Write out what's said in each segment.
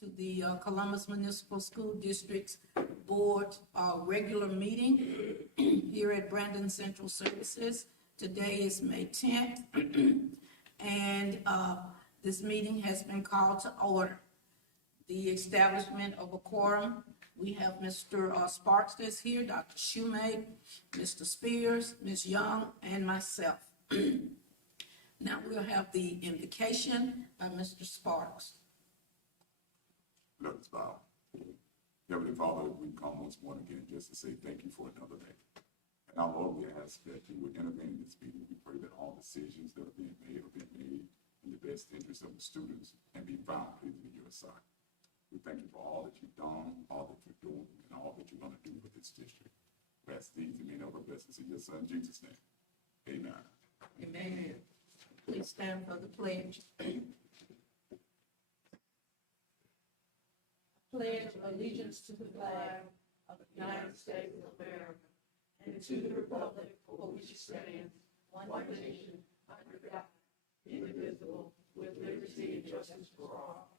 to the Columbus Municipal School District's Board regular meeting here at Brandon Central Services. Today is May 10th, and this meeting has been called to order. The establishment of a quorum, we have Mr. Sparks that's here, Dr. Shoemate, Mr. Spears, Ms. Young, and myself. Now we'll have the invocation by Mr. Sparks. Let us bow. Heavenly Father, we come once more again just to say thank you for another day. And our Lord, we ask that you would intervene in this meeting. We pray that all decisions that are being made in the best interest of the students and be found pleasing in your sight. We thank you for all that you've done, all that you're doing, and all that you're going to do for this district. We ask these and many other blessings in your Son, Jesus' name. Amen. Amen. Please stand for the pledge. Pledge allegiance to the flag of the United States of America and to the republic for which it stands, one nation, under God, indivisible, with liberty and justice for all.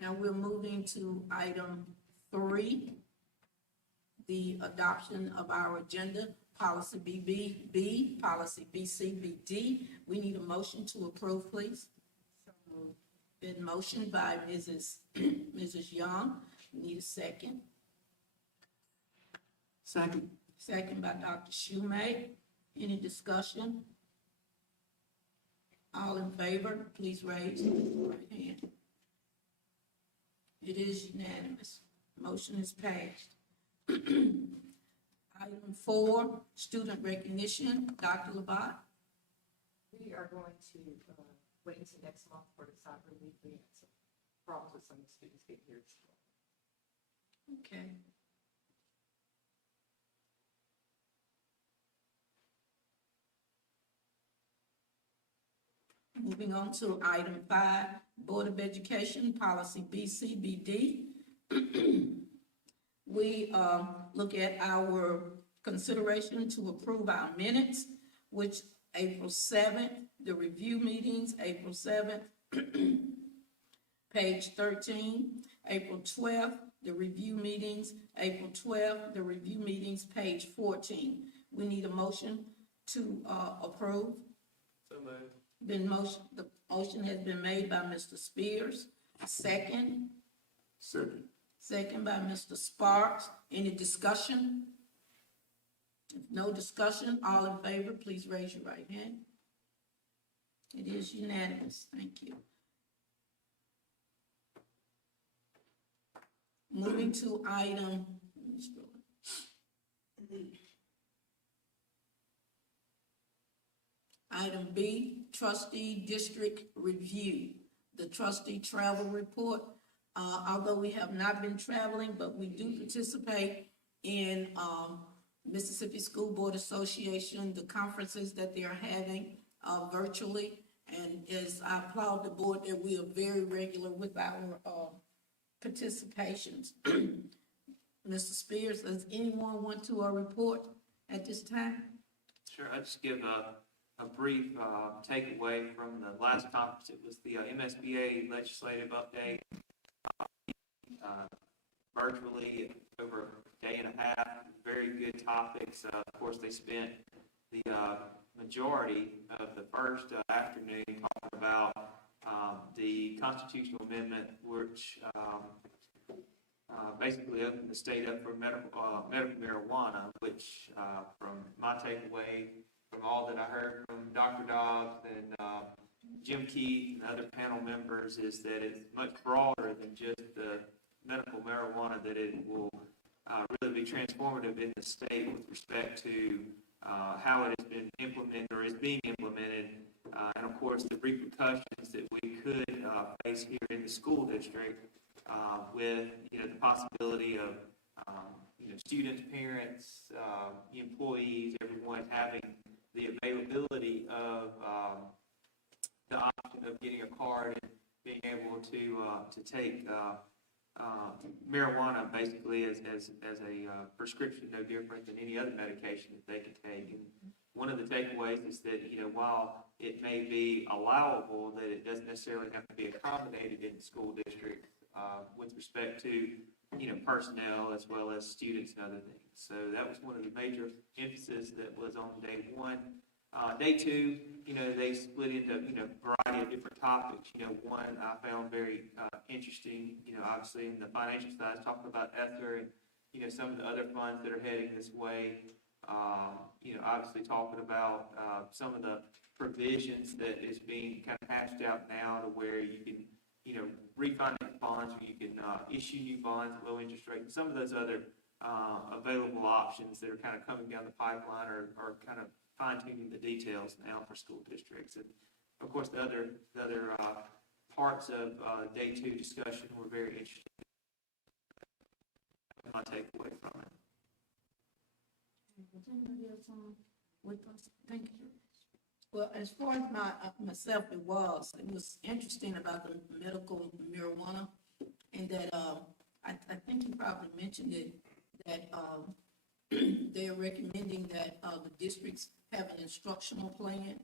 Now we're moving to item 3, the adoption of our agenda, policy BB, policy BCBD. We need a motion to approve, please. Been motioned by Mrs. Young. We need a second. Second. Second by Dr. Shoemate. Any discussion? All in favor, please raise your right hand. It is unanimous. Motion is passed. Item 4, student recognition. Dr. Labat. We are going to wait until next month for the cyber week. We have some problems with some of the students getting here at school. Okay. Moving on to item 5, Board of Education, policy BCBD. We look at our consideration to approve our minutes, which April 7th, the review meetings, April 7th, page 13, April 12th, the review meetings, April 12th, the review meetings, page 14. We need a motion to approve. So moved. The motion has been made by Mr. Spears. Second. Second by Mr. Sparks. Any discussion? If no discussion, all in favor, please raise your right hand. It is unanimous. Thank you. Moving to item B, trustee district review. The trustee travel report. Although we have not been traveling, but we do participate in Mississippi School Board Association, the conferences that they're having virtually. And as I applaud the board that we are very regular with our participations. Mr. Spears, does anyone want to report at this time? Sure, I'll just give a brief takeaway from the last conference. It was the MSBA legislative update virtually over a day and a half. Very good topics. Of course, they spent the majority of the first afternoon talking about the constitutional amendment, which basically opened the state up for medical marijuana, which from my takeaway, from all that I heard from Dr. Dobbs and Jim Keith and other panel members, is that it's much broader than just the medical marijuana, that it will really be transformative in the state with respect to how it has been implemented or is being implemented, and of course the repercussions that we could face here in the school district with the possibility of students, parents, employees, everyone having the availability of the option of getting a card and being able to take marijuana basically as a prescription, no different than any other medication that they can take. And one of the takeaways is that, while it may be allowable, that it doesn't necessarily have to be accommodated in the school district with respect to, personnel as well as students and other things. So that was one of the major emphasis that was on day one. Day two, they split into, a variety of different topics. One I found very interesting, obviously in the financial side, talking about ESSER and, some of the other funds that are heading this way. Obviously talking about some of the provisions that is being kind of hashed out now to where you can, refinance bonds, or you can issue new bonds at low interest rate, and some of those other available options that are kind of coming down the pipeline are kind of fine-tuning the details now for school districts. And of course, the other parts of day two discussion were very interesting. My takeaway from it. Was anybody else on with us? Thank you. Well, as far as myself, it was interesting about the medical marijuana, and that I think you probably mentioned it, that they're recommending that the districts have an instructional plan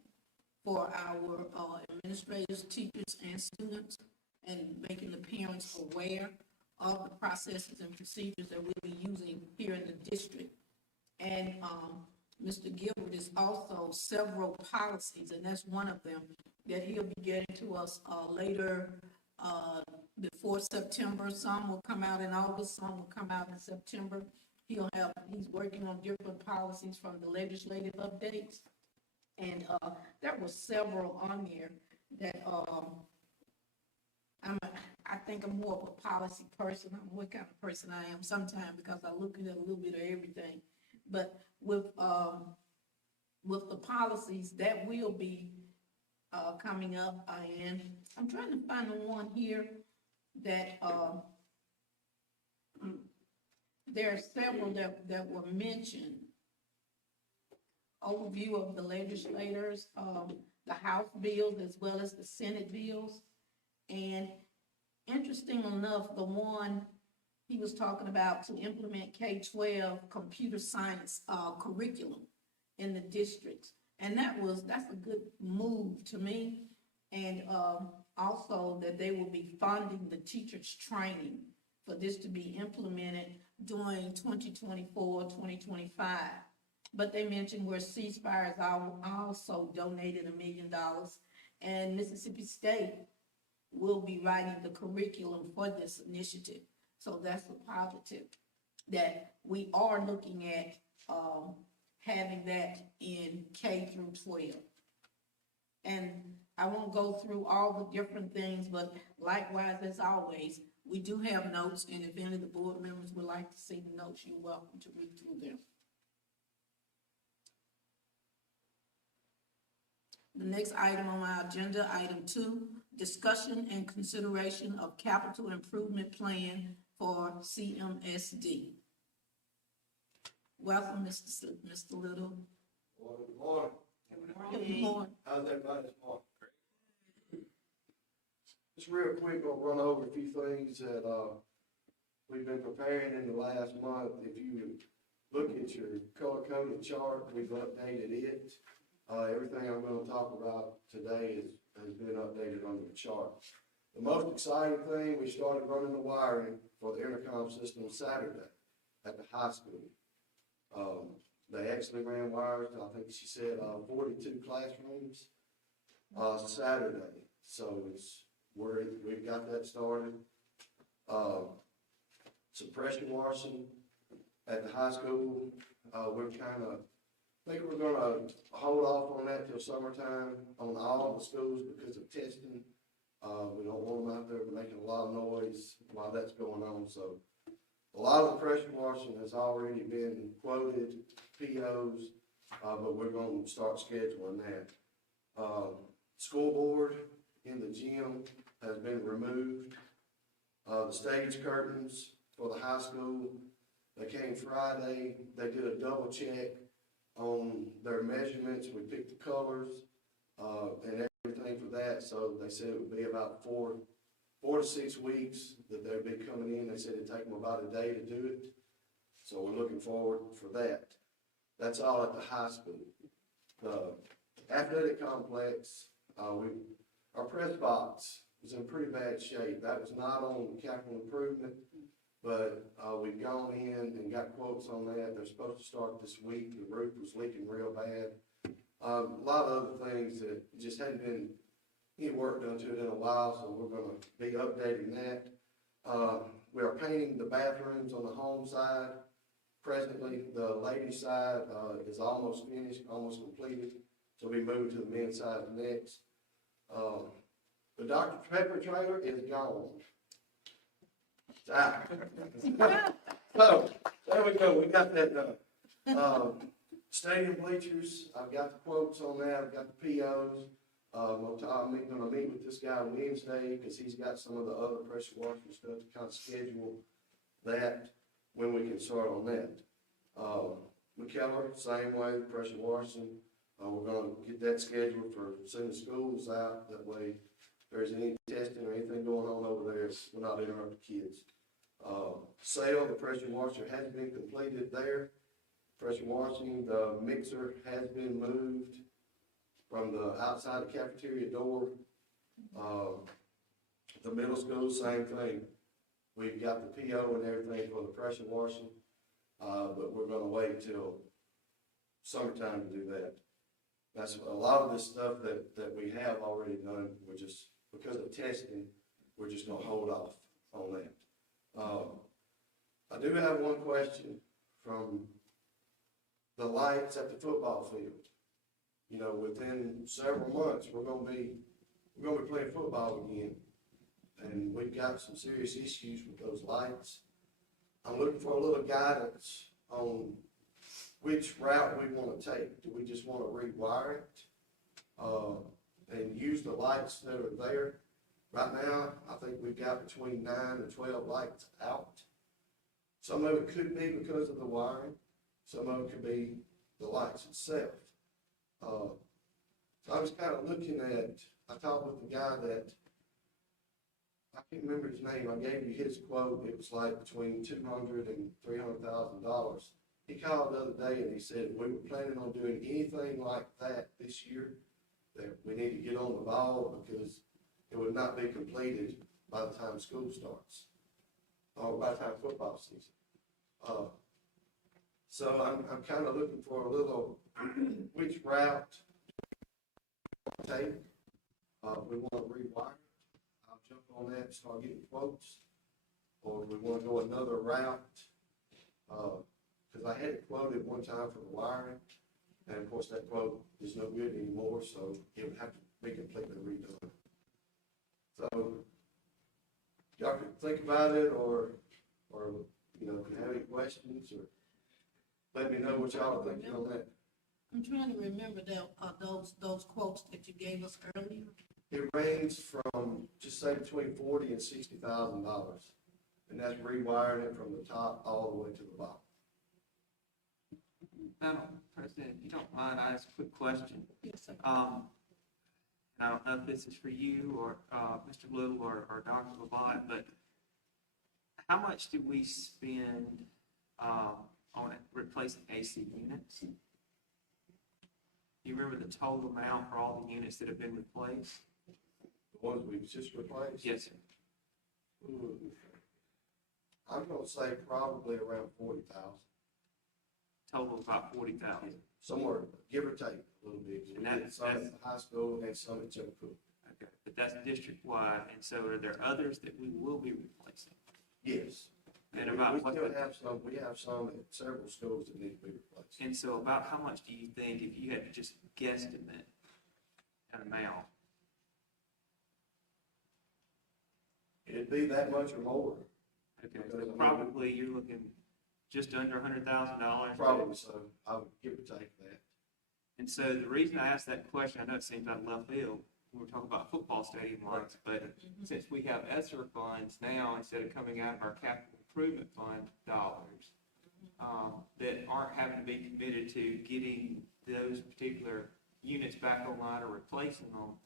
for our administrators, teachers, and students, and making the parents aware of the processes and procedures that we'll be using here in the district. And Mr. Gilbert is also several policies, and that's one of them that he'll be getting to us later before September. Some will come out in August, some will come out in September. He's working on different policies from the legislative updates. And there were several on there that I think I'm more of a policy person. I'm what kind of person I am sometimes, because I look at a little bit of everything. But with the policies that will be coming up, and I'm trying to find the one here that there are several that were mentioned. Overview of the legislators, the House bills as well as the Senate bills. And interesting enough, the one he was talking about to implement K-12 computer science curriculum in the districts. And that's a good move to me. And also that they will be funding the teachers' training for this to be implemented during 2024, 2025. But they mentioned where Ceasefire has also donated $1 million, and Mississippi State will be writing the curriculum for this initiative. So that's a positive, that we are looking at having that in K through 12. And I won't go through all the different things, but likewise, as always, we do have notes, and if any of the board members would like to see the notes, you're welcome to read through them. The next item on our agenda, item 2, discussion and consideration of capital improvement plan for CMSD. Welcome, Mr. Little. Good morning. Good morning. How's everybody this morning? Just real quick, I'll run over a few things that we've been preparing in the last month. If you look at your color-coded chart, we've updated it. Everything I'm going to talk about today has been updated on the chart. The most exciting thing, we started running the wiring for the intercom system Saturday at the high school. They actually ran wires to, I think she said, 42 classrooms Saturday. So we've got that started. Suppression washing at the high school, I think we're gonna hold off on that till summertime on all the schools because of testing. We don't want them out there making a lot of noise while that's going on. So a lot of the pressure washing has already been quoted, POs, but we're gonna start scheduling that. School board in the gym has been removed. The stage curtains for the high school, they came Friday. They did a double check on their measurements. We picked the colors and everything for that. So they said it would be about $4 4 to 6 weeks that they'll be coming in. They said it'd take them about a day to do it. So we're looking forward for that. That's all at the high school. The athletic complex, our press box was in pretty bad shape. That was not on capital improvement, but, we've gone in and got quotes on that. They're supposed to start this week. The roof was leaking real bad. A lot of other things that just hadn't been any work done to it in a while, so we're gonna be updating that. We are painting the bathrooms on the home side. Presently, the ladies' side, is almost finished, almost completed, so we move to the men's side next. The Dr. Pepper trailer is gone. It's out. So, there we go, we got that done. Stadium bleachers, I've got the quotes on that, I've got the POs. I'm gonna meet with this guy Wednesday, cause he's got some of the other pressure washing stuff to kind of schedule that when we can start on that. McKellar, same way, pressure washing, we're gonna get that scheduled for as soon as school's out, that way if there's any testing or anything going on over there, we're not interrupting kids. Sale, the pressure washer has been completed there. Pressure washing, the mixer has been moved from the outside the cafeteria door. The middle school, same thing. We've got the PO and everything for the pressure washing, but we're gonna wait till summertime to do that. That's a lot of this stuff that we have already done. We're just, because of testing, we're just gonna hold off on that. I do have one question from the lights at the football field. You know, within several months, we're gonna be playing football again. And we've got some serious issues with those lights. I'm looking for a little guidance on which route we wanna take. Do we just wanna rewire it? And use the lights that are there? Right now, I think we've got between 9 and 12 lights out. Some of it could be because of the wiring. Some of it could be the lights itself. So I was kind of looking at, I talked with the guy that, I can't remember his name, I gave you his quote, it was like between $200,000 and $300,000. He called the other day and he said, we were planning on doing anything like that this year, that we need to get on the ball because it would not be completed by the time school starts, or by the time football season. So I'm kind of looking for a little, which route to take. We want to rewire it. I'll jump on that and start getting quotes. Or we want to go another route. Because I had it quoted one time for the wiring. And of course that quote is no good anymore, so it would have to be completely redone. So, y'all can think about it or, you know, if you have any questions or let me know what y'all are thinking on that. I'm trying to remember those quotes that you gave us earlier. It ranges from, just say between $40,000 and $60,000. And that's rewiring it from the top all the way to the bottom. Madam President, if you don't mind, I ask a quick question. Yes, sir. And I don't know if this is for you or Mr. Little or Dr. Levant, but how much do we spend on replacing AC units? Do you remember the total amount for all the units that have been replaced? The ones we've just replaced? Yes, sir. Ooh. I'm gonna say probably around 40,000. Total of about 40,000. Somewhere, give or take a little bit. And that- Some at the high school and some at Jericho. Okay, but that's district-wide, and so are there others that we will be replacing? Yes. And about We what still the- have some, we have some at several schools that need to be replaced. And so about how much do you think, if you had to just guesstimate an amount? It'd be that much or more, Okay, so probably you're looking just under $100,000. probably, so I would give or take that. And so the reason I asked that question, I know it seems out of left field, when we're talking about football stadium lights, but since we have ESSER funds now, instead of coming out of our capital improvement fund dollars, that aren't having to be committed to getting those particular units back online or replacing them,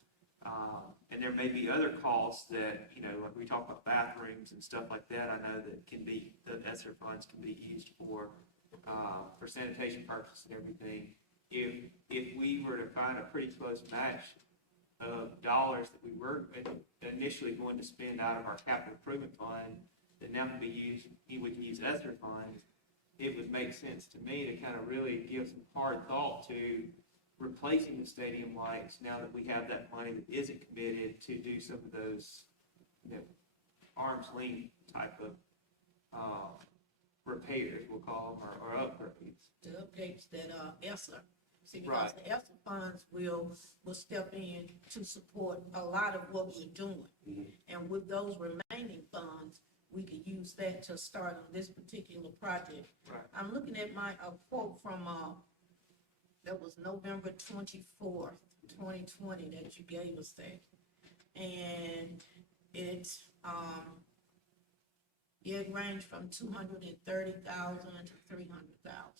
And there may be other costs that, you know, like we talk about bathrooms and stuff like that, I know that the ESSER funds can be used for sanitation purposes and everything. If we were to find a pretty close match of dollars that we were initially going to spend out of our capital improvement fund, that now can be used, we can use ESSER funds, it would make sense to me to kind of really give some hard thought to replacing the stadium lights now that we have that money that isn't committed to do some of those, you know, arm's length type of repairs, we'll call them, or upgrades. The updates that ESSER, see, because Right. the ESSER funds will step in to support a lot of what we're doing. And with those remaining funds, we could use that to start on this particular project. Right. I'm looking at my quote from, that was November 24th, 2020, that you gave us there. And it ranged from 230,000 to 300,000.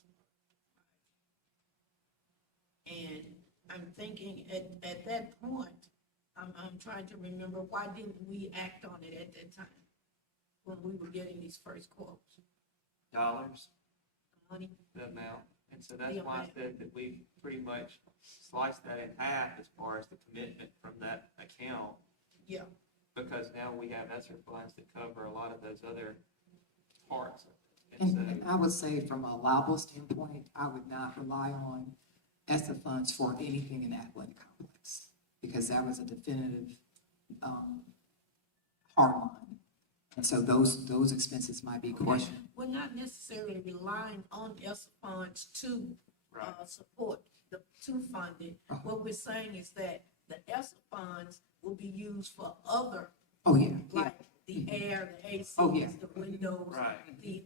And I'm thinking at that point, I'm trying to remember, why didn't we act on it at that time? When we were getting these first quotes, Dollars, money? the amount. And so that's The why I amount. said that we pretty much sliced that in half as far as the commitment from that account, Yeah, because now we have ESSER funds that cover a lot of those other parts of it. And I would say from a allowable standpoint, I would not rely on ESSA funds for anything in the athletic complex, because that was a definitive, hard line. And so those expenses might be questioned. we're not necessarily relying on ESSER funds to Right. support, to fund it. What we're saying is that the ESSER funds will be used for other, Oh, yeah, yeah, like the air, the ACs, Oh, yeah. the windows, Right. the,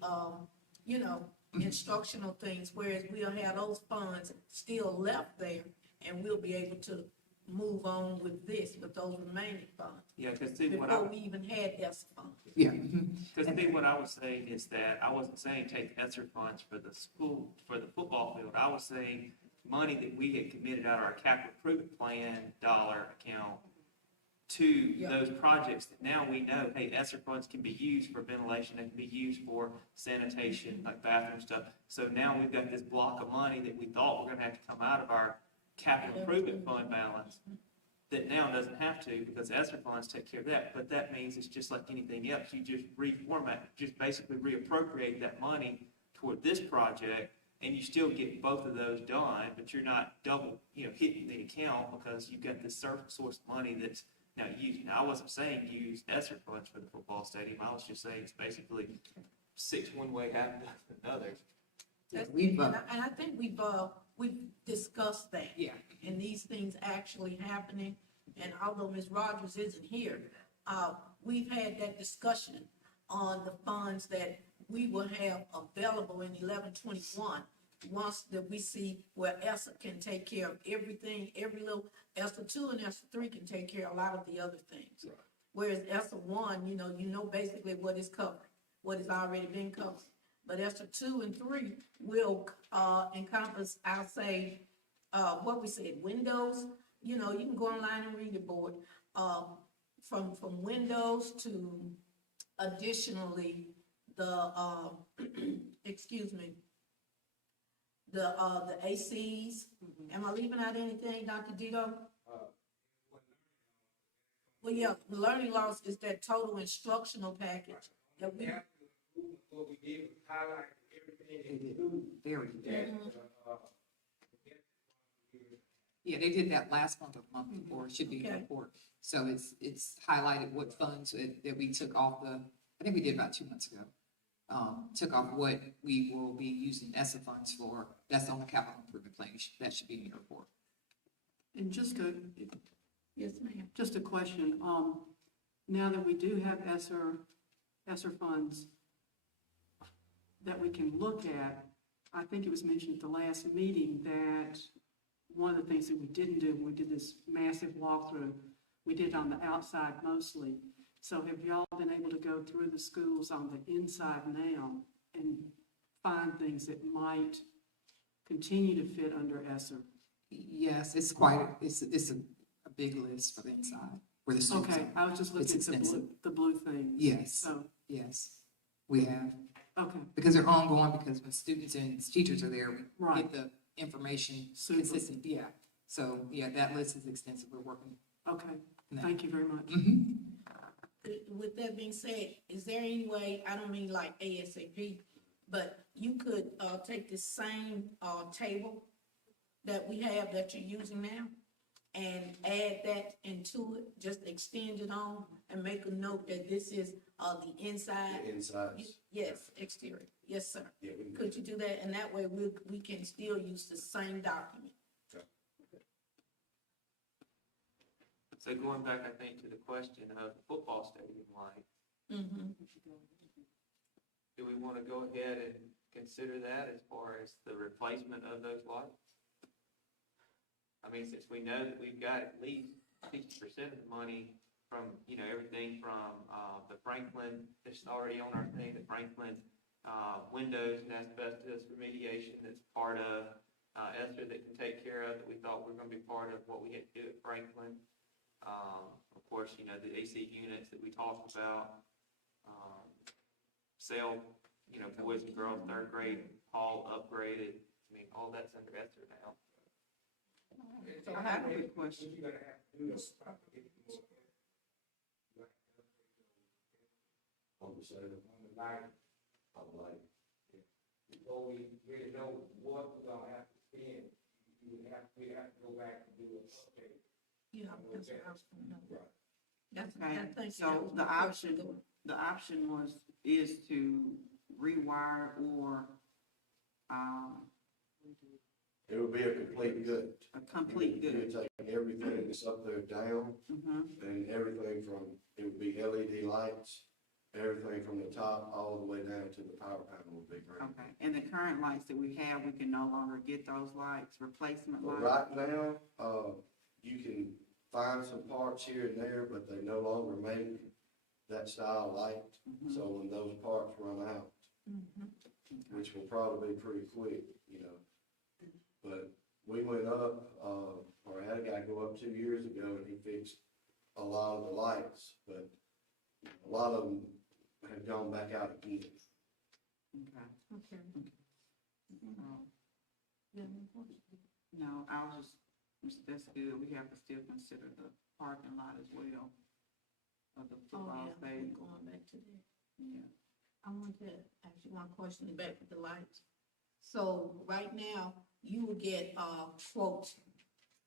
you know, instructional things, whereas we'll have those funds still left there, and we'll be able to move on with those remaining funds, Yeah, because see, before we even had ESSER funds. yeah. Mhm. Because what I was saying is that I wasn't saying take ESSER funds for the school, for the football field. I was saying money that we had committed out of our capital improvement plan dollar account to Yeah. those projects that now we know, hey, ESSER funds can be used for ventilation, they can be used for sanitation, like bathroom stuff. So now we've got this block of money that we thought were gonna have to come out of our capital improvement fund balance that now doesn't have to, because ESSER funds take care of that. But that means it's just like anything else, you just reformat, just basically reappropriate that money toward this project, and you still get both of those done, but you're not double, hitting the account because you've got this surface source money that's now used. Now, I wasn't saying use ESSER funds for the football stadium, I was just saying it's basically six one way, half another. That's- We've, And I think we've discussed that. Yeah. And these things actually happening, and although Ms. Rogers isn't here, we've had that discussion on the funds that we will have available in 1121, once that we see where ESSER can take care of everything, every little, ESSER 2 and ESSER 3 can take care of a lot of the other things. Whereas ESSER 1, you know basically what is covered, what has already been covered. But ESSER 2 and 3 will encompass, I'll say, what we said, windows, you can go online and read the board, from windows to additionally the, excuse me, the ACs. Am I leaving out anything, Dr. Dito? Well, yeah, the learning loss is that total instructional package that we, What we did was highlight everything They in did. blue Very that, good. Yeah, they did that last month or the month before, it should be in the Okay. report. So it's highlighted what funds that we took off I think we did about 2 months ago. Took off what we will be using ESSA funds for, that's on the capital improvement plan, that should be in your report. And just a yes, ma'am. question, now that we do have ESSER funds that we can look at, I think it was mentioned at the last meeting that one of the things that we didn't do, when we did this massive walkthrough, we did it on the outside mostly. So have y'all been able to go through the schools on the inside now and find things that might continue to fit under ESSER? Yes, it's a big list for the inside, where the students Okay, are. I was just It's looking at extensive. the blue thing. Yes, So, yes, we have, okay, because they're ongoing, because when students and teachers are there, we Right. get the information Super. consistent, yeah. So, yeah, that list is extensive, we're working. okay, on that. thank you very much. Mhm. With that being said, is there any way, I don't mean like ASAP, but you could, take this same, table that we have that you're using now and add that into it, just extend it on and make a note that this is, the inside? The insides. Yes, exterior, yes, sir. Yeah, we can do Could you do that? And that way we can still use the same document. So going back, I think, to the question of the football stadium lights, Mm-hmm. do we want to go ahead and consider that as far as the replacement of those lights? I mean, since we know that we've got at least 60% of the money from, everything from, the Franklin, it's already on our thing, the Franklin, windows and asbestos remediation that's part of, Esther that can take care of, that we thought were gonna be part of what we had to do at Franklin. Of course, the AC units that we talked about, boys and girls, third grade, hall upgraded. I mean, all that's under Esther now. So I how have do a we- question you're gonna have to do this. on the side of On the light, the light. before we really know what we're gonna have to spend, we have to go back and do an update. Yeah, that's what I was gonna know. Right. That's, Okay, I think that so was the my question. option, the option is to rewire or, It would be a complete gut. a complete You good. would take everything that's up there down, Mm-hmm, and everything from, it would be LED lights, everything from the top all the way down to the power panel would be green. okay, and the current lights that we have, we can no longer get those lights, replacement But lights? right now, you can find some parts here and there, but they no longer make that style light. Mhm, So when those parts run out, Mhm. which will probably be pretty quick, But we went up, or I had a guy go up 2 years ago and he fixed a lot of the lights, but a lot of them have gone back out again. Okay. Okay. Um, Yeah. No, I was that's good, we have to still consider the parking lot as well of the Oh, football yeah, we're stadium, going back to that. yeah. I want to ask you one question back with the lights. So right now, you will get, quotes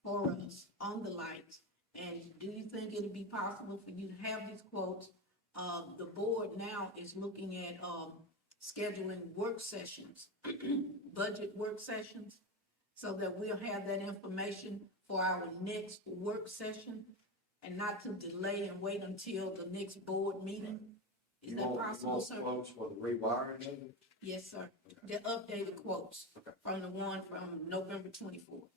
for us on the lights. And do you think it'll be possible for you to have these quotes? The board now is looking at, scheduling work sessions, budget work sessions, so that we'll have that information for our next work session and not to delay and wait until the next board meeting? Is that possible, You sir? want quotes for the rewiring of it? Yes, sir. The updated quotes Okay. from the one from November 24th.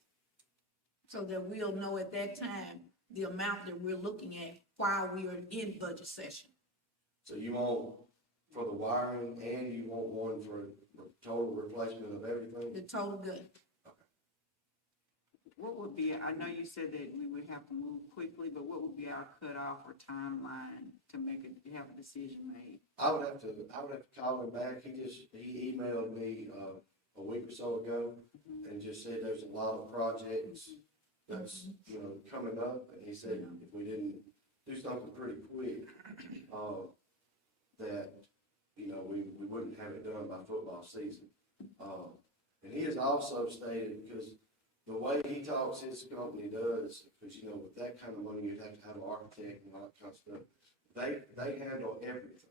So that we'll know at that time the amount that we're looking at while we are in budget session. So you want for the wiring and you want one for total replacement of everything? The total good. What would be, I know you said that we would have to move quickly, but what would be our cutoff or timeline to have a decision made? I would have to call him back. He emailed me, a week or so ago and just said there's a lot of projects that's, coming up. And he said if we didn't do something pretty quick, that, we wouldn't have it done by football season. And he has also stated, because the way he talks his company does, because, with that kind of money, you'd have to have an architect and all that kind of stuff. They handle everything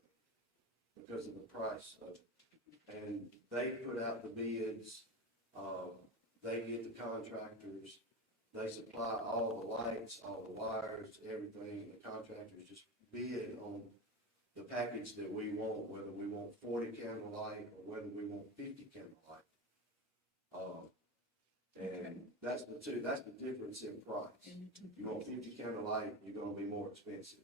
because of the price of it. And they put out the bids, they get the contractors, they supply all the lights, all the wires, everything, and the contractors just bid on the package that we want, whether we want 40 candle light or whether we want 50 candle light. And that's the difference in price. You want 50 candle light, you're gonna be more expensive.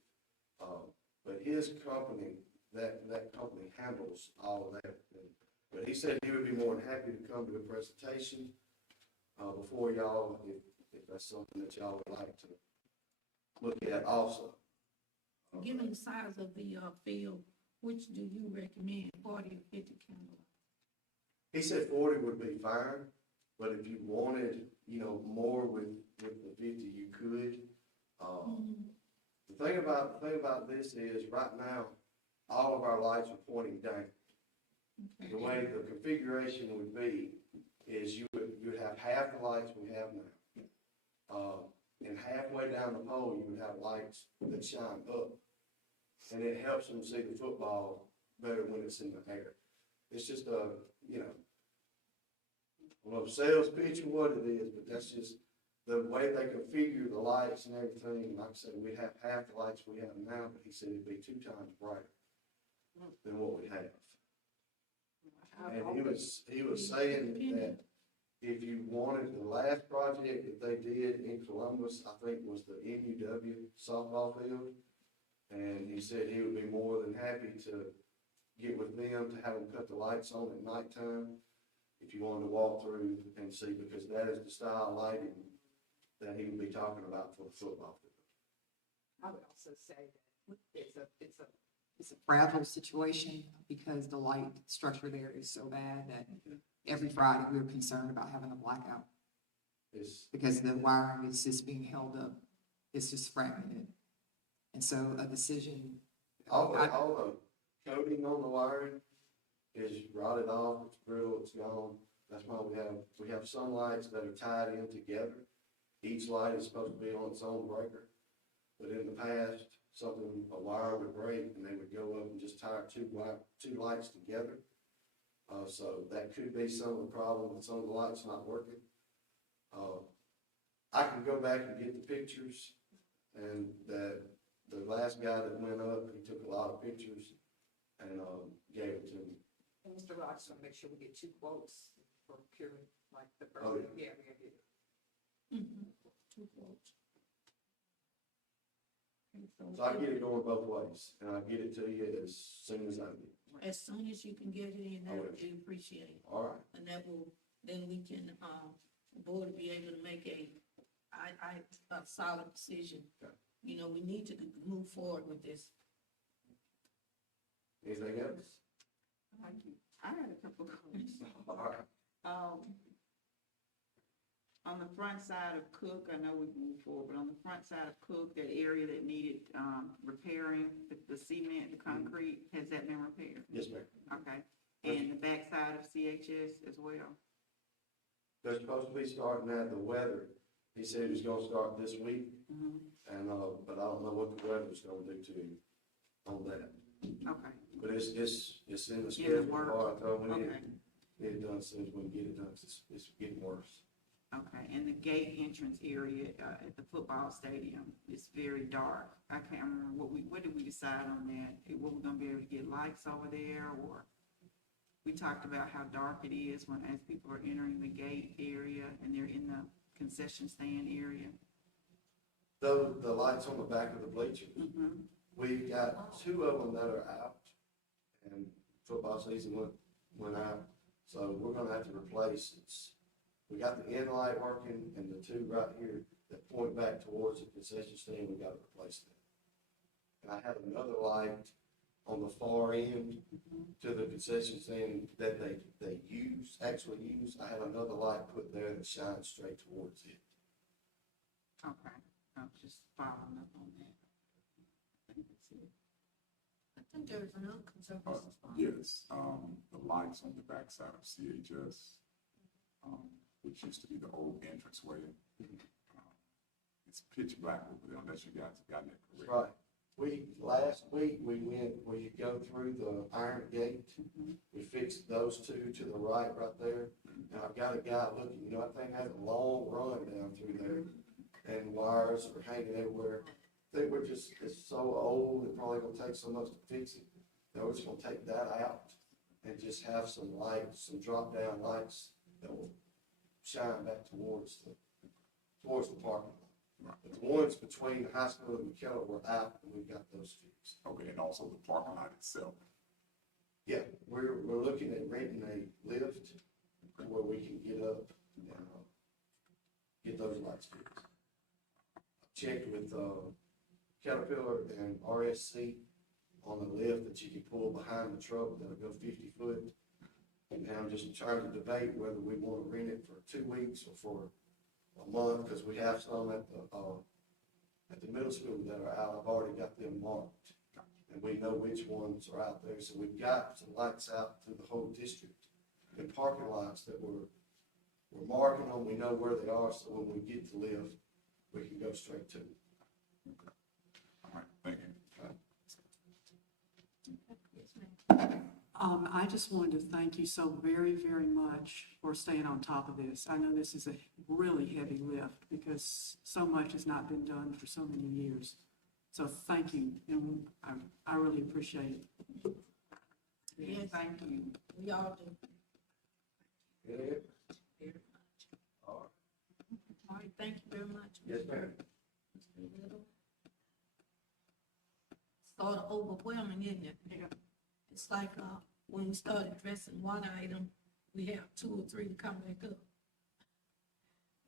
But his company, that company handles all of that. But he said he would be more than happy to come to a presentation, before y'all, if that's something that y'all would like to look at also. Given the size of the, field, which do you recommend, 40 or 50 candles? He said 40 would be fine, but if you wanted, more with the 50, you could. The thing about this is, right now, all of our lights are pointing down. The way the configuration would be is you'd have half the lights we have now. And halfway down the pole, you would have lights that shine up. And it helps them see the football better when it's in the air. It's just I don't know, sales pitch or what it is, but that's just the way they configure the lights and everything. Like I said, we have half the lights we have now, but he said it'd be 2 times brighter than what we have. And he was saying that if you wanted the last project that they did in Columbus, I think was the MUW softball field. And he said he would be more than happy to get with them to have them cut the lights on at nighttime. If you wanted to walk through and see, because that is the style lighting that he would be talking about for the football field. I would also say that It's a fragile situation because the light structure there is so bad that every Friday we're concerned about having a blackout It's, because the wiring is just being held up. It's just fragmented. And so a decision. all the coating on the wiring is rotted off, it's brittle, it's gone. That's why we have some lights that are tied in together. Each light is supposed to be on its own breaker. But in the past, a wire would break and they would go up and just tie two lights together. So that could be some of the problem with some of the lights not working. I can go back and get the pictures, and the last guy that went up, he took a lot of pictures and gave it to me. And Mr. Rock, I just want to make sure we get 2 quotes for procuring, like the first. Oh, Yeah. Mm-hmm. 2 quotes. Okay, So I get it going both ways, and I'll get it to you as soon as I get it. as soon as you can get it in, I that will. would be appreciated. All right. And that will, then we can, the board will be able to make a solid decision. Okay. We need to move forward with this. Anything else? Thank you. I had a couple of questions. All right. On the front side of Cook, I know we've moved forward, but on the front side of Cook, that area that needed, repairing, the cement, the concrete, has that been repaired? Yes, ma'am. Okay. And the back side of CHS as well? They're supposed to be starting at the weather. He said he was gonna start this week, and, but I don't know what the weather's gonna do to him on that. Okay, But it's in the In the schedule, works. I told him we okay, need it done as soon as we can get it done, 'cause it's getting worse. okay. And the gate entrance area, at the football stadium is very dark. I can't remember what did we decide on that? Were we gonna be able to get lights over there, or? We talked about how dark it is as people are entering the gate area and they're in the concession stand area. Though the lights on the back of the bleachers, Mm-hmm. we've got 2 of them that are out, and football season went out, so we're gonna have to replace it. We got the end light working, and the 2 right here that point back towards the concession stand, we gotta replace them. And I have another light on the far end to the concession stand that they actually use. I have another light put there that shines straight towards it. Okay, I was just following up on that. I think that's it. I think there is another concern. Yes, the lights on the backside of CHS, which used to be the old entranceway. It's pitch black over there, unless you guys have gotten it correct. Right. Last week, we went, where you go through the iron gate, we fixed those 2 to the right there. And I've got a guy looking, that thing has a long run down through there, and wires are hanging everywhere. I think it's so old, it probably gonna take so much to fix it, that we're just gonna take that out and just have some lights, some drop-down lights that will shine back towards the parking lot. But the ones between the high school and McKellar were out, and we've got those fixed. Okay, and also the parking lot itself. Yeah, we're looking at renting a lift where we can get up and, get those lights fixed. I checked with, Caterpillar and RSC on the lift that you can pull behind the truck that'll go 50 foot. And I'm just trying to debate whether we want to rent it for 2 weeks or for a month, because we have some at the middle school that are out. I've already got them marked. And we know which ones are out there, so we've got some lights out through the whole district. And parking lots that we're marking them, we know where they are, so when we get to lift, we can go straight to them. All right, thank you. I just wanted to thank you so very, very much for staying on top of this. I know this is a really heavy lift because so much has not been done for so many years. So thank you, and I really appreciate it. Yes. Thank you. We all do. Yeah. Very much. All All right, thank you very much. Yes, ma'am. Mr. Little. Sort of overwhelming, isn't it? Yeah. It's like, when we start addressing one item, we have 2 or 3 to come back up.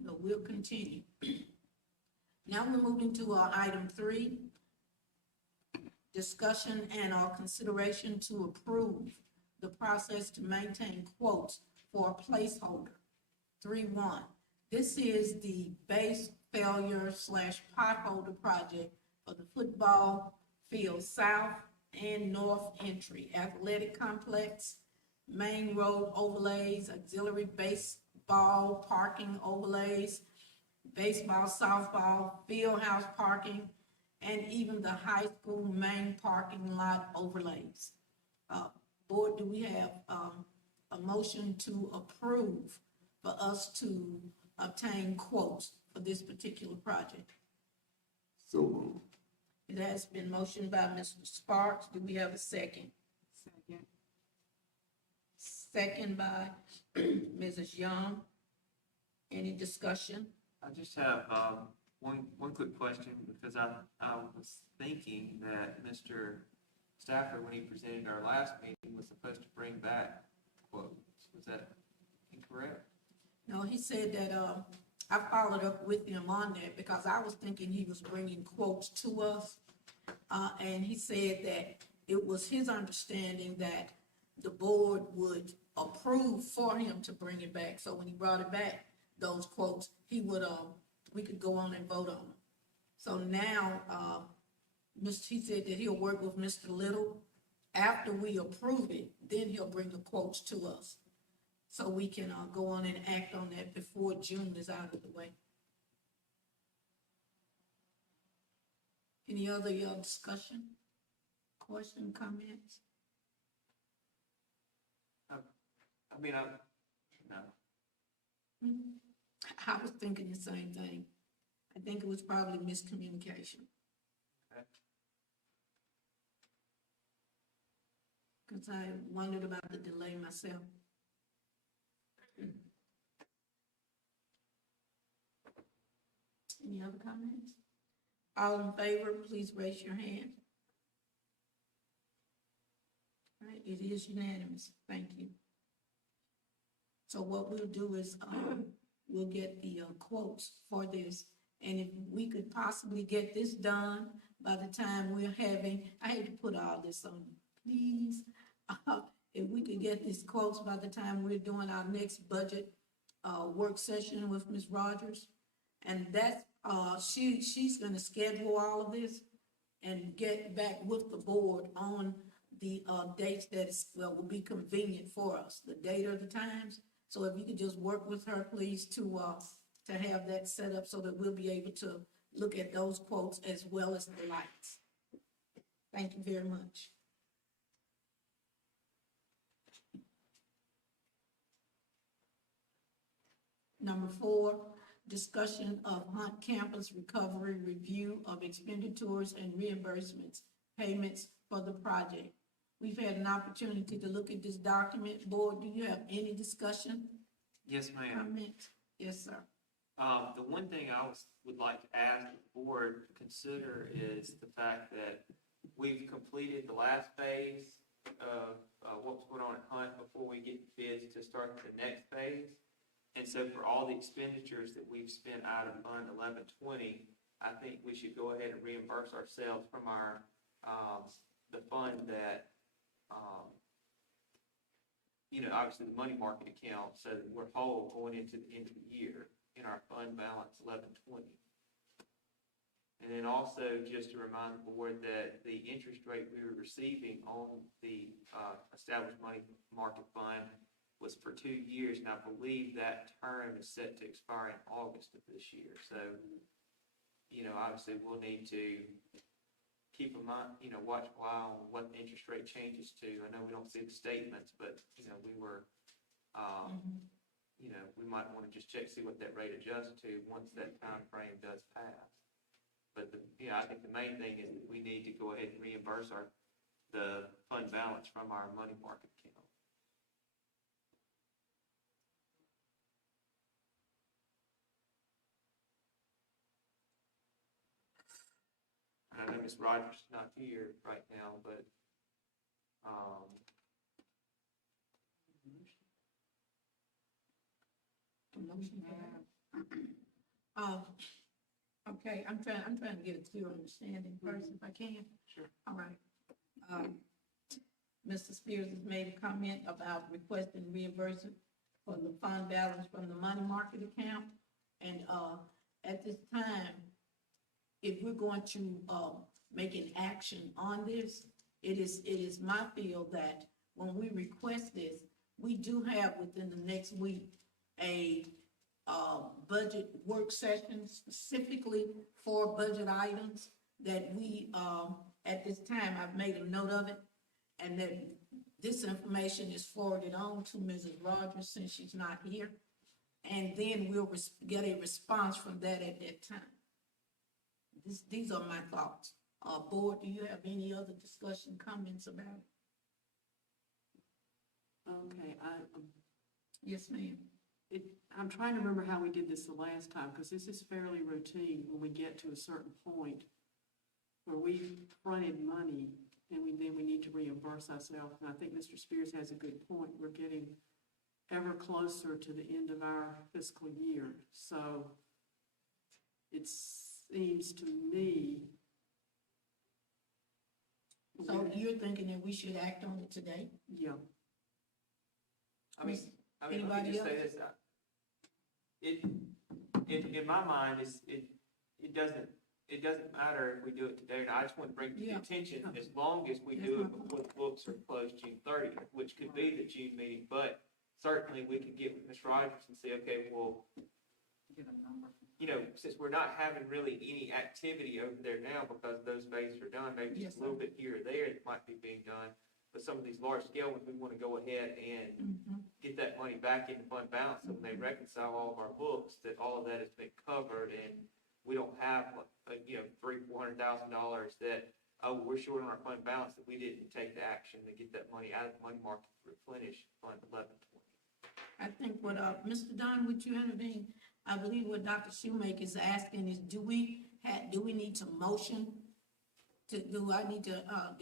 But we'll continue. Now we're moving to, item 3. Discussion and/or consideration to approve the process to maintain quotes for a placeholder. 3.1. This is the base failure / potholder project for the football field south and north entry, athletic complex, main road overlays, auxiliary baseball parking overlays, baseball, softball, field house parking, and even the high school main parking lot overlays. Board, do we have, a motion to approve for us to obtain quotes for this particular project? So moved. It has been motioned by Mr. Sparks. Do we have a second? Second. Second by Mrs. Young. Any discussion? I just have, one quick question, because I was thinking that Mr. Stafford, when he presented our last meeting, was supposed to bring back quotes. Was that incorrect? No, he said that, I followed up with him on that because I was thinking he was bringing quotes to us. And he said that it was his understanding that the board would approve for him to bring it back. So when he brought it back, those quotes, he would, we could go on and vote on them. So now, he said that he'll work with Mr. Little. After we approve it, then he'll bring the quotes to us. So we can, go on and act on that before June is out of the way. Any other, discussion, question, comments? I mean, no. I was thinking the same thing. I think it was probably miscommunication. Okay. Because I wondered about the delay myself. Any other comments? All in favor, please raise your hand. All right, it is unanimous. Thank you. So what we'll do is, we'll get the quotes for this. And if we could possibly get this done by the time we're having, I hate to put all this on you, please. If we could get these quotes by the time we're doing our next budget work session with Ms. Rogers. And that's, she's gonna schedule all of this and get back with the board on the dates that will be convenient for us, the date or the times. So if you could just work with her, please, to have that set up so that we'll be able to look at those quotes as well as the lights. Thank you very much. Number 4, discussion of Hunt Campus recovery review of expenditures and reimbursements, payments for the project. We've had an opportunity to look at this document. Board, do you have any discussion? Yes, ma'am. Comment? Yes, sir. The one thing I would like to ask the board to consider is the fact that we've completed the last phase of what was going on at Hunt before we get bids to start the next phase. And so for all the expenditures that we've spent out of Fund 1120, I think we should go ahead and reimburse ourselves from our, the fund that, obviously the money market account, so that we're whole going into the end of the year in our fund balance 1120. And then also, just to remind the board that the interest rate we were receiving on the established money market fund was for 2 years, and I believe that term is set to expire in August of this year. So, obviously, we'll need to keep a mind, watch a while on what the interest rate changes to. I know we don't see the statements, but, we were, we might want to just check, see what that rate adjusts to once that time frame does pass. But I think the main thing is that we need to go ahead and reimburse the fund balance from our money market account. And I know Ms. Rogers is not here right now, but, Okay, I'm trying to get a clear understanding first, if I can. Sure. All right. Mr. Spears has made a comment about requesting reimbursement for the fund balance from the money market account. And, at this time, if we're going to, make an action on this, it is my feel that when we request this, we do have within the next week a budget work session specifically for budget items that we, at this time, I've made a note of it, and that this information is forwarded on to Mrs. Rogers since she's not here, and then we'll get a response from that at that time. These are my thoughts. Board, do you have any other discussion, comments about it? Okay, Yes, ma'am. I'm trying to remember how we did this the last time, because this is fairly routine when we get to a certain point where we fronted money and then we need to reimburse ourselves. And I think Mr. Spears has a good point. We're getting ever closer to the end of our fiscal year. So it seems to me. So you're thinking that we should act on it today? Yeah. let me Anybody just say else? this. In my mind, it doesn't matter if we do it today or not. I just want to bring to the Yeah. attention, as long as we do it before the books are closed June 30th, which could be the June meeting, but certainly we could get with Ms. Rogers and say, okay, well, Give a number. since we're not having really any activity over there now because those bases are done, maybe Yes, just a little bit here or there that might be being done. But some of these large scale ones, we want to go ahead and get that money back into fund balance, so when they reconcile all of our books, that all of that has been covered, and we don't have, $300,000-$400,000 that, we're short on our fund balance, that we didn't take the action to get that money out of the money market to replenish Fund 1120. I think what, Mr. Dunn, would you intervene? I believe what Dr. Shoemaker is asking is, do we need to motion? Do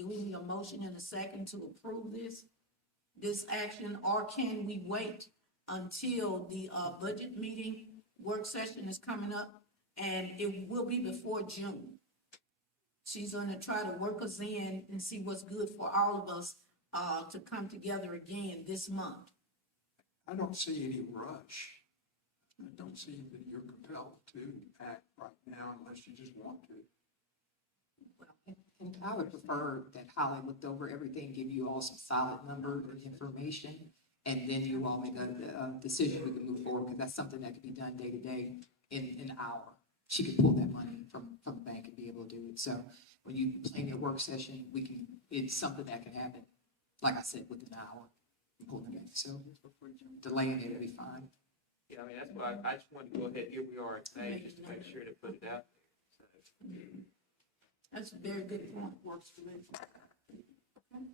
we need a motion in a second to approve this action, or can we wait until the, budget meeting work session is coming up? And it will be before June. She's gonna try to work us in and see what's good for all of us, to come together again this month. I don't see any rush. I don't see that you're compelled to act right now unless you just want to. And I would prefer that Holly looked over everything, give you all some solid numbers and information, and then you all make a decision we can move forward, because that's something that can be done day to day in an hour. She could pull that money from the bank and be able to do it. So when you plan your work session, it's something that can happen, like I said, within an hour. Pull the bank. So delaying it will be fine. Yeah, that's why I just wanted to go ahead, here we are in May, just to make sure to put it out there. So. That's a very good point, works for me. Okay.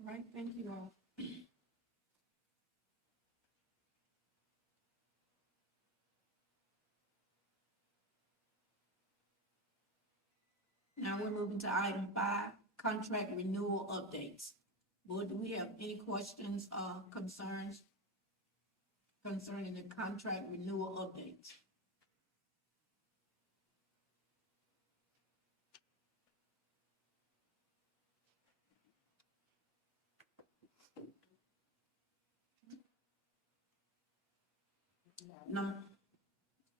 All right, thank you all. Now we're moving to item 5, contract renewal updates. Board, do we have any questions, concerns concerning the contract renewal updates? No.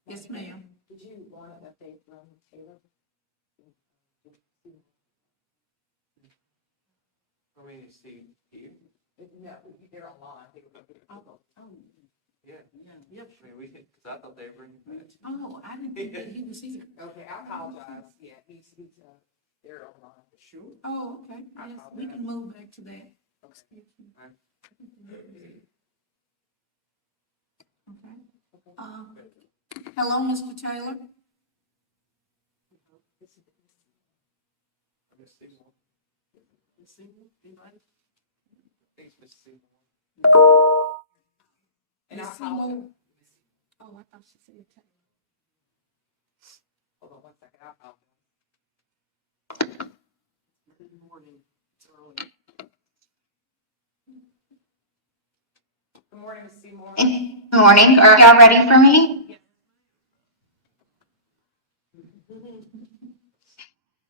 Yes, ma'am. Did you want an update from Taylor? I mean, see, here, No, they're online. Oh, yeah, yep. I mean, we could, cause I thought they were bringing it back. Oh, I didn't think that he was here. Okay, I apologize. Yeah, they're online. Sure. Oh, okay, I yes, we can move back to that. Excuse me. Alright. Okay. Hello, Mr. Taylor? Miss Seymour, Ms. Seymour, anybody? I think it's Miss Seymour. And I Ms. Seymour? apologize. Oh, I thought she said Taylor. Hold on one second, I apologize. Good morning, it's early. Good morning, Ms. Seymour. Good morning. Are y'all ready for me?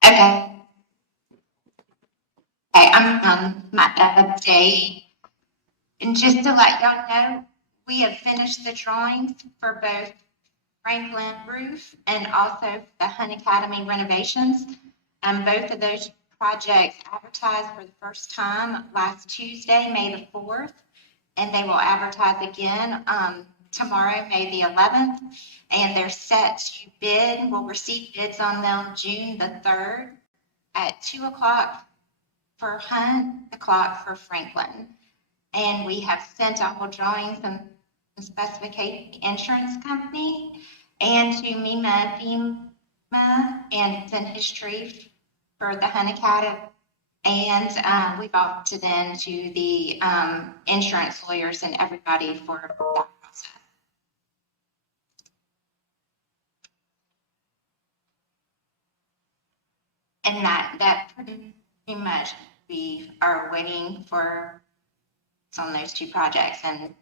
Okay. Okay, I'm on my update. And just to let y'all know, we have finished the drawings for both Franklin roof and also the Hunt Academy renovations. Both of those projects advertised for the first time last Tuesday, May the 4th. And they will advertise again tomorrow, May the 11th. And they're set to bid. We'll receive bids on them June the 3rd at 2 o'clock for Hunt, o'clock for Franklin. And we have sent all drawings and specification insurance company and to MEMA, FEMA, and it's in history for the Hunt Academy. And we've opted in to the insurance lawyers and everybody for that process. And that pretty much we are waiting for on those two projects. And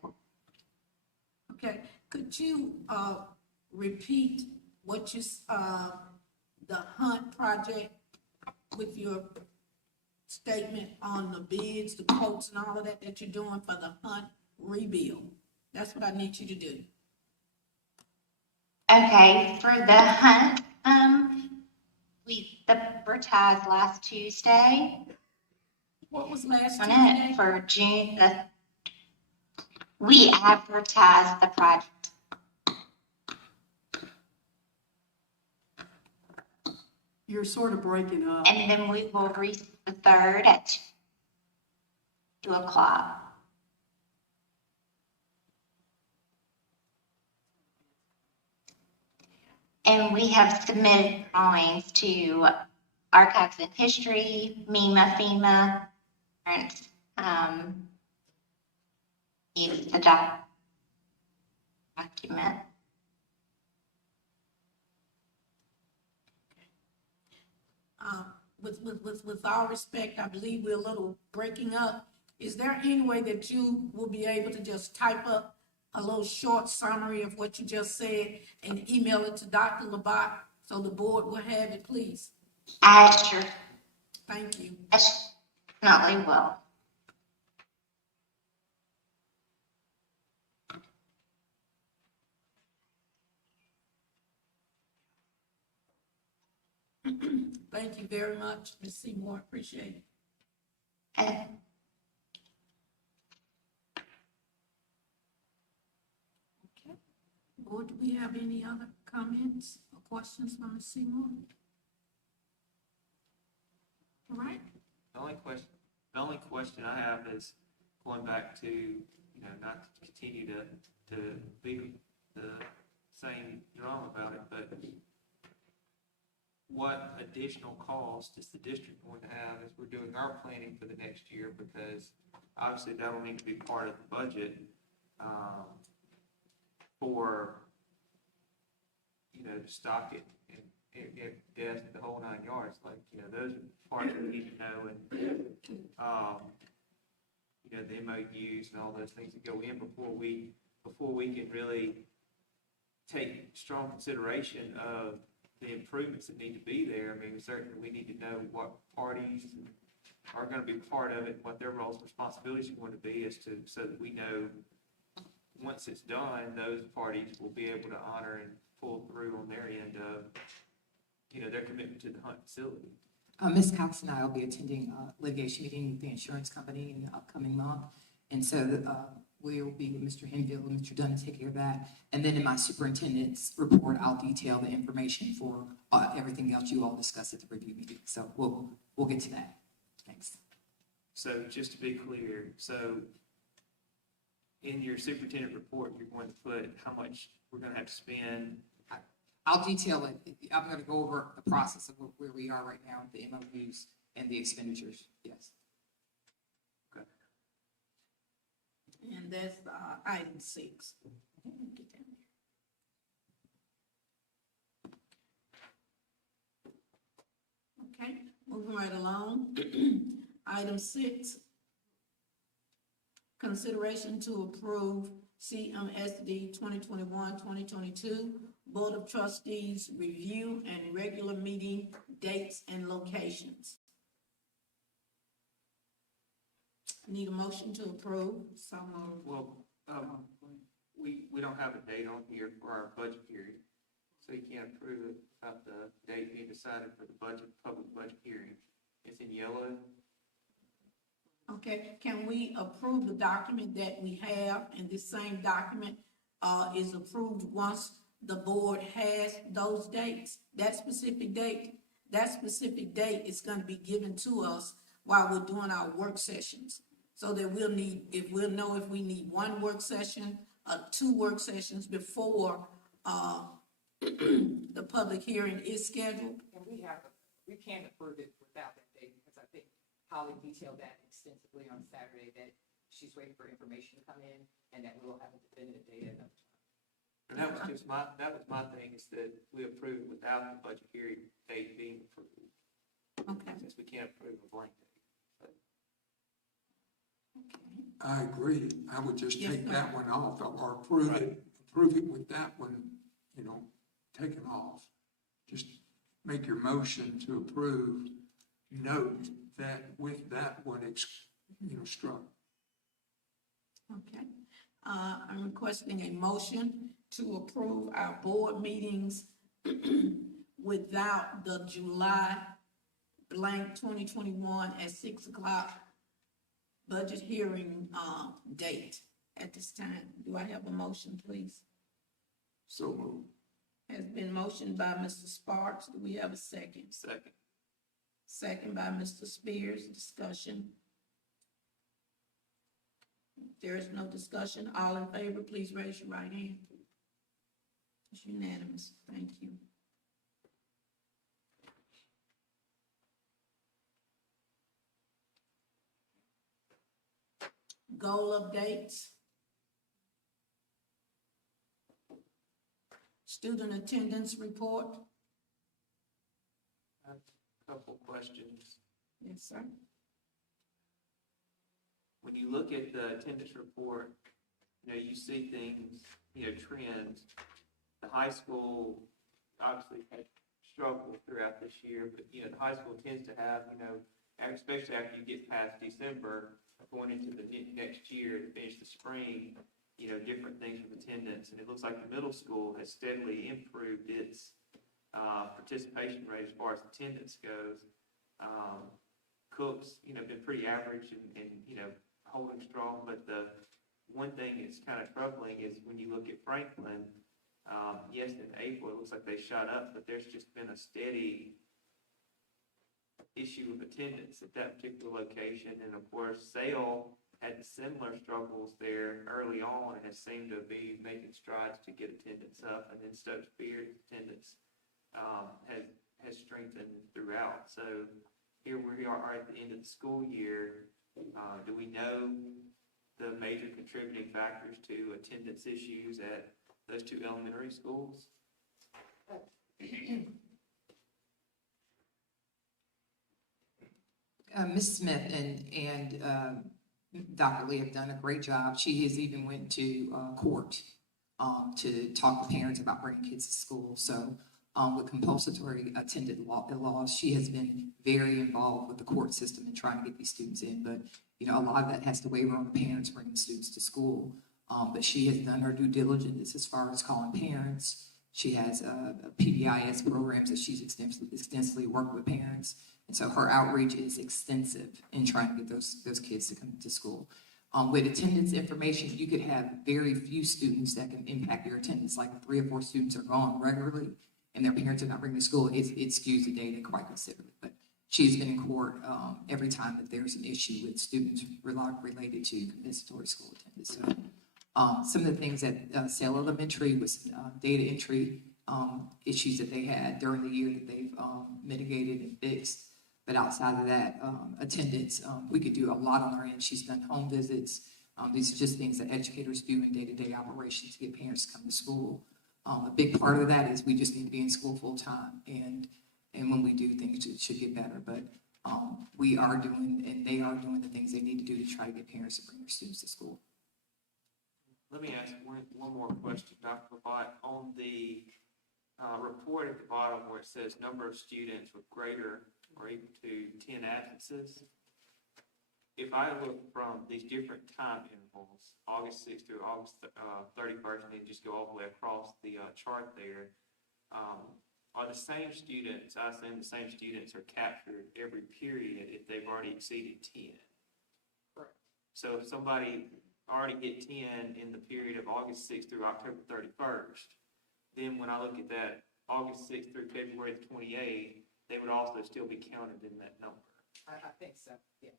Okay, could you, repeat what you, the Hunt project with your statement on the bids, the quotes and all of that that you're doing for the Hunt rebuild? That's what I need you to do. okay, for the Hunt, we advertised last Tuesday What was last on Tuesday? it for June we advertised the project. You're sort of breaking up. And then we will reach the 3rd at 2 o'clock. And we have submitted drawings to Archives and History, MEMA, FEMA, and needs the document. With all respect, I believe we're a little breaking up. Is there any way that you will be able to just type up a little short summary of what you just said and email it to Dr. Labat so the board will have it, please? I sure Thank you. definitely will. Thank you very much, Ms. Seymour. Appreciate it. And Okay. Board, do we have any other comments or questions from Ms. Seymour? All right. The only question I have is going back to, not to continue to be the same drum about it, but what additional cost is the district going to have as we're doing our planning for the next year? Because obviously that will need to be part of the budget, for, to stock it and get desk, the whole 9 yards. Like, those are parts we need to know, and, the MOUs and all those things that go in before we can really take strong consideration of the improvements that need to be there. I mean, certainly we need to know what parties are going to be part of it, what their roles and responsibilities are going to be so that we know once it's done, those parties will be able to honor and pull through on their end of, their commitment to the hunt facility. Ms. Cox and I will be attending a litigation meeting with the insurance company in the upcoming month. And so we will be with Mr. Henfield and Mr. Dunn to take care of that. And then in my superintendent's report, I'll detail the information for everything else you all discussed at the review meeting. So we'll get to that. Thanks. So just to be clear, so in your superintendent report, you're going to put how much we're going to have to spend. I'll detail it. I'm going to go over the process of where we are right now with the MOUs and the expenditures. Yes. And that's item 6. Get down there. Okay, moving right along. Item 6, consideration to approve CMSD 2021-2022 Board of Trustees review and regular meeting dates and locations. Need a motion to approve. So moved. Well, we don't have a date on here for our budget hearing, so you can't approve it without the date being decided for the public budget hearing. It's in yellow. Okay, can we approve the document that we have, and this same document is approved once the board has those dates, that specific date is gonna be given to us while we're doing our work sessions. So that we'll know if we need 1 work session, 2 work sessions before the public hearing is scheduled. And we can approve it without that date, because I think Holly detailed that extensively on Saturday, that she's waiting for information to come in, and that we'll have a definitive date at another time. And that was my thing, is that we approve it without the budget hearing date being approved, Okay. since we can't approve a blank date. I agree. I would just Yes, take sir. that one off or approve it with that one, taken off. Just make your motion to approve, note that with that one, struck. Okay, I'm requesting a motion to approve our board meetings without the July blank 2021 at 6 o'clock budget hearing, date at this time. Do I have a motion, please? So moved. Has been motioned by Mr. Sparks. Do we have a second? Second. Second by Mr. Spears. Discussion. If there is no discussion, all in favor, please raise your right hand. It's unanimous. Thank you. Goal updates. Student attendance report. I have a couple questions. Yes, sir. When you look at the attendance report, you see things, trends. The high school obviously had struggled throughout this year, but, the high school tends to have, especially after you get past December, going into the next year to finish the spring, different things with attendance. And it looks like the middle school has steadily improved its participation rate as far as attendance goes. Cook's, been pretty average and holding strong, but the one thing that's kind of troubling is when you look at Franklin, yes, in April, it looks like they shot up, but there's just been a steady issue of attendance at that particular location. And of course, Sale had similar struggles there early on and has seemed to be making strides to get attendance up. And then Stokes Beard's attendance has strengthened throughout. So here we are at the end of the school year. Do we know the major contributing factors to attendance issues at those 2 elementary schools? Ms. Smith and Dr. Lee have done a great job. She has even went to court to talk to parents about bringing kids to school. So with compulsory attendance laws, she has been very involved with the court system and trying to get these students in. But, a lot of that has to waver on the parents bringing students to school. But she has done her due diligence as far as calling parents. She has PBIS programs that she's extensively worked with parents. And so her outreach is extensive in trying to get those kids to come to school. With attendance information, you could have very few students that can impact your attendance, like 3 or 4 students are gone regularly and their parents are not bringing to school. It skews the data quite considerably. But she's been in court every time that there's an issue with students related to compensatory school attendance. So some of the things at Sale Elementary was data entry issues that they had during the year that they've mitigated and fixed. But outside of that, attendance, we could do a lot on our end. She's done home visits. These are just things that educators do in day-to-day operations to get parents to come to school. A big part of that is we just need to be in school full-time. And when we do things, it should get better. But we are doing, and they are doing the things they need to do to try to get parents to bring their students to school. Let me ask one more question, Dr. Labat. On the report at the bottom where it says number of students with greater or equal to 10 absences, if I look from these different time intervals, August 6th through August 31st, and then just go all the way across the chart there, are the same students, I assume the same students are captured every period if they've already exceeded 10? Correct. So if somebody already hit 10 in the period of August 6th through October 31st, then when I look at that August 6th through February 28th, they would also still be counted in that number. I think so, yes.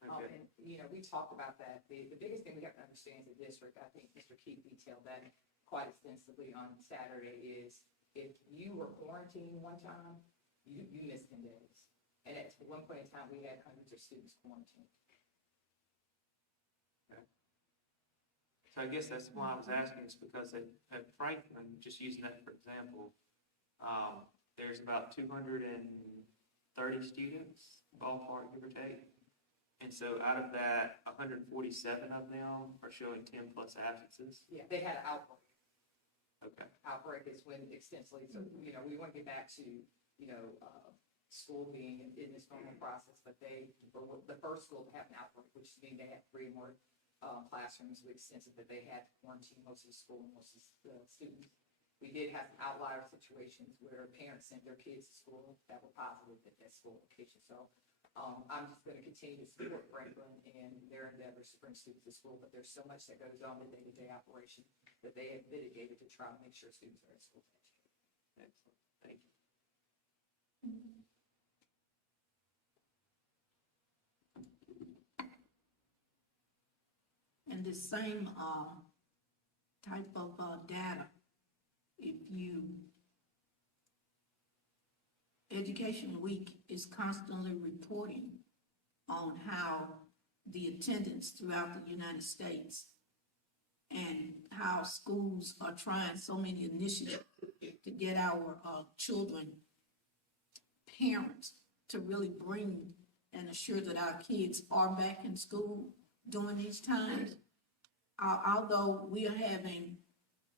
Okay. And, we talked about that. The biggest thing we have to understand as a district, I think Mr. Keith detailed that quite extensively on Saturday, is if you were quarantined one time, you missed 10 days. And at one point in time, we had hundreds of students quarantined. Okay. So I guess that's why I was asking, is because at Franklin, just using that for example, there's about 230 students, ballpark, give or take. And so out of that, 147 of them are showing 10 plus absences. Yeah, they had an outbreak. Okay. Outbreak is when extensively, so, we want to get back to, school being in this normal process, but they were the first school to have an outbreak, which means they had 3 more classrooms with extensive that they had to quarantine most of the school and most of the students. We did have some outlier situations where parents sent their kids to school that were positive at that school location. So I'm just going to continue to support Franklin and their endeavors to bring students to school, but there's so much that goes on in day-to-day operation that they have mitigated to try to make sure students are at school educated. Excellent. Thank you. And the same type of data, if you, Education Week is constantly reporting on how the attendance throughout the United States and how schools are trying so many initiatives to get our children, parents, to really bring and assure that our kids are back in school during these times. Although we are having,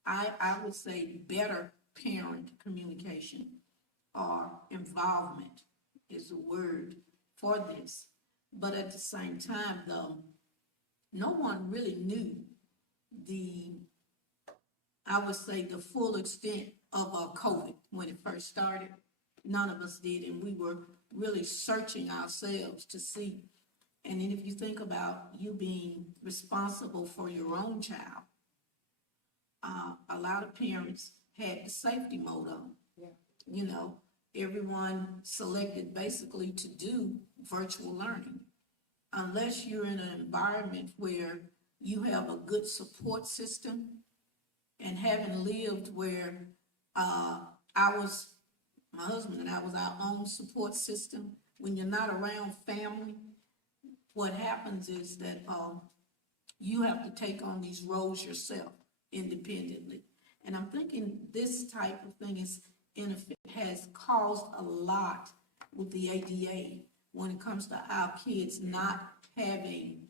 I would say, better parent communication or involvement is the word for this. But at the same time, though, no one really knew I would say, the full extent of COVID when it first started. None of us did, and we were really searching ourselves to see. And then if you think about you being responsible for your own child, a lot of parents had the safety mode on. Yeah. Everyone selected basically to do virtual learning. Unless you're in an environment where you have a good support system, and having lived where my husband and I was our own support system, when you're not around family, what happens is that you have to take on these roles yourself independently. And I'm thinking this type of thing has caused a lot with the ADA when it comes to our kids not having,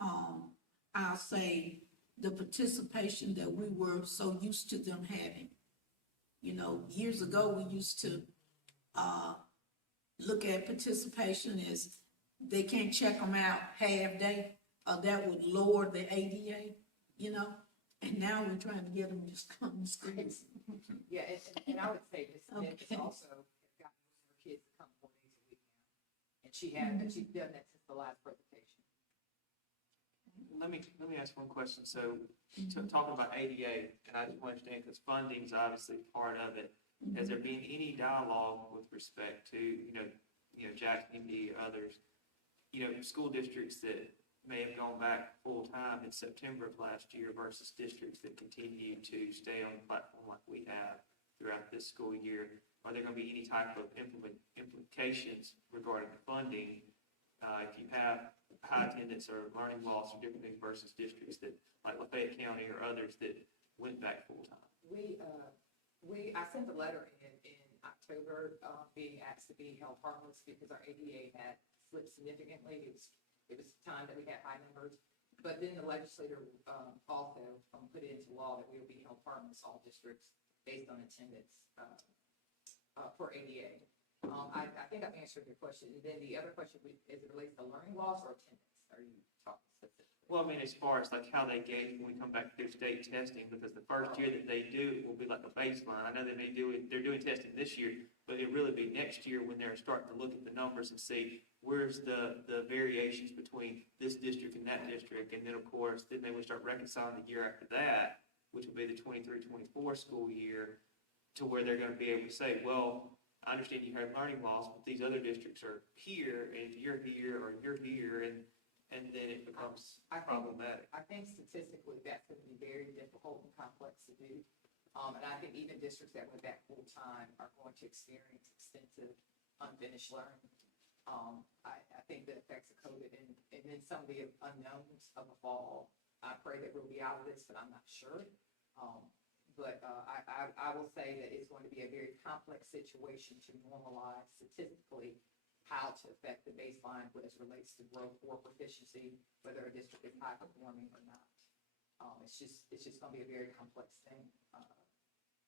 I'll say, the participation that we were so used to them having. Years ago, we used to look at participation as they can't check them out half day, or that would lower the ADA. you know? And now we're trying to get them to just come to school. Yeah, and I would say Ms. Smith Okay. has also got most of her kids to come 4 days a week now. And she's done that since the last presentation. Let me ask one question. So, talking about ADA, and I just want to understand, because funding's obviously part of it. Has there been any dialogue with respect to, Jackson, MD, others, school districts that may have gone back full-time in September of last year versus districts that continue to stay on the platform like we have throughout this school year? Are there going to be any type of implications regarding the funding if you have high attendance or learning loss or different things versus districts that, like Lafayette County or others that went back full-time? I sent a letter in October, being asked to be held harmless because our ADA had slipped significantly. It was time that we had high numbers. But then the legislator, also put it into law that we will be held harmless, all districts, based on attendance, for ADA. I think I've answered your question. And then the other question, as it relates to learning loss or attendance, are you talking specifically? Well, I mean, as far as like how they gauge when we come back to do state testing, because the first year that they do it will be like a baseline. I know they may do it, they're doing testing this year, but it'll really be next year when they're starting to look at the numbers and see where's the variations between this district and that district. And then, of course, then they will start reconciling the year after that, which will be the 23-24 school year, to where they're gonna be able to say, well, I understand you have learning loss, but these other districts are here, and you're here, or you're here, and then it becomes problematic. I think statistically, that's going to be very difficult and complex to do. And I think even districts that went back full-time are going to experience extensive unfinished learning. I think the effects of COVID and then some of the unknowns of the fall, I pray that we'll be out of this, but I'm not sure. But I will say that it's going to be a very complex situation to normalize statistically how to affect the baseline as it relates to growth or proficiency, whether a district is high performing or not. It's just going to be a very complex thing.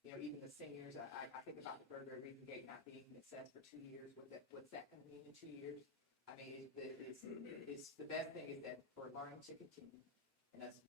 Even the seniors, I think about the Burger Reading Gate not being assessed for 2 years. What's that going to mean in 2 years? I mean, it's the best thing is that for learning to continue, and that's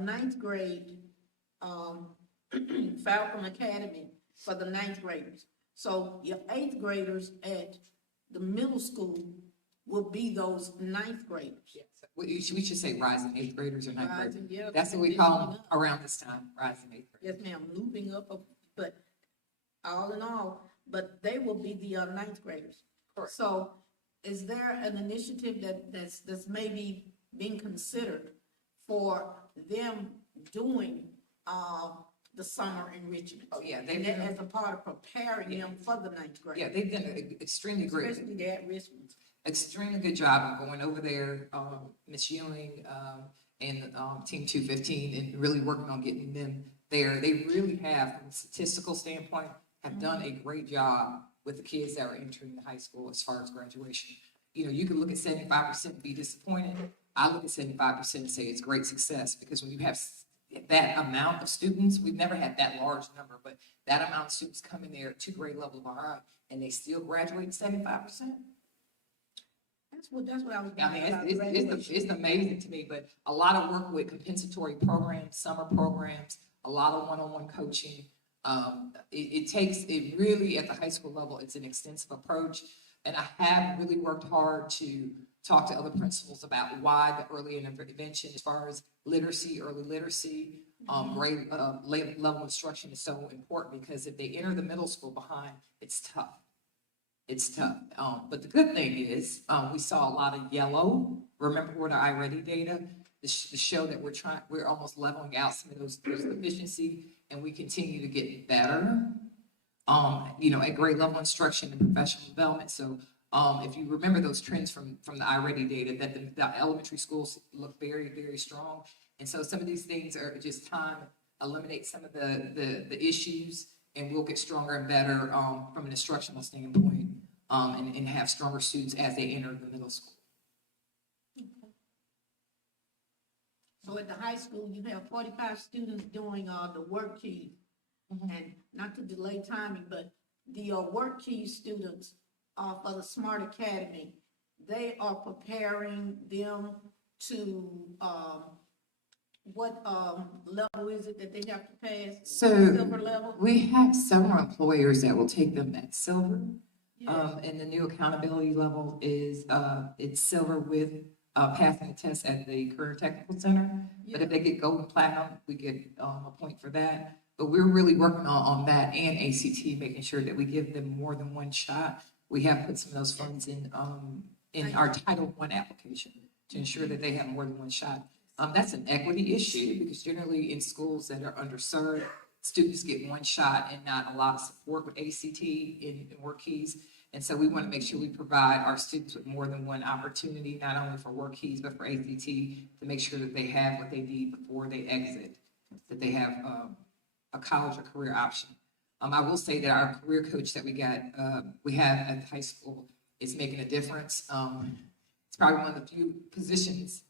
ninth grade, Falcon Academy for the ninth graders. So your eighth graders at the middle school will be those ninth graders. Yes. We should say rising eighth graders or ninth graders. Rising, yeah, That's what we call them transitioning up. around this time, rising eighth graders. Yes, ma'am, looping up, but all in all, but they will be the ninth graders. Correct. So is there an initiative that's maybe being considered for them doing, the summer enrichment? Oh, yeah, And they've that been, as a part of preparing them for the ninth grade? yeah, they've done an extremely great, Especially the at-risk ones. extremely good job of going over there, Miss Ewing, and, Team 215, and really working on getting them there. They really have, from a statistical standpoint, have done a great job with the kids that are entering the high school as far as graduation. You know, you can look at 75% and be disappointed. I look at 75% and say it's great success, because when you have that amount of students, we've never had that large number, but that amount of students come in there to grade level behind, and they still graduate 75%. That's what I was. I mean, about it's graduation. amazing to me, but a lot of work with compensatory programs, summer programs, a lot of one-on-one coaching. It really, at the high school level, it's an extensive approach. And I have really worked hard to talk to other principals about why the early intervention, as far as literacy, early literacy, grade level instruction is so important, because if they enter the middle school behind, it's tough. It's tough. But the good thing is, we saw a lot of yellow. Remember where the iReady data, to show that we're almost leveling out some of those deficiency, and we continue to get better. At grade level instruction and professional development. So, if you remember those trends from the iReady data, that the elementary schools look very, very strong. And so some of these things are just time, eliminate some of the issues, and we'll get stronger and better, from an instructional standpoint, and have stronger students as they enter the middle school. So at the high school, you have 45 students doing, the work key. And not to delay timing, but the work key students for the Smart Academy, they are preparing them to, what level is it that they have to pass? So Silver level? we have several employers that will take them at silver. Yes. And the new accountability level is, it's silver with, passing the test at the Career Technical Center. But if they get gold and platinum, we get, a point for that. But we're really working on that and ACT, making sure that we give them more than one shot. We have put some of those funds in our Title I application to ensure that they have more than one shot. That's an equity issue, because generally in schools that are underserved, students get one shot and not a lot of support with ACT in work keys. And so we want to make sure we provide our students with more than one opportunity, not only for work keys, but for ACT, to make sure that they have what they need before they exit, that they have a college or career option. I will say that our career coach that we have at the high school is making a difference. It's probably one of the few positions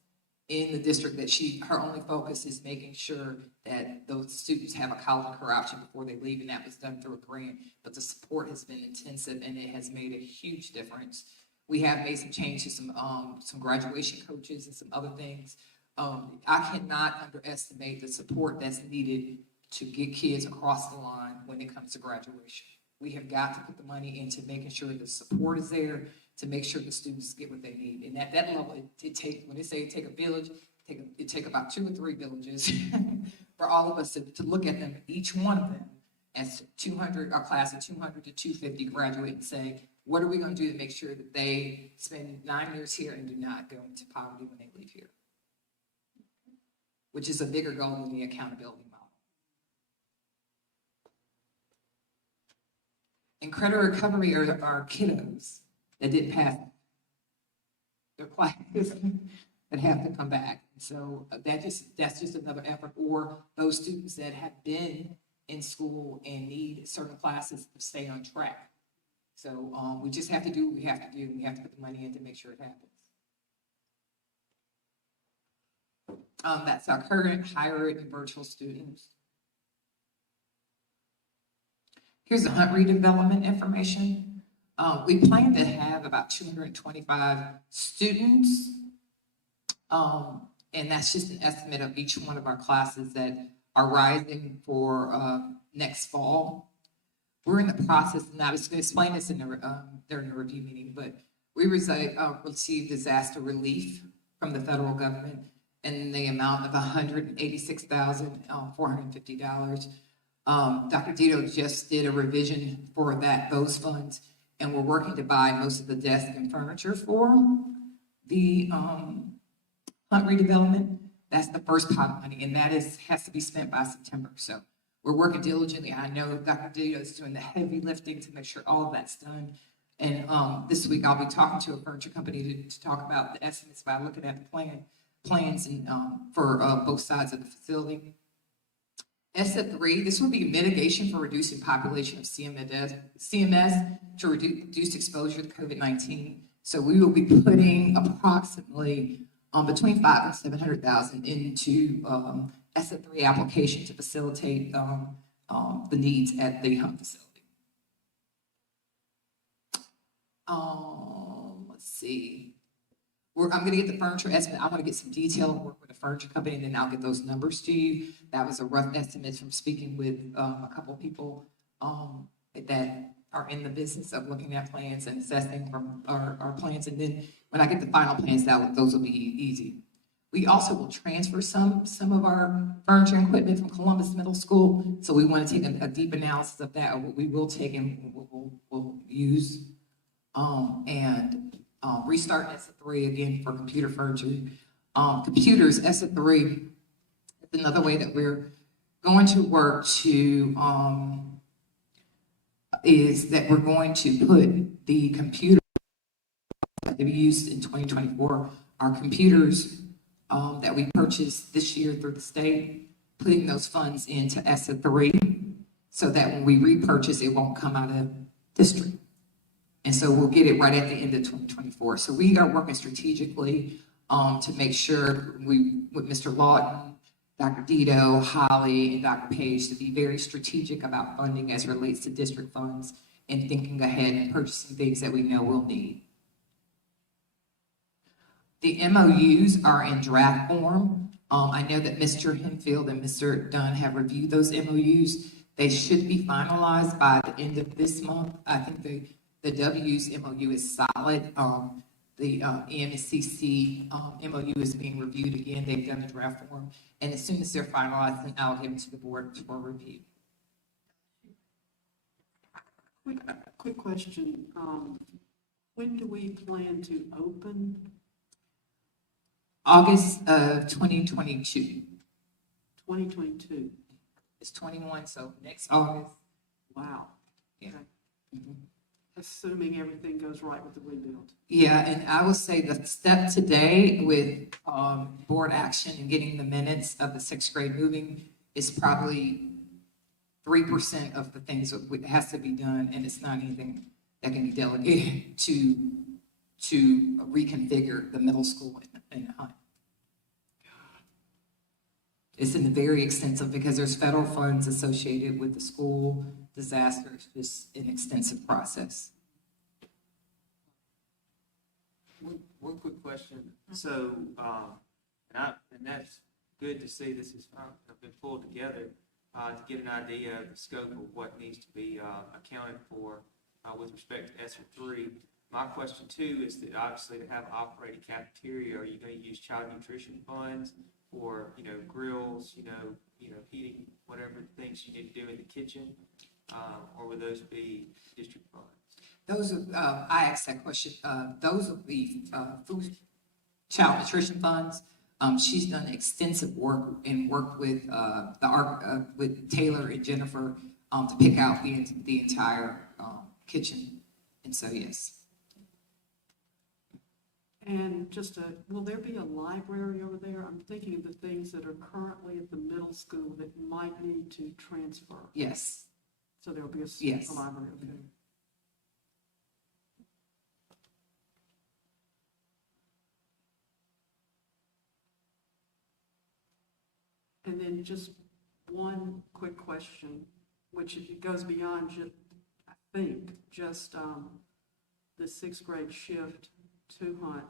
in the district that her only focus is making sure that those students have a college career option before they leave, and that was done through a grant. But the support has been intensive, and it has made a huge difference. We have made some changes, some graduation coaches and some other things. I cannot underestimate the support that's needed to get kids across the line when it comes to graduation. We have got to put the money into making sure the support is there to make sure the students get what they need. And at that level, it takes, when they say it take a village, it take about 2 or 3 villages for all of us to look at them, each one of them, as 200, our class of 200 to 250 graduate, and say, what are we going to do to make sure that they spend 9 years here and do not go into poverty when they leave here? Which is a bigger goal than the accountability model. And credit recovery are kiddos that didn't pass their classes that have to come back. So that's just another effort. Or those students that have been in school and need certain classes to stay on track. So we just have to do what we have to do. We have to put the money in to make sure it happens. That's our current hybrid and virtual students. Here's the Hunt redevelopment information. We plan to have about 225 students And that's just an estimate of each one of our classes that are rising for next fall. We're in the process, and I was going to explain this in the, during the review meeting, but we received disaster relief from the federal government in the amount of $186,450. Dr. Dito just did a revision for those funds, and we're working to buy most of the desk and furniture for the Hunt redevelopment. That's the first pot of money, and that has to be spent by September. So we're working diligently. I know Dr. Dito is doing the heavy lifting to make sure all of that's done. And this week I'll be talking to a furniture company to talk about the estimates by looking at the plans and for both sides of the facility. ESSA 3, this would be mitigation for reducing population of CMS to reduce exposure to COVID-19. So we will be putting approximately between $500,000 and $700,000 into ESSA 3 application to facilitate the needs at the Hunt facility. Let's see. I'm going to get the furniture estimate. I want to get some detail and work with the furniture company, and then I'll get those numbers to you. That was a rough estimate from speaking with a couple of people that are in the business of looking at plans and assessing from our plans. And then when I get the final plans out, those will be easy. We also will transfer some of our furniture and equipment from Columbus Middle School. So we want to take a deep analysis of that, of what we will take and what we'll use. And restart ESSA 3 again for computer furniture. Computers, ESSA 3 is another way that we're going to work to, is that we're going to put the computer that we used in 2024, our computers that we purchased this year through the state, putting those funds into ESSA 3 so that when we repurchase, it won't come out of district. And so we'll get it right at the end of 2024. So we are working strategically to make sure with Mr. Lawton, Dr. Dito, Holly, and Dr. Page to be very strategic about funding as relates to district funds and thinking ahead and purchasing things that we know we'll need. The MOUs are in draft form. I know that Mr. Henfield and Mr. Dunn have reviewed those MOUs. They should be finalized by the end of this month. I think the W's MOU is solid. The EMSCC MOU is being reviewed again. They've done a draft form. And as soon as they're finalized, then I'll give them to the board for review. Quick question. When do we plan to open? August of 2022. 2022. It's 21, so next August. Wow. Yeah. Okay. Mm-hmm. Assuming everything goes right with the rebuild. Yeah, and I will say the step today with board action and getting the minutes of the 6th grade moving is probably 3% of the things that has to be done, and it's not anything that can be delegated to reconfigure the middle school in Hunt. It's in the very extensive, because there's federal funds associated with the school disaster. It's just an extensive process. One quick question. So, and that's good to see this has been pulled together to get an idea of the scope of what needs to be accounted for with respect to ESSA 3. My question too is that obviously to have operating cafeteria, are you going to use child nutrition funds or, grills, heating, whatever things you need to do in the kitchen, or would those be district funds? Those are, I asked that question. Those will be food, child nutrition funds. She's done extensive work and worked with with Taylor and Jennifer to pick out the entire kitchen. And so, yes. And will there be a library over there? I'm thinking of the things that are currently at the middle school that might need to transfer. Yes. So there'll be a Yes. library, okay. And then just one quick question, which it goes beyond just the 6th grade shift to Hunt.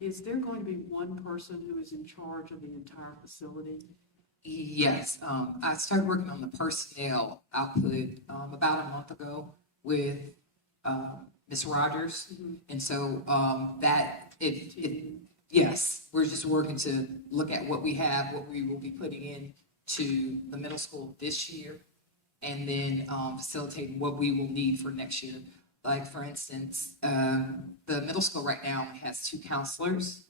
is there going to be one person who is in charge of the entire facility? Yes, I started working on the personnel output, about a month ago with, Ms. Rogers. And so, yes, we're just working to look at what we have, what we will be putting in to the middle school this year, and then, facilitating what we will need for next year. Like, for instance, the middle school right now only has 2 counselors,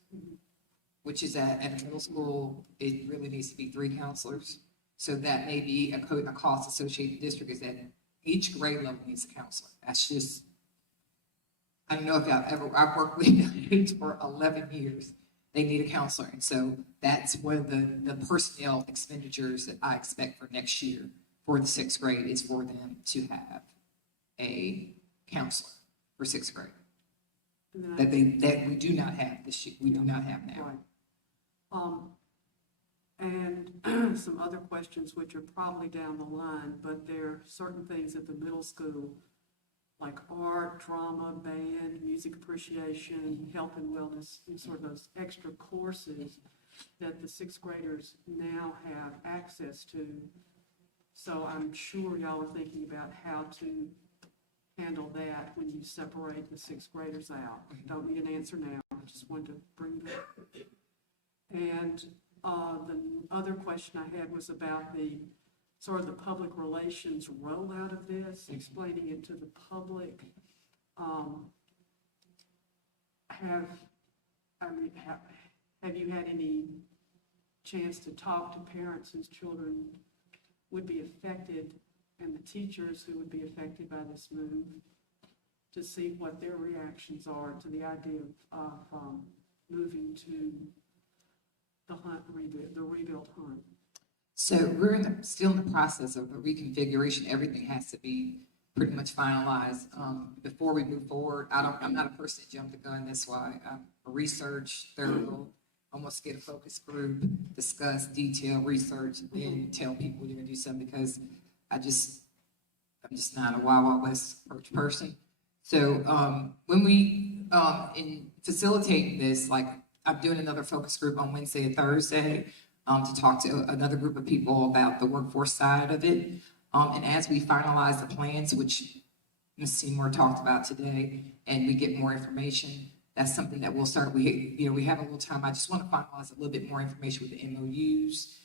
which is at a middle school, it really needs to be 3 counselors. So that may be a cost associated district, is that each grade level needs a counselor. That's just, I don't know if I've worked with kids for 11 years. They need a counselor. And so that's one of the personnel expenditures that I expect for next year for the 6th grade is for them to have a counselor for 6th grade. And then That we do not have this year, we do not have now. Right. And some other questions which are probably down the line, but there are certain things at the middle school, like art, drama, band, music appreciation, health and wellness, and sort of those extra courses that the 6th graders now have access to. So I'm sure y'all are thinking about how to handle that when you separate the 6th graders out. Don't need an answer now, I just wanted to bring that up. And the other question I had was about the sort of the public relations rollout of this, explaining it to the public. Have you had any chance to talk to parents whose children would be affected and the teachers who would be affected by this move to see what their reactions are to the idea of moving to the rebuilt hunt? So we're still in the process of the reconfiguration. Everything has to be pretty much finalized before we move forward. I'm not a person that jumped the gun. That's why I research, thorough, almost get a focus group, discuss, detail, research, and then tell people you're gonna do something, because I'm just not a Wild West approach person. So when we in facilitating this, like I'm doing another focus group on Wednesday and Thursday to talk to another group of people about the workforce side of it. And as we finalize the plans, which Ms. Seymour talked about today, and we get more information, that's something that we'll start. We have a little time. I just want to finalize a little bit more information with the MOUs,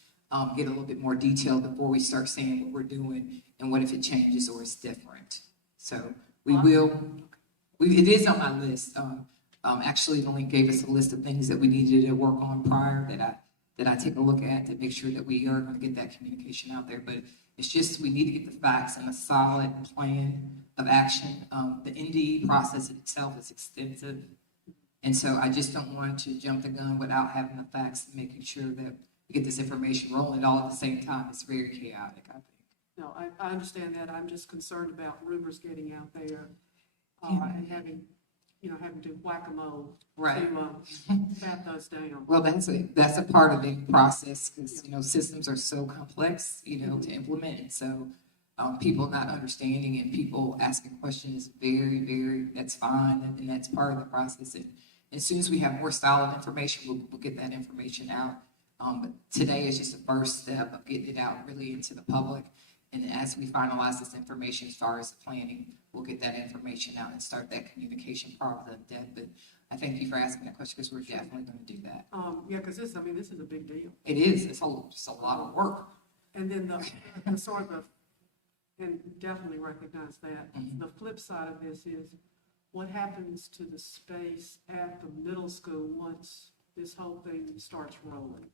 get a little bit more detail before we start saying what we're doing and what if it changes or it's different. So we will. It is on my list. Actually, the link gave us a list of things that we needed to work on prior that I take a look at to make sure that we are going to get that communication out there. But it's just we need to get the facts and a solid plan of action. The NDE process itself is extensive. And so I just don't want to jump the gun without having the facts and making sure that we get this information rolling all at the same time. It's very chaotic, I think. No, I understand that. I'm just concerned about rumors getting out there and having to whack-a-mole Right. to bat those down. Well, that's a part of the process, because, systems are so complex, to implement. And so people not understanding and people asking questions is very, very, that's fine. And that's part of the process. And as soon as we have more solid information, we'll get that information out. But today is just the first step of getting it out really into the public. And as we finalize this information as far as the planning, we'll get that information out and start that communication part of the debt. But I thank you for asking that question, because we're definitely going to do that. Yeah, because this is a big deal. It is. It's just a lot of work. And then the sort of, and definitely recognize that. The flip side of this is what happens to the space at the middle school once this whole thing starts rolling?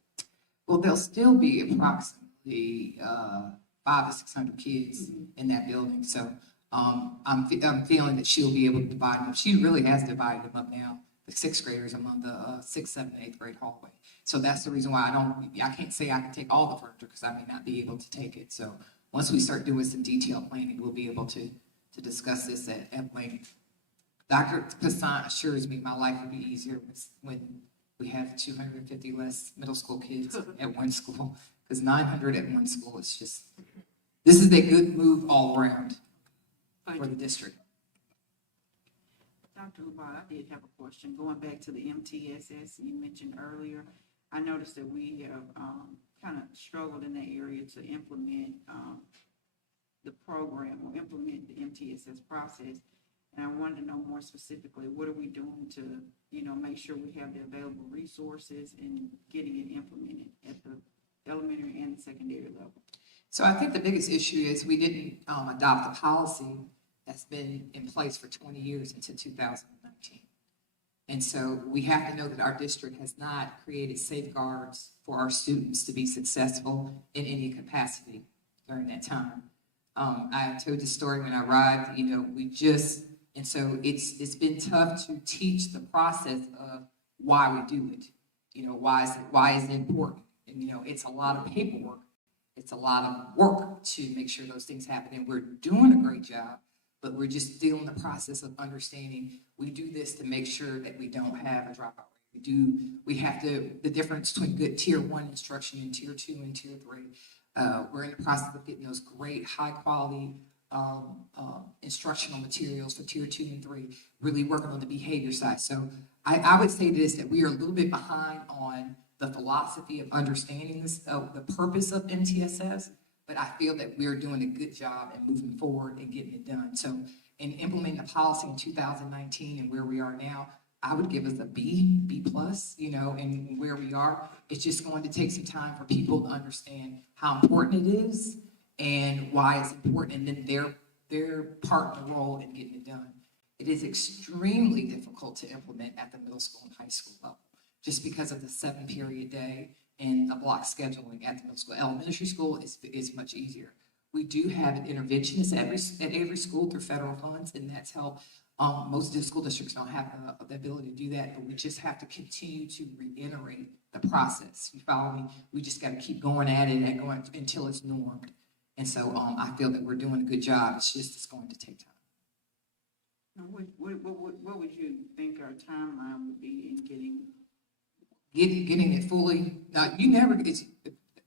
Well, there'll still be approximately 500 to 600 kids in that building. So I'm feeling that she'll be able to divide them up. She really has divided them up now, the 6th graders among the 6th, 7th, 8th grade hallway. So that's the reason why I can't say I can take all the furniture, because I may not be able to take it. So once we start doing some detailed planning, we'll be able to discuss this at length. Dr. Kassan assures me my life will be easier when we have 250 less middle school kids at one school, because 900 at one school is just, this is a good move all around for the district. Dr. Dr. Labat, I did have a question. Going back to the MTSS you mentioned earlier, I noticed that we have kind of struggled in that area to implement the program or implement the MTSS process. And I wanted to know more specifically, what are we doing to, make sure we have the available resources and getting it implemented at the elementary and the secondary level? So I think the biggest issue is we didn't adopt the policy that's been in place for 20 years into 2019. And so we have to know that our district has not created safeguards for our students to be successful in any capacity during that time. I told the story when I arrived, and so it's been tough to teach the process of why we do it. Why is it important? And, it's a lot of paperwork. It's a lot of work to make sure those things happen. And we're doing a great job, but we're just still in the process of understanding we do this to make sure that we don't have a dropout rate. The difference between good tier 1 instruction and tier 2 and tier 3. We're in the process of getting those great high quality instructional materials for tier 2 and 3, really working on the behavior side. So I would say this, that we are a little bit behind on the philosophy of understanding the purpose of MTSS, but I feel that we're doing a good job at moving forward and getting it done. So in implementing the policy in 2019 and where we are now, I would give us a B plus, and where we are. It's just going to take some time for people to understand how important it is and why it's important, and then their part in the role in getting it done. It is extremely difficult to implement at the middle school and high school level, just because of the 7-period day and the block scheduling at the middle school. Elementary school is much easier. We do have an interventionist at every school through federal funds, and that's helped. Most of the school districts don't have the ability to do that, but we just have to continue to reiterate the process. You follow me? We just got to keep going at it and going until it's normed. And so I feel that we're doing a good job. It's going to take time. Now, what would you think our timeline would be in Getting it fully? Now,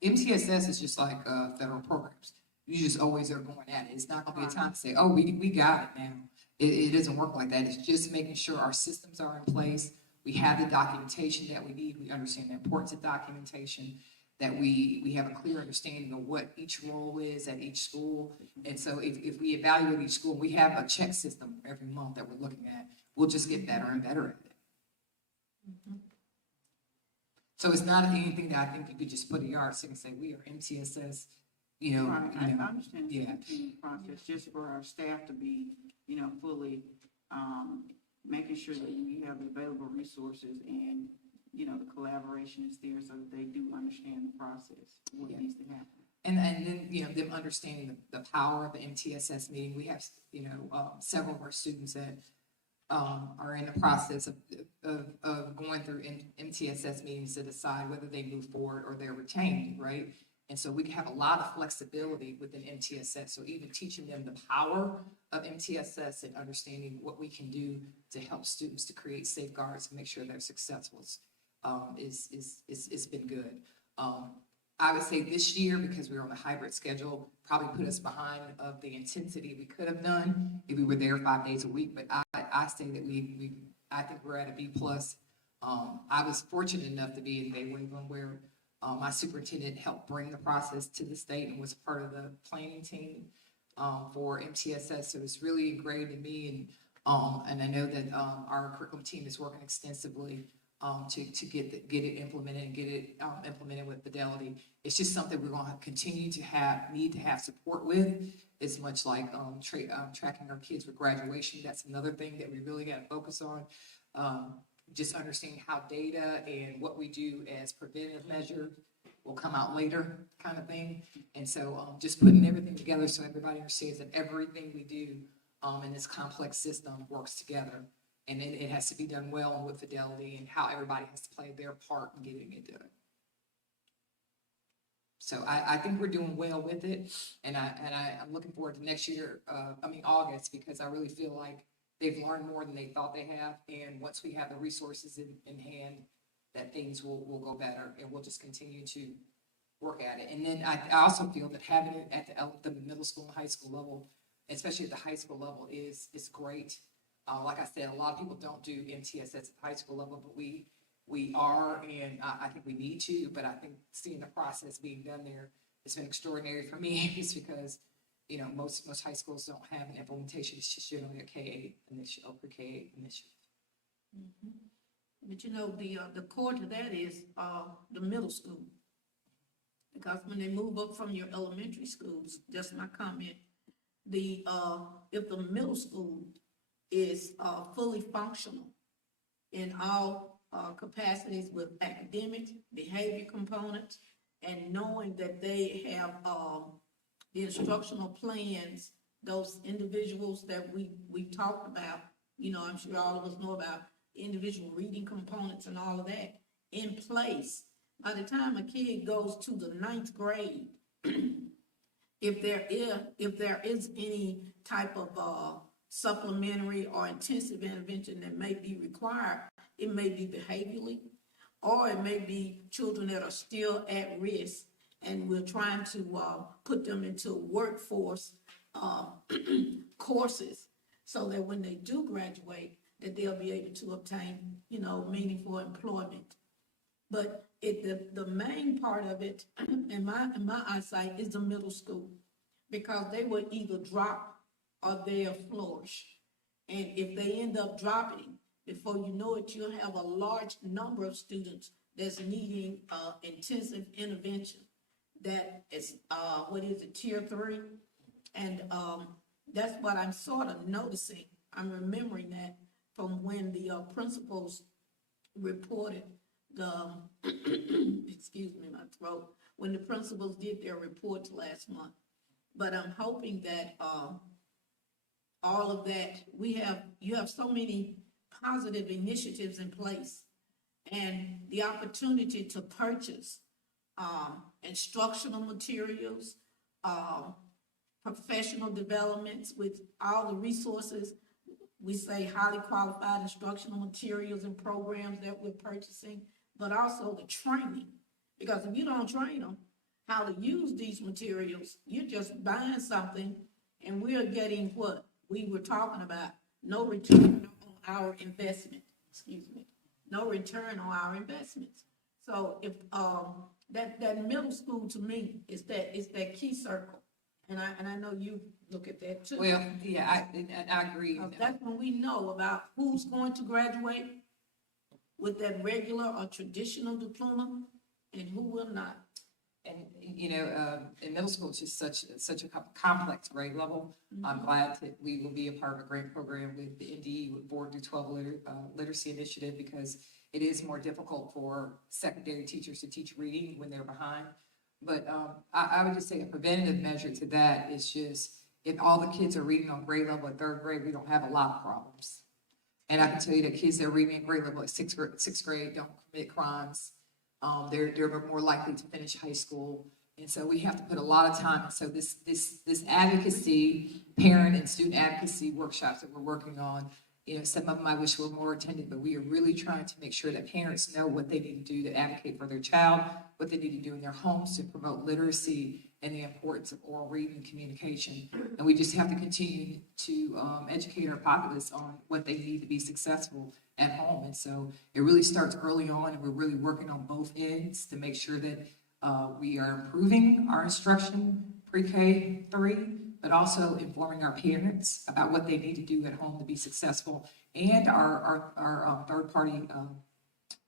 MTSS is just like federal programs. You just always are going at it. It's not going to be a time to say, oh, we got it now. It doesn't work like that. It's just making sure our systems are in place. We have the documentation that we need. We understand the importance of documentation, that we have a clear understanding of what each role is at each school. And so if we evaluate each school, we have a check system every month that we're looking at. We'll just get better and better at it. Mm-hmm. So it's not anything that I think you could just put a yardstick and say, we are MTSS, Right, I understand the yeah. process, just for our staff to be, fully making sure that we have available resources and, the collaboration is there so that they do understand the process, what needs to happen. And then, them understanding the power of the MTSS meeting. We have, several of our students that are in the process of going through MTSS meetings to decide whether they move forward or they're retained, right? And so we have a lot of flexibility within MTSS. So even teaching them the power of MTSS and understanding what we can do to help students to create safeguards and make sure they're successful it's been good. I would say this year, because we were on a hybrid schedule, probably put us behind of the intensity we could have done if we were there 5 days a week. But I say that I think we're at a B plus. I was fortunate enough to be in Bay Waveland where my superintendent helped bring the process to the state and was part of the planning team for MTSS. So it's really ingrained in me, and I know that our curriculum team is working extensively to get it implemented and get it implemented with fidelity. It's just something we're going to continue to need to have support with. It's much like tracking our kids with graduation. That's another thing that we really got to focus on. Just understanding how data and what we do as preventative measure will come out later, kind of thing. And so just putting everything together so everybody understands that everything we do in this complex system works together. And it has to be done well and with fidelity, and how everybody has to play their part in getting it done. So I think we're doing well with it, and I'm looking forward to next year, August, because I really feel like they've learned more than they thought they have, and once we have the resources in hand, that things will go better, and we'll just continue to work at it. And then I also feel that having it at the middle school and high school level, especially at the high school level, is great. Like I said, a lot of people don't do MTSS at the high school level, but we are, and I think we need to, but I think seeing the process being done there has been extraordinary for me, just because, you know, most high schools don't have an implementation. It's just generally a K-8 initiative, or K-8 initiative. But you know, the core to that is, the middle school. Because when they move up from your elementary schools, just my comment, if the middle school is, fully functional in all, capacities with academic, behavior components, and knowing that they have, the instructional plans, those individuals that we talked about, you know, I'm sure all of us know about individual reading components and all of that in place. By the time a kid goes to the 9th grade, if there is any type of supplementary or intensive intervention that may be required, it may be behaviorally, or it may be children that are still at risk, and we're trying to put them into workforce courses, so that when they do graduate, that they'll be able to obtain, you know, meaningful employment. But the main part of it, in my eyesight, is the middle school, because they will either drop or they'll flourish. And if they end up dropping, before you know it, you'll have a large number of students that's needing intensive intervention. That is, what is it, tier 3? And that's what I'm sort of noticing. I'm remembering that from when the principals reported the, excuse me, my throat, when the principals did their reports last month. But I'm hoping that all of that, you have so many positive initiatives in place, and the opportunity to purchase instructional materials, professional developments with all the resources. We say highly qualified instructional materials and programs that we're purchasing, but also the training. Because if you don't train them how to use these materials, you're just buying something, and we're getting what we were talking about, no return on our investment, excuse me, no return on our investments. So if, that middle school to me is that key circle. And I know you look at that too. Well, yeah, I agree. That's when we know about who's going to graduate with that regular or traditional diploma and who will not. And, you know, in middle school, it's just such a complex grade level. I'm glad that we will be a part of a grant program with the NDE, with Board through 12 Literacy Initiative, because it is more difficult for secondary teachers to teach reading when they're behind. But I would just say a preventative measure to that is just, if all the kids are reading on grade level at 3rd grade, we don't have a lot of problems. And I can tell you that kids that are reading at grade level at 6th grade don't commit crimes. They're more likely to finish high school. And so we have to put a lot of time. And so this advocacy, parent and student advocacy workshops that we're working on, you know, some of them I wish were more attended, but we are really trying to make sure that parents know what they need to do to advocate for their child, what they need to do in their homes to promote literacy and the importance of oral reading and communication. And we just have to continue to educate our populace on what they need to be successful at home. And so it really starts early on, and we're really working on both ends to make sure that we are improving our instruction pre-K 3, but also informing our parents about what they need to do at home to be successful, and our third-party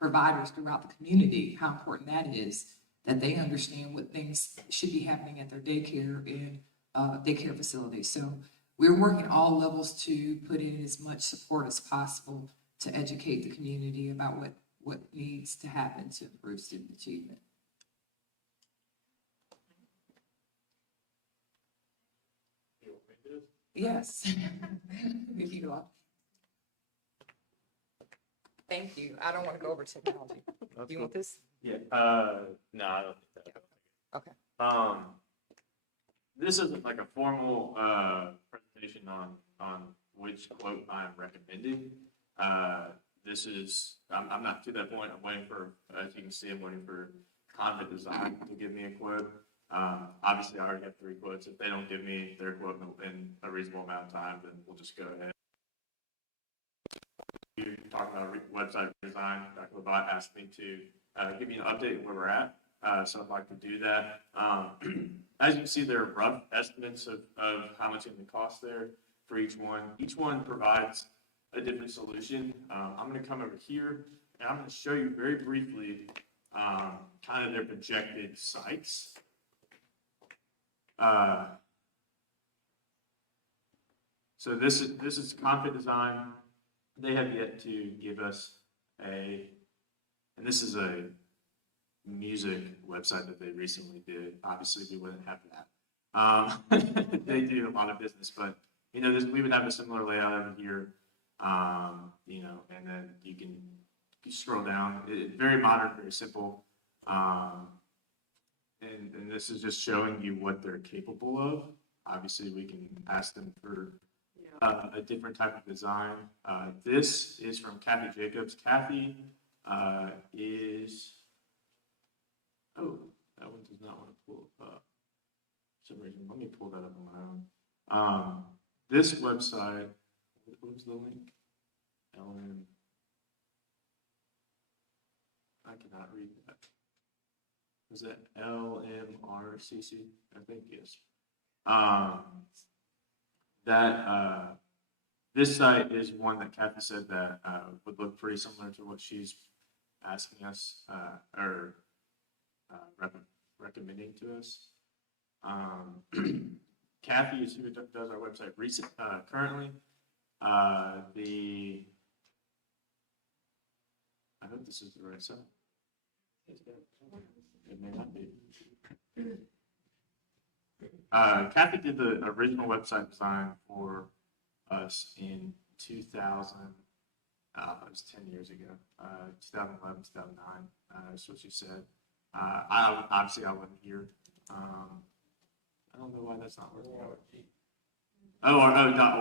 providers throughout the community, how important that is, that they understand what things should be happening at their daycare and daycare facilities. So we're working all levels to put in as much support as possible to educate the community about what needs to happen to improve student achievement. Yes. If you want. Thank you. I don't want to go over technology. Do you want this? Yeah, no, I don't think that. Okay. This isn't like a formal, presentation on which quote I'm recommending. This is, I'm not to that point. I'm waiting for, as you can see, I'm waiting for Content Design to give me a quote. Obviously I already have 3 quotes. If they don't give me their quote in a reasonable amount of time, then we'll just go ahead talking about website design, Dr. Labat asked me to give you an update of where we're at. So I'd like to do that. As you can see, there are rough estimates of how much it would cost there for each one. Each one provides a different solution. I'm going to come over here and I'm going to show you very briefly kind of their projected sites. So this is Confit Design. They have yet to give us and this is a music website that they recently did. Obviously, we wouldn't have that. They do a lot of business, but we would have a similar layout over here. And then you scroll down. Very modern, very simple. And this is just showing you what they're capable of. Obviously, we can ask them for a different type of design. This is from Kathy Jacobs. Kathy is, that one does not want to pull up for some reason. Let me pull that up on my own. This website, what was the link? I cannot read that. Was that LMRCC? I think yes. This site is one that Kathy said that would look pretty similar to what she's asking us recommending to us. Kathy is who does our website currently. I hope this is the right site. It may not be. Kathy did the original website design for us in 2000. It was 10 years ago, 2011, 2009. That's what she said. I wasn't here. I don't know why that's not working out.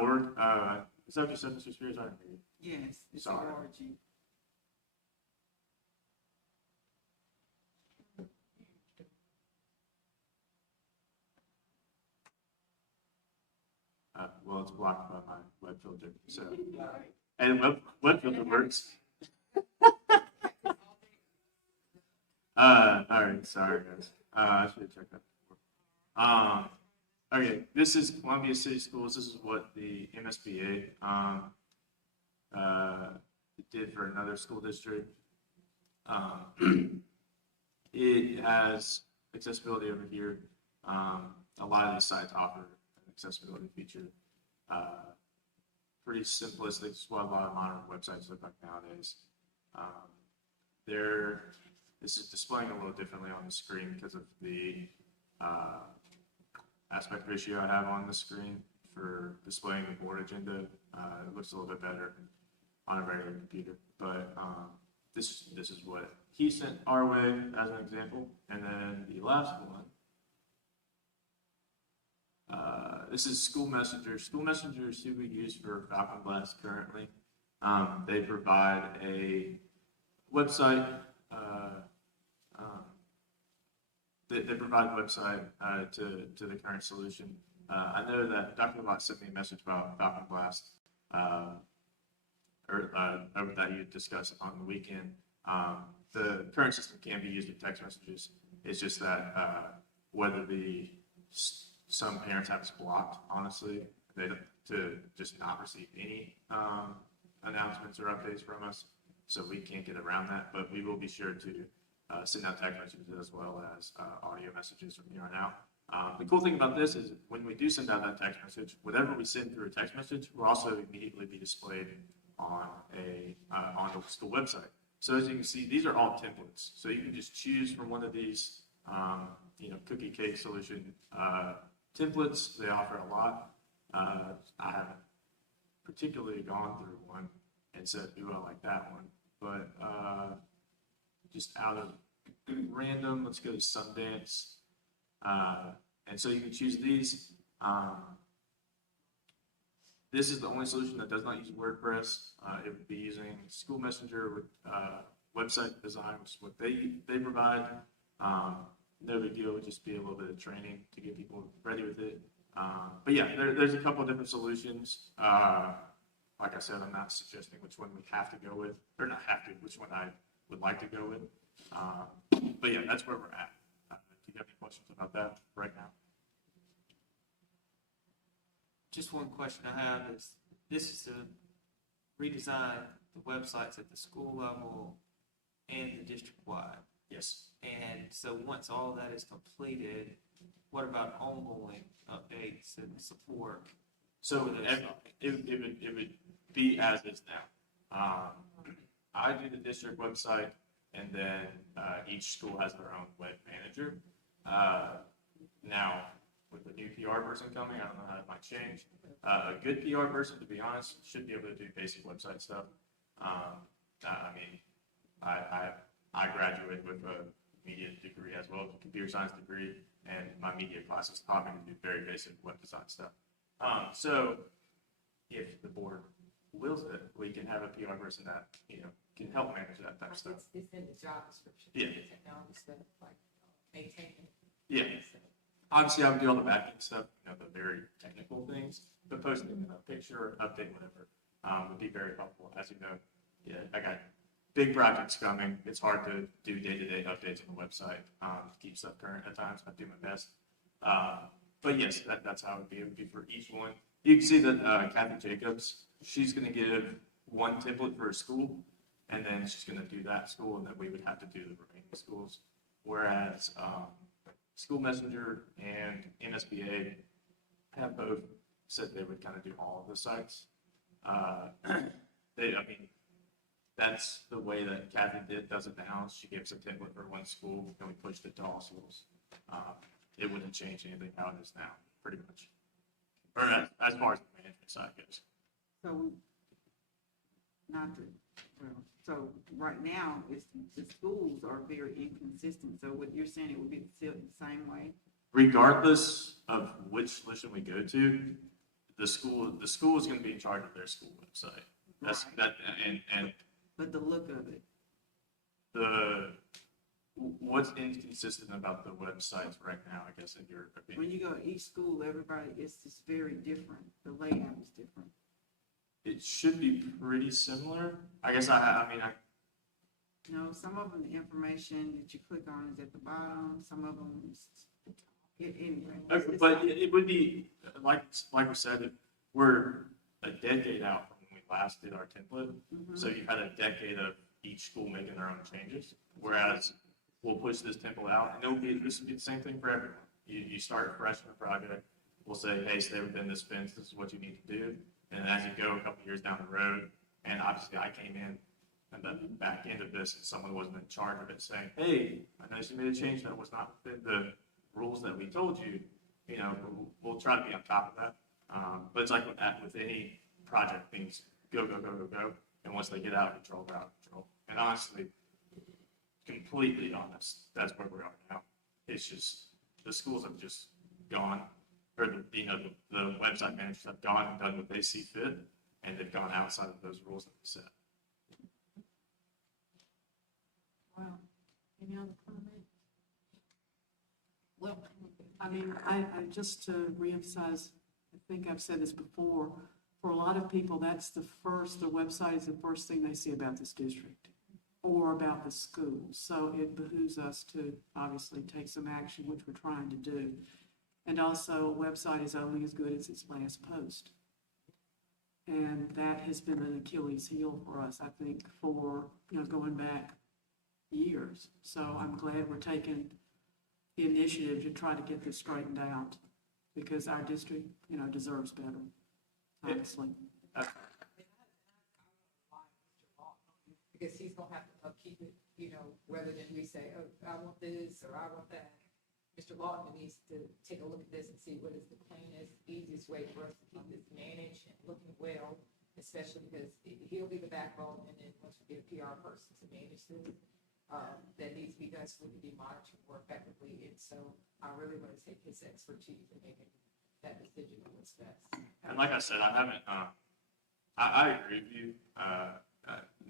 .org. Is that what you said, Mr. Spears? I didn't hear you. Yes, it's Sorry. org. Well, it's blocked by my web filter. So, and web filter works. All right, sorry guys. I should have checked that before. Okay, this is Columbia City Schools. This is what the MSBA did for another school district. It has accessibility over here. A lot of these sites offer an accessibility feature. Pretty simplistic. It's what a lot of modern websites look like nowadays. This is displaying a little differently on the screen because of the aspect ratio I have on the screen for displaying the board agenda. It looks a little bit better on a regular computer, but this is what he sent our way as an example. And then the last one, this is School Messenger. School Messenger is who we use for Falcon Blast currently. They provide a website. They provide a website to the current solution. I know that Dr. Lott sent me a message about Falcon Blast, that you discussed on the weekend. The current system can be used with text messages. It's just that whether some parents have us blocked, honestly, to just not receive any announcements or updates from us, so we can't get around that. But we will be sure to send out text messages as well as audio messages from here on out. The cool thing about this is when we do send out that text message, whatever we send through a text message will also immediately be displayed on the school website. So as you can see, these are all templates. So you can just choose from one of these, cookie cake solution templates. They offer a lot. I haven't particularly gone through one and said, "Ooh, I like that one." But just out of random, let's go to Sundance. And so you can choose these. This is the only solution that does not use WordPress. It would be using School Messenger with website design, which is what they provide. No big deal. It would just be a little bit of training to get people ready with it. But yeah, there's a couple of different solutions. like I said, I'm not suggesting which one we have to go with, or not have to, which one I would like to go with. But yeah, that's where we're at. Do you have any questions about that right now? Just one question I have is, this is to redesign the websites at the school level and the district-wide. Yes. And so once all that is completed, what about ongoing updates and support? So for those it would be as is now. I do the district website, and then each school has their own web manager. Now, with the new PR person coming, I don't know how it might change. A good PR person, to be honest, should be able to do basic website stuff. I mean, I graduated with a media degree as well, a computer science degree, and my media classes taught me to do very basic web design stuff. So if the board wills it, we can have a PR person that, can help manage that type of stuff. It's in the job description. Yeah. The technology stuff, like maintaining. Yeah. Obviously, I would do all the back-end stuff, the very technical things, but posting a picture, update, whatever, would be very helpful. As you know, yeah, I got big projects coming. It's hard to do day-to-day updates on the website, to keep stuff current at times. I do my best. But yes, that's how it would be. It would be for each one. You can see that Kathy Jacobs, she's going to give one template for a school, and then she's going to do that school, and then we would have to do the remaining schools. Whereas School Messenger and MSBA have both said they would kind of do all of the sites. That's the way that Kathy does it now. She gives a template for one school, and we pushed it to all schools. It wouldn't change anything how it is now, pretty much. Or as far as the management side goes. So, so right now, the schools are very inconsistent, so what you're saying, it would be still the same way? Regardless of which solution we go to, the school is going to be in charge of their school website. That's Right. and But the look of it, what's inconsistent about the websites right now, I guess, in your opinion? when you go to each school, everybody, it's just very different, the layout is different. It should be pretty similar. I guess Some of them, the information that you click on is at the bottom, some of them, anyway. But it would be, like we said, we're a decade out from when we last did our template. Mhm. So you've had a decade of each school making their own changes. Whereas we'll push this template out, and this will be the same thing for everyone. You start fresh in a project, we'll say, hey, stay within this fence, this is what you need to do. And as you go a couple years down the road, and obviously I came in and the back end of this, and someone wasn't in charge of it, saying, hey, I noticed you made a change that was not within the rules that we told you, we'll try to be on top of that. But it's like with any project, things go. And once they get out of control, they're out of control. And honestly, completely honest, that's where we are now. It's just, the schools have just gone, or the website managers have gone and done what they see fit, and they've gone outside of those rules that we set. Wow. Any other comment? Well, I just to reemphasize, I think I've said this before, for a lot of people, the website is the first thing they see about this district or about the school. So it behooves us to obviously take some action, which we're trying to do. And also, a website is only as good as its last post. And that has been an Achilles heel for us, I think, for, going back years. So I'm glad we're taking the initiative to try to get this straightened out, because our district, deserves better, honestly. Because he's gonna have to upkeep it, rather than we say, oh, I want this, or I want that. Mr. Lawton needs to take a look at this and see what is the cleanest, easiest way for us to keep this managed and looking well, especially because he'll be the backbone, and then once we get a PR person to manage this, that needs to be done so we can be monitored more effectively. And so I really want to take his expertise in making that decision on what's best. And like I said, I haven't, I agree with you,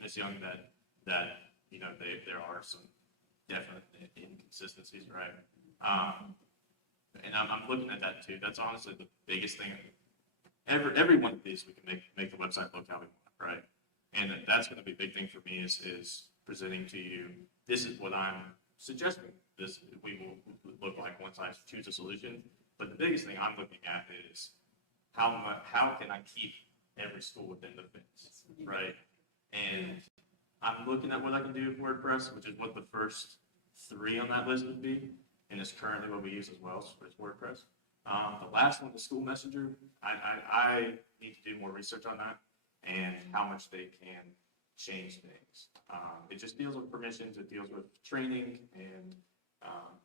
Ms. Young, that, there are some definite inconsistencies, right? And I'm looking at that too. That's honestly the biggest thing. every one of these, we can make the website look how we want, right? And that's going to be a big thing for me is presenting to you, this is what I'm suggesting this we will look like once I choose a solution. But the biggest thing I'm looking at is how can I keep every school within the fence, right? And I'm looking at what I can do with WordPress, which is what the first 3 on that list would be, and it's currently what we use as well, so it's WordPress. The last one, the school messenger, I need to do more research on that and how much they can change things. It just deals with permissions, it deals with training, and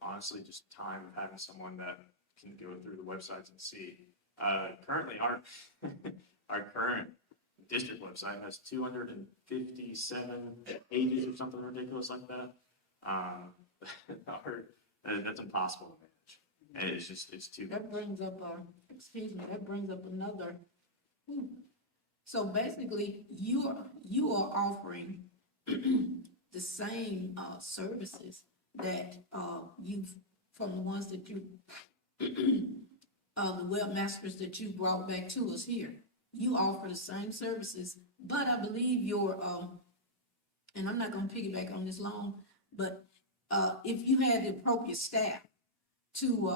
honestly, just time of having someone that can go through the websites and see. Currently, our current district website has 257 pages or something ridiculous like that. That's impossible to manage. And it's too. That brings up, that brings up another. So basically, you are offering the same services that from the ones that you, the webmasters that you brought back to us here. You offer the same services, but I believe your, and I'm not gonna piggyback on this long, but if you had the appropriate staff to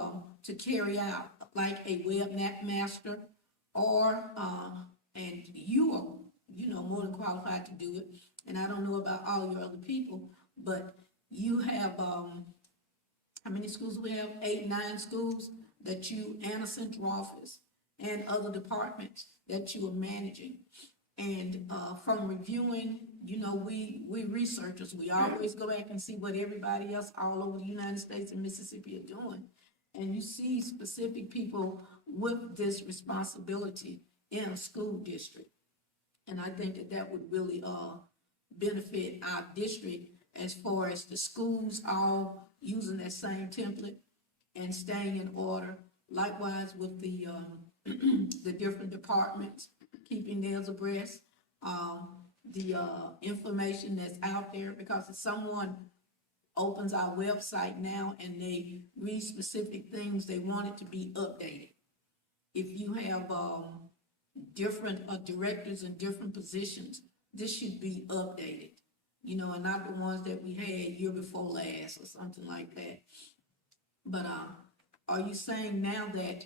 carry out, like a webmaster, or and you are, more than qualified to do it. And I don't know about all your other people, but you have how many schools we have? 8, 9 schools that you, and a central office and other departments that you are managing. And from reviewing, we researchers, we always go back and see what everybody else all over the United States and Mississippi are doing. And you see specific people with this responsibility in a school district. And I think that would really benefit our district as far as the schools all using that same template and staying in order. Likewise with the the different departments, keeping theirs abreast, the information that's out there, because if someone opens our website now and they read specific things, they want it to be updated. If you have different directors in different positions, this should be updated, and not the ones that we had year before last or something like that. But are you saying now that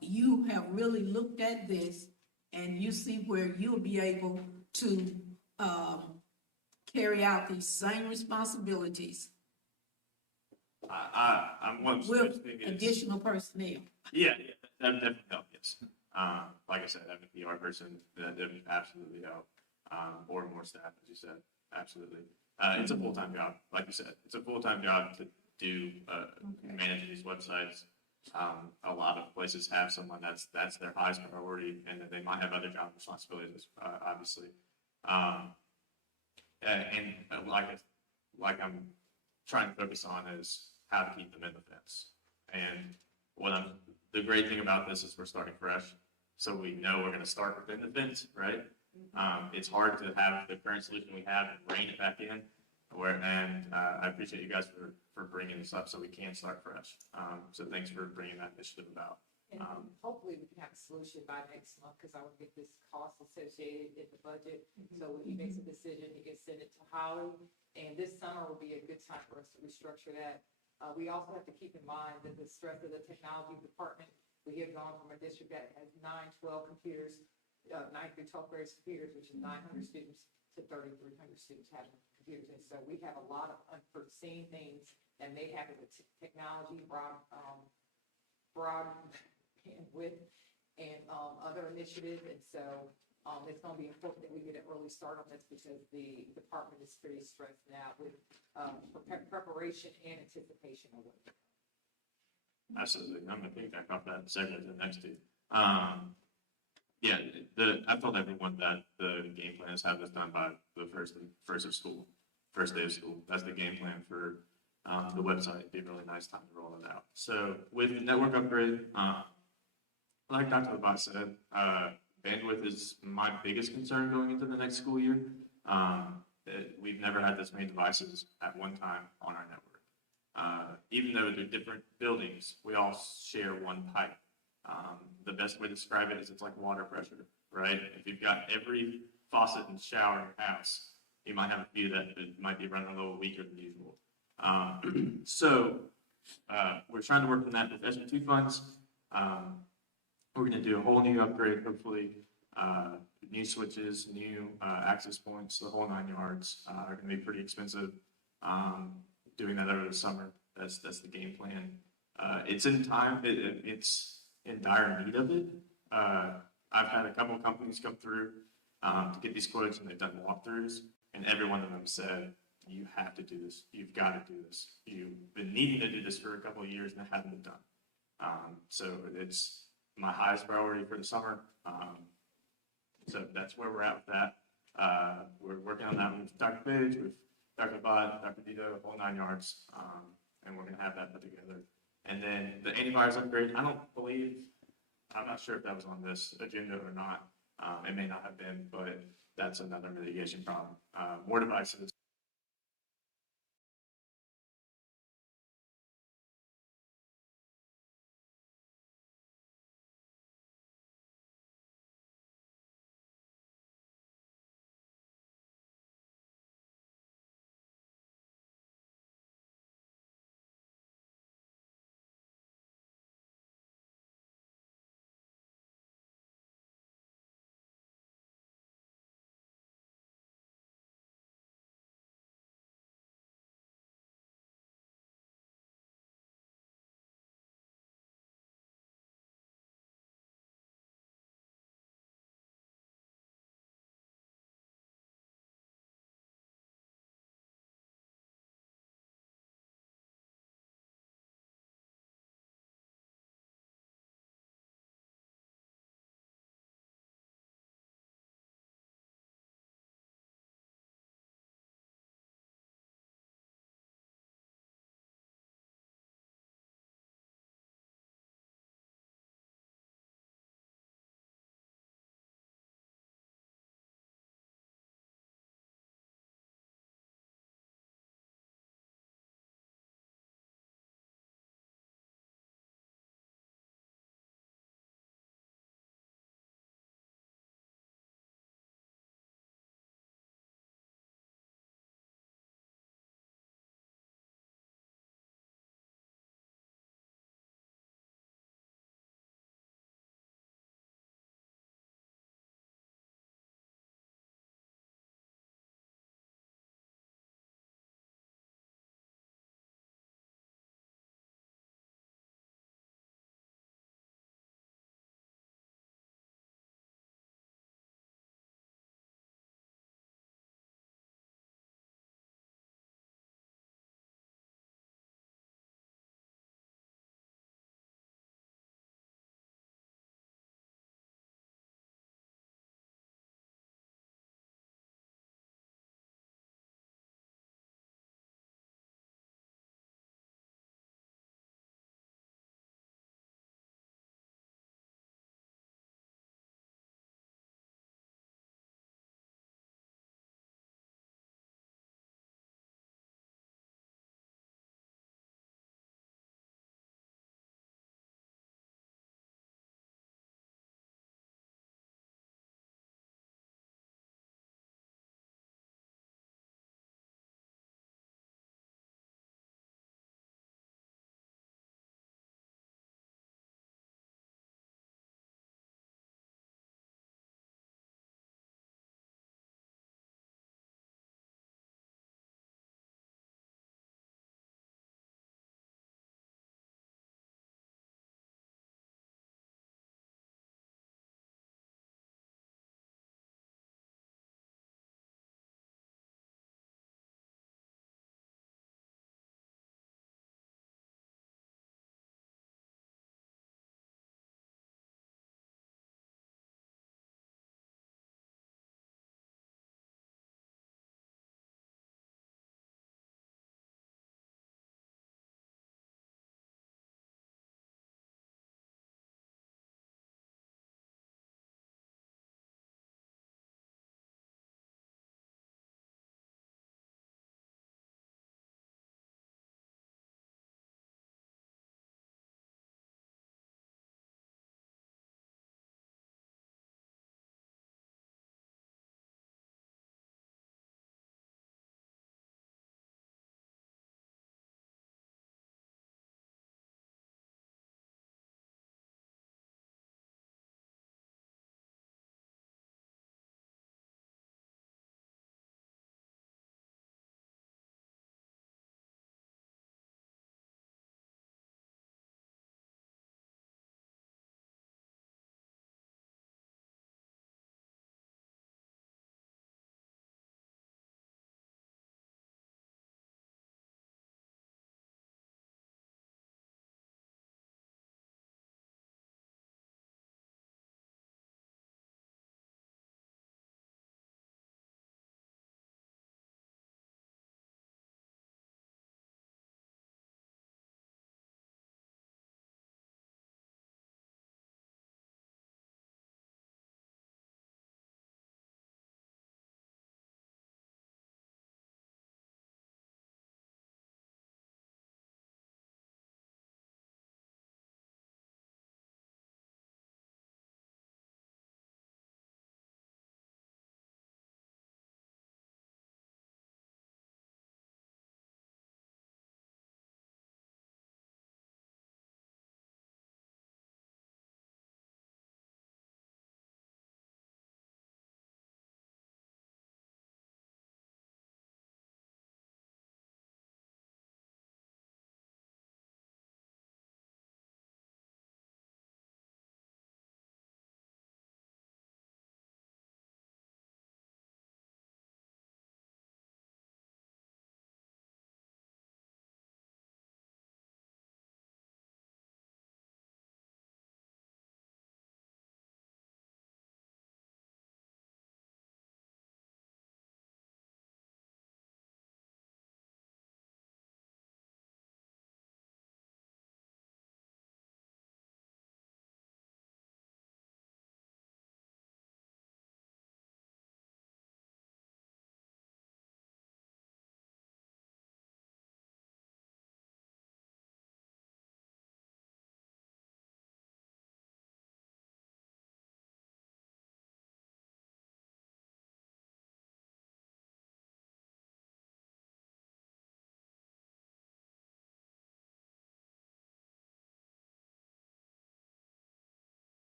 you have really looked at this and you see where you'll be able to carry out these same responsibilities I'm one with thing is, additional personnel? yeah, that would definitely help, yes. Like I said, having a PR person, that would absolutely help. Or more staff, as you said, absolutely. It's a full-time job, like you said. It's a full-time job to do, manage these websites. A lot of places have someone that's their highest priority, and then they might have other job responsibilities, obviously. And like I'm trying to focus on is how to keep them in the fence. And the great thing about this is we're starting fresh, so we know we're going to start within the fence, right? It's hard to have the current solution we have and rein it back in. I appreciate you guys for bringing this up so we can start fresh. So thanks for bringing that initiative about. And hopefully we can have a solution by next month, because I would get this cost associated in the budget. So when he makes a decision, he can send it to Holly. And this summer will be a good time for us to restructure that. We also have to keep in mind that the strength of the technology department, we have gone from a district that has 9, 12 computers, 9th through 12th grade computers, which is 900 students, to 3,300 students having computers. And so we have a lot of unforeseen things that may happen with technology, broad bandwidth, and other initiatives. And so it's going to be important that we get an early start on this, because the department is pretty stressed now with preparation and anticipation of it. Absolutely. I'm going to piggyback off that segment to the next two. Yeah, I told everyone that the game plan is have this done by the first day of school. That's the game plan for the website. It'd be a really nice time to roll it out. So with the network upgrade, like Dr. Labat said, bandwidth is my biggest concern going into the next school year. We've never had this many devices at one time on our network. Even though they're different buildings, we all share one pipe. The best way to describe it is it's like water pressure, right? If you've got every faucet and shower in your house, you might have a few that might be running a little weaker than usual. We're trying to work on that with SB2 funds. We're going to do a whole new upgrade, hopefully, new switches, new access points, the whole 9 yards are going to be pretty expensive. Doing that over the summer, that's the game plan. It's in time. It's in dire need of it. I've had a couple of companies come through to get these quotes, and they've done walkthroughs, and every one of them said, "You have to do this. You've got to do this. You've been needing to do this for a couple of years, and it hasn't been done." So it's my highest priority for the summer. So that's where we're at with that. We're working on that with Dr. Page, with Dr. Bott, Dr. Dito, whole 9 yards, and we're going to have that put together. And then the antivirus upgrade, I'm not sure if that was on this agenda or not. It may not have been, but that's another mitigation problem. More devices,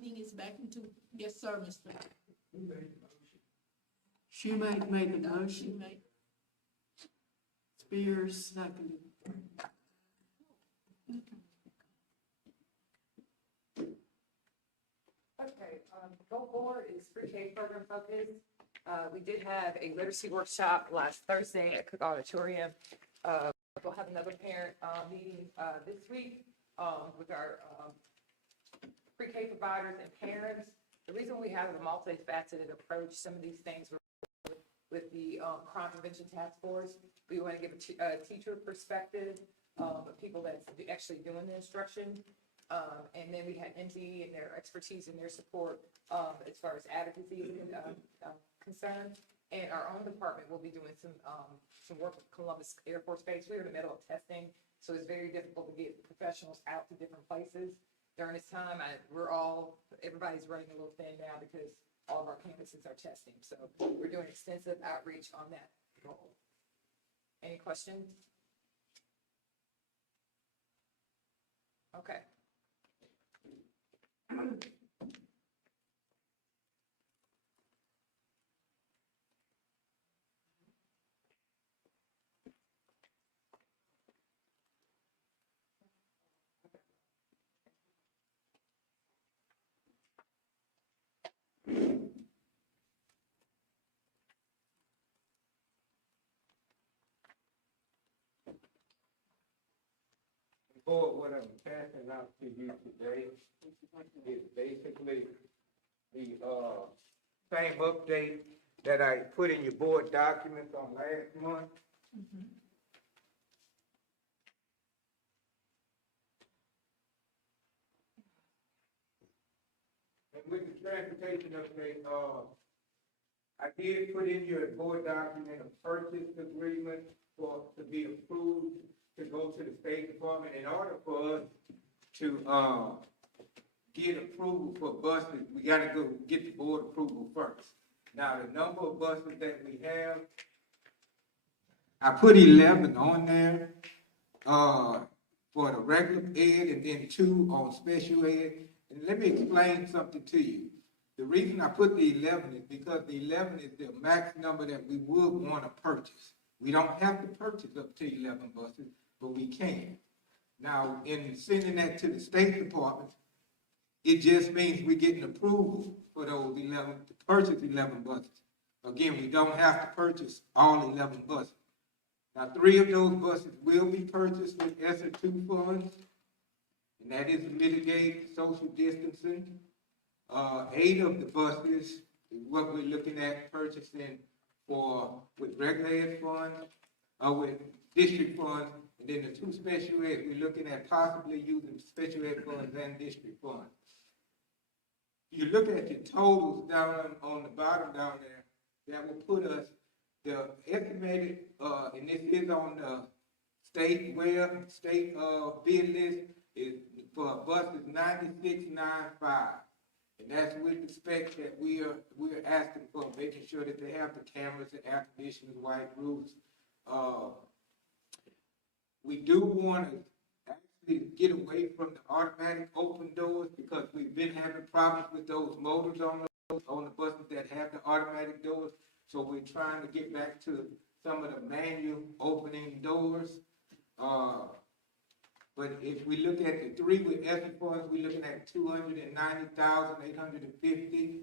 meeting is back into, yes, sir, Mr. Schumate made the motion, Schumate. Spears seconded. Okay, goal board is pre-K program focused. We did have a literacy workshop last Thursday at Cook Auditorium. We'll have another parent, meeting, this week, with our, pre-K providers and parents. The reason we have a multifaceted approach, some of these things were with the, crime prevention task force. We want to give a teacher perspective, of people that's actually doing the instruction. And then we had NT and their expertise and their support, as far as advocacy is concerned. And our own department will be doing some work with Columbus Air Force Base. We're in the middle of testing, so it's very difficult to get professionals out to different places. During this time, everybody's running a little thin now because all of our campuses are testing. So we're doing extensive outreach on that goal. Any questions? Okay. Board, what I'm passing out to you today is basically the, same update that I put in your board documents on last month. And with the transportation update, I did put in your board document a purchase agreement to be approved to go to the State Department. In order for us to, get approval for buses, we gotta go get the board approval first. Now, the number of buses that we have, I put 11 on there, for the regular ed and then 2 on special ed. And let me explain something to you. The reason I put the 11 is because the 11 is the max number that we would want to purchase. We don't have to purchase up to 11 buses, but we can. Now, in sending that to the State Department, it just means we're getting approval for those 11, to purchase 11 buses. Again, we don't have to purchase all 11 buses. Now, 3 of those buses will be purchased with ESSER 2 funds, and that is to mitigate social distancing. 8 of the buses is what we're looking at purchasing with regular ed funds, with district funds, and then the 2 special ed, we're looking at possibly using special ed funds and district funds. You look at your totals down on the bottom down there, that will put us, the estimated, and this is on the state bid list, is for a bus is 9695. And that's with the specs that we're asking for, making sure that they have the cameras, the air conditioners, white roofs. We do want to actually get away from the automatic open doors because we've been having problems with those motors on the buses that have the automatic doors. So we're trying to get back to some of the manual opening doors. But if we look at the 3 with ESSER funds, we're looking at 290,850.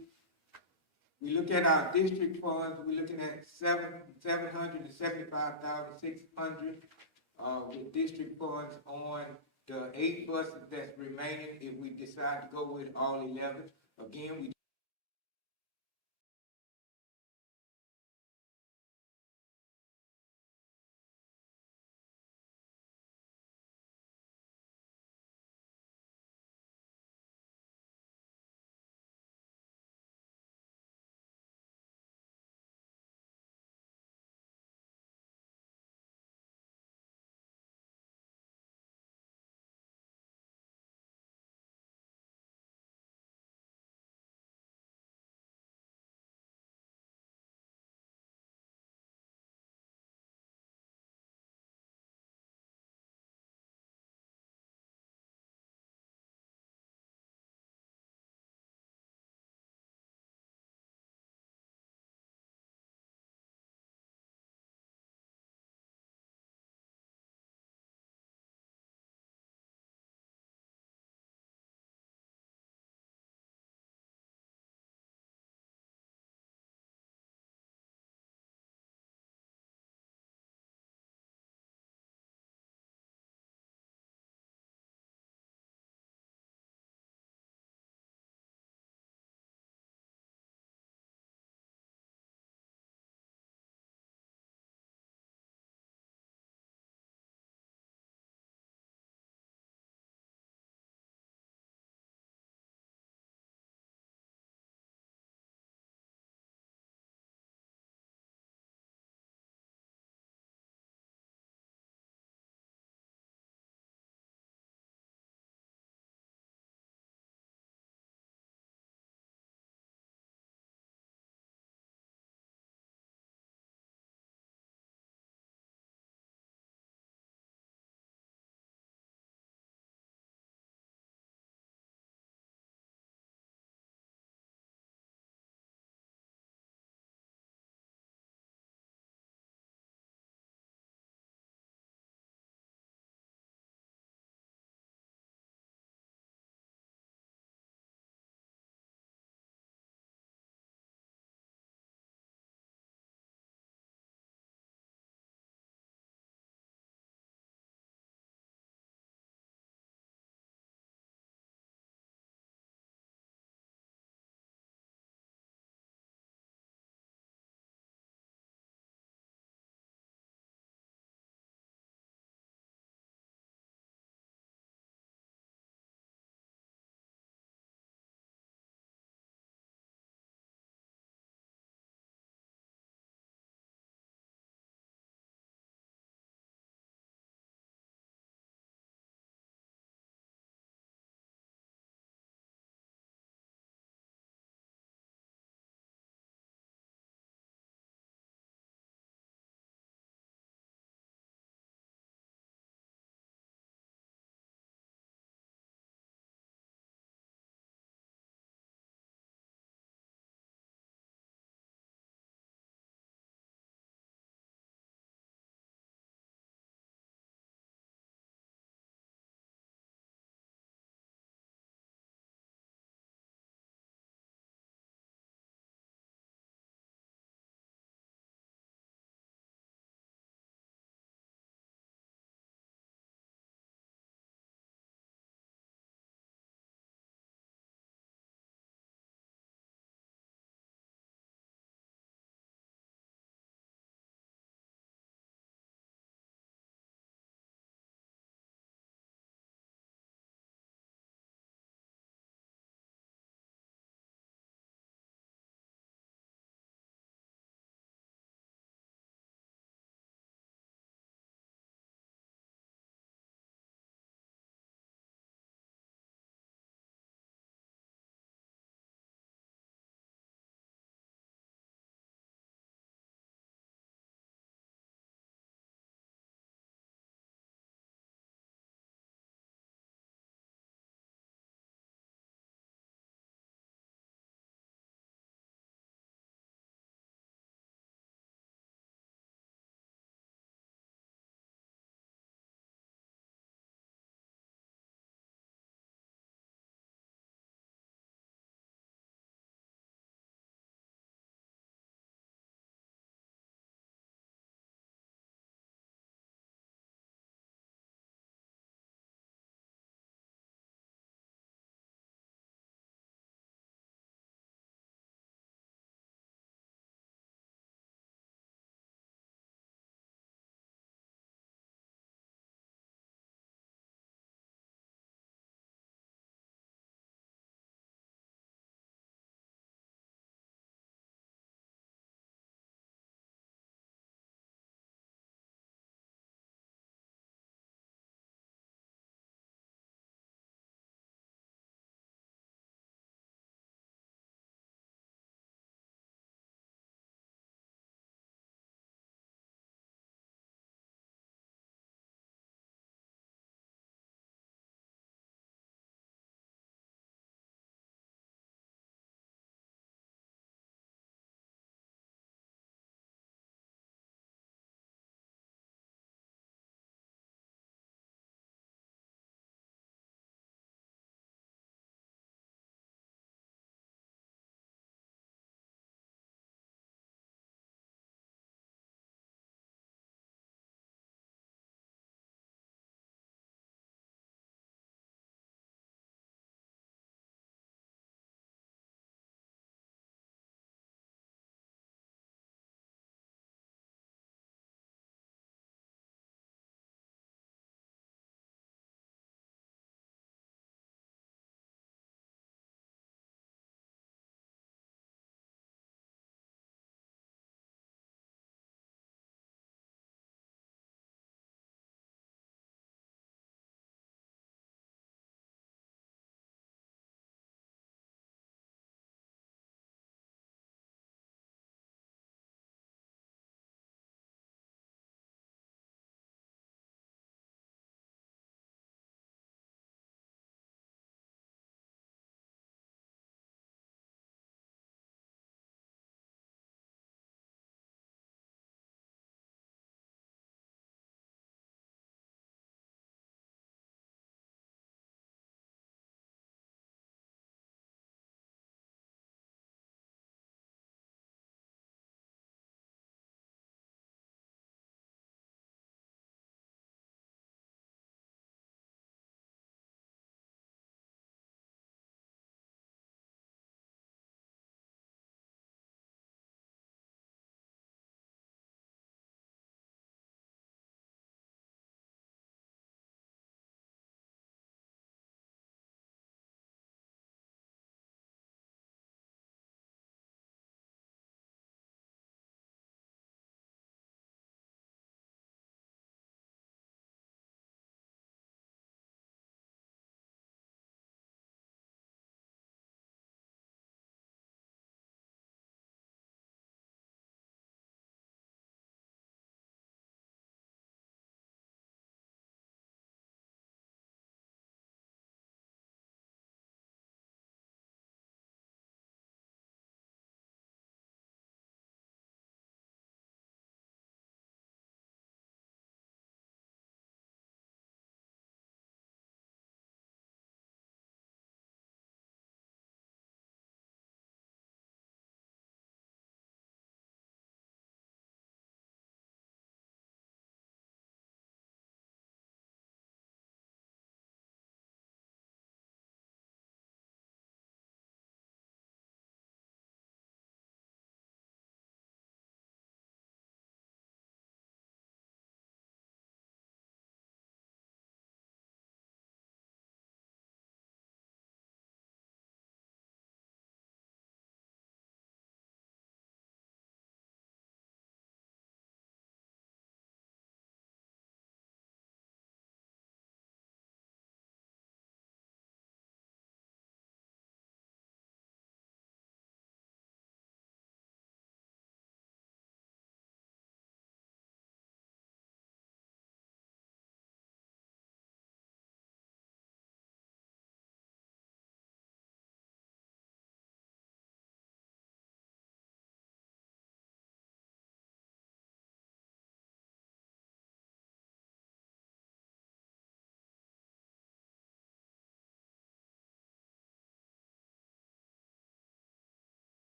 We look at our district funds, we're looking at 775,600 with district funds on the 8 buses that's remaining if we decide to go with all 11. Again, we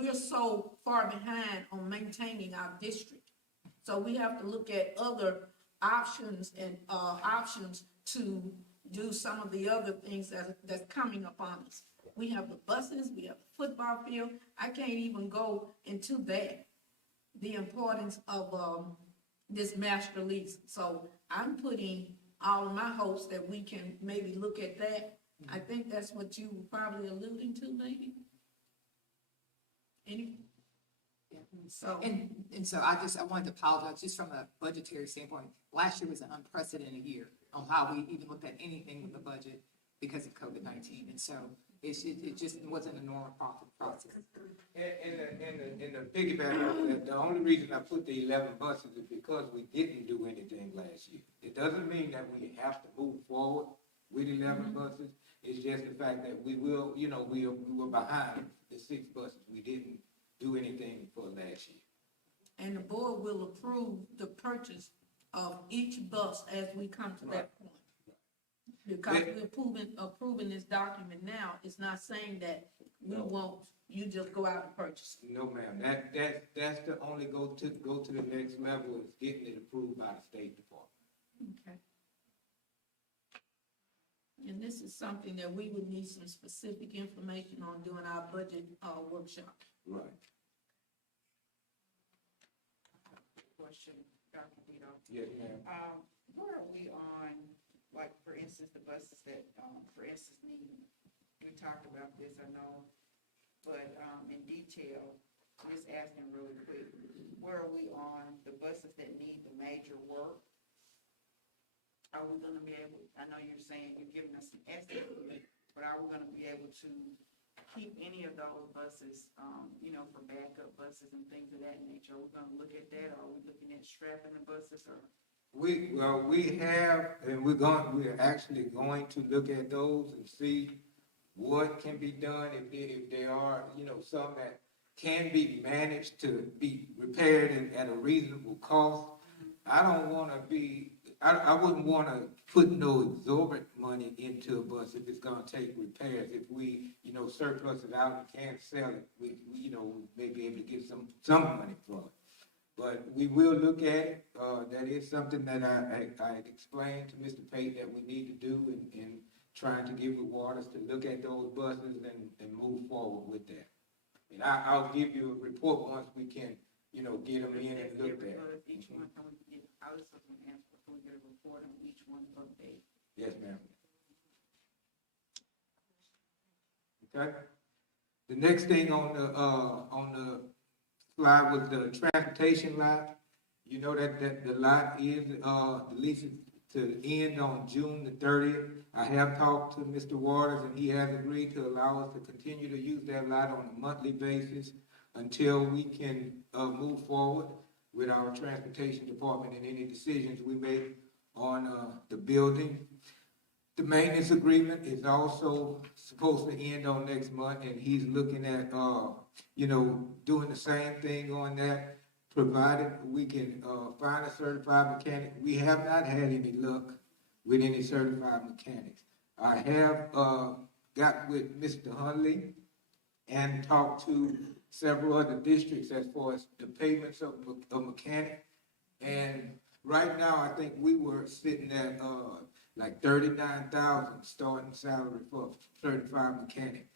we're so far behind on maintaining our district. So we have to look at other options and, options to do some of the other things that's coming upon us. We have the buses, we have the football field. I can't even go into that, the importance of, this master lease. So I'm putting all of my hopes that we can maybe look at that. I think that's what you were probably alluding to, maybe. Any, so. And so I wanted to apologize, just from a budgetary standpoint, last year was an unprecedented year on how we even looked at anything with the budget because of COVID-19, and so it just wasn't a normal process. And the piggyback on that, the only reason I put the 11 buses is because we didn't do anything last year. It doesn't mean that we have to move forward with 11 buses. It's just the fact that we will, we were behind the 6 buses. We didn't do anything for last year. And the board will approve the purchase of each bus as we come to that point. Because we're approving this document now, it's not saying that we won't, you just go out and purchase. No, ma'am. That's the only go to the next level is getting it approved by the State Department. Okay. And this is something that we would need some specific information on during our budget, workshop. Right. Question, Dr. Vito. Yes, ma'am. Where are we on, like, for instance, the buses that, for instance, we talked about this, I know, but, in detail, just asking really quick, where are we on the buses that need the major work? Are we gonna be able, I know you're saying you're giving us an estimate, but are we gonna be able to keep any of those buses, for backup buses and things of that nature? Are we gonna look at that, or are we looking at strapping the buses, or? We have, and we're actually going to look at those and see what can be done if there are, some that can be managed to be repaired at a reasonable cost. I wouldn't wanna put no exorbitant money into a bus if it's gonna take repairs. If we, surplus it out and can't sell it, we may be able to get some money for it. But we will look at it. That is something that I explained to Mr. Pate that we need to do in trying to get with Waters to look at those buses and move forward with that. And I'll give you a report once we can, get them in and look at. Each one, I was looking at, can we get a report on each one update? Yes, ma'am. Okay. The next thing on the slide was the transportation lot. You know that the lot is, the lease is to end on June the 30th. I have talked to Mr. Waters and he has agreed to allow us to continue to use that lot on a monthly basis until we can, move forward with our transportation department and any decisions we make on, the building. The maintenance agreement is also supposed to end on next month, and he's looking at, doing the same thing on that, provided we can, find a certified mechanic. We have not had any luck with any certified mechanics. I have, got with Mr. Hunley and talked to several other districts as far as the payments of a mechanic. And right now, I think we were sitting at, like 39,000 starting salary for a certified mechanic.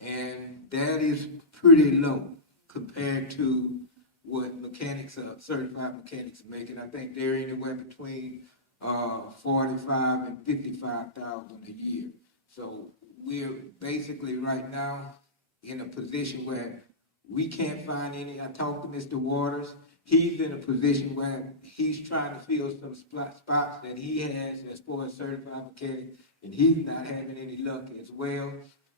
And that is pretty low compared to what mechanics, certified mechanics are making. I think they're anywhere between 45 and 55,000 a year. So we're basically right now in a position where we can't find any. I talked to Mr. Waters. He's in a position where he's trying to fill some spots that he has as far as certified mechanic, and he's not having any luck as well.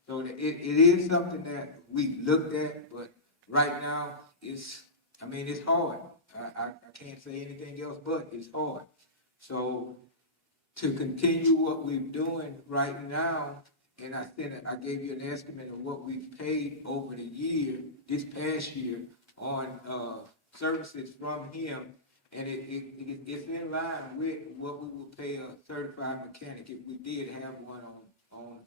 So it is something that we looked at, but right now it's hard. I can't say anything else, but it's hard. So to continue what we're doing right now, and I gave you an estimate of what we've paid over the year, this past year, on services from him, and it's in line with what we would pay a certified mechanic if we did have one on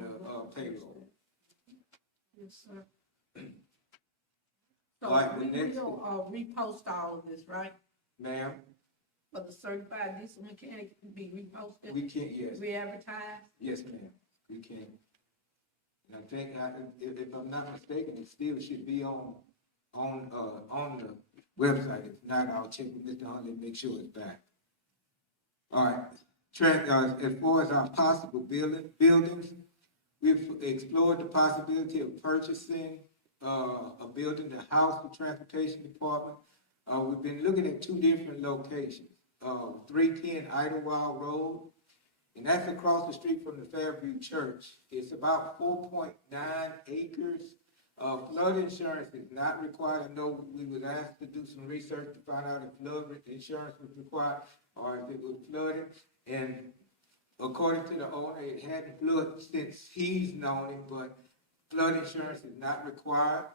the payroll. Yes, sir. So All right, the we next will, repost all of this, right? Ma'am, For the certified diesel mechanic to be reposted, we can, yes, re-advertised? yes, ma'am, we can. And I think, if I'm not mistaken, it still should be on the website. If not, I'll check with Mr. Huntley and make sure it's back. All right, as far as our possible buildings, we've explored the possibility of purchasing, a building to house the transportation department. We've been looking at two different locations, 310 Idlewild Road, and that's across the street from the Fairview Church. It's about 4.9 acres. Flood insurance is not required. I know we was asked to do some research to find out if flood insurance was required or if it was flooded. And according to the owner, it hadn't flooded since he's known it, but flood insurance is not required.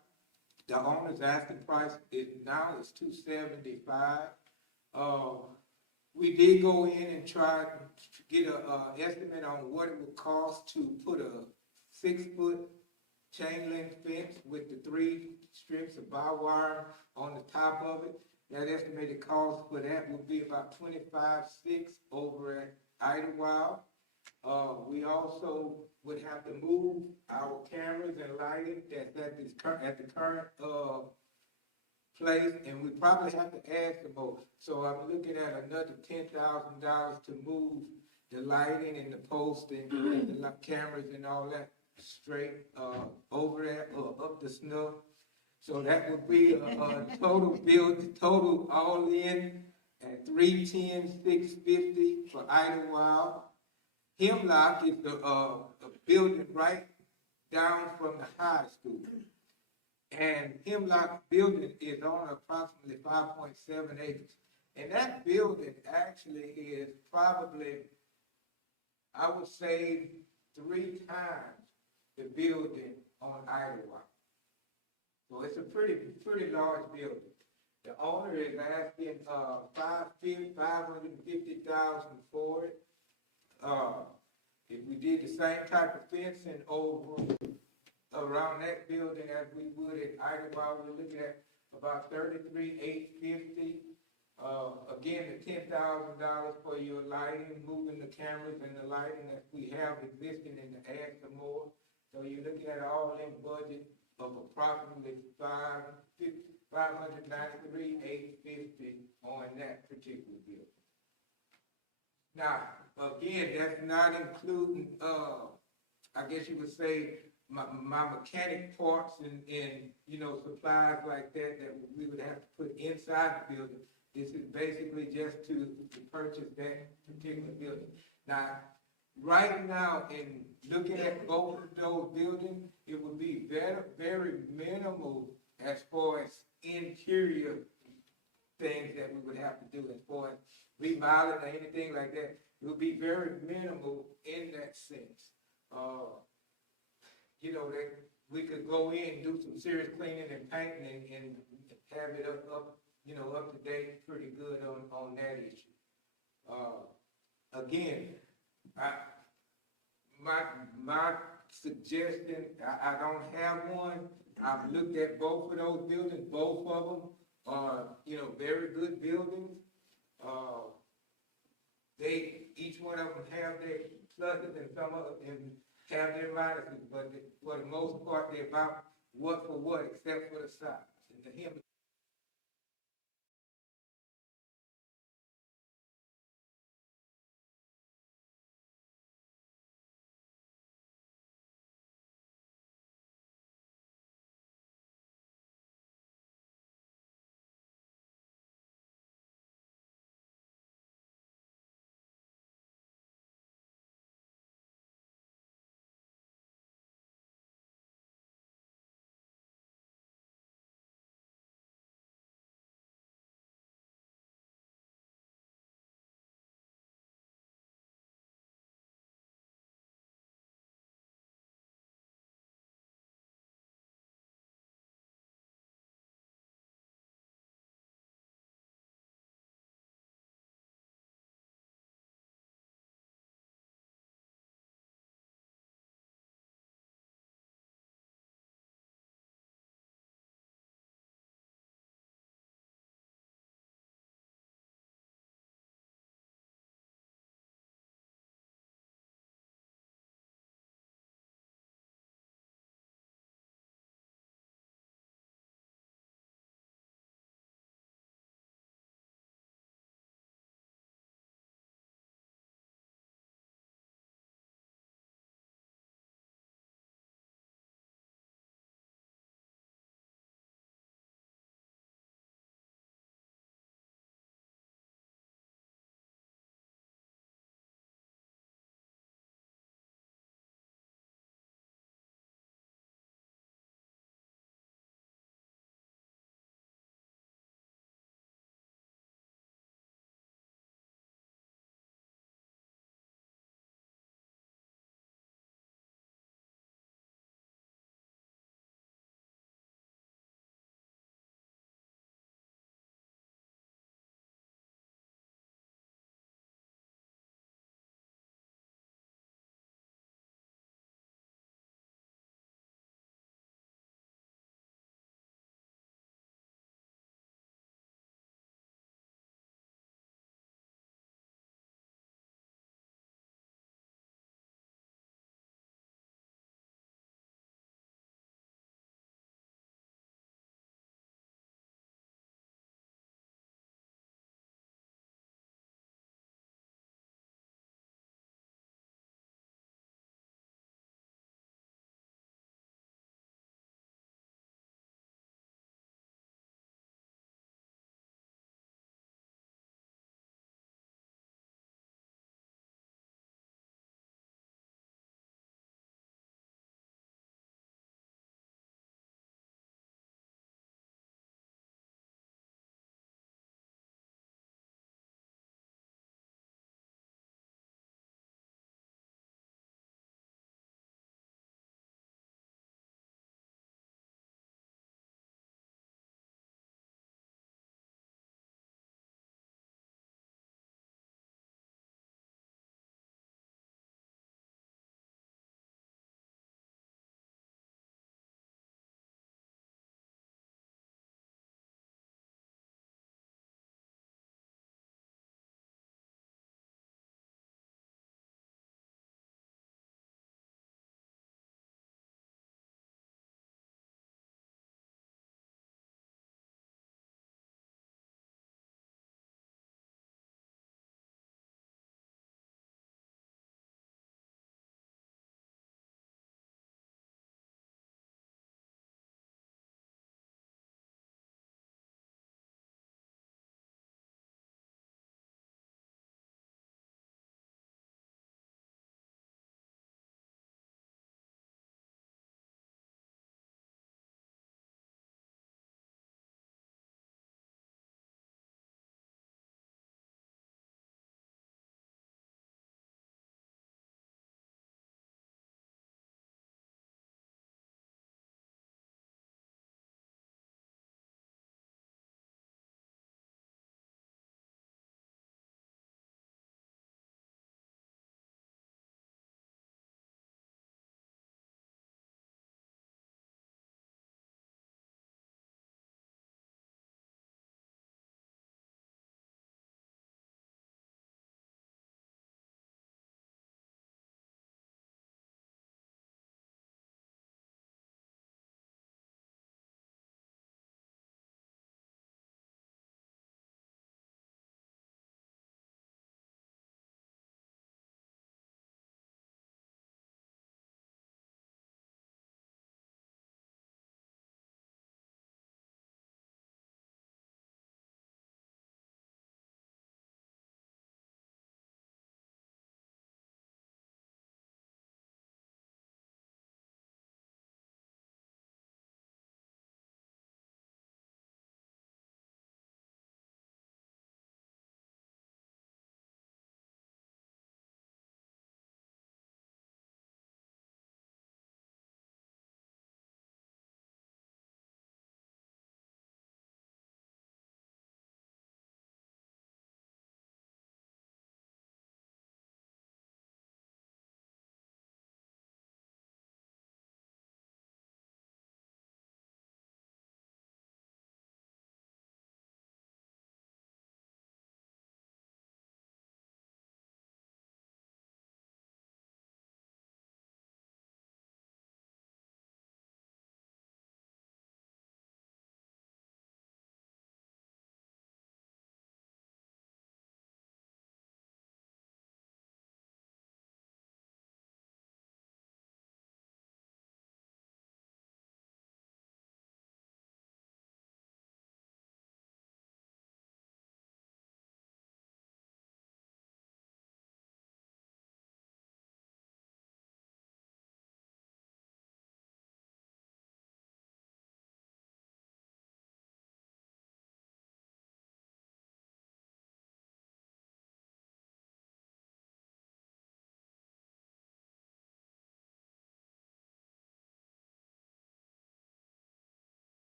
The owner's asking price now is $275. We did go in and try to get a estimate on what it would cost to put a 6-foot chain link fence with the 3 strips of barbed wire on the top of it. That estimated cost for that would be about $25,600 over at Idlewild. We also would have to move our cameras and lighting that's at the current place, and we probably have to add some more. So I'm looking at another $10,000 to move the lighting and the post and the cameras and all that straight over there up the snuff. So that would be a total all in at $310,650 for Idlewild. Hemlock is the building right down from the high school. And Hemlock building is on approximately 5.7 acres. And that building actually is probably, I would say, 3 times the building on Idlewild. So it's a pretty large building. The owner is asking $550,000 for it. If we did the same type of fencing over around that building as we would at Idlewild, we're looking at about $33,850. Again, the $10,000 for your lighting, moving the cameras and the lighting that we have existing and to add some more. So you're looking at an all-in budget of approximately $593,850 on that particular building. Now, again, that's not including, I guess you would say, my mechanic parts and supplies like that we would have to put inside the building. This is basically just to purchase that particular building. Now, right now, in looking at both of those buildings, it would be very minimal as far as interior things that we would have to do as far as remodeling or anything like that. It would be very minimal in that sense. That we could go in and do some serious cleaning and painting and have it up to date pretty good on that issue. Again, my suggestion, I don't have one. I've looked at both of those buildings. Both of them are, very good buildings. Each one of them have their pluses and some of them have their minuses, but for the most part, they're about what for what, except for the size. And to him,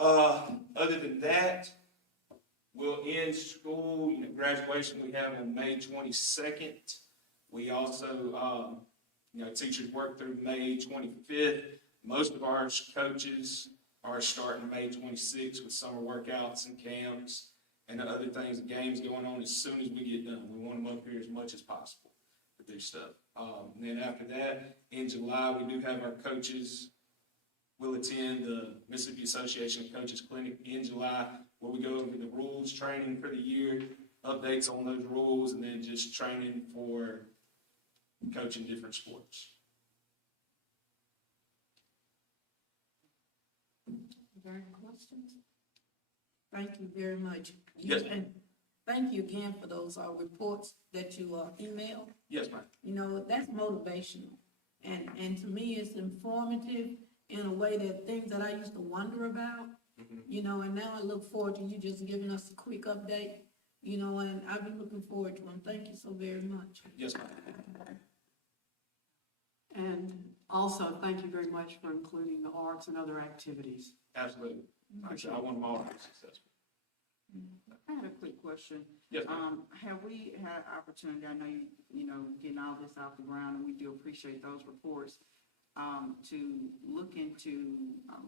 Other than that, we'll end school, graduation we have on May 22nd. We also, teachers work through May 25th. Most of our coaches are starting May 26th with summer workouts and camps and other things, games going on as soon as we get done. We want them up here as much as possible to do stuff. And then after that, in July, we do have our coaches will attend the Mississippi Association of Coaches Clinic in July, where we go over the rules, training for the year, updates on those rules, and then just training for coaching different sports. Any questions? Thank you very much. Yes, And thank you again for those reports that you emailed. Yes, ma'am. That's motivational. And to me, it's informative in a way that things that I used to wonder about, and now I look forward to you just giving us a quick update, and I've been looking forward to them. Thank you so very much. Yes, ma'am. And also, thank you very much for including the arts and other activities. Absolutely. Like I said, I want them all to be successful. I had a quick question. Yes, ma'am. Have we had opportunity, I know getting all this off the ground, and we do appreciate those reports, to look into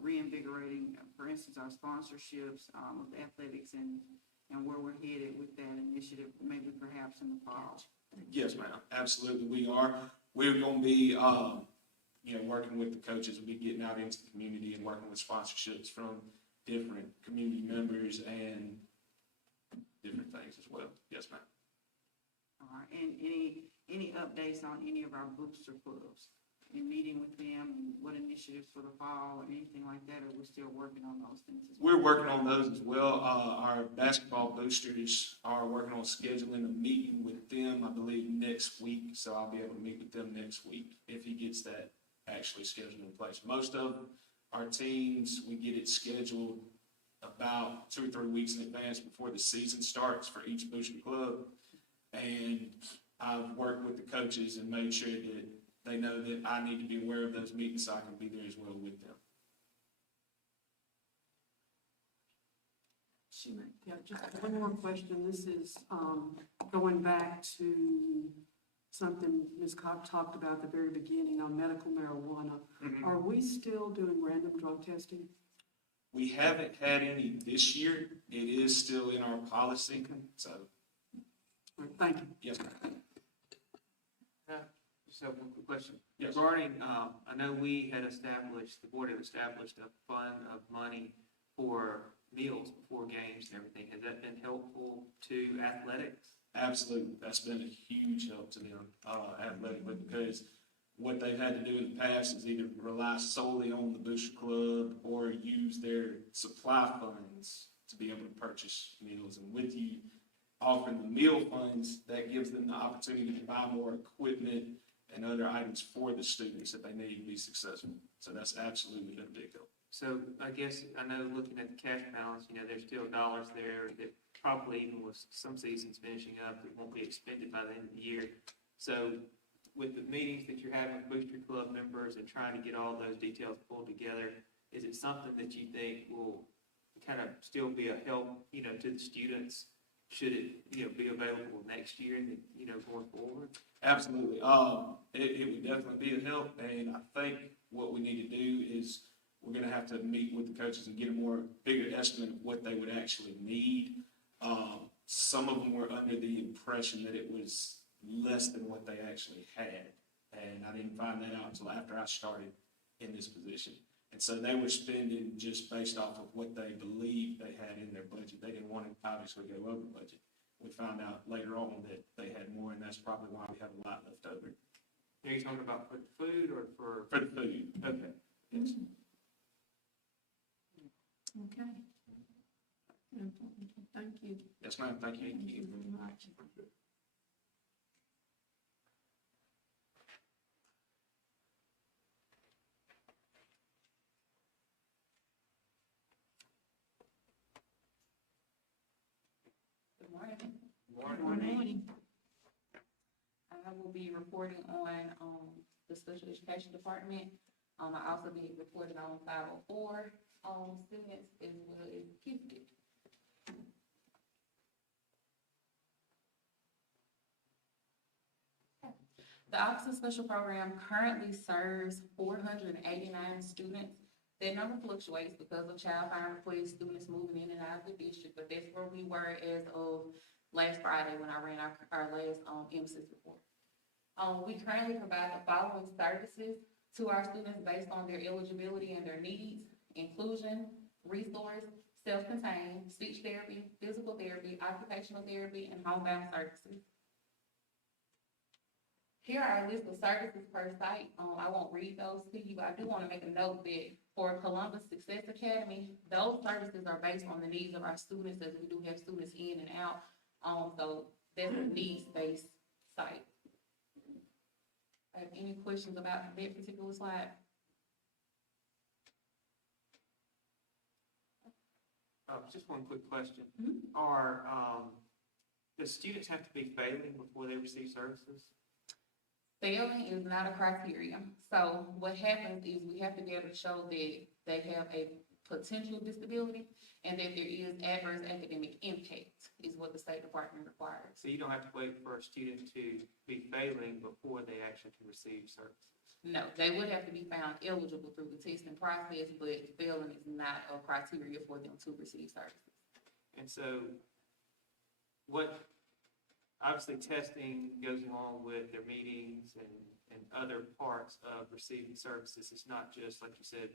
reinvigorating, for instance, our sponsorships, of athletics and where we're headed with that initiative, maybe perhaps in the fall? Yes, ma'am. Absolutely, we are. We're going to be, working with the coaches. We'll be getting out into the community and working with sponsorships from different community members and different things as well. Yes, ma'am. All right, and any updates on any of our booster clubs? In meeting with them, and what initiatives for the fall, or anything like that, or we're still working on those things as well? We're working on those as well. Our basketball boosters are working on scheduling a meeting with them, I believe, next week. So I'll be able to meet with them next week if he gets that actually scheduled in place. Most of our teams, we get it scheduled about 2 or 3 weeks in advance before the season starts for each booster club. And I've worked with the coaches and made sure that they know that I need to be aware of those meetings so I can be there as well with them. Yeah, just one more question. This is going back to something Ms. Cobb talked about at the very beginning on medical marijuana. Are we still doing random drug testing? We haven't had any this year. It is still in our policy. So, All right, thank you. yes, ma'am. Just have one quick question. Yes. Regarding, I know the board had established a fund of money for meals before games and everything. Has that been helpful to athletics? Absolutely. That's been a huge help to them athletically, because what they've had to do in the past is either rely solely on the booster club or use their supply funds to be able to purchase meals. And with you offering the meal funds, that gives them the opportunity to buy more equipment and other items for the students that they need to be successful. So that's absolutely been a big help. So I guess, I know looking at the cash balance, there's still dollars there that probably, even with some seasons finishing up, that won't be expended by the end of the year. So with the meetings that you're having with Booster Club members and trying to get all those details pulled together, is it something that you think will kind of still be a help, to the students? Should it, be available next year and, going forward? Absolutely. It would definitely be a help. And I think what we need to do is we're going to have to meet with the coaches and get a bigger estimate of what they would actually need. Some of them were under the impression that it was less than what they actually had. And I didn't find that out until after I started in this position. And so they were spending just based off of what they believed they had in their budget. They didn't want to obviously go over budget. We found out later on that they had more, and that's probably why we have a lot left over. Are you talking about for the food or for? For the food. Okay. Yes. Okay. Thank you. Yes, ma'am. Thank you. Thank you very much. Good morning. Good morning. I will be reporting on the special education department. I also be reporting on 504. students as well as gifted. The Office of Special Program currently serves 489 students. That number fluctuates because of child find requests, students moving in and out of the district, but that's where we were as of last Friday when I ran our last, MSIS report. We currently provide the following services to our students based on their eligibility and their needs: inclusion, resource, self-contained, speech therapy, physical therapy, occupational therapy, and homebound services. Here are a list of services per site. I won't read those to you, but I do want to make a note that for Columbus Success Academy, those services are based on the needs of our students, as we do have students in and out. So that's a needs-based site. Have any questions about that particular slide? Just one quick question. Mhm. Do students have to be failing before they receive services? Failing is not a criteria. So what happens is we have to be able to show that they have a potential disability and that there is adverse academic impact, is what the State Department requires. So you don't have to wait for a student to be failing before they actually can receive services? No, they would have to be found eligible through the testing process, but failing is not a criteria for them to receive services. And so obviously testing goes along with their meetings and other parts of receiving services. It's not just, like you said,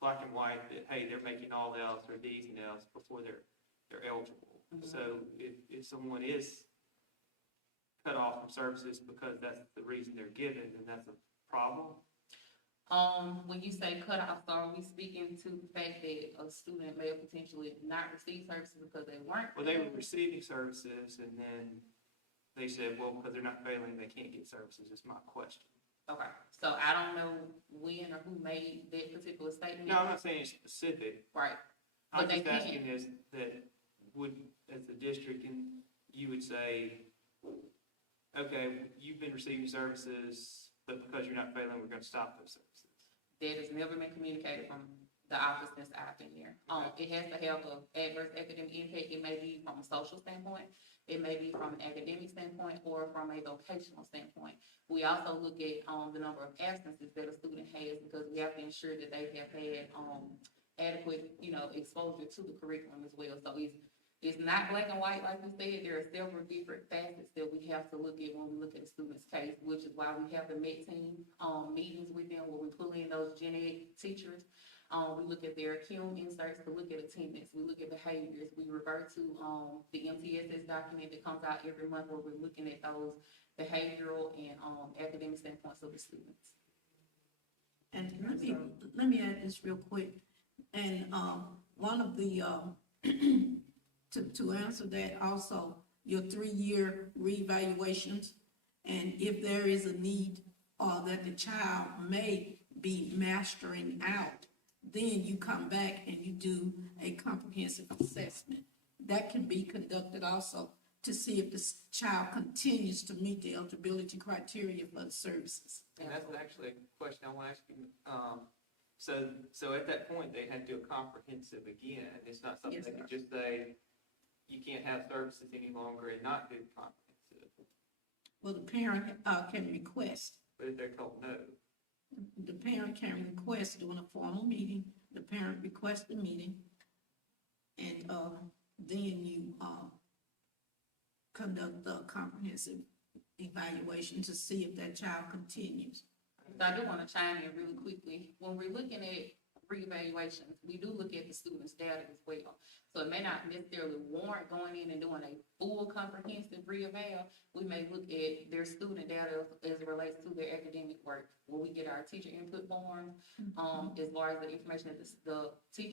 black and white, that, hey, they're making all L's or D's and L's before they're eligible. Mhm. So if someone is cut off from services because that's the reason they're given, then that's a problem. When you say cutoff, so are we speaking to the fact that a student may have potentially not received services because they weren't? Well, they were receiving services and then they said, well, because they're not failing, they can't get services, is my question. Okay, so I don't know when or who made that particular statement. No, I'm not saying it's specific. Right, I'm But they just asking can. is that as the district, and you would say, okay, you've been receiving services, but because you're not failing, we're gonna stop those services. that has never been communicated from the office since I've been here. It has to have an adverse academic impact. It may be from a social standpoint, it may be from an academic standpoint, or from a vocational standpoint. We also look at, the number of absences that a student has, because we have to ensure that they have had, adequate, exposure to the curriculum as well. So it's not black and white, like we said. There are several different facets that we have to look at when we look at a student's case, which is why we have the MET team, meetings with them, where we pull in those gen ed teachers. We look at their QM inserts to look at attendance. We look at behaviors. We revert to, the MTSS document that comes out every month, where we're looking at those behavioral and, academic standpoints of the students. And let me add this real quick. And, one of the, to answer that also, your 3-year reevaluations, and if there is a need that the child may be mastering out, then you come back and you do a comprehensive assessment. That can be conducted also to see if the child continues to meet the eligibility criteria for the services. And that's actually a question I want to ask you. So at that point, they had to do a comprehensive again. It's not something Yes, they sir. could just say, you can't have services any longer and not do comprehensive. Well, the parent, can request. But if they're told no, The parent can request during a formal meeting, the parent requests the meeting, and, then you, conduct the comprehensive evaluation to see if that child continues. So I do want to chime in really quickly. When we're looking at reevaluations, we do look at the student's data as well. So it may not necessarily warrant going in and doing a full comprehensive reeval. We may look at their student data as it relates to their academic work, where we get our teacher input forms, as far as the information that the teacher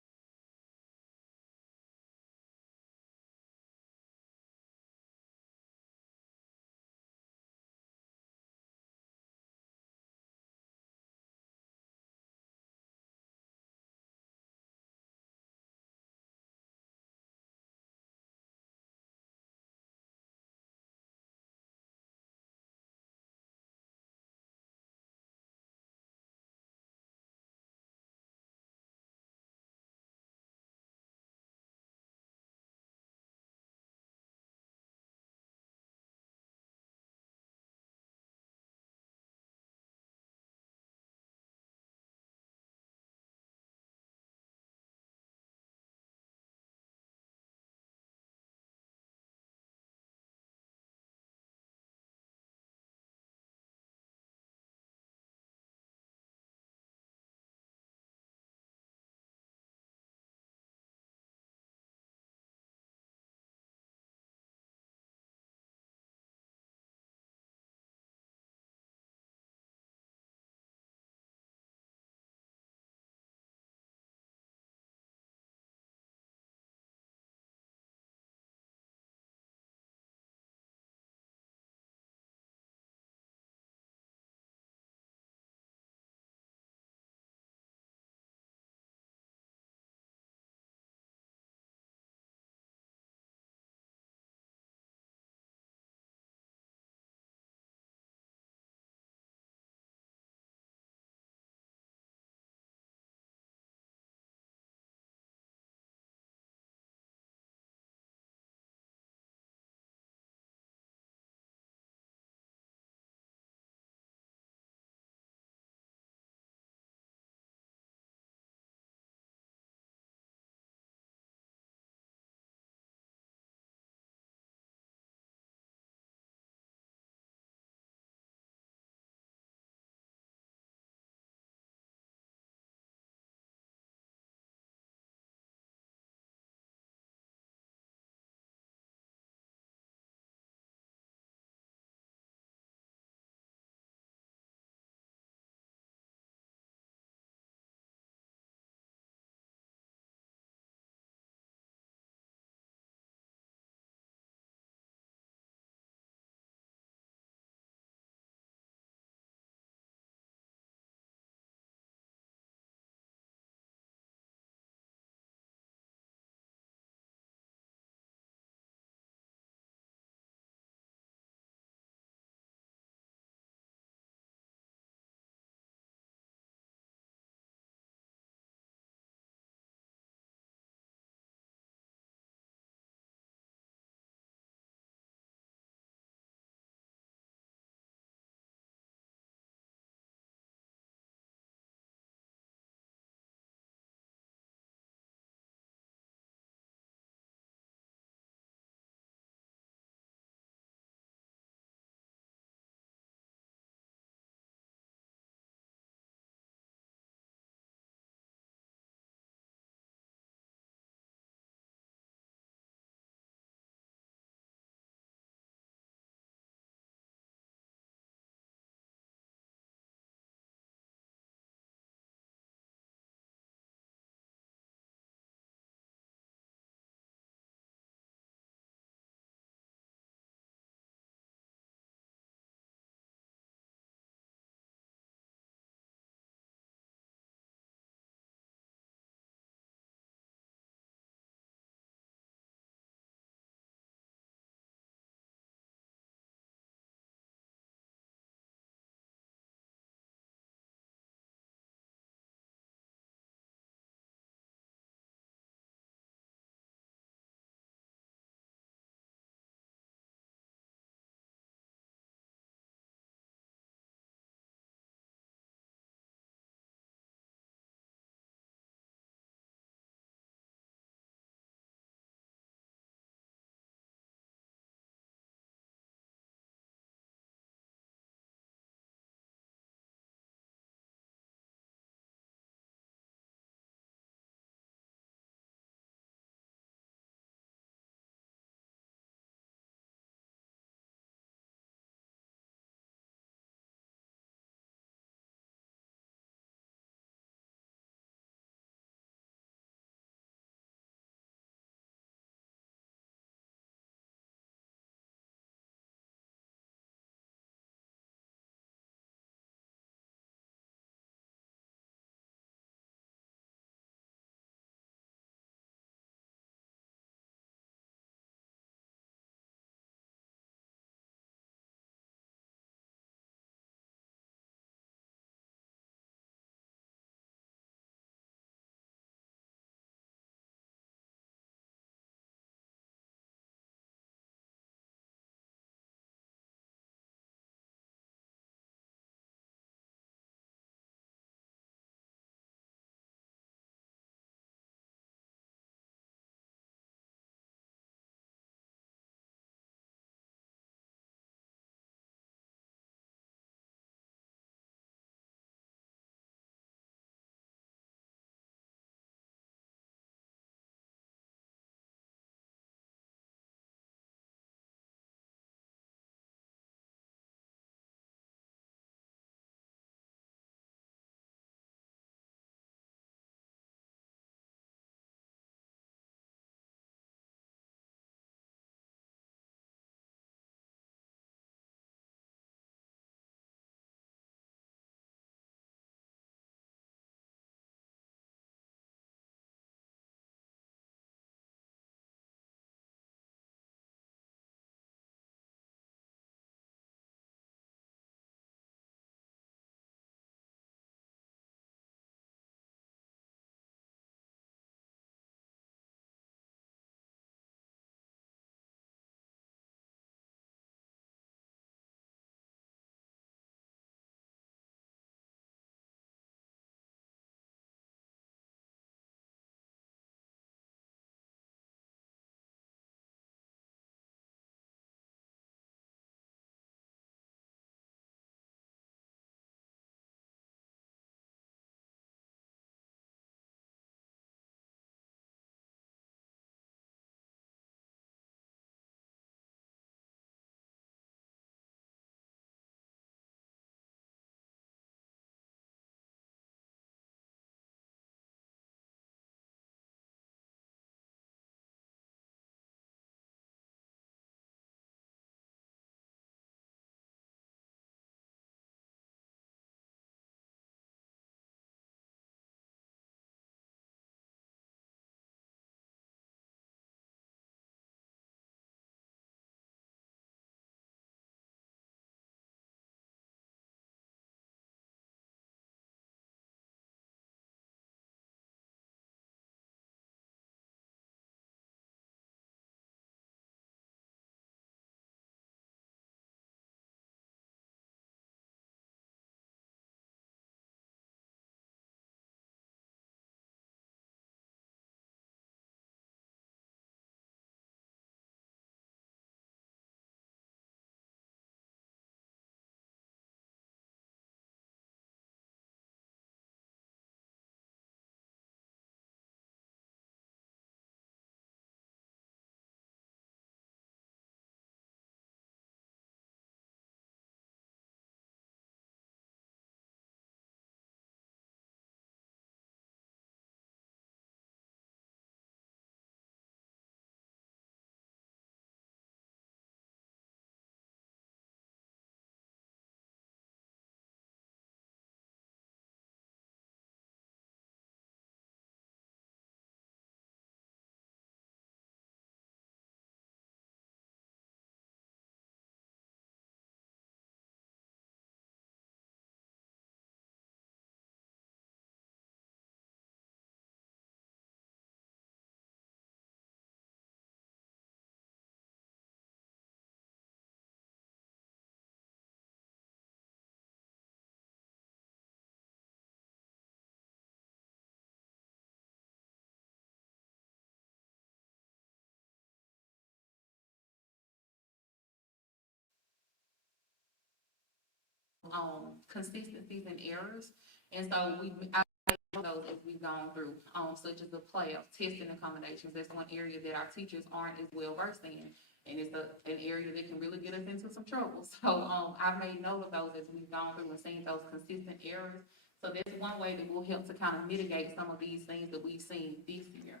consistencies and errors. And so I made those as we've gone through, such as the PLAB, testing accommodations. That's one area that our teachers aren't as well versed in. And it's an area that can really get us into some trouble. So, I've made note of those as we've gone through and seen those consistent errors. So that's one way that will help to kind of mitigate some of these things that we've seen this year.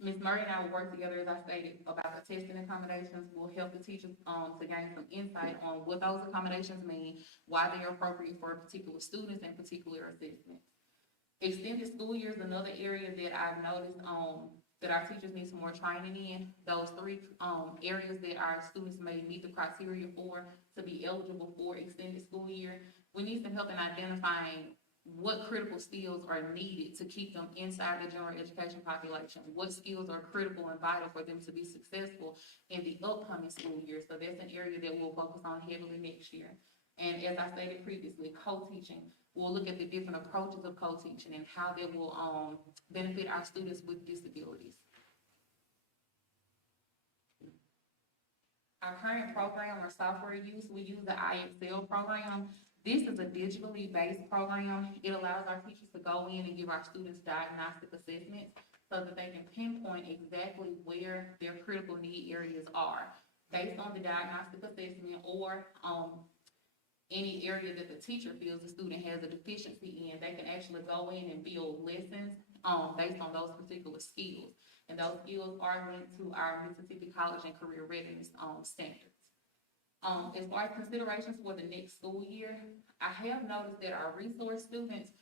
Ms. Murray and I will work together, as I stated, about the testing accommodations. We'll help the teachers, to gain some insight on what those accommodations mean, why they are appropriate for particular students and particular assessments. Extended school year is another area that I've noticed, that our teachers need some more training in. Those three, areas that our students may meet the criteria for to be eligible for extended school year. We need some help in identifying what critical skills are needed to keep them inside the general education population. What skills are critical and vital for them to be successful in the upcoming school year. So that's an area that we'll focus on heavily next year. And as I stated previously, co-teaching. We'll look at the different approaches of co-teaching and how they will benefit our students with disabilities. Our current program or software use, we use the IXL program. This is a digitally based program. It allows our teachers to go in and give our students diagnostic assessments so that they can pinpoint exactly where their critical need areas are based on the diagnostic assessment or any area that the teacher feels the student has a deficiency in. They can actually go in and build lessons based on those particular skills. And those skills are linked to our Mississippi College and Career Readiness standards. As far as considerations for the next school year, I have noticed that our resource students,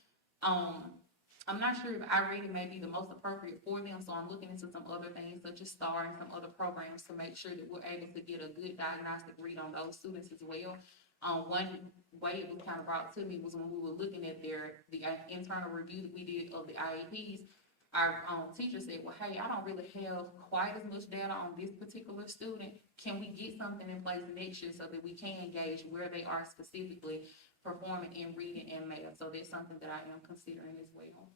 I'm not sure if iReady may be the most appropriate for them, so I'm looking into some other things such as STAR and some other programs to make sure that we're able to get a good diagnostic read on those students as well. One way it was kind of brought to me was when we were looking at the internal review that we did of the IEPs. Our teacher said, well, hey, I don't really have quite as much data on this particular student. Can we get something in place next year so that we can gauge where they are specifically performing in reading and math? So that's something that I am considering as well.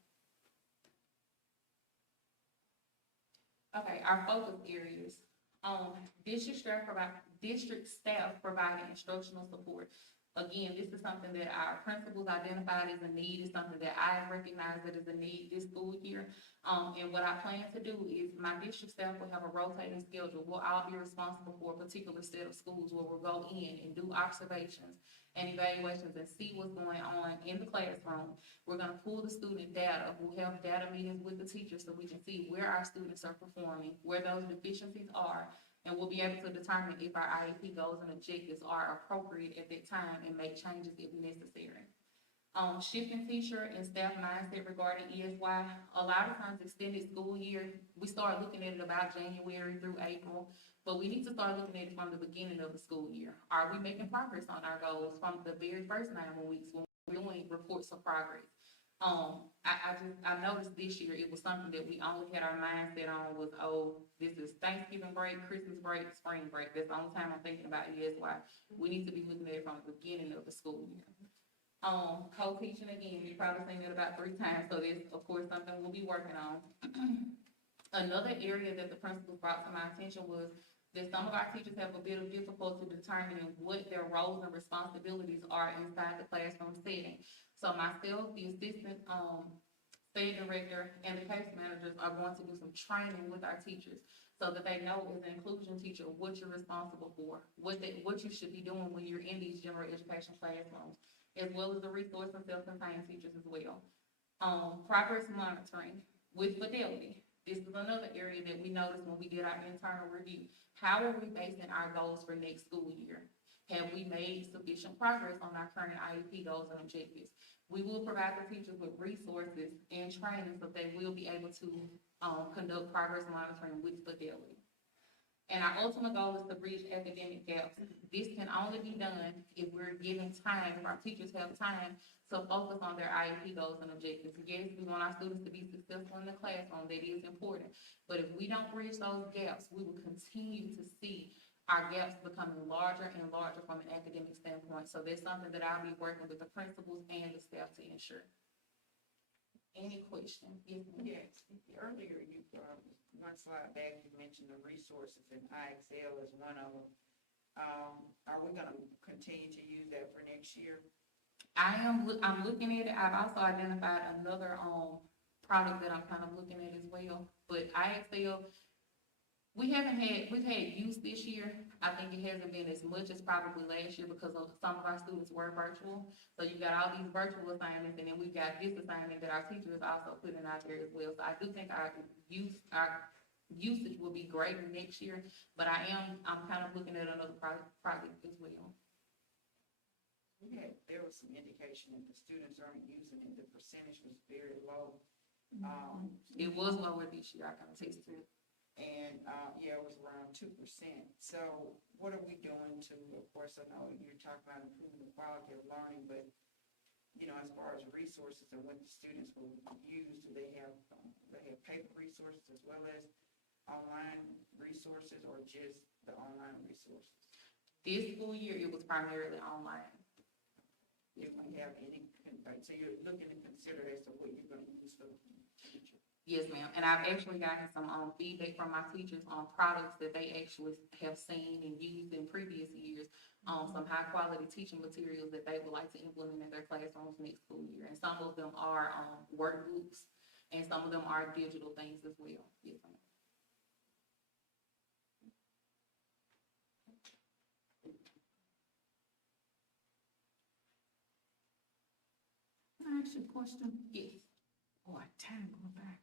Okay, our focus areas. District staff providing instructional support. Again, this is something that our principals identified as a need. It's something that I recognize that is a need this school year. And what I plan to do is my district staff will have a rotating schedule. We'll all be responsible for a particular set of schools where we'll go in and do observations and evaluations and see what's going on in the classroom. We're going to pull the student data. We'll have data meetings with the teachers so we can see where our students are performing, where those deficiencies are, and we'll be able to determine if our IEP goals and objectives are appropriate at that time and make changes if necessary. Shifting teacher and staff mindset regarding ESY. A lot of times extended school year, we start looking at it about January through April, but we need to start looking at it from the beginning of the school year. Are we making progress on our goals from the very first 9 weeks when we're doing reports of progress? I noticed this year it was something that we only had our mindset on was, oh, this is Thanksgiving break, Christmas break, spring break. That's the only time I'm thinking about ESY. We need to be looking at it from the beginning of the school year. Co-teaching, again, you've probably seen it about 3 times, so that's, of course, something we'll be working on. Another area that the principals brought to my attention was that some of our teachers have a bit of difficulty determining what their roles and responsibilities are inside the classroom setting. So myself, the assistant state director, and the case managers are going to do some training with our teachers so that they know as an inclusion teacher what you're responsible for, what you should be doing when you're in these general education classrooms, as well as the resource and self-contained teachers as well. Progress monitoring with fidelity. This is another area that we noticed when we did our internal review. How are we basing our goals for next school year? Have we made sufficient progress on our current IEP goals and objectives? We will provide the teachers with resources and training so they will be able to conduct progress monitoring with fidelity. And our ultimate goal is to bridge academic gaps. This can only be done if we're given time, if our teachers have time to focus on their IEP goals and objectives. Yes, we want our students to be successful in the classroom, that is important. But if we don't bridge those gaps, we will continue to see our gaps becoming larger and larger from an academic standpoint. So that's something that I'll be working with the principals and the staff to ensure. Any questions? Yes, earlier you, one slide back, you mentioned the resources and IXL is one of them. Are we gonna continue to use that for next year? I'm looking at it. I've also identified another, product that I'm kind of looking at as well. But IXL, we've had use this year. I think it hasn't been as much as probably last year because of some of our students were virtual. So you got all these virtual assignments, and then we've got this assignment that our teachers also putting out there as well. So I do think our usage will be greater next year, but I'm kind of looking at another project as well. There was some indication that the students aren't using it, the percentage was very low. It was lower this year, I can attest to it. And, it was around 2%. So what are we doing to, of course, I know you're talking about improving the quality of learning, but, as far as resources and what the students will use, do they have paper resources as well as online resources, or just the online resources? This school year, it was primarily online. If we have any, so you're looking to consider as to what you're gonna use for the future? Yes, ma'am. And I've actually gotten some, feedback from my teachers on products that they actually have seen and used in previous years. Some high quality teaching materials that they would like to implement in their classrooms next school year. And some of them are, workbooks, and some of them are digital things as well. Yes, ma'am. Can I ask you a question? Yes. Boy, time going back.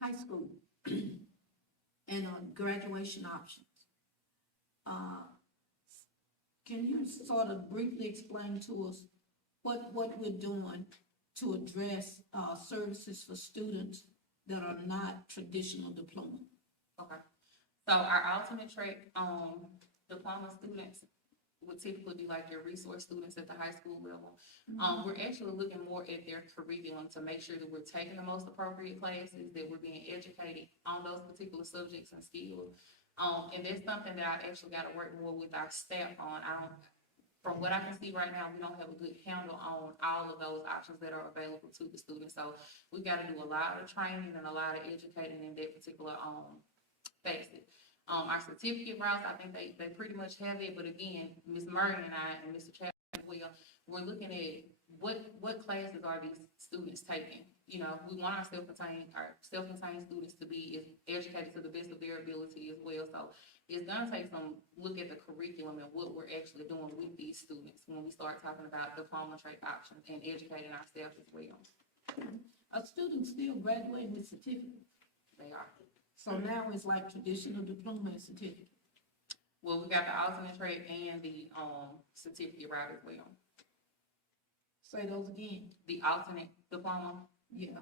High school and graduation options. Can you sort of briefly explain to us what we're doing to address, services for students that are not traditional diploma? Okay. So our alternate track, diploma students would typically be like your resource students at the high school level. We're actually looking more at their curriculum to make sure that we're taking the most appropriate classes, that we're being educated on those particular subjects and skills. And that's something that I actually got to work more with our staff on. From what I can see right now, we don't have a good handle on all of those options that are available to the students. So we've got to do a lot of training and a lot of educating in that particular, facet. Our certificate routes, I think they pretty much have it, but again, Ms. Murray and I and Mr. Chapman, we're looking at what classes are these students taking? We want our self-contained students to be as educated to the best of their ability as well. So it's gonna take some look at the curriculum and what we're actually doing with these students when we start talking about diploma track options and educating our staff as well. Are students still graduating with certificates? They are. So now it's like traditional diploma and certificate. Well, we got the alternate track and the, certificate route as well. Say those again. The alternate diploma Yeah,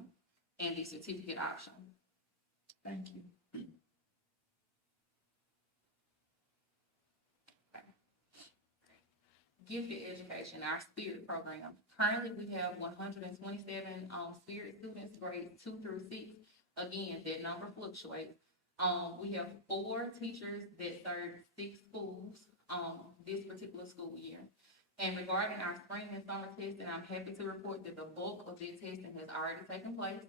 and the certificate option. thank you. Gifted education, our spirit program. Currently, we have 127, spirit students, grades 2 through 6. Again, that number fluctuates. We have 4 teachers that serve 6 schools, this particular school year. And regarding our spring and summer testing, I'm happy to report that the bulk of that testing has already taken place.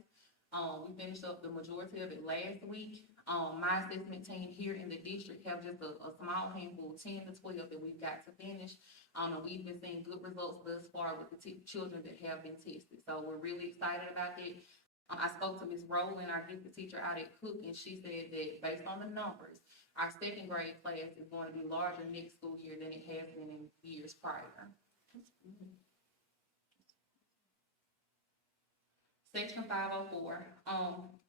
We finished up the majority of it last week. My assessment team here in the district have just a small handful, 10 to 12 that we've got to finish. And we've been seeing good results thus far with the children that have been tested. So we're really excited about that. I spoke to Ms. Rowland, our gifted teacher out at Cook, and she said that based on the numbers, our second grade class is going to be larger next school year than it has been in years prior. Section 504,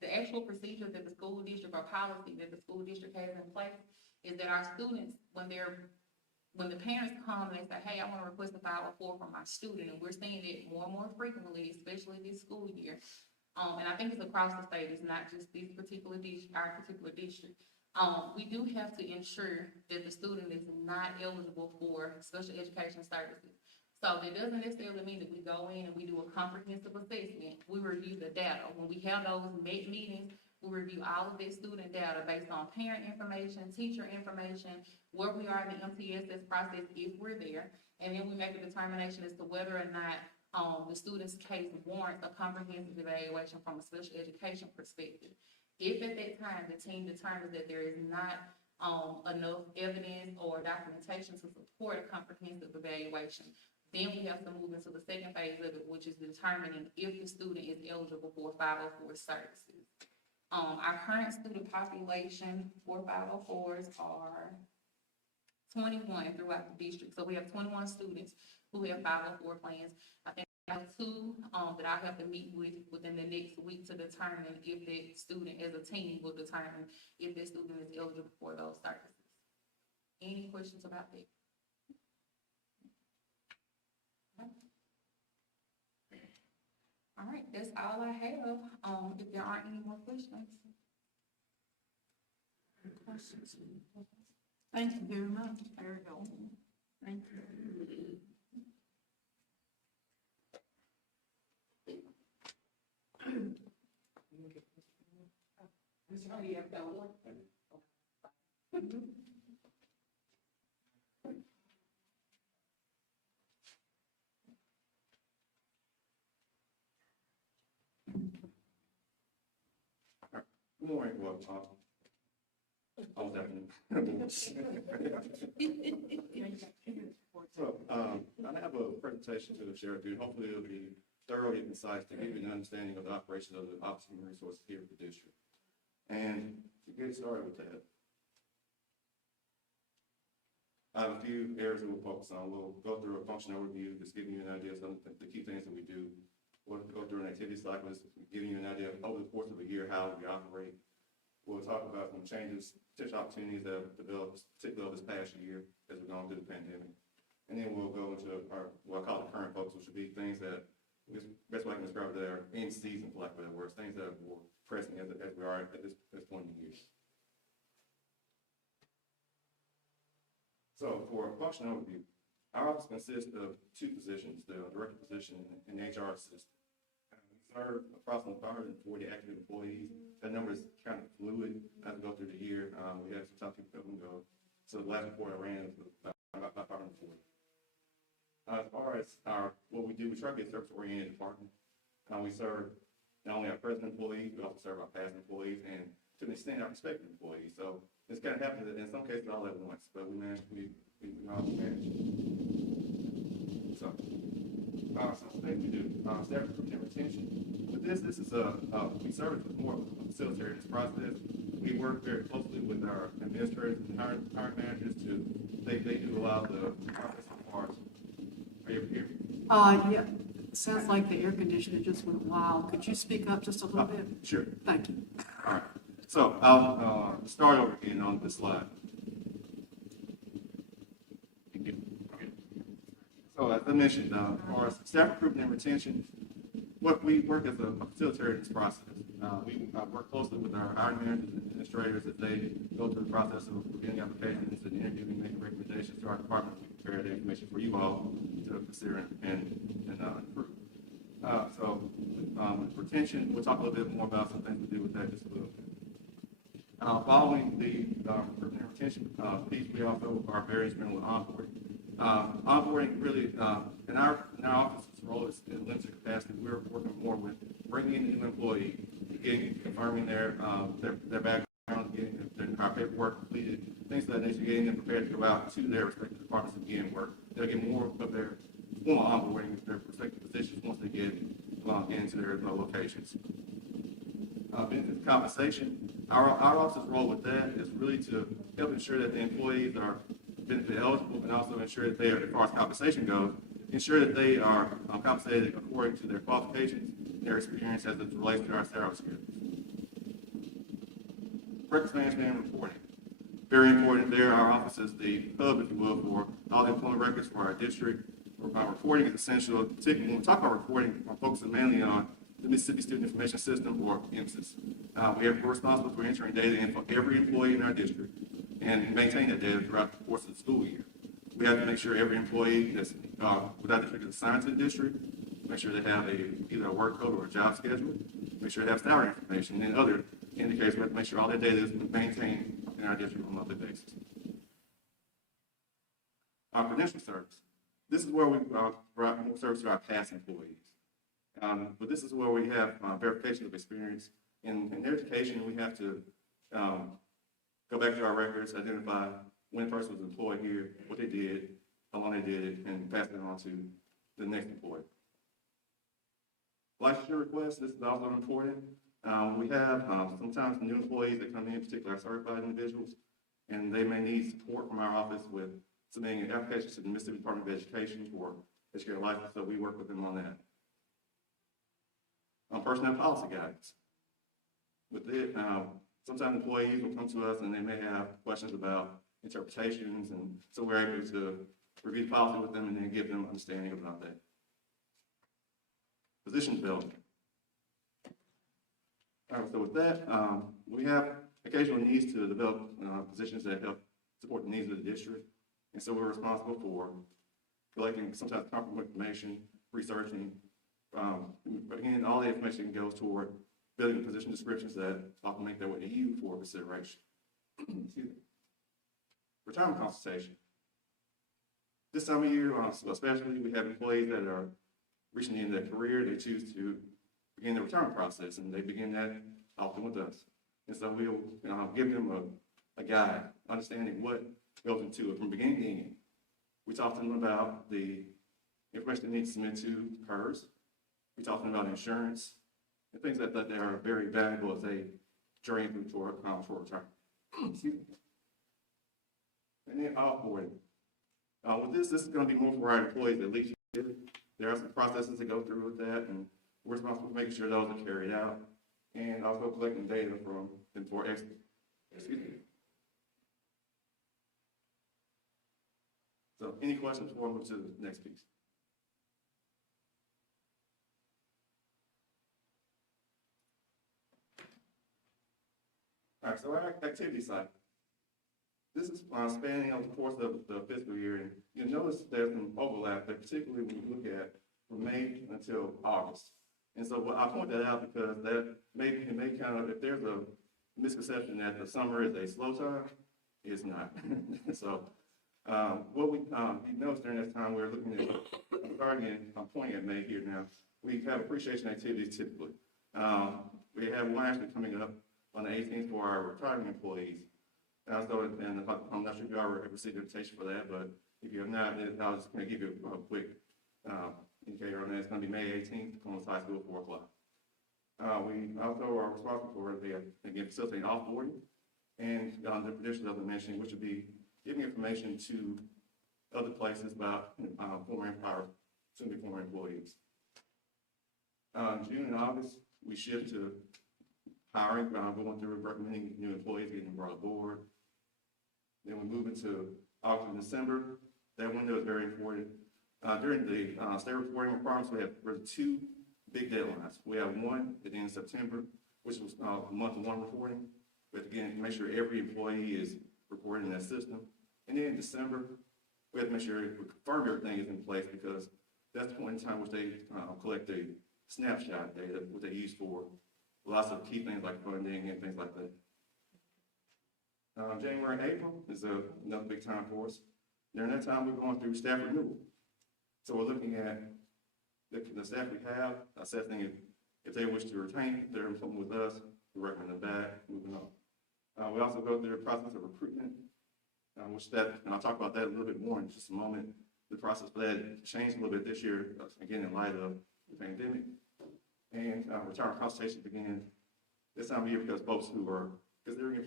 the actual procedure that the school district or policy that the school district has in place is that our students, when the parents come and they say, hey, I want to request a 504 from my student, and we're seeing it more and more frequently, especially this school year. And I think it's across the state, it's not just this particular district, our particular district. We do have to ensure that the student is not eligible for special education services. So that doesn't necessarily mean that we go in and we do a comprehensive assessment. We review the data. When we have those meetings, we review all of that student data based on parent information, teacher information, where we are in the MTSS process if we're there. And then we make a determination as to whether or not the student's case warrants a comprehensive evaluation from a special education perspective. If at that time the team determines that there is not enough evidence or documentation to support a comprehensive evaluation. Then we have to move into the second phase of it, which is determining if the student is eligible for 504 services. Our current student population for 504s are 21 throughout the district. So we have 21 students who have 504 plans. I think I have two, that I have to meet with within the next week to determine if that student as a team will determine if that student is eligible for those services. Any questions about that? All right, that's all I have. If there aren't any more questions. Questions? Thank you very much. Very good. Thank you. Mr. Honey, you have done one? Good morning, well, I was having. So, I have a presentation to share with you. Hopefully it'll be thorough and concise to give you an understanding of the operation of the Office of Human Resources here at the district. And to get started with that, I have a few areas that we'll focus on. We'll go through a function overview, just giving you an idea of some of the key things that we do. We'll go through an activity cycle, just giving you an idea of over the course of a year how we operate. We'll talk about some changes, potential opportunities that have developed, particularly this past year as we're going through the pandemic. And then we'll go into our, what I call the current focus, which would be things that, best way I can describe it, that are in season, for lack of better words, things that are more pressing as we are at this point in the year. So for a function overview, our office consists of two positions, the director position and HR assistant. We serve approximately 540 active employees. That number is kind of fluid as we go through the year. We have some people come and go. So the last report I ran was about 540. As far as what we do, we try to be a service-oriented department. We serve not only our present employees, we also serve our past employees and to an extent our prospective employees. So it's kind of happens that in some cases all at once, but we manage. So some things we do, staff recruitment and retention. With this is we serve as more of a facilitator in this process. We work very closely with our administrators and hiring managers they do a lot of the process as far as. Are you able to hear me? Yeah, it sounds like the air conditioner just went wild. Could you speak up just a little bit? Sure. Thank you. All right. So I'll start over again on this slide. So as I mentioned, for staff recruitment and retention, we work as a facilitator in this process. We work closely with our hiring managers and administrators as they go through the process of getting applications and interviewing, making recommendations to our department. We prepare the information for you all to consider and improve. With retention, we'll talk a little bit more about some things we do with that just a little bit. Following the recruitment and retention piece, we also are very instrumental with onboarding. Onboarding really, in our office's role is in limited capacity. We're working more with bringing in a new employee, confirming their background, getting our paperwork completed, things of that nature, getting them prepared to go out to their respective departments and begin work. They'll get more of their formal onboarding with their respective positions once they get into their locations. Benefits compensation. Our office's role with that is really to help ensure that the employees are benefit eligible and also ensure that they are, as far as compensation goes, ensure that they are compensated according to their qualifications, their experience as it relates to our salary schedules. Records management and reporting. Very important there. Our office is the hub, if you will, for all the employment records for our district. Reporting is essential. Particularly when we talk about reporting, we're focusing mainly on the Mississippi Student Information System, or MSIS. We're responsible for entering data in for every employee in our district and maintain that data throughout the course of the school year. We have to make sure every employee that's with our district is assigned to the district, make sure they have either a work code or a job schedule, make sure they have salary information, and other indicators. We have to make sure all that data is maintained in our district on a monthly basis. Our credential service. This is where we provide more service to our past employees. But this is where we have verification of experience. In education, we have to go back to our records, identify when a person was employed here, what they did, how long they did it, and pass it on to the next employee. Licensure requests, this is also important. We have sometimes new employees that come in, particularly our certified individuals, and they may need support from our office with submitting an application to the Mississippi Department of Education for educator license, so we work with them on that. Personnel policy guidance. With it, sometimes employees will come to us and they may have questions about interpretations, and so we're able to review the policy with them and then give them understanding about that. Position development. All right, so with that, we have occasional needs to develop positions that help support the needs of the district. And so we're responsible for collecting sometimes comparable information, researching. Again, all the information goes toward building position descriptions that often make their way to you for consideration. Excuse me. Retirement consultation. This time of year, especially, we have employees that are reaching the end of their career. They choose to begin the retirement process, and they begin that often with us. And so we'll give them a guide, understanding what goes into it from beginning to end. We talk to them about the information they need to submit to PERS. We talk to them about insurance and things that they are very valuable as they journey through for retirement. Excuse me. And then offboarding. With this is going to be more for our employees that leave. There are some processes to go through with that, and we're responsible for making sure those are carried out, and also collecting data from them for excuse me. So, any questions before I move to the next piece? All right, so our activity cycle. This is spanning over the course of the fiscal year, and you'll notice there's some overlap, but particularly when you look at from May until August. And so I point that out because that it may kind of, if there's a misconception that the summer is a slow time, it's not. So what we you notice during this time, we're looking at, I'm pointing at May here now, we have appreciation activities typically. We have one actually coming up on the 18th for our retiring employees. And I'm not sure if you already received an invitation for that, but if you have not, then I was just going to give you a quick indicator on that. It's going to be May 18th, Columbus High School, 4 o'clock. We also are responsible for again, facilitating offboarding and the traditions of the mentioning, which would be giving information to other places about former Empire, soon to be former employees. June and August, we shift to hiring, going through recommending new employees, getting them brought aboard. Then we move into August and December. That window is very important. During the state reporting requirements, we have really two big deadlines. We have one at the end of September, which was month one reporting. But again, make sure every employee is reporting in that system. And then in December, we have to make sure we confirm everything is in place, because that's the point in time which they collect the snapshot data, what they use for lots of key things like funding and things like that. January and April is another big time for us. During that time, we're going through staff renewal. So we're looking at the staff we have, assessing if they wish to retain their employment with us, we recommend them back, moving on. We also go through the process of recruitment, and I'll talk about that a little bit more in just a moment. The process for that changed a little bit this year, again, in light of the pandemic. And retirement consultation began this time of year because folks who are considering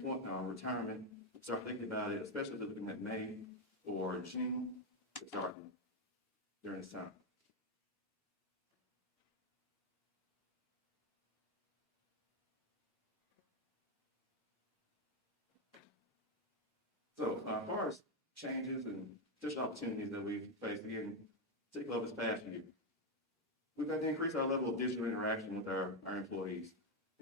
retirement start thinking about it, especially if they're looking at May or June, to start during this time. So as far as changes and potential opportunities that we've faced, again, particularly over this past year, we've had to increase our level of digital interaction with our employees.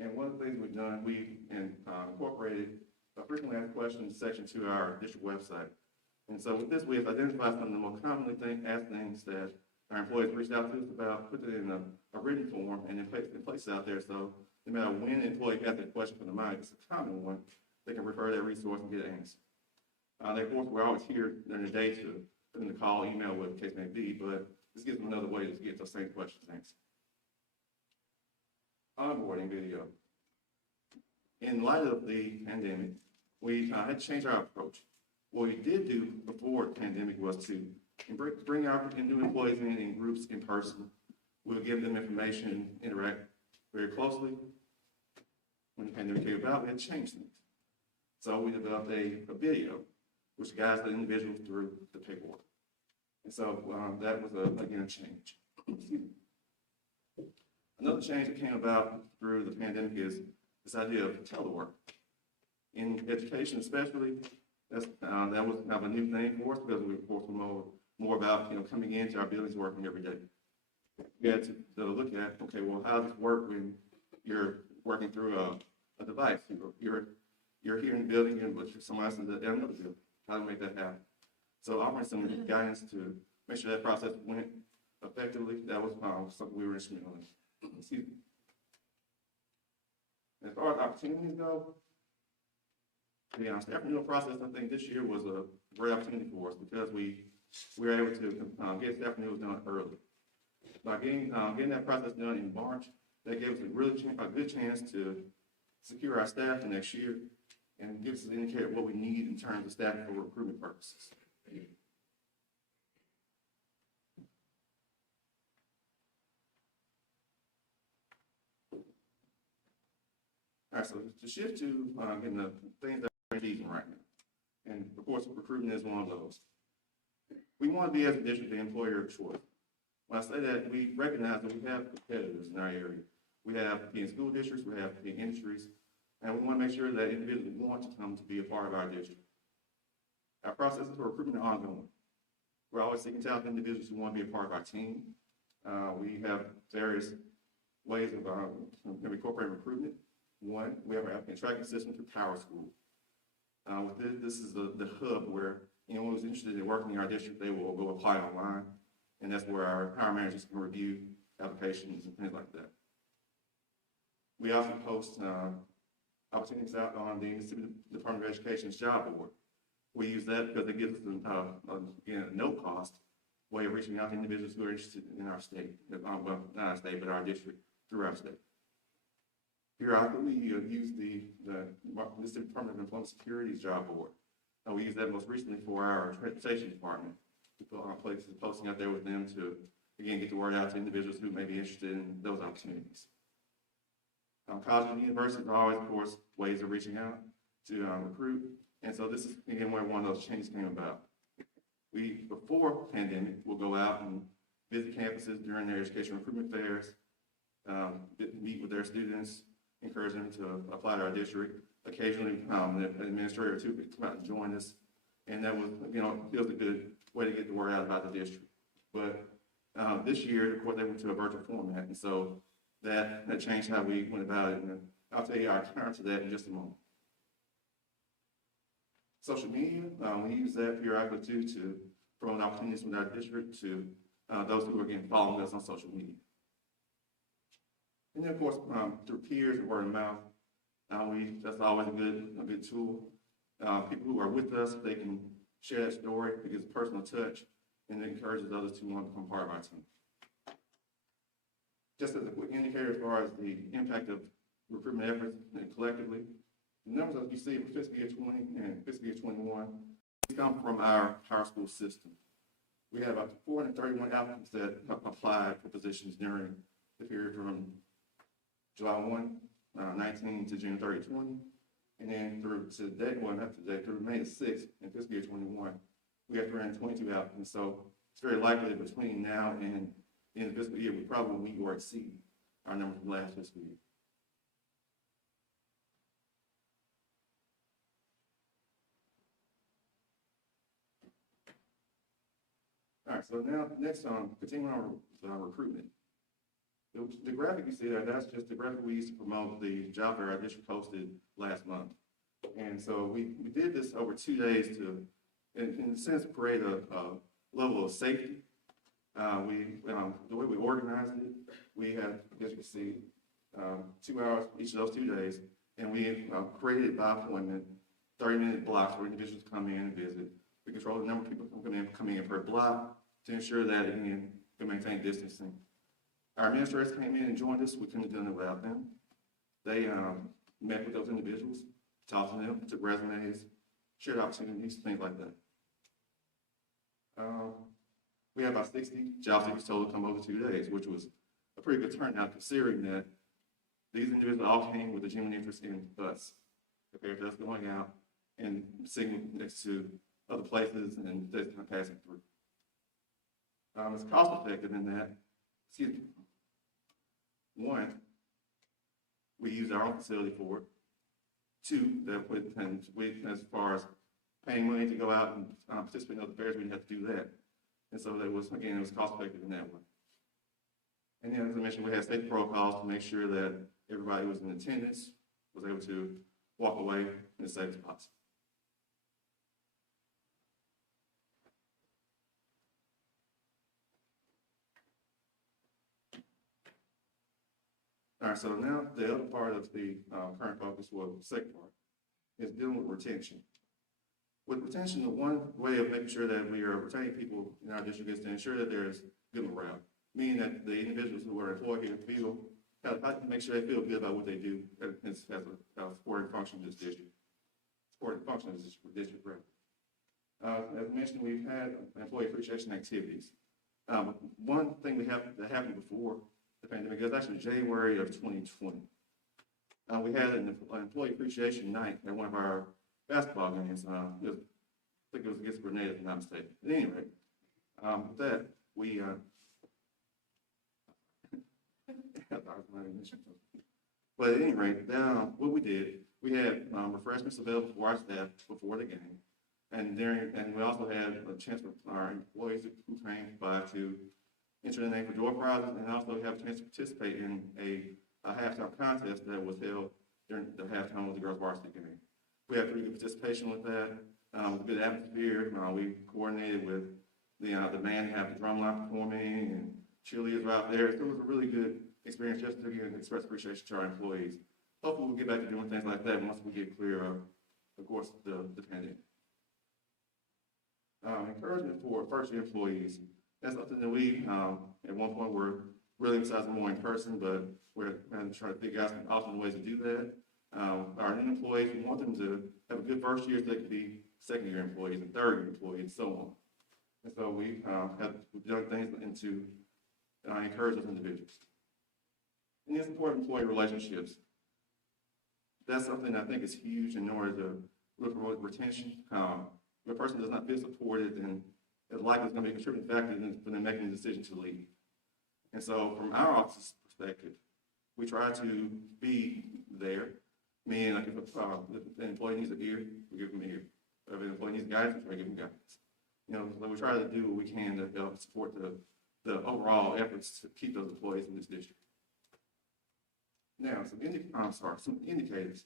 And one of the things we've done, we've incorporated a frequently asked questions section to our district website. And so with this, we've identified some of the more commonly asked things that our employees reached out to us about, put it in a written form, and then place it out there. So no matter when an employee has that question from the mind, it's a common one, they can refer to that resource and get an answer. Of course, we're always here during the day to put in the call, email, whatever the case may be, but this gives them another way to get those same questions answered. Onboarding video. In light of the pandemic, we had to change our approach. What we did do before the pandemic was to bring our new employees in groups in person. We'll give them information, interact very closely. When the pandemic came about, we had to change things. So we developed a video which guides the individuals through the paperwork. And so that was, again, a change. Another change that came about through the pandemic is this idea of telework. In education especially, that was kind of a new thing for us because we were more about coming into our buildings working every day. We had to look at, okay, well, how does this work when you're working through a device? You're here in the building, but someone else in another building. How do we make that happen? So offering some guidance to make sure that process went effectively, that was something we were instrumental in. Excuse me. As far as opportunities go, the staff renewal process, I think this year was a great opportunity for us because we were able to get staff renewals done early. By getting that process done in March, that gave us a good chance to secure our staff for next year and gives us an indicator of what we need in terms of staffing for recruitment purposes. All right, so to shift to getting the things that we're needing right now, and of course, recruitment is one of those. We want to be, as a district, the employer of choice. When I say that, we recognize that we have competitors in our area. We have being school districts, we have being industries, and we want to make sure that individuals want to come to be a part of our district. Our processes for recruitment are ongoing. We're always seeking talented individuals who want to be a part of our team. We have various ways of incorporating recruitment. One, we have our applicant tracking system through Power School. This is the hub where anyone who's interested in working in our district, they will go apply online, and that's where our hiring managers can review applications and things like that. We also post opportunities out on the Mississippi Department of Education's job board. We use that because it gives us again, a no cost way of reaching out to individuals who are interested in our state, well, not our state, but our district through our state. Periodically, we use the Mississippi Department of Employment Security's job board. We use that most recently for our transportation department to put places posting out there with them to, again, get the word out to individuals who may be interested in those opportunities. Colleges and universities are always, of course, ways of reaching out to recruit. And so this is, again, where one of those changes came about. We, before pandemic, will go out and visit campuses during their education recruitment fairs, meet with their students, encourage them to apply to our district. Occasionally, an administrator or two could come out and join us. And that was, feels a good way to get the word out about the district. But this year, of course, they went to a virtual format. And so that changed how we went about it. And I'll tell you our turn to that in just a moment. Social media, we use that periodically too to promote opportunities with our district to those who are again following us on social media. And then of course, through peers and word of mouth, that's always a good tool. People who are with us, they can share that story, it gives personal touch, and it encourages others to want to become part of our team. Just as a quick indicator as far as the impact of recruitment efforts collectively, the numbers that you see for fiscal year 20 and fiscal year 21 come from our Power School system. We have about 431 applicants that applied for positions during the period from July 1, 19 to June 30, 20. And then through today, well, not today, through May 6th in fiscal year 21, we have 322 applicants. So it's very likely that between now and the end of the fiscal year, we probably will meet or exceed our numbers from last fiscal year. All right, so now next on, continuing on recruitment. The graphic you see there, that's just the graphic we used to promote the job fair our district posted last month. And so we did this over 2 days to, in a sense, create a level of safety. The way we organized it, we had, as you can see, 2 hours each of those 2 days, and we created by appointment 30-minute blocks where individuals come in and visit. We control the number of people who come in per block to ensure that, again, we maintain distancing. Our administrators came in and joined us. We couldn't have done it without them. They met with those individuals, talked to them, took resumes, shared opportunities, things like that. We had about 60 job seekers told to come over 2 days, which was a pretty good turnout considering that these individuals all came with a genuine interest in us, compared to us going out and sitting next to other places and just kind of passing through. It's cost effective in that, excuse me, one, we use our own facility for it. Two, that we, as far as paying money to go out and participate in other fairs, we didn't have to do that. And so that was, again, it was cost effective in that way. And then, as I mentioned, we had safety protocols to make sure that everybody was in attendance, was able to walk away in a safe spot. All right, so now the other part of the current focus, well, the second part, is dealing with retention. With retention, the one way of making sure that we are retaining people in our district is to ensure that there is good morale, meaning that the individuals who are employed here feel, how to make sure they feel good about what they do as a supporting function of this district. Supporting function of this district, rather. As mentioned, we've had employee appreciation activities. One thing that happened before the pandemic, it was actually January of 2020. We had an employee appreciation night at one of our basketball games. I think it was against Grenada, if I'm not mistaken. At any rate, with that, we, but at any rate, what we did, we had refreshments available for our staff before the game. And we also had a chance for our employees who came by to enter their name for door prizes and also have a chance to participate in a halftime contest that was held during the halftime of the girls' varsity game. We had pretty good participation with that, good atmosphere. We coordinated with the band to have the drum line performing and cheerleaders were out there. So it was a really good experience just to express appreciation to our employees. Hopefully we'll get back to doing things like that once we get clear of course, the pandemic. Encouragement for first-year employees. That's something that we, at one point, were really emphasizing more in person, but we're trying to figure out some alternate ways to do that. Our new employees, we want them to have a good first year so they can be second-year employees and third-year employees and so on. And so we've done things to encourage those individuals. And then support employee relationships. That's something I think is huge in order to look for retention. If a person does not feel supported, then it's likely it's going to be a contributing factor for them making the decision to leave. And so from our office's perspective, we try to be there. Meaning, like if an employee needs an ear, we give them an ear. If an employee needs guidance, we try to give them guidance. You know, so we try to do what we can to help support the overall efforts to keep those employees in this district. Now, some indicators.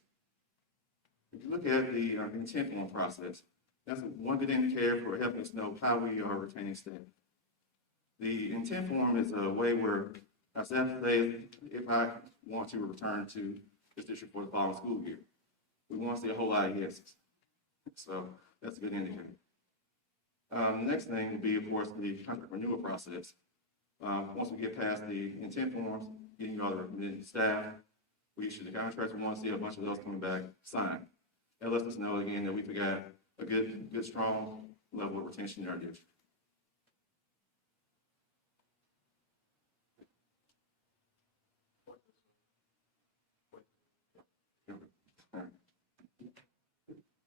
If you look at the intent form process, that's one good indicator for helping us know how we are retaining staff. The intent form is a way where our staff say, if I want to return to this district for the following school year, we want to see a whole lot of yeses. So that's a good indicator. The next thing would be, of course, the contract renewal process. Once we get past the intent forms, getting all the recommended staff, we issue the contracts. We want to see a bunch of those coming back signed. That lets us know again that we got a good, strong level of retention in our district.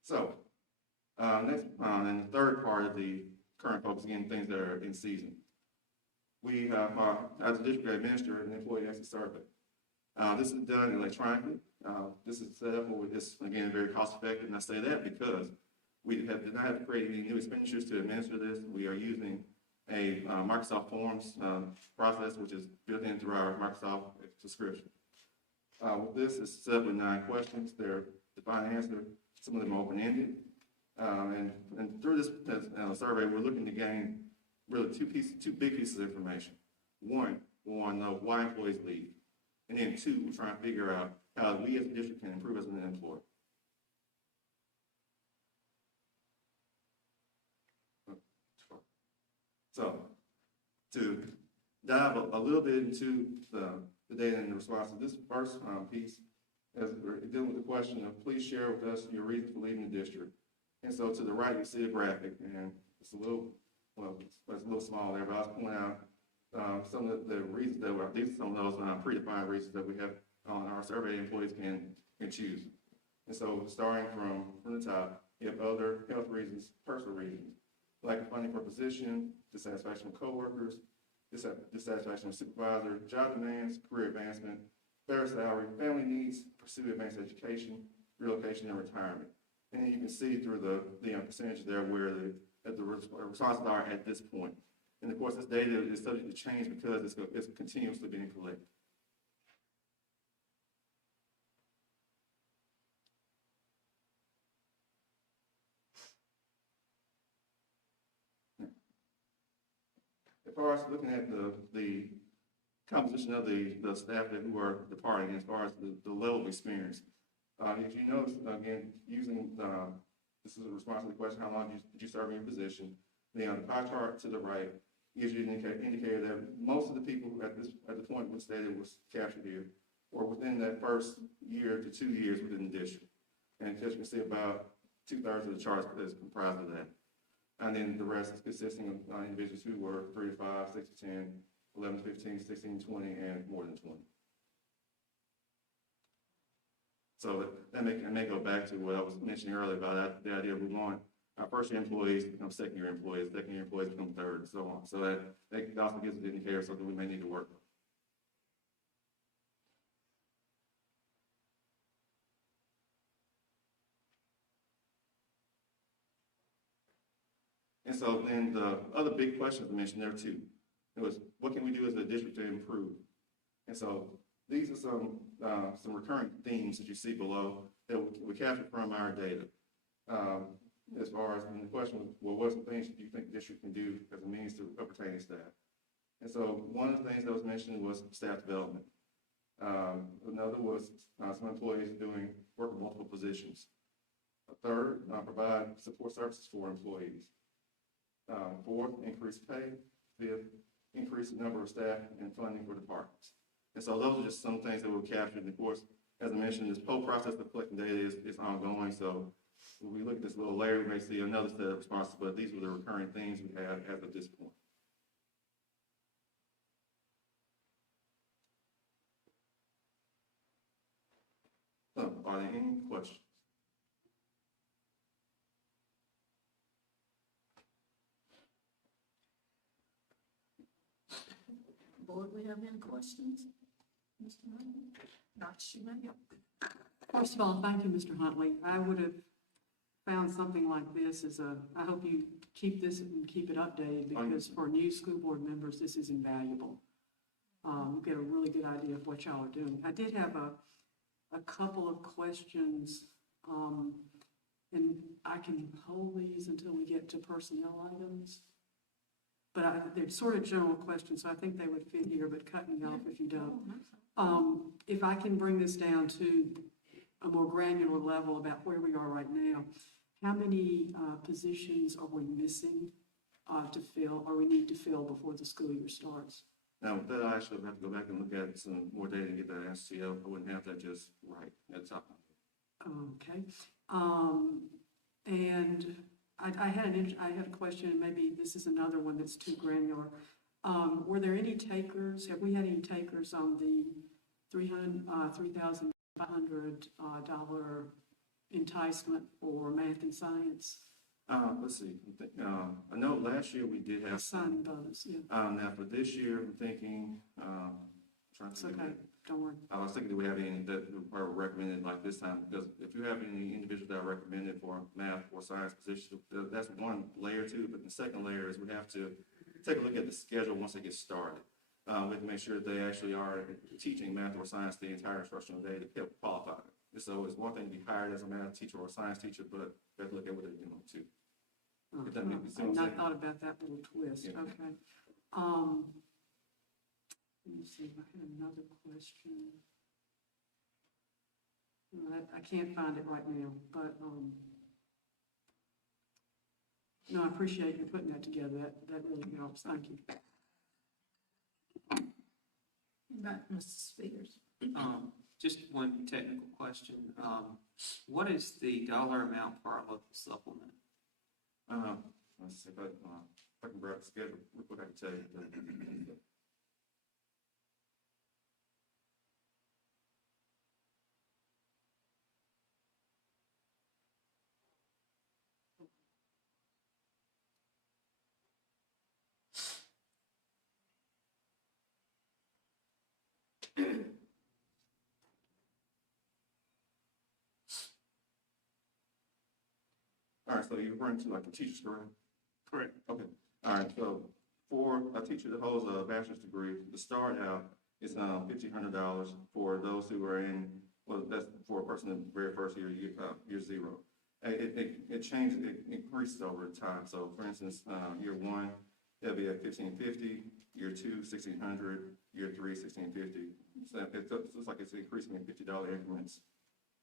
So, next, and the third part of the current focus, again, things that are in season. We have, as a district administrator, an employee exit survey. This is done electronically. This is set up with this, again, very cost effective. And I say that because we did not have to create any new expenditures to administer this. We are using a Microsoft Forms process, which is built into our Microsoft subscription. With this, it's set up with 9 questions. They're defined answer. Some of them are open-ended. And through this survey, we're looking to gain really two big pieces of information. One, we want to know why employees leave. And then 2, we're trying to figure out how we as a district can improve as an employer. So, to dive a little bit into the data and the responses, this first piece as we're dealing with the question of, please share with us your reasons for leaving the district. And so to the right, you see a graphic, and it's a little, well, it's a little small there, but I'll point out some of the reasons that were, these are some of those predefined reasons that we have on our survey employees can choose. And so starting from the top, you have other health reasons, personal reasons, lack of funding for position, dissatisfaction with coworkers, dissatisfaction with supervisor, job demands, career advancement, better salary, family needs, pursue advanced education, relocation, and retirement. And then you can see through the percentage there where the responses are at this point. And of course, this data is subject to change because it's continuously being collected. As far as looking at the composition of the staff who are departing, as far as the level of experience, if you notice, again, using, this is a response to the question, how long did you serve in your position? The pie chart to the right gives you an indicator that most of the people at the point which data was captured here were within that first year to 2 years within the district. And as you can see, about 2/3 of the charts is comprised of that. And then the rest is consisting of individuals who were 3 to 5, 6 to 10, 11 to 15, 16 to 20, and more than 20. So that may go back to what I was mentioning earlier about the idea of we want our first-year employees to become second-year employees, second-year employees become third, and so on. So that also gives us an indicator of something we may need to work on. And so then the other big questions I mentioned there too, it was, what can we do as a district to improve? And so these are some recurring themes that you see below that we captured from our data. As far as the question was, well, what are some things do you think the district can do as a means to obtain staff? And so one of the things that was mentioned was staff development. Another was some employees working multiple positions. A third, provide support services for employees. Fourth, increase pay. Fifth, increase the number of staff and funding for departments. And so those are just some things that were captured. And of course, as I mentioned, this whole process of collecting data is ongoing. So when we look at this little layer, we may see another set of responses, but these were the recurring themes we had as of this point. So, are there any questions? Board, we have any questions? Mr. Huntley? Dr. Schumann? First of all, thank you, Mr. Huntley. I would have found something like this I hope you keep this and keep it updated, because for new school board members, this is invaluable. You get a really good idea of what y'all are doing. I did have a couple of questions, and I can hold these until we get to personnel items. But they're sort of general questions, so I think they would fit here, but cut me off if you don't. If I can bring this down to a more granular level about where we are right now, how many positions are we missing to fill, or we need to fill before the school year starts? Now, with that, I actually have to go back and look at some more data and get that answer to you. I wouldn't have that just right at the top. Okay. And I had a question, and maybe this is another one that's too granular. Were there any takers? Have we had any takers on the $3,500 enticement for math and science? Let's see. I know last year we did have signing bonus. Yeah. Now for this year, I'm thinking. It's okay. Don't worry. I was thinking, do we have any that are recommended like this time? Because if you have any individuals that are recommended for math or science positions, that's one layer too. But the second layer is we have to take a look at the schedule once they get started. We have to make sure that they actually are teaching math or science the entire instructional day to get qualified. So it's one thing to be hired as a math teacher or a science teacher, but we have to look at what they're doing too. I've not thought about that little twist. Yeah. Okay. Let me see if I had another question. I can't find it right now, but no, I appreciate you putting that together. That really helps. Thank you. Mr. Spears. Just one technical question. What is the dollar amount for our local supplement? Let's see if I can grab the schedule, what I can tell you. All right, so you're referring to like the teacher's correct? Correct. Okay, all right, so for a teacher that holds a bachelor's degree, the start out is $1,500 for those who are in, well, that's for a person in the very first year, year zero. It changes, it increases over time. So for instance, year one, that'll be at $1,550, year two, $1,600, year three, $1,650. So it's like it's increasing in $50 increments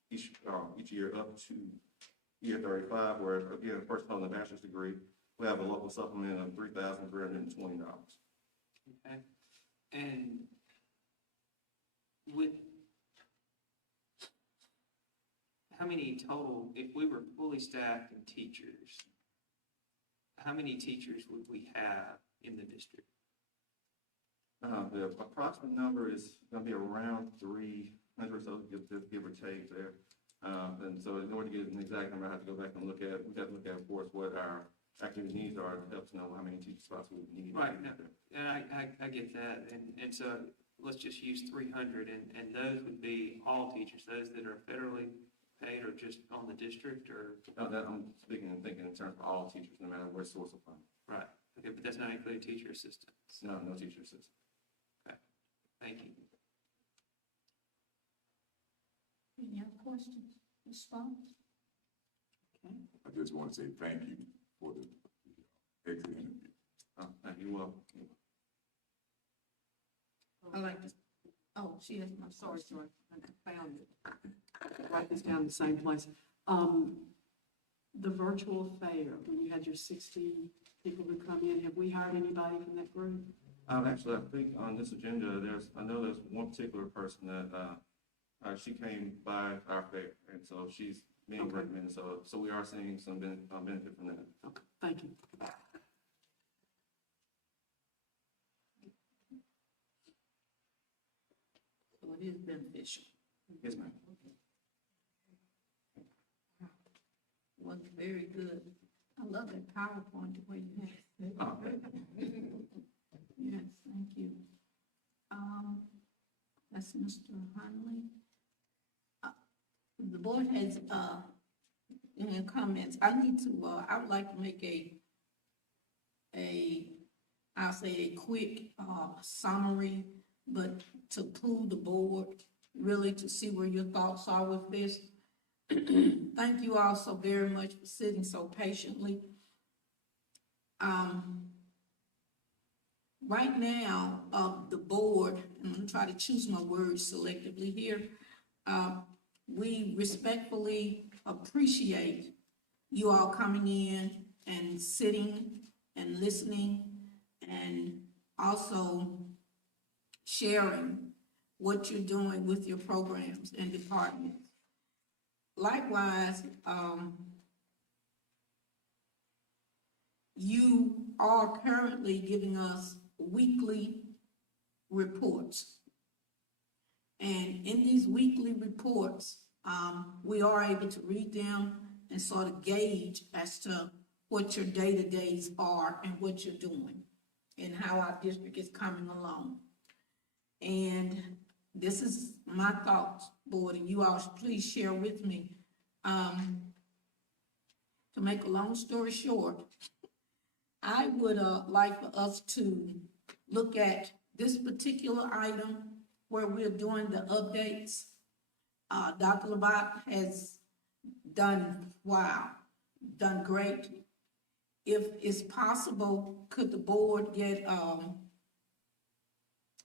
each year up to year 35, where again, the person holding a bachelor's degree, we have a local supplement of $3,320. Okay. And with how many total, if we were fully staffed in teachers, how many teachers would we have in the district? The approximate number is going to be around 300, so give or take there. And so in order to get an exact number, I have to go back and look at, we have to look at, of course, what our active needs are to help us know how many teacher spots we need. Right, now, and I get that, and so let's just use 300, and those would be all teachers, those that are federally paid or just on the district, or? No, that I'm speaking and thinking in terms of all teachers, no matter what source of funding. Right, okay, but that's not including teacher assistants. No, no teacher assistants. Okay, thank you. Any other questions, response? Okay. I just want to say thank you for the exit interview. Thank you. Well, I like this. Oh, she has my Sorry, question. sorry, I found it. Write this down in the same place. The virtual fair, when you had your 60 people who come in, have we hired anybody from that group? actually, I think on this agenda, I know there's one particular person that, she came by our fair, and so she's being Okay. recommended, so we are seeing some benefit from that. Okay, thank you. So it is beneficial. Yes, ma'am. Was very good. I love that PowerPoint, the way you have it. Oh, Yes, thank you. That's Mr. Hunley. The board has, any comments? I need to, I would like to make I'll say a quick, summary, but to pull the board, really to see where your thoughts are with this. Thank you all so very much for sitting so patiently. Right now, the board, and I'm gonna try to choose my words selectively here, we respectfully appreciate you all coming in and sitting and listening and also sharing what you're doing with your programs and departments. Likewise, you are currently giving us weekly reports. And in these weekly reports, we are able to read them and sort of gauge as to what your day-to-days are and what you're doing and how our district is coming along. And this is my thoughts, board, and you all should please share with me. To make a long story short, I would like for us to look at this particular item where we're doing the updates. Dr. Labat has done, done great. If it's possible, could the board get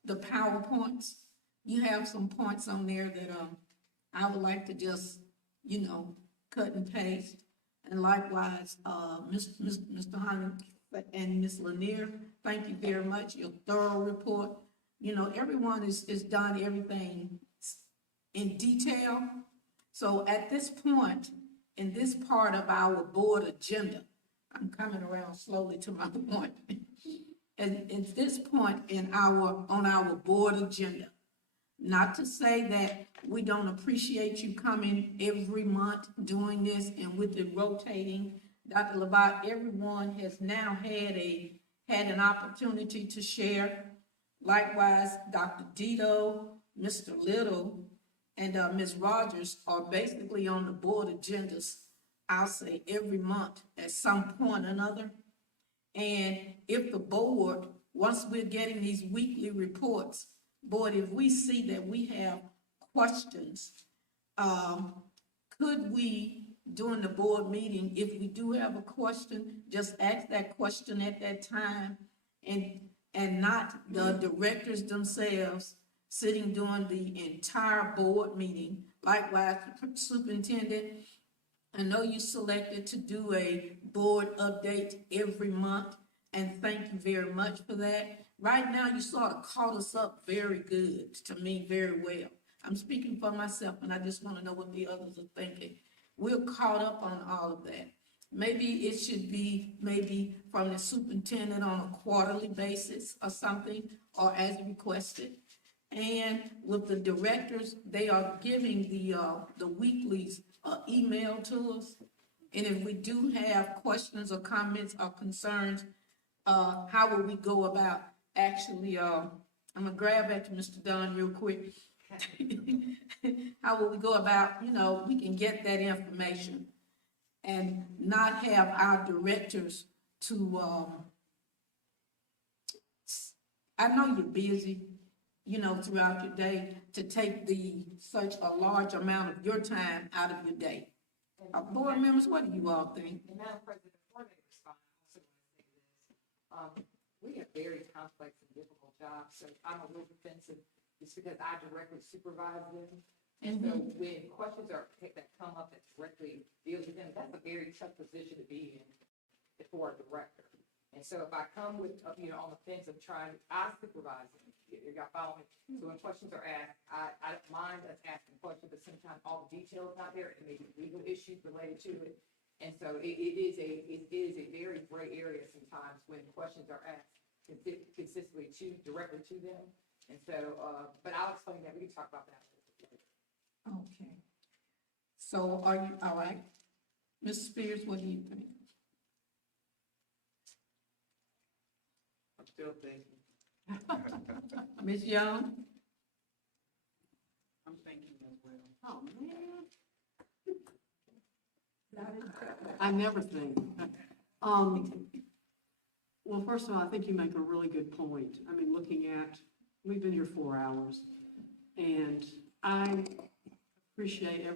the PowerPoints? You have some points on there that I would like to just, cut and paste. And likewise, Mr. Hunter and Ms. Lanier, thank you very much, your thorough report. Everyone is done everything in detail. So at this point, in this part of our board agenda, I'm coming around slowly to my point. And at this point on our board agenda, not to say that we don't appreciate you coming every month doing this and with the rotating. Dr. Labat, everyone has now had an opportunity to share. Likewise, Dr. Dito, Mr. Little, and Ms. Rogers are basically on the board agendas, I'll say every month at some point or another. And if the board, once we're getting these weekly reports, board, if we see that we have questions, could we, during the board meeting, if we do have a question, just ask that question at that time and not the directors themselves sitting during the entire board meeting. Likewise, superintendent, I know you selected to do a board update every month, and thank you very much for that. Right now, you sort of caught us up very good, to me, very well. I'm speaking for myself, and I just want to know what the others are thinking. We're caught up on all of that. Maybe it should be from the superintendent on a quarterly basis or something, or as requested. And with the directors, they are giving the weeklies email to us. And if we do have questions or comments or concerns, how will we go about actually, I'm gonna grab at Mr. Dunn real quick. How will we go about, we can get that information and not have our directors to, I know you're busy, throughout your day, to take such a large amount of your time out of your day. Board members, what do you all think? And Madam President, before they respond, I also want to say this. We have very complex and difficult jobs, so I'm a little defensive just because I directly supervise them. And so when questions that come up that directly deals with them, that's a very tough position to be in for a director. And so if I come with, on the fence of I supervise them, y'all follow me? So when questions are asked, I don't mind us asking questions, but sometimes all the details not there, and maybe legal issues related to it. And so it is a very gray area sometimes when questions are asked consistently directly to them. And so, but I'll explain that. We can talk about that later. Okay. So are you, all right? Ms. Spears, what do you think? I'm still thinking. Ms. Young? I'm thinking as well. Oh, man. I never think. Well, first of all, I think you make a really good point. I mean, we've been here 4 hours, and I appreciate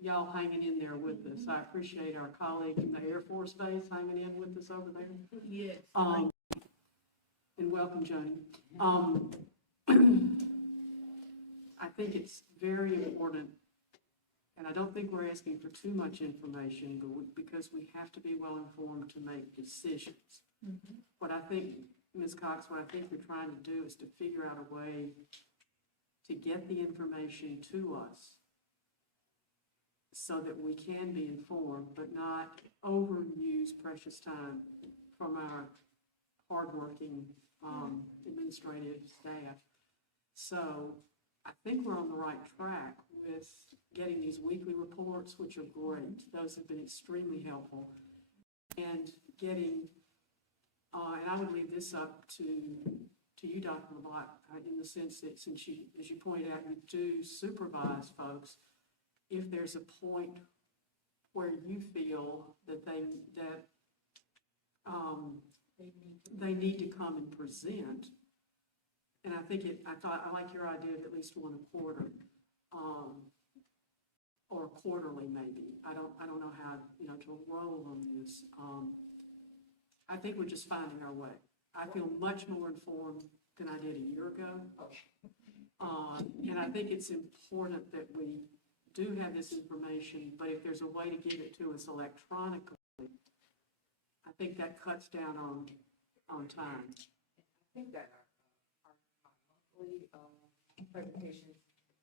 y'all hanging in there with us. I appreciate our colleague in the Air Force Base hanging in with us over there. Yes. And welcome, Joni. I think it's very important, and I don't think we're asking for too much information, but because we have to be well informed to make decisions. What I think, Ms. Cox, what I think you're trying to do is to figure out a way to get the information to us so that we can be informed, but not overuse precious time from our hardworking administrative staff. So I think we're on the right track with getting these weekly reports, which are great. Those have been extremely helpful. And getting, and I would leave this up to you, Dr. Labat, in the sense that since you, as you pointed out, you do supervise folks, if there's a point where you feel that they need to come and present, and I like your idea of at least one a quarter, or quarterly maybe. I don't know how, to roll on this. I think we're just finding our way. I feel much more informed than I did a year ago. And I think it's important that we do have this information, but if there's a way to give it to us electronically, I think that cuts down on time. I think that our monthly presentations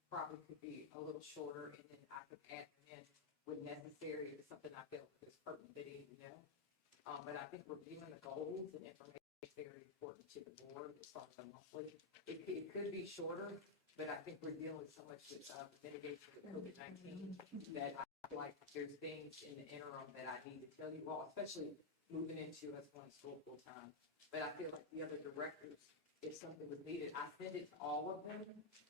probably could be a little shorter, and then I could add them in when necessary, if it's something I feel is pertinent, they need to know. But I think reviewing the goals and information is very important to the board as far as the monthly. It could be shorter, but I think we're dealing with so much with mitigation of COVID-19 that I feel like there's things in the interim that I need to tell you all, especially moving into us going to school full time. But I feel like the other directors, if something was needed, I send it to all of them,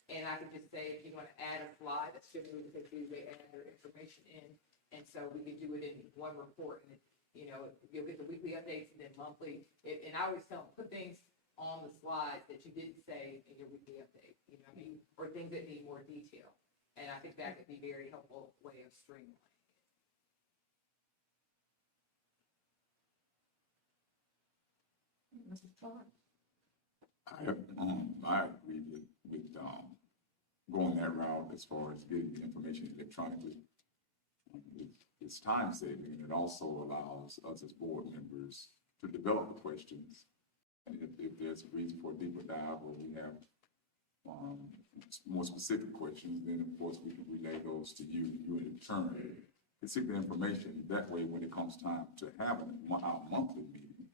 and I could just say, if you want to add a slide, that's generally what they do, they add their information in, and so we could do it in one report, and you know, you'll get the weekly updates and then monthly, and I always tell them, put things on the slides that you didn't say in your weekly update, you know what I mean, or things that need more detail, and I think that could be a very helpful way of streamlining. Mrs. Clark? I agree with going that route as far as getting the information electronically. It's time saving, and it also allows us as board members to develop the questions. And if there's a reason for a deeper dive, or we have more specific questions, then of course we can relay those to you. You in turn can seek the information. That way, when it comes time to have our monthly meeting,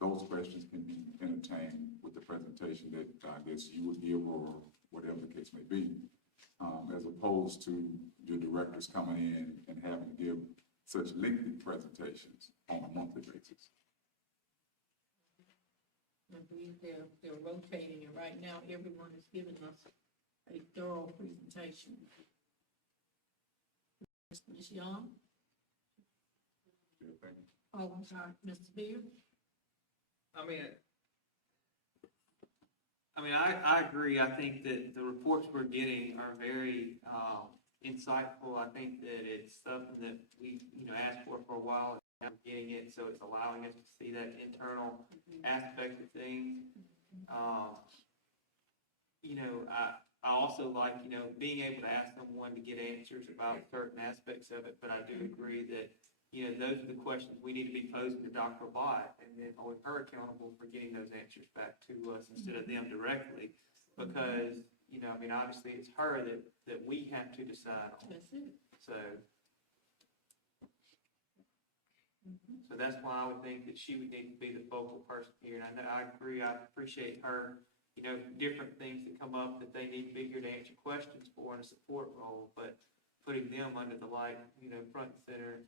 those questions can be entertained with the presentation that I guess you would give, or whatever the case may be, as opposed to your directors coming in and having to give such lengthy presentations on a monthly basis. I believe they're rotating, and right now everyone is giving us a thorough presentation. Ms. Young? Yeah, thank you. Oh, I'm sorry, Mr. Beard? I agree. I think that the reports we're getting are very insightful. I think that it's something that we, asked for a while, and now we're getting it, so it's allowing us to see that internal aspect of things. I also like, being able to ask someone to get answers about certain aspects of it, but I do agree that, those are the questions we need to be posing to Dr. Lott, and then hold her accountable for getting those answers back to us instead of them directly, because, obviously it's her that we have to decide on. That's it. So that's why I would think that she would need to be the focal person here, and I agree, I appreciate her, different things that come up that they need to be here to answer questions for in a support role, but putting them under the light, front and center,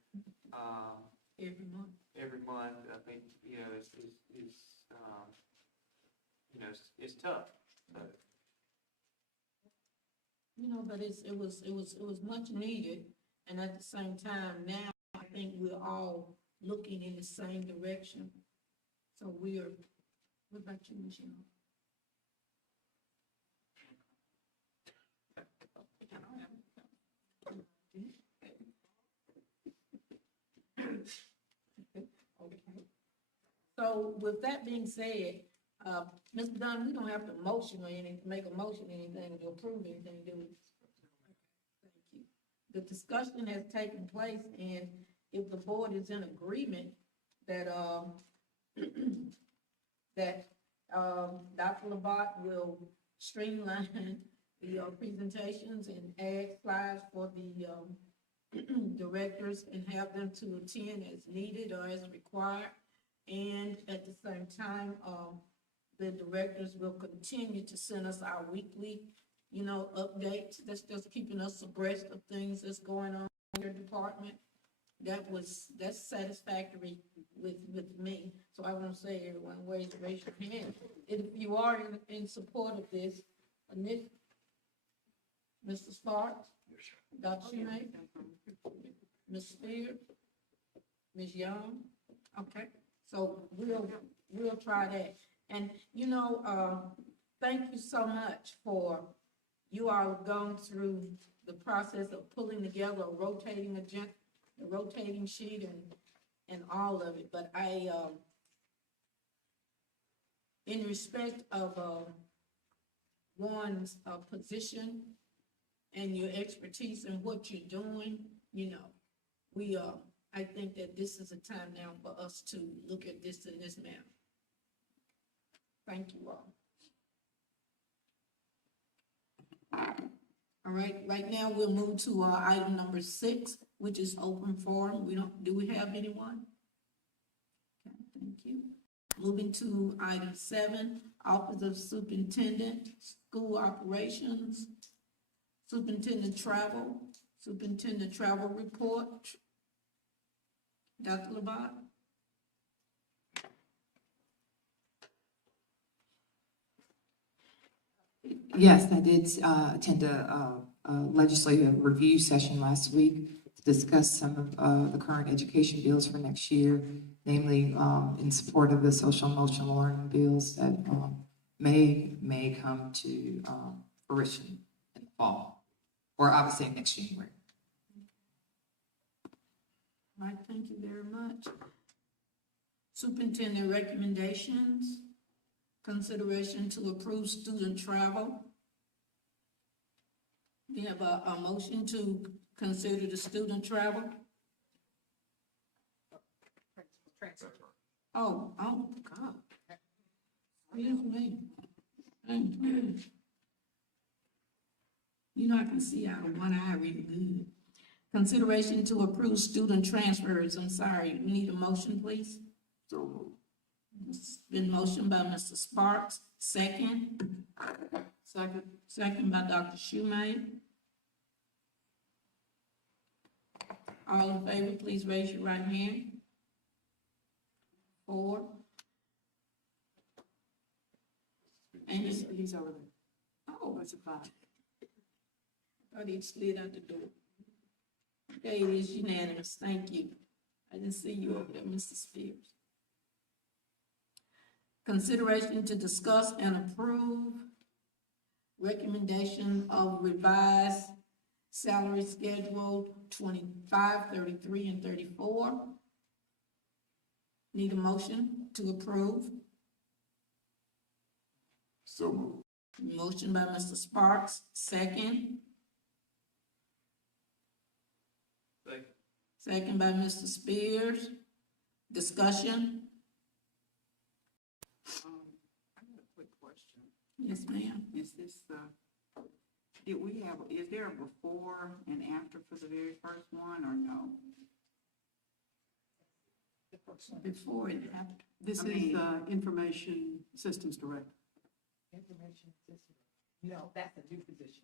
every month, I think, is tough. So. But it was much needed, and at the same time, now I think we're all looking in the same direction. So what about you, Michelle? Okay. So with that being said, Mr. Dunn, we don't have to motion or anything, make a motion or anything to approve anything, do we? Thank you. The discussion has taken place, and if the board is in agreement that, Dr. Labat will streamline the presentations and add slides for the directors and have them to attend as needed or as required. And at the same time, the directors will continue to send us our weekly, updates. That's just keeping us abreast of things that's going on in your department. That's satisfactory with me. So I want to say, everyone, raise your hand. If you are in support of this, Mr. Sparks? Dr. Schumate? Ms. Spears? Ms. Young? Okay, so we'll try that. And, thank you so much for you all going through the process of pulling together a rotating agenda, a rotating sheet and all of it. But in respect of one's position and your expertise and what you're doing, I think that this is a time now for us to look at this in this manner. Thank you all. All right, right now we'll move to, item number 6, which is open forum. Do we have anyone? Okay, thank you. Moving to item 7, Office of Superintendent, School Operations, Superintendent Travel Report. Dr. Labat? Yes, I did attend a legislative review session last week to discuss some of the current education bills for next year, namely in support of the social emotional learning bills that may come to fruition in the fall, or I would say next January. All right, thank you very much. Superintendent recommendations, consideration to approve student travel. We have a motion to consider the student travel. Transfer. Oh, God. Excuse me. You know, I can see out of one eye really good. Consideration to approve student transfers. I'm sorry, we need a motion, please. So moved. It's been motioned by Mr. Sparks, second. Second by Dr. Schumate. All in favor, please raise your right hand. 4. And He's over there. oh, It's a 5. thought he slid out the door. Okay, it is unanimous, thank you. I didn't see you over there, Mr. Spears. Consideration to discuss and approve recommendation of revised salary schedule 25, 33, and 34. Need a motion to approve. So moved. Motion by Mr. Sparks, second. Second by Mr. Spears. Discussion? I got a quick question. Yes, ma'am. Is this, is there a before and after for the very first one, or no? Before and after. This I is mean- Information Systems Director. Information system. No, that's a new position.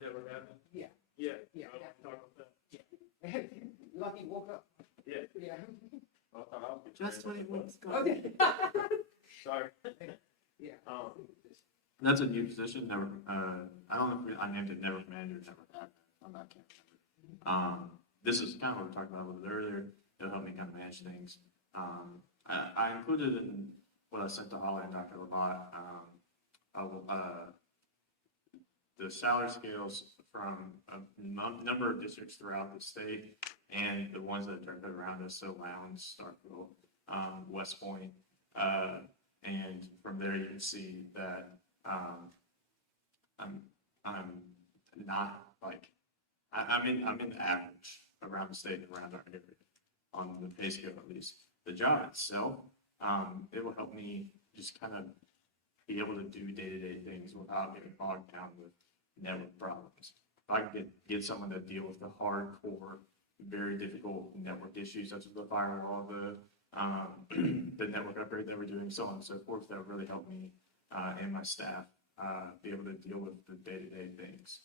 Never happened? Yeah. Yeah. Yeah. Talk about that. Lucky woke up. Yeah. Yeah. I thought I was getting Just when it trained. was going. Okay. Sorry. Yeah. That's a new position, never, I don't know if I named it never manager, never happened, I can't remember. This is kind of what we talked about a little bit earlier, it'll help me kind of manage things. I included in what I sent to Holly and Dr. Labat, the salary scales from a number of districts throughout the state and the ones that are directly around us, so Lowndes, Starkville, West Point, and from there you can see that I'm not like, I'm in the average around the state and around our area on the pay scale at least. The job itself, it will help me just kind of be able to do day-to-day things without getting bogged down with network problems. If I can get someone to deal with the hardcore, very difficult network issues, such as the firewall, the network upgrade that we're doing, so on and so forth, that would really help me and my staff be able to deal with the day-to-day things.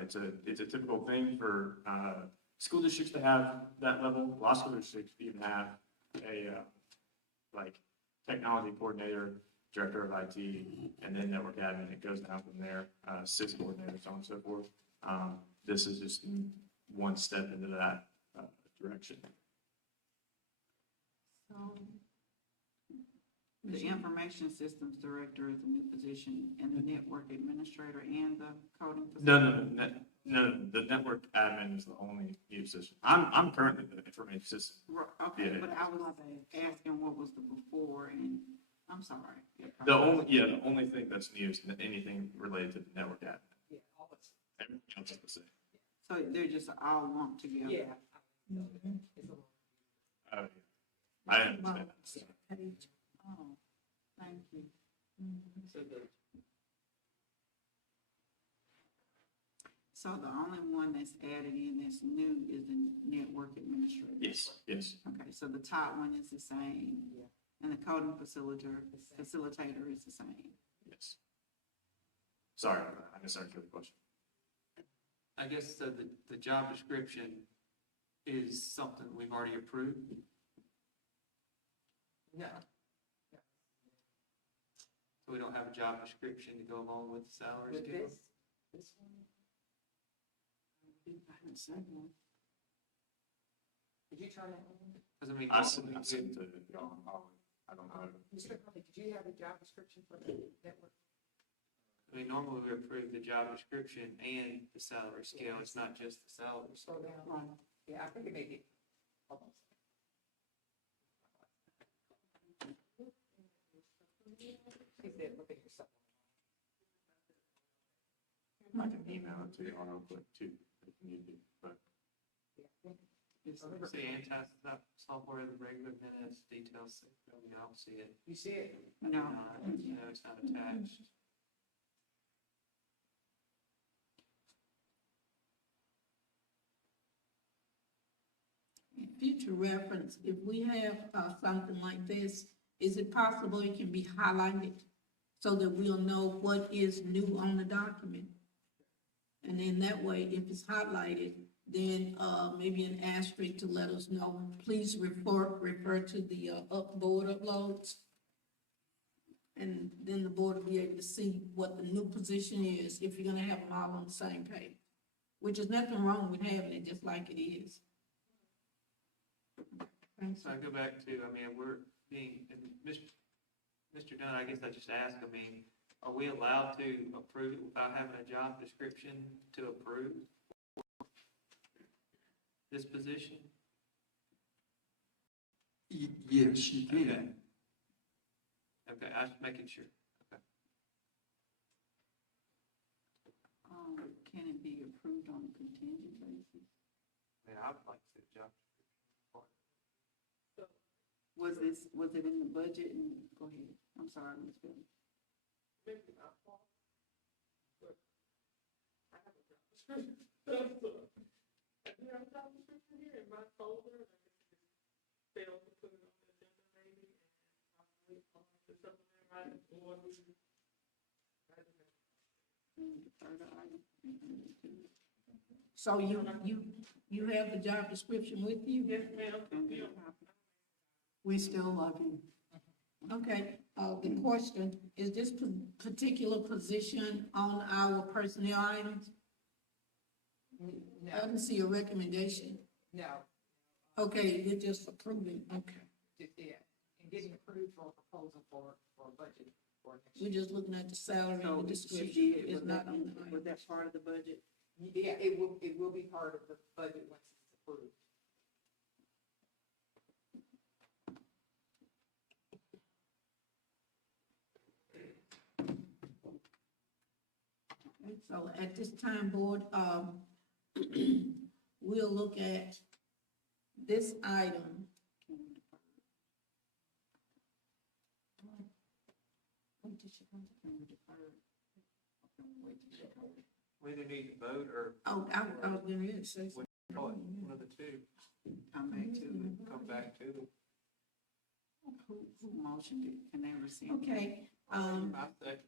It's a typical thing for school districts to have that level. A lot of school districts even have a like technology coordinator, director of IT, and then network admin. It goes down from there, sys coordinator, so on and so forth. This is just one step into that direction. The information systems director is a new position, and the network administrator and the coding. No, the network admin is the only new position. I'm currently the information system. Okay, Yeah. but I was asking what was the before, and I'm sorry. The only thing that's new is anything related to the network admin. Yeah, all it's, Everything else is the same. So they're just all lumped together? yeah. It's a Oh, yeah. I understand that. Oh, thank you. So So the only one that's added in that's new is the network administrator? Yes, yes. Okay, so the top one is the same, Yeah. and the coding facilitator is the same. Yes. Sorry, I misunderstood the question. I guess the job description is something we've already approved. No. So we don't have a job description to go along with the salary With scale? this one? I haven't seen one. Did you turn that on? Because I mean, I sent normally it to y'all, I don't know. Mr. Conley, did you have a job description for the network? normally we approve the job description and the salary scale. It's not just the salary Slow scale. down. Right. Yeah, I think it may be. Hold on. He said, look at yourself. I can email it to you on Oakland too, if you need to, but. It's the anti-software, the regular minutes, details, I don't see it. You see it? No. No, it's not attached. Future reference, if we have something like this, is it possible it can be highlighted so that we'll know what is new on the document? And then that way, if it's highlighted, then maybe an asterisk to let us know, please refer to the board uploads. And then the board will be able to see what the new position is, if you're gonna have them all on the same page. Which is nothing wrong with having it just like it is. So I go back to, I mean, we're being, and Mr. Dunn, I guess I just asked, I mean, are we allowed to approve it without having a job description to approve this position? Yes, you Okay. can. Okay, I was making sure. Okay. Can it be approved on a contingent basis? I mean, I'd like to see a job. Was it in the budget? And go ahead. I'm sorry, Ms. Bell. Maybe not fault, but I have a job description. I do have a job description here in my folder, and I just failed to put it on the agenda maybe, and possibly on the supplement right before we. So you have the job description with you? Yes, ma'am. We still love you. Okay, the question, is this particular position on our personnel items? I No, didn't see a recommendation. no, Okay, you're just approving, okay. just, yeah, and getting approved for a proposal for a budget for next We're year. just looking at the salary So and the she description, did, it's was not that, on the was item. that part of the budget? Yeah, it will be part of the budget once it's approved. Okay, so at this time, board, we'll look at this item. We either need to vote or. Oh, I was getting ready to say something. One of the two, Come back to it. come back to it. Who motioned it? Can they rescind? Okay, I second.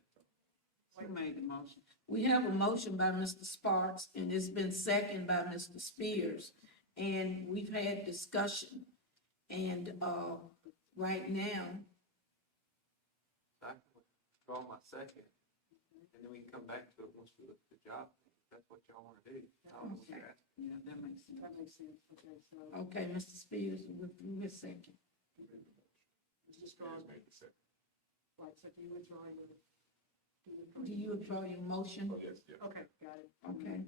Who made the motion? we have a motion by Mr. Sparks, and it's been seconded by Mr. Spears. And we've had discussion, and, right now, I can withdraw my second, and then we can come back to it once we look at the job. If that's what y'all want to do. I'll look Okay. at it. Yeah, that makes sense. That makes sense. Okay, so okay, Mr. Spears, withdrew his second. Mr. Strong, Made the second. right, so do you withdraw your? Do you withdraw your motion? Oh, yes, yeah. Okay, got it. Okay.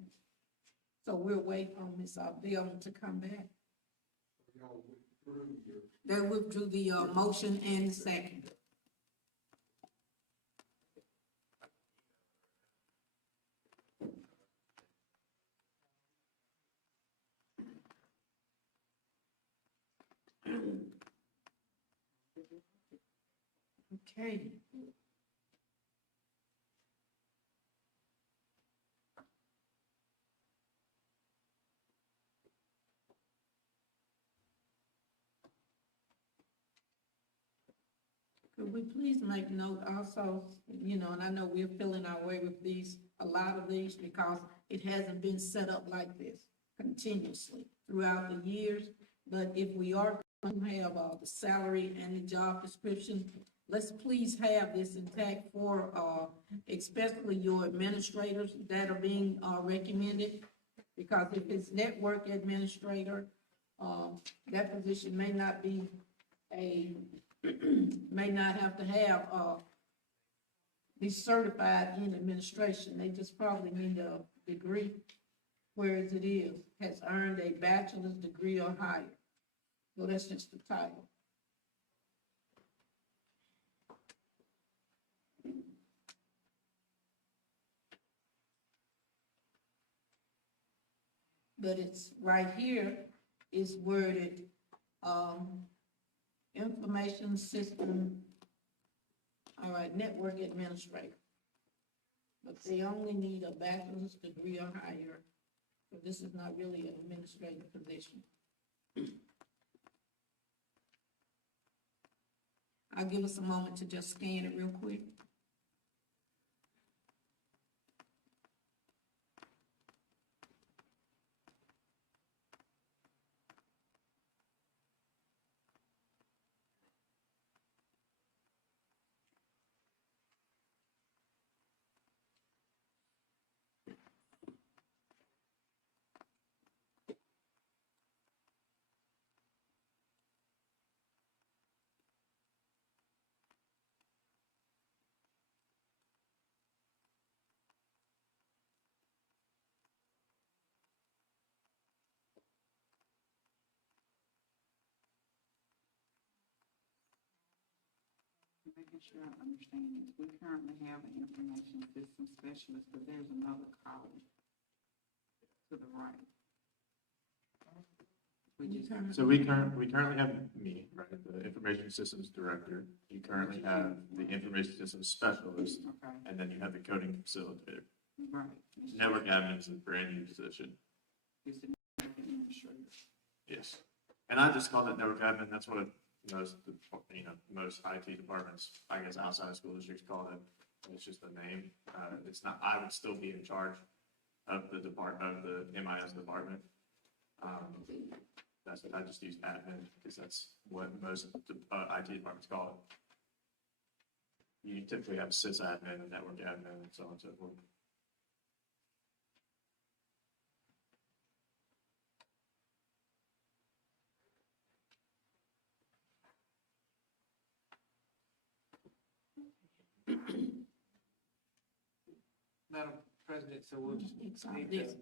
So we'll wait on Ms. Bell to come back. They withdrew the, motion and the second. Okay. Could we please make note also, and I know we're feeling our way with these, a lot of these, because it hasn't been set up like this continuously throughout the years. But if we are going to have, the salary and the job description, let's please have this intact for, especially your administrators that are being, recommended. Because if it's network administrator, that position may not be may not have to have, be certified in administration. They just probably need a degree, whereas it is, has earned a bachelor's degree or higher. So that's just the title. But it's right here is worded, information system, all right, network administrator. But they only need a bachelor's degree or higher, so this is not really an administrative position. I'll give us a moment to just scan it real quick. Making sure I understand this, we currently have an information system specialist, but there's another column to the right. So we currently have me, right, the information systems director. You currently have the information systems specialist, Okay, and then you have the coding facilitator. right. Network admin is a brand new position. It's the network administrator. Yes. And I just call it network admin. That's what most, most IT departments, I guess, outside of school districts call it. It's just a name. It's not, I would still be in charge of the MIS department. I just use admin because that's what most IT departments call it. You typically have sysadmin and network admin and so on and so forth. Madam President, so we'll just need This. to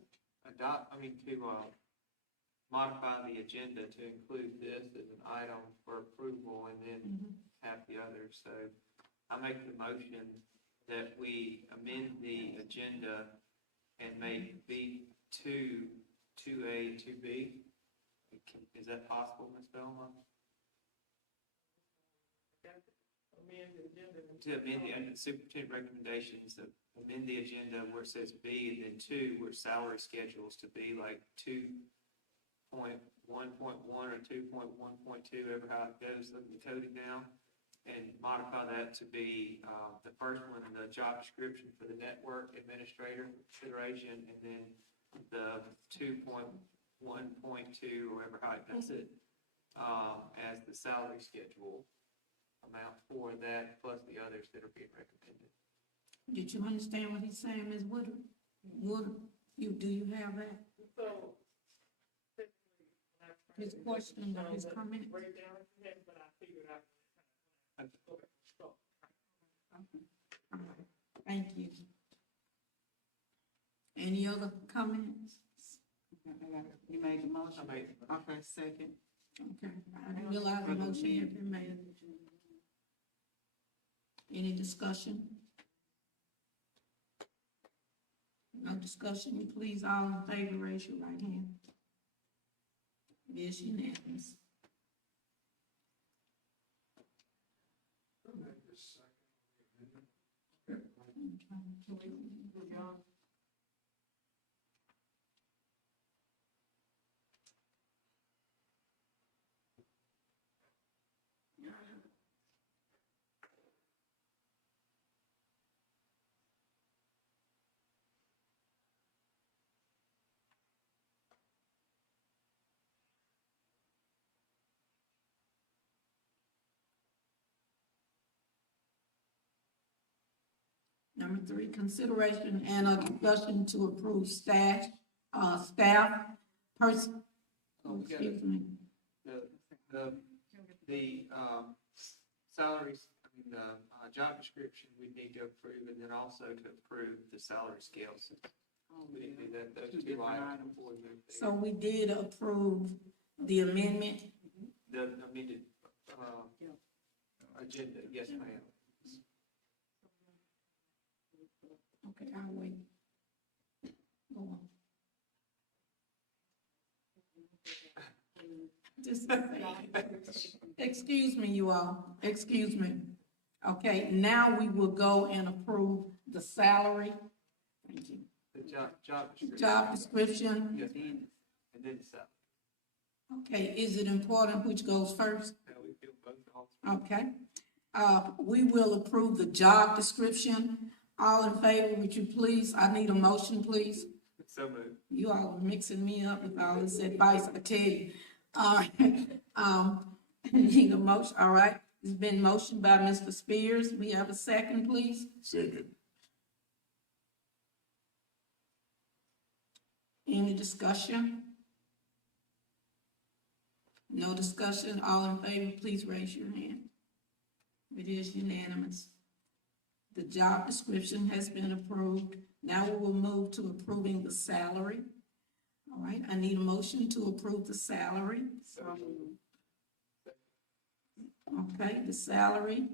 modify the agenda to include this as an item for approval and then have the others. So I make the motion that we amend the agenda and make B2, 2A, and 2B. Is that possible, Ms. Belmont? To amend the superintendent recommendations, that amend the agenda where it says B, and then 2, where salary schedules to be like 2.1.1 or 2.1.2, ever how it goes, look at the coding now, and modify that to be, the first one, the job description for the network administrator consideration, and then the 2.1.2, or ever how it does it, as the salary schedule amount for that, plus the others that are being recommended. Did you understand what he's saying, Ms. Woodard? Do you have that? So. His question or his comment? Breakdown, but I figured out. Thank you. Any other comments? You made the motion? I made the Okay, second. Okay, I didn't realize the motion had been made. Any discussion? No discussion, please, all in favor, raise your right hand. It is unanimous. Number 3, consideration and a discussion to approve staff person, excuse me. The salaries, job description, we need to approve, and then also to approve the salary scales. We need to do that, those two items before we move there. So we did approve the amendment. The amended, agenda, yes, ma'am. Okay, I'll wait. Go on. Just, excuse me, you all, excuse me. Okay, now we will go and approve the salary. Thank you. The job description. Job description. Yes, ma'am. And then the salary. Okay, is it important which goes first? We feel both also. Okay. We will approve the job description. All in favor, would you please? I need a motion, please. So moved. You all are mixing me up with all this advice, I tell you. All right, need a motion, all right. It's been motioned by Mr. Spears. We have a second, please. Second. Any discussion? No discussion, all in favor, please raise your hand. It is unanimous. The job description has been approved. Now we will move to approving the salary. All right, I need a motion to approve the salary. Okay, the salary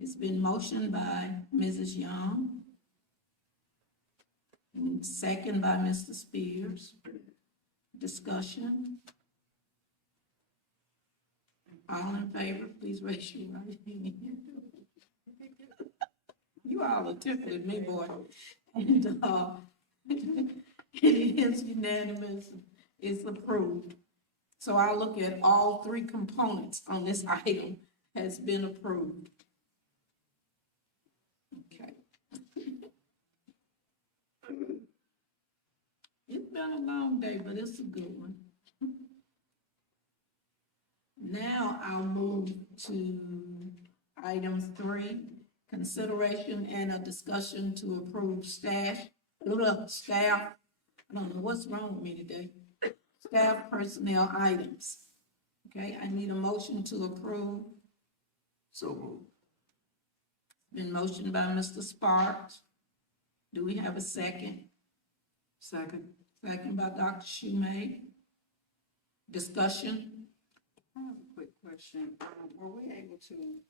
has been motioned by Mrs. Young. And second by Mr. Spears. Discussion. All in favor, please raise your right hand. You all are tickling me, boy. And, it is unanimous, it's approved. So I look at all 3 components on this item has been approved. Okay. It's been a long day, but it's a good one. Now I'll move to item 3, consideration and a discussion to approve staff, I don't know what's wrong with me today, staff personnel items. Okay, I need a motion to approve. So moved. Been motioned by Mr. Sparks. Do we have a second? Second. Second by Dr. Schumay. Discussion? I have a quick question. Were we able to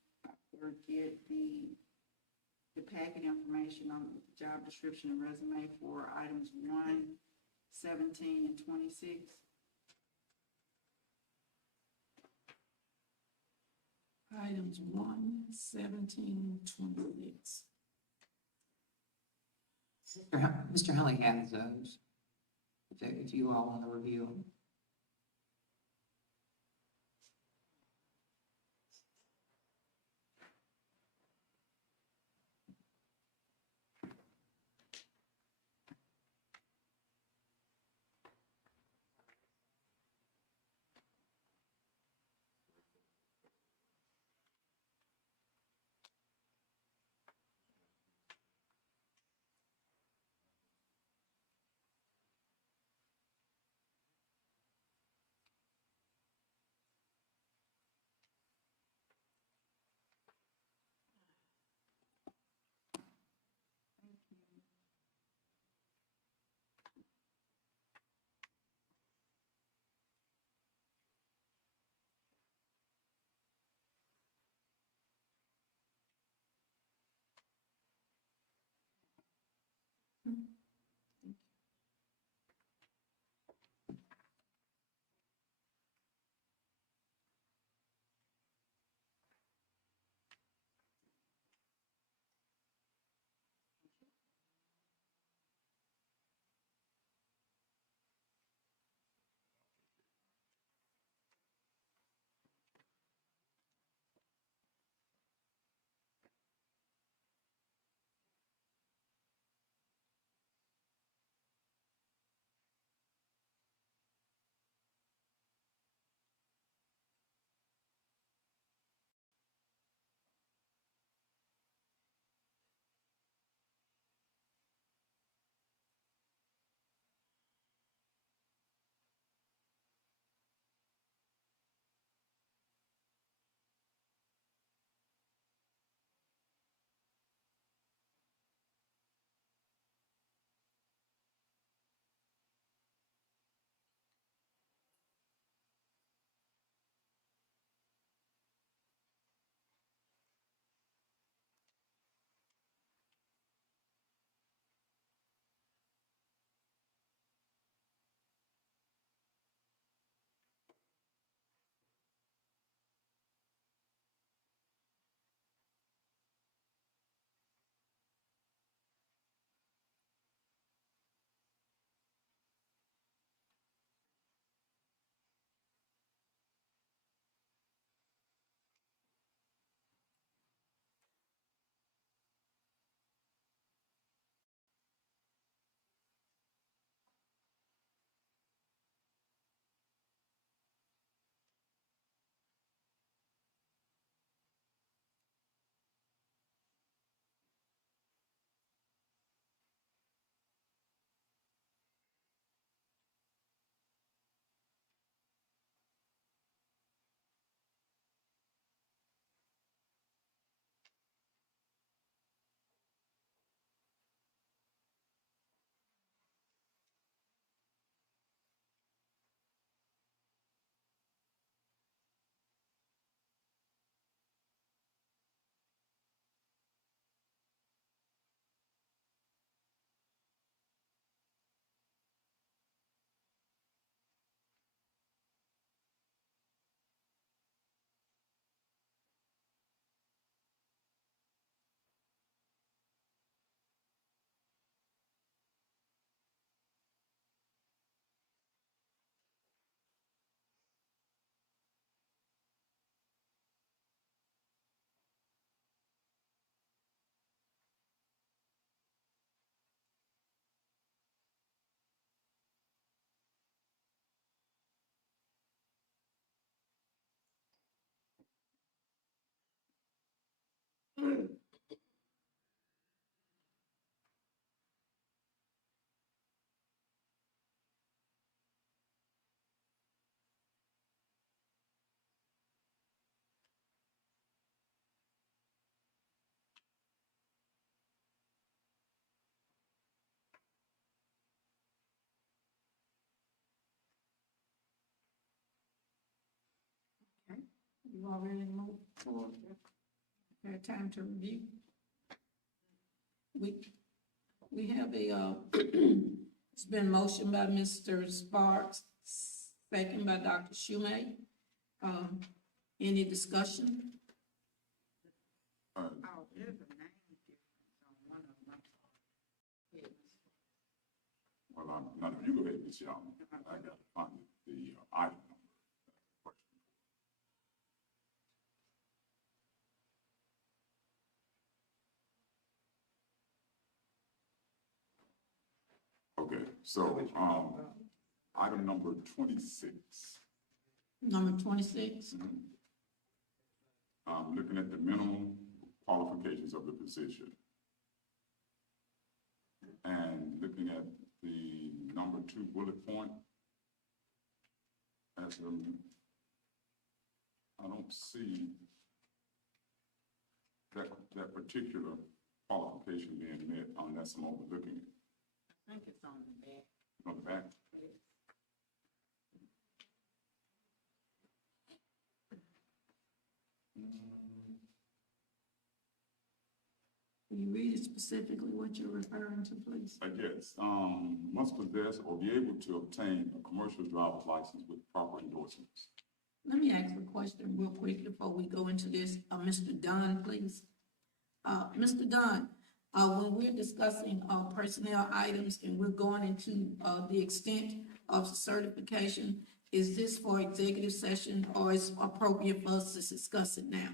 or get the packet information on the job description and resume for items 1, 17, and 26? Items 1, 17, 26. Mr. Hunley has those, if you all want to review them. y'all ready to move forward? Had time to review? We have a, it's been motioned by Mr. Sparks, second by Dr. Schumate. Any discussion? Oh, there's a name difference on one of them. Well, none of you go ahead, Ms. Young. I got to find the item number. Okay, so, item number 26. Number 26? Looking at the minimum qualifications of the position. And looking at the number 2 bullet point, as I don't see that particular qualification being met unless I'm overlooking it. I think it's on the back. On the back? Can you read it specifically what you're referring to, please? I guess, must possess or be able to obtain a commercial driver's license with proper endorsements. Let me ask a question real quick before we go into this. Mr. Dunn, please. Mr. Dunn, when we're discussing personnel items and we're going into the extent of certification, is this for executive session or is it appropriate for us to discuss it now?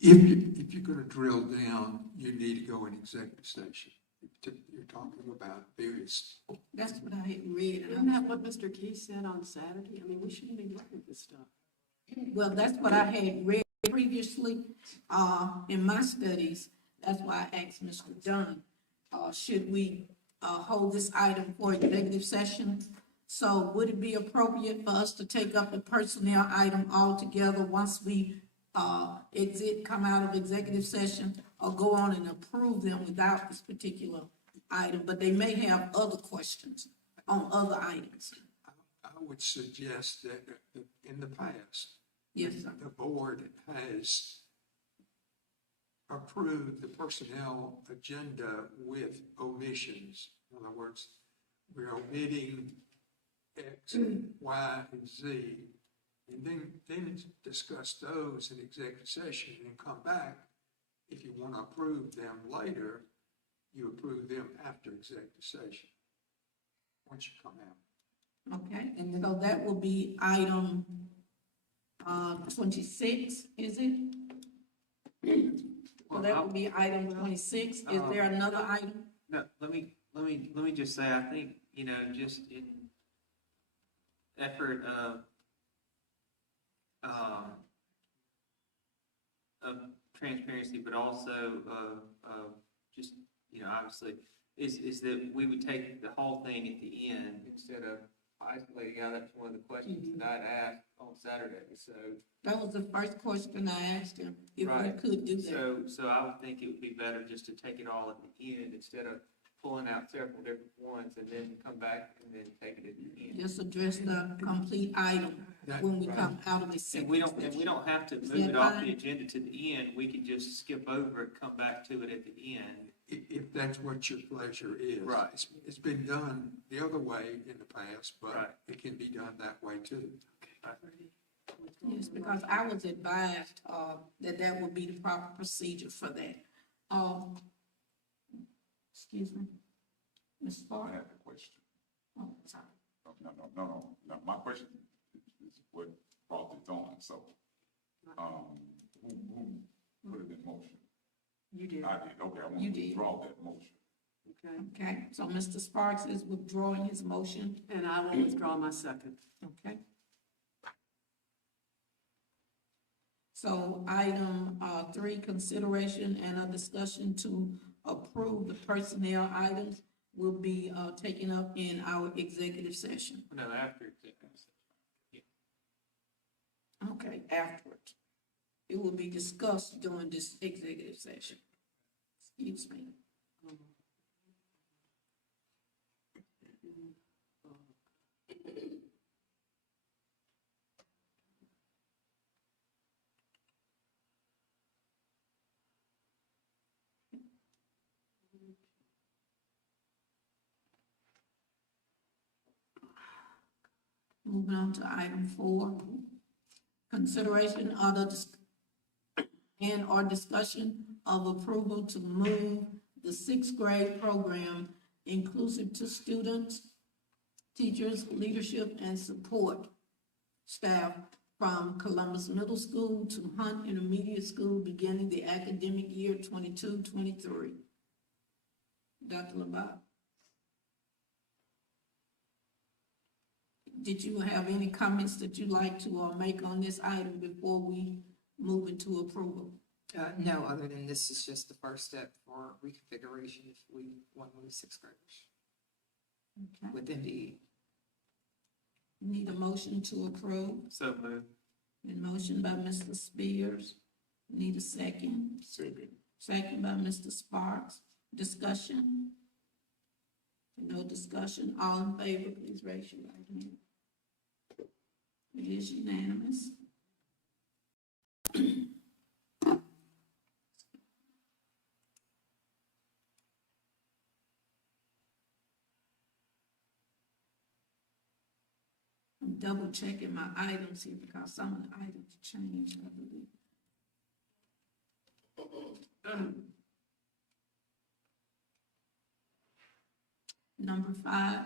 If you're gonna drill down, you need to go in executive session. You're talking about various. That's what I had read. Isn't that what Mr. Key said on Saturday? I mean, we shouldn't be looking at this stuff. Well, that's what I had read previously, in my studies. That's why I asked Mr. Dunn, should we, hold this item for executive session? So would it be appropriate for us to take up the personnel item altogether once we, come out of executive session, or go on and approve them without this particular item? But they may have other questions on other items. I would suggest that in the past, Yes, sir. the board has approved the personnel agenda with omissions. In other words, we're omitting X, Y, and Z, and then discuss those in executive session and come back. If you want to approve them later, you approve them after executive session, once you come out. Okay, and so that will be item 26, is it? So that would be item 26. Is there another item? No, let me just say, I think, just in effort of transparency, but also of just, obviously, is that we would take the whole thing at the end instead of isolating out. That's one of the questions that I'd asked on Saturday, so. That was the first question I asked him, if we Right. could do that. So I would think it would be better just to take it all at the end instead of pulling out several different ones and then come back and then take it at the end. Just address the complete item when we come out of the And second. we don't have to Is move that it off fine? the agenda to the end. We could just skip over it, come back to it at the end. If that's what your pleasure is. Right. It's been done the other way in the past, Right. but it can be done that way too. Yes, because I was advised, that would be the proper procedure for that. Excuse me, Ms. I Sparks? have a question. Oh, sorry. No. Now, my question is what brought this on, so, who put it in motion? You did, I did, okay, I want You to did. withdraw that motion. okay? Okay, so Mr. Sparks is withdrawing his motion, And I will withdraw my second. okay? So item 3, consideration and a discussion to approve the personnel items will be taken up in our executive session. No, after executive session. Okay, afterward. It will be discussed during this executive session. Excuse me. Moving on to item 4, consideration of or discussion of approval to move the 6th grade program inclusive to students, teachers, leadership, and support staff from Columbus Middle School to Hunt Intermediate School beginning the academic year 22-23. Dr. Labat. Did you have any comments that you'd like to make on this item before we move it to approval? No, other than this is just the first step for reconfiguration if we want to move 6th graders Okay. with MDE. Need a motion to approve. So moved. Been motion by Mr. Spears. Need a second. Second. Second by Mr. Sparks. Discussion? No discussion. All in favor, please raise your right hand. It is unanimous. I'm double checking my items here because some of the items changed, I believe. Number 5,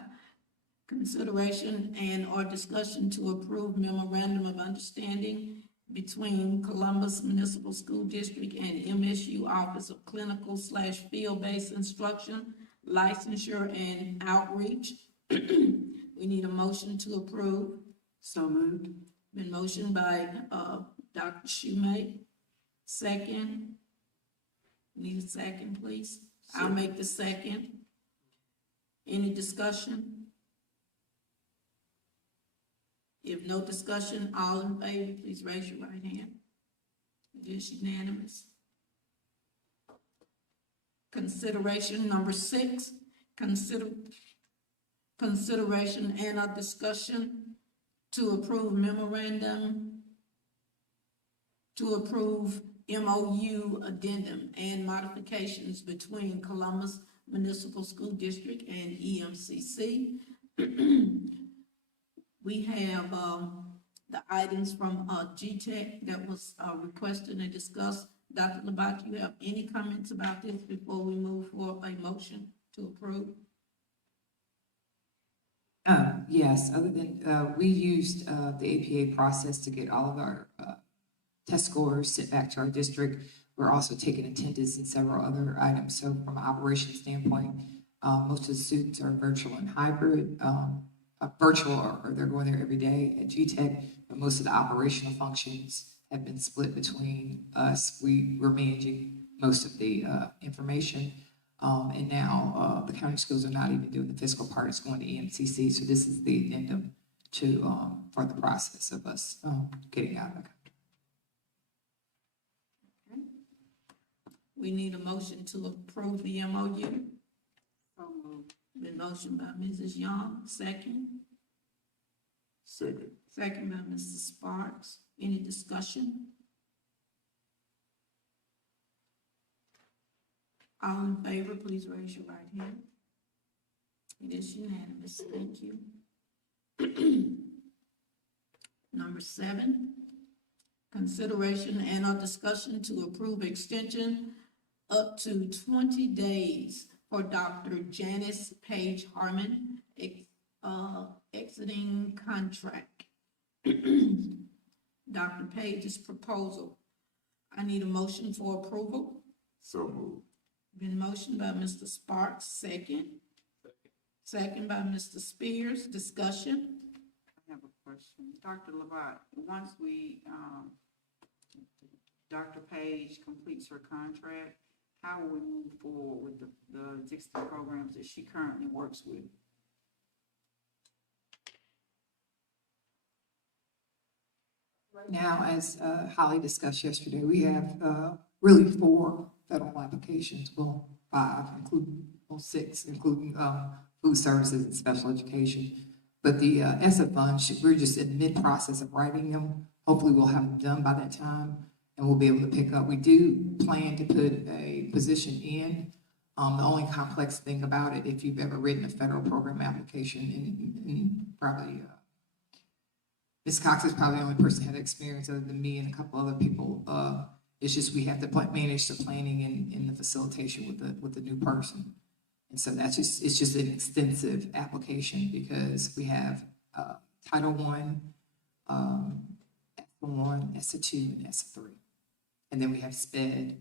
consideration and or discussion to approve memorandum of understanding between Columbus Municipal School District and MSU Office of Clinical/Field-Based Instruction, Licensure and Outreach. We need a motion to approve. So moved. Been motioned by, Dr. Schumate. Second. Need a second, please. I'll make the second. Any discussion? If no discussion, all in favor, please raise your right hand. It is unanimous. Consideration number 6, consideration and a discussion to approve memorandum, to approve MOU addendum and modifications between Columbus Municipal School District and EMCC. We have the items from GTEC that was requested and discussed. Dr. Labat, you have any comments about this before we move for a motion to approve? Yes, other than, we used the APA process to get all of our test scores sent back to our district. We're also taking attendance in several other items. So from an operations standpoint, most of the students are virtual and hybrid, virtual or they're going there every day at GTEC, but most of the operational functions have been split between us. We're managing most of the information. And now the county schools are not even doing the fiscal part, it's going to EMCC. So this is the addendum to for the process of us getting out of the country. We need a motion to approve the MOU. So moved. Been motion by Mrs. Young, second. Second. Second by Mr. Sparks. Any discussion? All in favor, please raise your right hand. It is unanimous. Thank you. Number 7, consideration and or discussion to approve extension up to 20 days for Dr. Janice Page Harmon, exiting contract. Dr. Page's proposal. I need a motion for approval. So moved. Been motioned by Mr. Sparks, second. Second by Mr. Spears. Discussion? I have a question. Dr. Labat, once Dr. Page completes her contract, how will we move forward with the existing programs that she currently works with? Right now, as Holly discussed yesterday, we have really 4 federal applications, well, 5, including, well, 6, including food services and special education. But the ESSA funds, we're just in mid-process of writing them. Hopefully we'll have them done by that time and we'll be able to pick up. We do plan to put a position in. The only complex thing about it, if you've ever written a federal program application, and probably Ms. Cox is probably the only person that had experience other than me and a couple other people. It's just we have to manage the planning and the facilitation with the new person. And so it's just an extensive application because we have, Title I, ESSA 1, ESSA 2, and ESSA 3. And then we have SPED,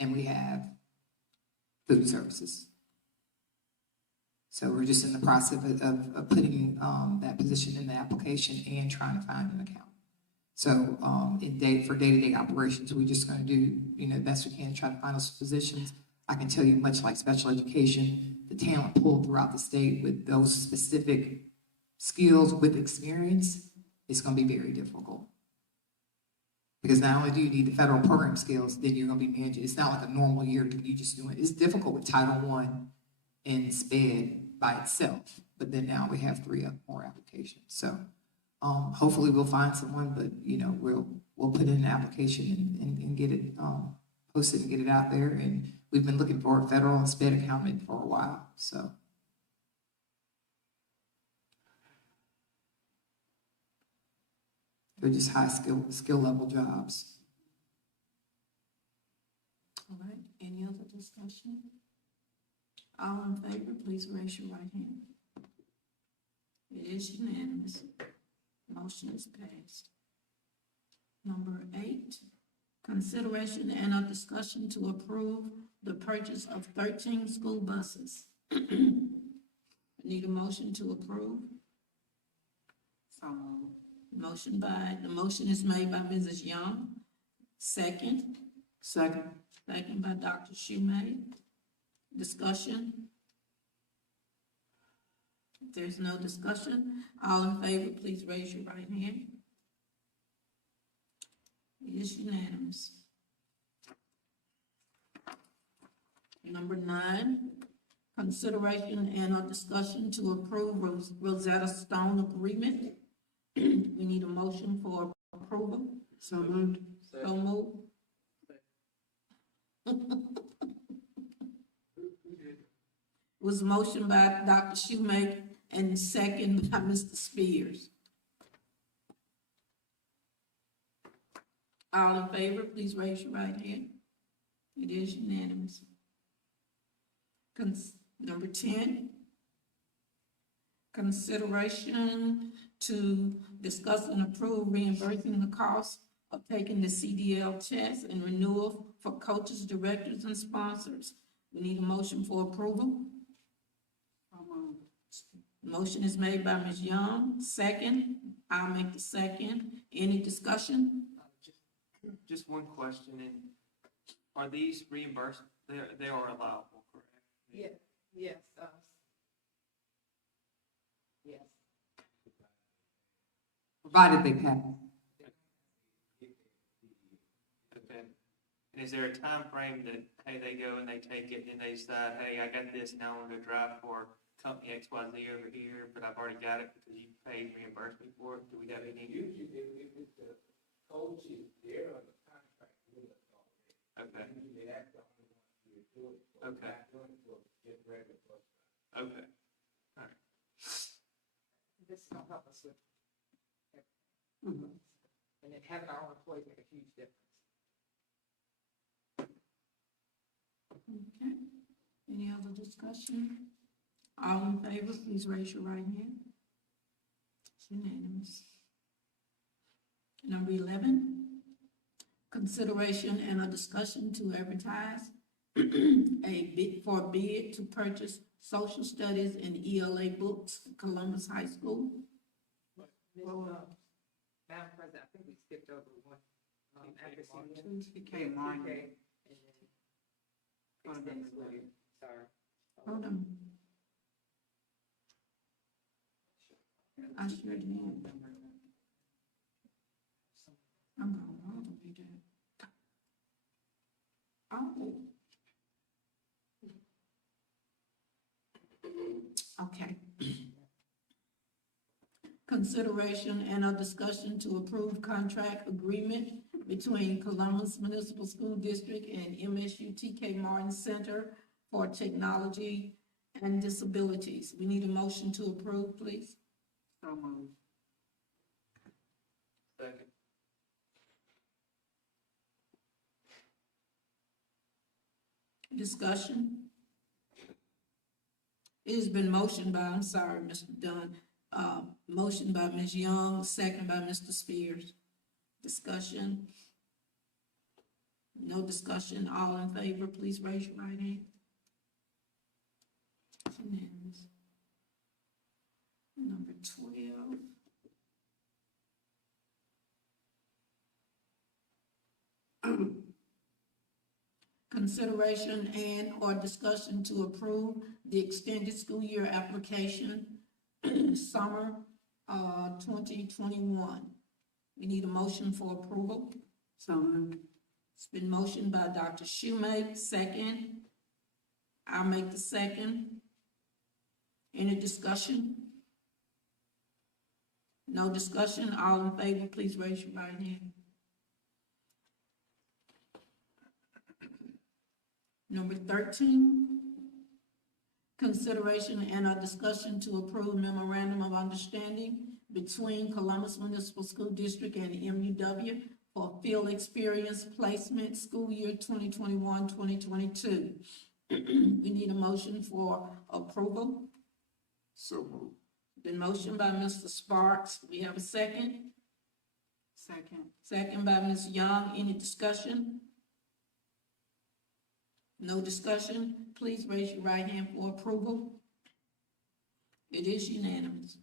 and we have food services. So we're just in the process of putting that position in the application and trying to find an account. So for day-to-day operations, we're just going to do the best we can to try to find those positions. I can tell you, much like special education, the talent pool throughout the state with those specific skills with experience is going to be very difficult. Because not only do you need the federal program skills, then you're going to be managing. It's not like a normal year you just do it. It's difficult with Title I and SPED by itself, but then now we have 3 more applications. So hopefully we'll find someone, but we'll put in an application and get it posted and get it out there. And we've been looking for a federal and SPED accountant for a while. So they're just high skill level jobs. All right, any other discussion? All in favor, please raise your right hand. It is unanimous. Motion is passed. Number 8, consideration and a discussion to approve the purchase of 13 school buses. Need a motion to approve? So, The motion is made by Mrs. Young. Second by Dr. Schumate. Discussion? If there's no discussion, all in favor, please raise your right hand. It is unanimous. Number 9, consideration and a discussion to approve Rosetta Stone agreement. We need a motion for approval. So moved. So moved. Was motion by Dr. Shoemaker and second by Mr. Spears. All in favor, please raise your right hand. It is unanimous. Number 10, consideration to discuss and approve reimbursing the cost of taking the CDL test and renewal for coaches, directors, and sponsors. We need a motion for approval. Motion is made by Ms. Young, second. I'll make the second. Any discussion? Just one question, and are these reimbursed? They are allowable, correct? Yes. Yes. Provided they pass. Okay. And is there a time frame that, hey, they go and they take it and they decide, hey, I got this, now I'm gonna drive for company XYZ over here, but I've already got it because you paid reimbursement for it? Do we have any? Usually, if it's a coach, they're on the contract with us already. Okay. Usually that's the only one who do it. So Okay. not doing it for just regular bus. Okay. This is gonna help us with, Mhm. and then having our own employees make a huge difference. Okay. Any other discussion? All in favor, please raise your right hand. It's unanimous. Number 11, consideration and a discussion to advertise for a bid to purchase social studies and ELA books at Columbus High School. Madam President, I think we skipped over one, after TK Martin. and then extended leave. Sorry. Hold on. I sure did. I'm going wrong with that. Oh. Okay. Consideration and a discussion to approve contract agreement between Columbus Municipal School District and MSU TK Martin Center for Technology and Disabilities. We need a motion to approve, please. So moved. Discussion? It has been motioned by, I'm sorry, Mr. Dunn, motion by Ms. Young, second by Mr. Spears. Discussion? No discussion, all in favor, please raise your right hand. It's unanimous. Number 12. Consideration and/or discussion to approve the extended school year application, summer, 2021. We need a motion for approval. So moved. It's been motioned by Dr. Shoemake, second. I'll make the second. Any discussion? No discussion, all in favor, please raise your right hand. Number 13, consideration and a discussion to approve memorandum of understanding between Columbus Municipal School District and MUW for field experience placement school year 2021-2022. We need a motion for approval. So moved. Been motioned by Mr. Sparks. We have a second. Second. Second by Ms. Young. Any discussion? No discussion? Please raise your right hand for approval. It is unanimous.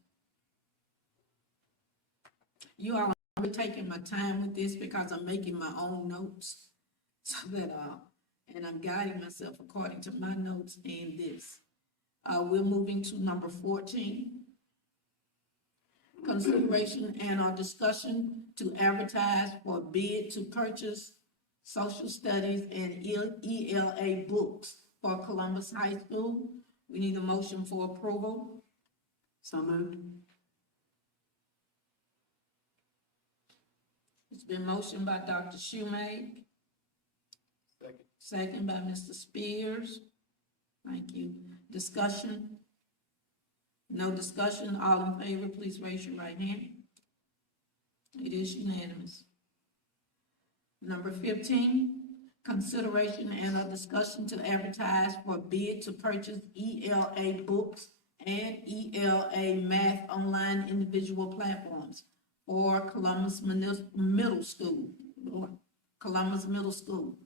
You all, I'm taking my time with this because I'm making my own notes so that, and I'm guiding myself according to my notes and this. We're moving to number 14. Consideration and or discussion to advertise for bid to purchase social studies and ELA books for Columbus High School. We need a motion for approval. So moved. It's been motioned by Dr. Shoemake. Second. Second by Mr. Spears. Thank you. Discussion? No discussion. All in favor, please raise your right hand. It is unanimous. Number 15, consideration and a discussion to advertise for bid to purchase ELA books and ELA math online individual platforms for Columbus Middle School. Columbus Middle School.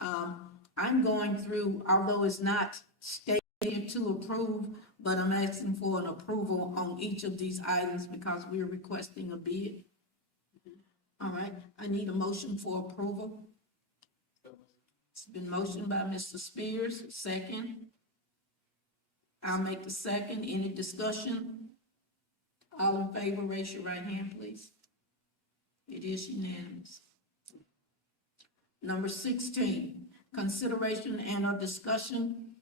I'm going through, although it's not stated to approve, but I'm asking for an approval on each of these items because we're requesting a bid. All right, I need a motion for approval. It's been motioned by Mr. Spears, second. I'll make the second. Any discussion? All in favor, raise your right hand, please. It is unanimous. Number 16, consideration and a discussion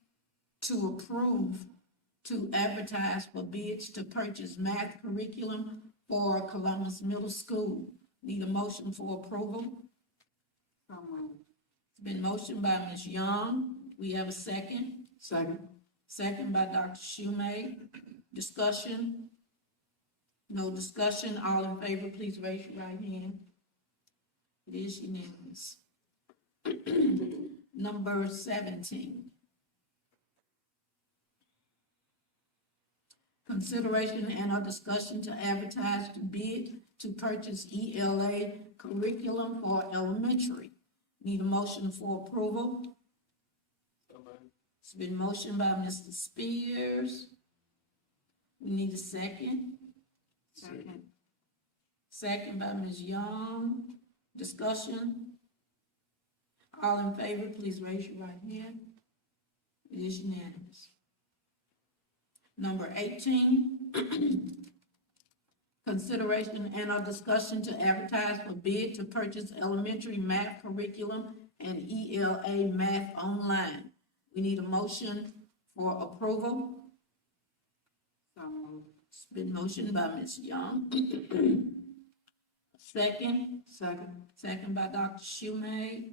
to approve to advertise for bids to purchase math curriculum for Columbus Middle School. Need a motion for approval. So moved. It's been motioned by Ms. Young. We have a second. Second. Second by Dr. Shoemake. Discussion? No discussion. All in favor, please raise your right hand. It is unanimous. Number 17. Consideration and a discussion to advertise to bid to purchase ELA curriculum for elementary. Need a motion for approval. It's been motioned by Mr. Spears. We need a second. Second. Second by Ms. Young. Discussion? All in favor, please raise your right hand. It is unanimous. Number 18, consideration and a discussion to advertise for bid to purchase elementary math curriculum and ELA math online. We need a motion for approval. So moved. It's been motioned by Ms. Young. Second. Second. Second by Dr. Shoemake.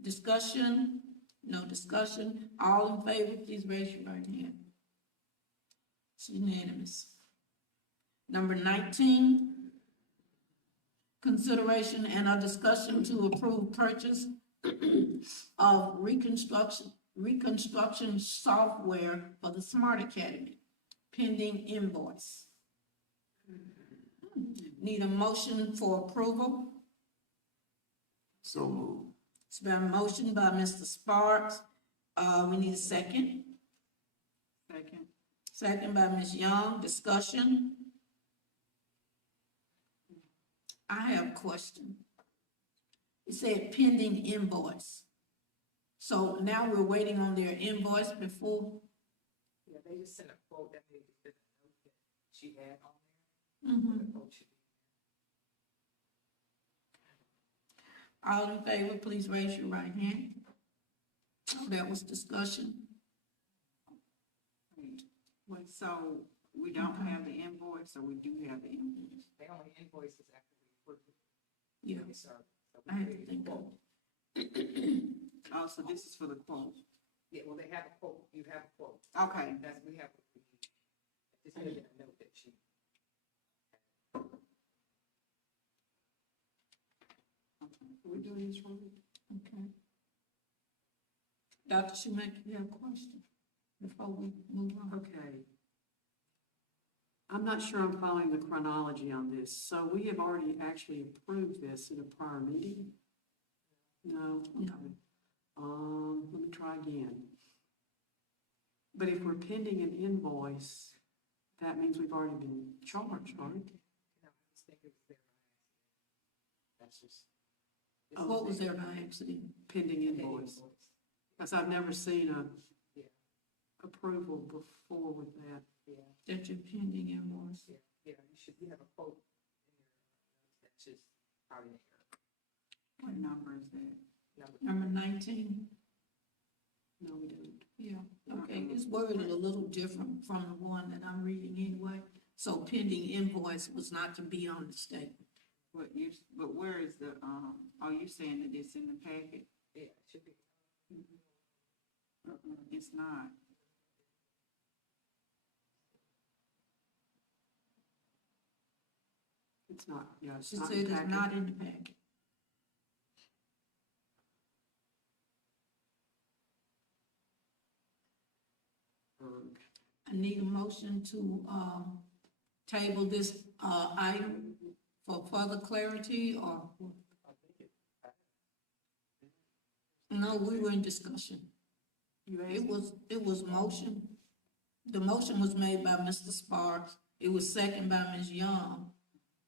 Discussion? No discussion. All in favor, please raise your right hand. It's unanimous. Number 19, consideration and a discussion to approve purchase of reconstruction software for the Smart Academy, pending invoice. Need a motion for approval? So moved. It's been a motion by Mr. Sparks. We need a second. Second. Second by Ms. Young. Discussion. I have a question. It said pending invoice. So now we're waiting on their invoice before, Yeah, they just sent a quote that they did, that she had on mhm. there. The quote should be- All in favor, please raise your right hand. Oh, that was discussion. Wait, so we don't have the invoice, or we do have the invoice? They only invoices after we approve it. Yeah, So I had to think of Oh, so this is for the quote. Yeah, well, they have a quote, you have a quote. Okay. That's, we have, just need a note that she. Are we doing this wrong? Okay. Dr. Schumacher, you have a question before we move on? Okay. I'm not sure I'm following the chronology on this. So we have already actually approved this in a prior meeting? No? No. Okay. Let me try again. But if we're pending an invoice, that means we've already been charged, right? No, I just think it was there. That's just. Oh, What was there by accident? Pending invoice. Because I've never seen a Yeah. approval before with that. Yeah, That you're pending invoice? yeah, yeah, you have a quote in your, that's just probably an error. What number is that? Number 19? No, we don't. Yeah, okay, it's worded a little different from the one that I'm reading anyway. So pending invoice was not to be on the statement. But where is the, are you saying that it's in the packet? Yeah, it should be. It's not. It's not, yeah, it's She not said it's packet. not in the packet. I need a motion to, table this, item for further clarity or? No, we were in discussion. You It was motion. The motion was made by Mr. Sparks. It was seconded by Ms. Young.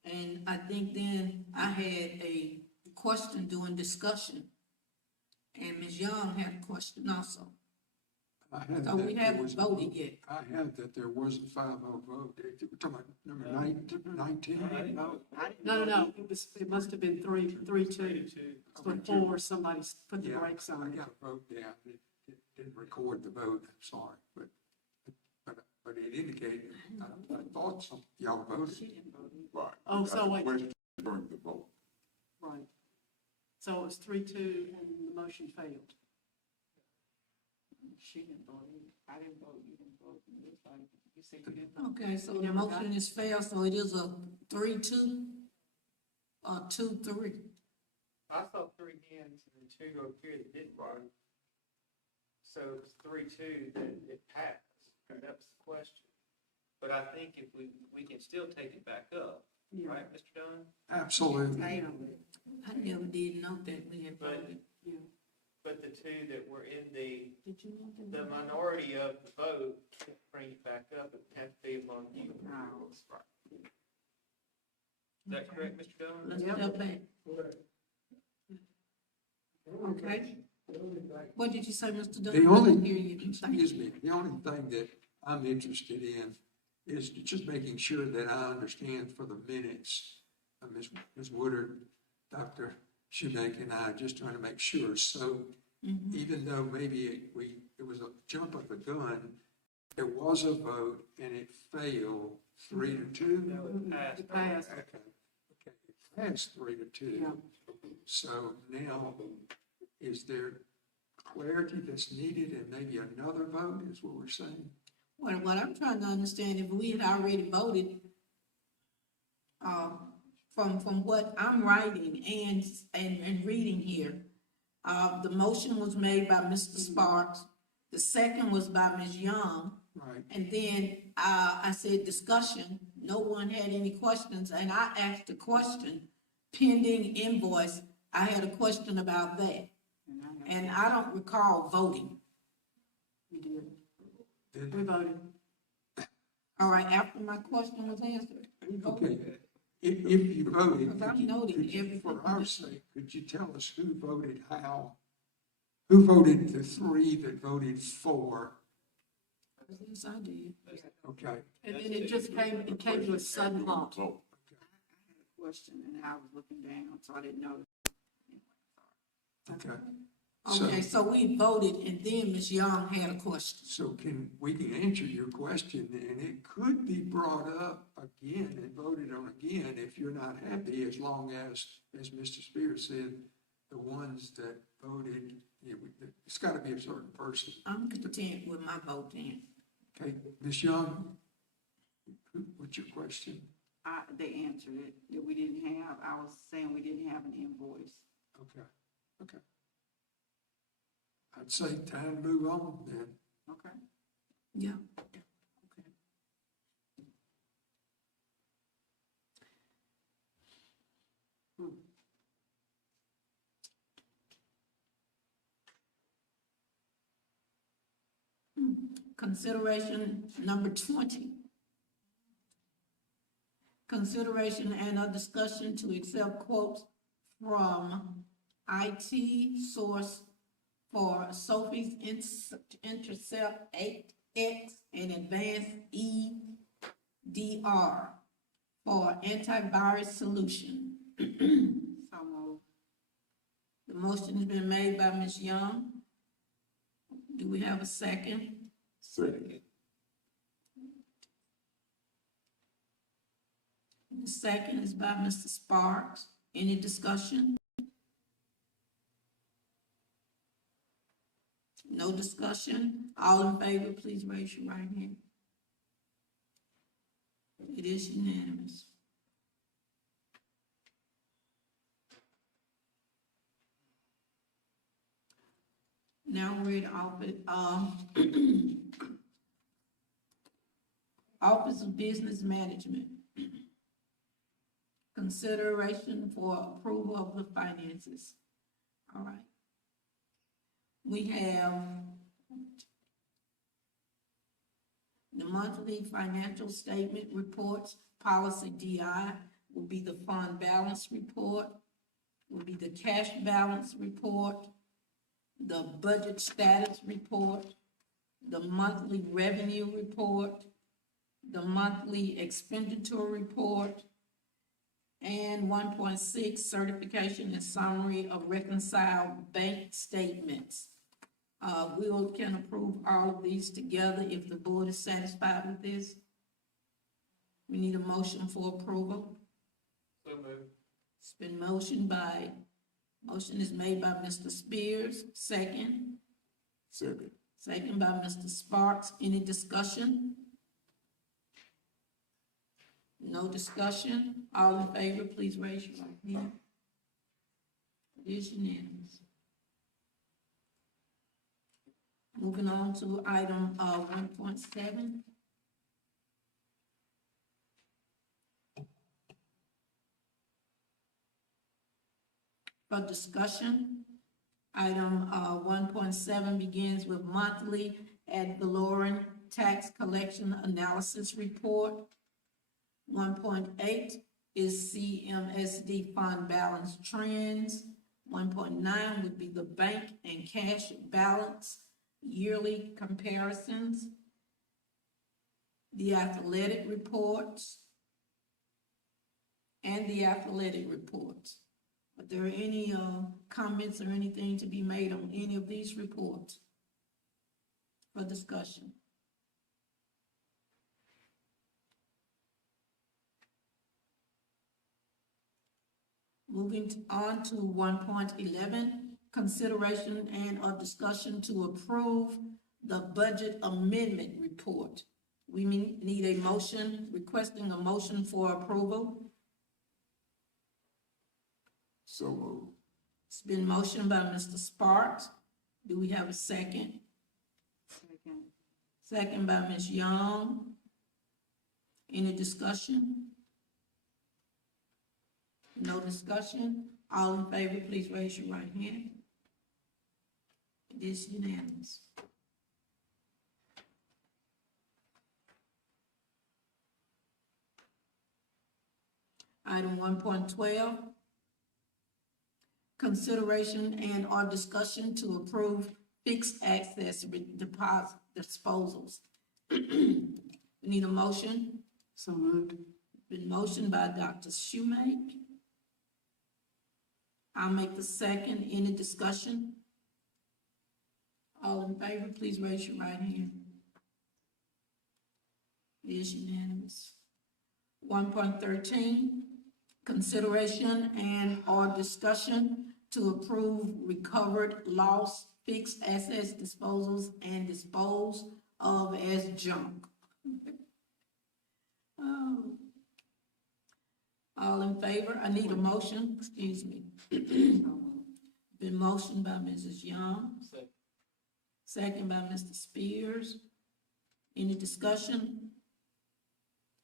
And I think then I had a question during discussion. And Ms. Young had a question also. I had So that we there haven't was a voted vote. yet. I had that there was a 5-0 vote. We're talking about number 19? No, it must have been 3-2. Before somebody put the Yeah, brakes I on it. got a vote down. It didn't record the vote, I'm sorry, but it indicated, I thought some, y'all voted. Right. Oh, We got so a wait. question during the vote. Right. So it was 3-2 and the motion failed. She didn't vote. I didn't vote. You didn't vote. It looks like you said you didn't vote. Okay, so You the never got motion is failed, so it is a 3-2 or 2-3. I saw 3 hands and 2 up here that didn't vote. So it's 3-2 that it passed, and that was the question. But I think if we can still take it back up, Yeah. right, Mr. Dunn? Absolutely. Yeah. I never did note that we had But- voted. Yeah. But the 2 that were in the Did you want them? the minority of the vote, bring it back up, it has to be among you. Is that correct, Mr. Dunn? Let's Yep. step back. Okay. What did you say, Mr. Dunn? The only, I didn't hear you. Thank you. excuse me, the only thing that I'm interested in is just making sure that I understand for the minutes, Ms. Woodard, Dr. Shoemaker and I are just trying to make sure. So Mhm. even though maybe it was a jump of the gun, there was a vote and it failed 3-2? No, it passed. It passed. Okay, it passed 3-2. Yeah. So now, is there clarity that's needed and maybe another vote is what we're saying? What I'm trying to understand, if we had already voted, from what I'm writing and reading here, The motion was made by Mr. Sparks. The second was by Ms. Young. Right. And then, I said discussion. No one had any questions, and I asked a question pending invoice. I had a question about that. And I don't recall voting. We did. Did- We voted. All right, after my question was answered. we voted. Okay, if you voted, Because I'm could you, noting could you, everything. for our sake, could you tell us who voted how? Who voted the three that voted for? Yes, I did. Okay, And then it just came to a sudden halt. Vote. Question, and I was looking down, so I didn't know. okay. Okay, so we voted, and then Ms. Young had a question. So we can answer your question, and it could be brought up again and voted on again if you're not happy, as long as Mr. Spears said, the ones that voted, it's gotta be a certain person. I'm content with my vote then. Okay, Ms. Young, what's your question? They answered it, that we didn't have, I was saying we didn't have an invoice. Okay, okay. I'd say time to move on then. Okay. Yeah. Consideration number 20. Consideration and a discussion to accept quotes from IT Source for Sophie's Intercept 8X and Advanced EDR for antivirus solution. So moved. The motion has been made by Ms. Young. Do we have a second? Second. The second is by Mr. Sparks. Any discussion? No discussion? All in favor, please raise your right hand. It is unanimous. Now we're at Office of Business Management. Consideration for approval of the finances. All right. We have the monthly financial statement reports. Policy DI will be the fund balance report, will be the cash balance report, the budget status report, the monthly revenue report, the monthly expenditure report, and 1.6 certification and summary of reconciled bank statements. We can approve all of these together if the board is satisfied with this. We need a motion for approval. So moved. It's been motion is made by Mr. Spears, second. Second. Second by Mr. Sparks. Any discussion? No discussion? All in favor, please raise your right hand. It is unanimous. Moving on to item 1.7. For discussion, item 1.7 begins with monthly ad valorem tax collection analysis report. 1.8 is CMSD fund balance trends. 1.9 would be the bank and cash balance yearly comparisons. The athletic reports and the athletic reports. Are there any comments or anything to be made on any of these reports for discussion? Moving on to 1.11, consideration and a discussion to approve the budget amendment report. We need a motion, requesting a motion for approval. So moved. It's been motioned by Mr. Sparks. Do we have a second? Second. Second by Ms. Young. Any discussion? No discussion? All in favor, please raise your right hand. It is unanimous. Item 1.12, consideration and or discussion to approve fixed access deposit disposals. We need a motion. So moved. Been motioned by Dr. Shoemake. I'll make the second. Any discussion? All in favor, please raise your right hand. It is unanimous. 1.13, consideration and or discussion to approve recovered lost fixed assets disposals and dispose of as junk. Oh. All in favor? I need a motion, excuse me. Been motioned by Mrs. Young. Second by Mr. Spears. Any discussion?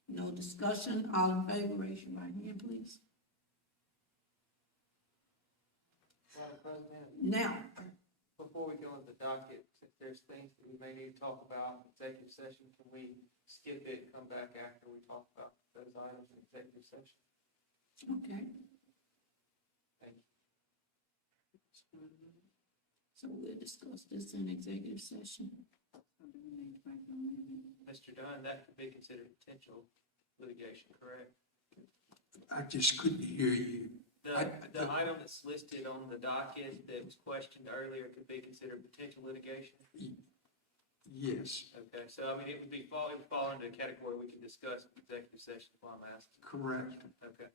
No discussion. All in favor, raise your right hand, please. Madam President, Now, before we go into the docket, if there's things that we may need to talk about in executive session, can we skip it and come back after we talk about those items in executive session? okay, Thank you. so we'll discuss this in executive session. Mr. Dunn, that could be considered potential litigation, correct? I just couldn't hear you. The item that's listed on the docket that was questioned earlier could be considered potential litigation? Yes, Okay, so I mean, it would fall into a category we can discuss in executive session, is why I'm asking. correct. Okay.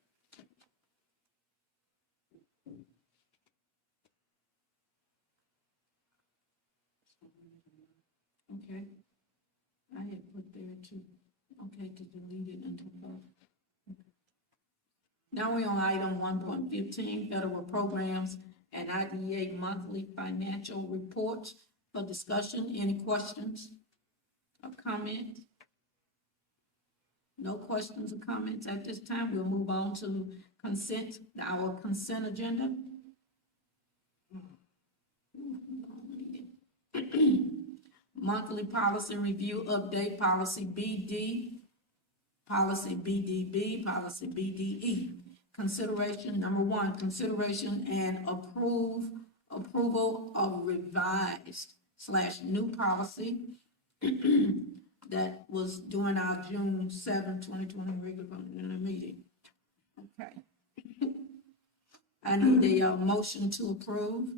Okay. I had put there to, okay, to delete it until further. Okay. Now we're on item 1.15, federal programs and IDEA monthly financial reports for discussion. Any questions or comments? No questions or comments at this time. We'll move on to our consent agenda. Monthly policy review update, policy BD, policy BDB, policy BDE. Consideration, number one, consideration and approval of revised / new policy that was during our June 7, 2020 regular meeting. Okay. I need a motion to approve.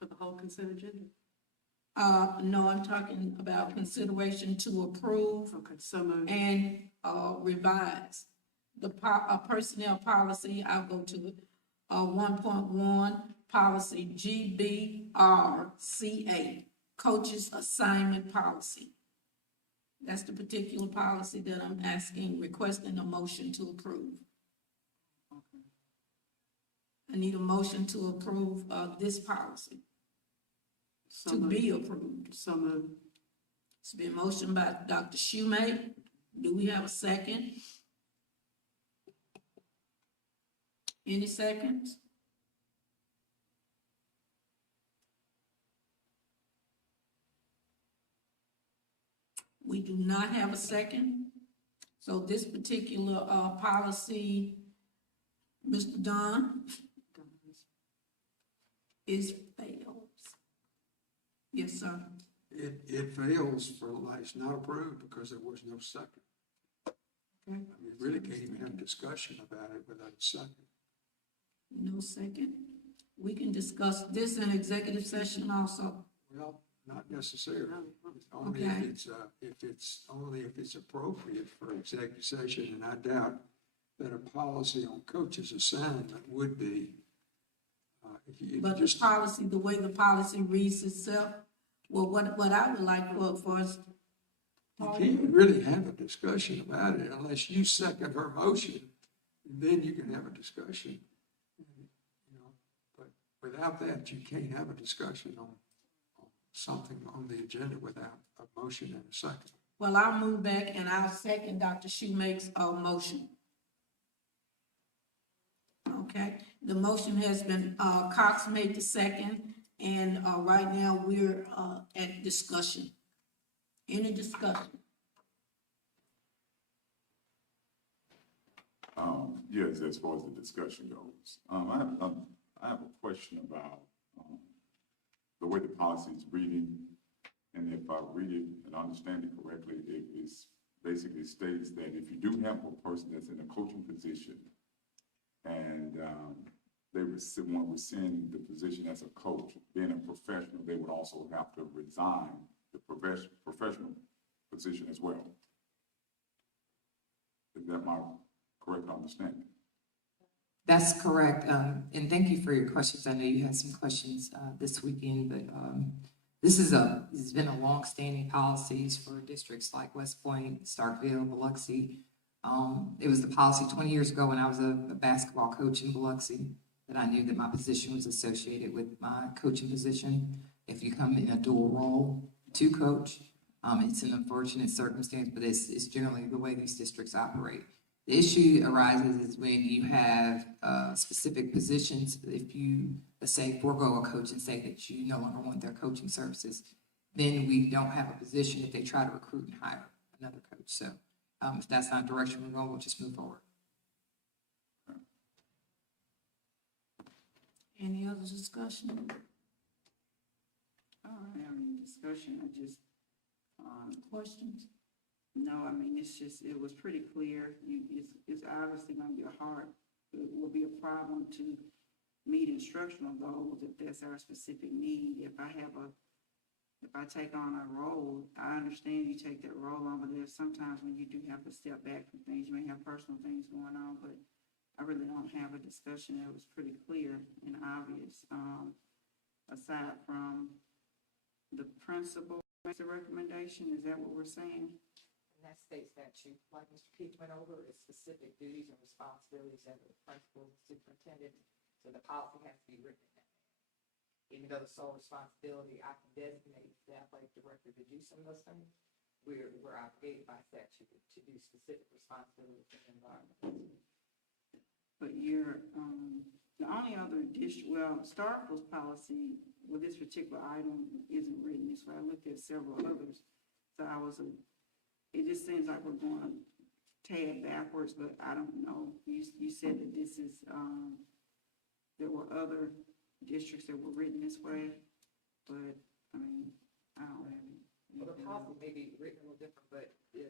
For the whole consent agenda? No, I'm talking about consideration to approve Okay, so moved. and, revise. The personnel policy, I'll go to it. 1.1, policy GBRCA, coaches assignment policy. That's the particular policy that I'm requesting a motion to approve. I need a motion to approve, this policy, So to moved. be approved. So moved. It's been motioned by Dr. Shoemake. Do we have a second? Any seconds? We do not have a second. So this particular, policy, Mr. Dunn, is fails. Yes, sir. It fails for, it's not approved because there was no second. Okay. I mean, you really can't even have a discussion about it without a second. No second. We can discuss this in executive session also. Well, not necessarily. Only Okay. if it's appropriate for executive session, and I doubt that a policy on coaches assignment would be. If you But the just, policy, the way the policy reads itself, well, what I would like for us. you can't really have a discussion about it unless you second her motion, then you can have a discussion. without that, you can't have a discussion on something on the agenda without a motion and a second. Well, I'll move back and I'll second Dr. Shoemaker's motion. Okay, the motion has been, Cox made the second, and, right now we're, at discussion. Any discussion? Yes, as far as the discussion goes, I have a question about, the way the policy is reading. And if I read it and understand it correctly, it is basically states that if you do have a person that's in a coaching position and, they want to rescind the position as a coach, being a professional, they would also have to resign the professional position as well. Is that my correct understanding? That's correct. And thank you for your questions. I know you had some questions this weekend, but this has been a long-standing policies for districts like West Point, Starkville, Biloxi. It was the policy 20 years ago when I was a basketball coach in Biloxi that I knew that my position was associated with my coaching position. If you come in a dual role to coach, it's an unfortunate circumstance, but it's generally the way these districts operate. The issue arises is when you have specific positions. If you, let's say, forego a coach and say that you no longer want their coaching services, then we don't have a position if they try to recruit and hire another coach. So if that's not the direction we're going, we'll just move forward. Any other discussion? I don't have any discussion, I just, Questions? no, I mean, it was pretty clear. It's obviously gonna be it will be a problem to meet instructional goals if that's our specific need. If I take on a role, I understand you take that role on, but there's sometimes when you do have to step back from things, you may have personal things going on, but I really don't have a discussion. It was pretty clear and obvious. Aside from the principal makes a recommendation, is that what we're saying? And that state statute, like Mr. Keith went over, is specific duties and responsibilities of the principal superintendent, so the policy has to be written in that manner. Even though the sole responsibility, I can designate the athletic director to do some of those things, we're obligated by statute to do specific responsibilities in the environment. But the only other Starkville's policy with this particular item isn't written this way. I looked at several others, so it just seems like we're going a tad backwards, but I don't know. You said that this is, there were other districts that were written this way, but, I mean, I don't have any. Well, the policy may be written a little different, but the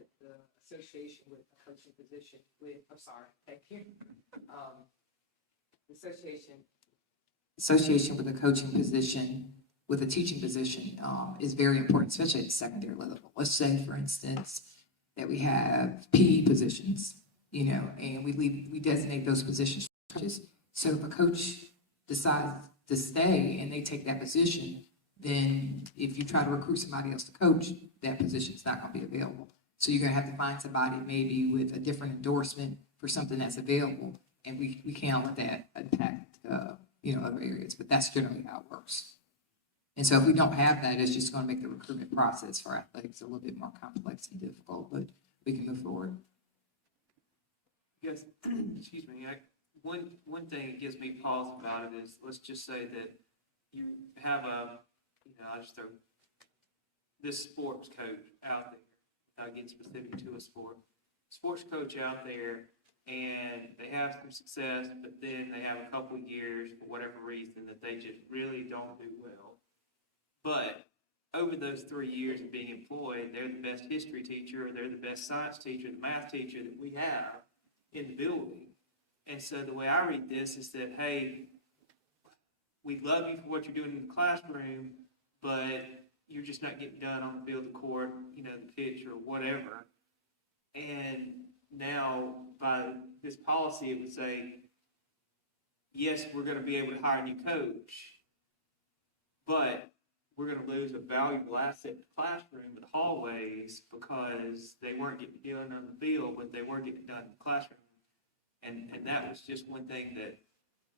association with the coaching position thank you. The Association with a coaching position, with a teaching position, is very important, especially at the secondary level. Let's say, for instance, that we have PE positions, and we designate those positions for coaches. So if a coach decides to stay and they take that position, then if you try to recruit somebody else to coach, that position is not going to be available. So you're going to have to find somebody maybe with a different endorsement for something that's available, and we can't let that impact other areas. But that's generally how it works. And so if we don't have that, it's just going to make the recruitment process for athletics a little bit more complex and difficult. But we can move forward. Yes, excuse me. One thing that gives me pause about it is, let's just say that you have I'll just throw this sports coach out there, without getting specific to a sports coach out there, and they have some success, but then they have a couple of years, for whatever reason, that they just really don't do well. But over those 3 years of being employed, they're the best history teacher, or they're the best science teacher, the math teacher that we have in the building. And so the way I read this is that, hey, we love you for what you're doing in the classroom, but you're just not getting done on the field, the court, the pitch, or whatever. And now, by this policy, it would say, yes, we're going to be able to hire a new coach, but we're going to lose a valuable asset in the classroom, the hallways, because they weren't getting it done on the field, but they were getting it done in the classroom. And that was just one thing that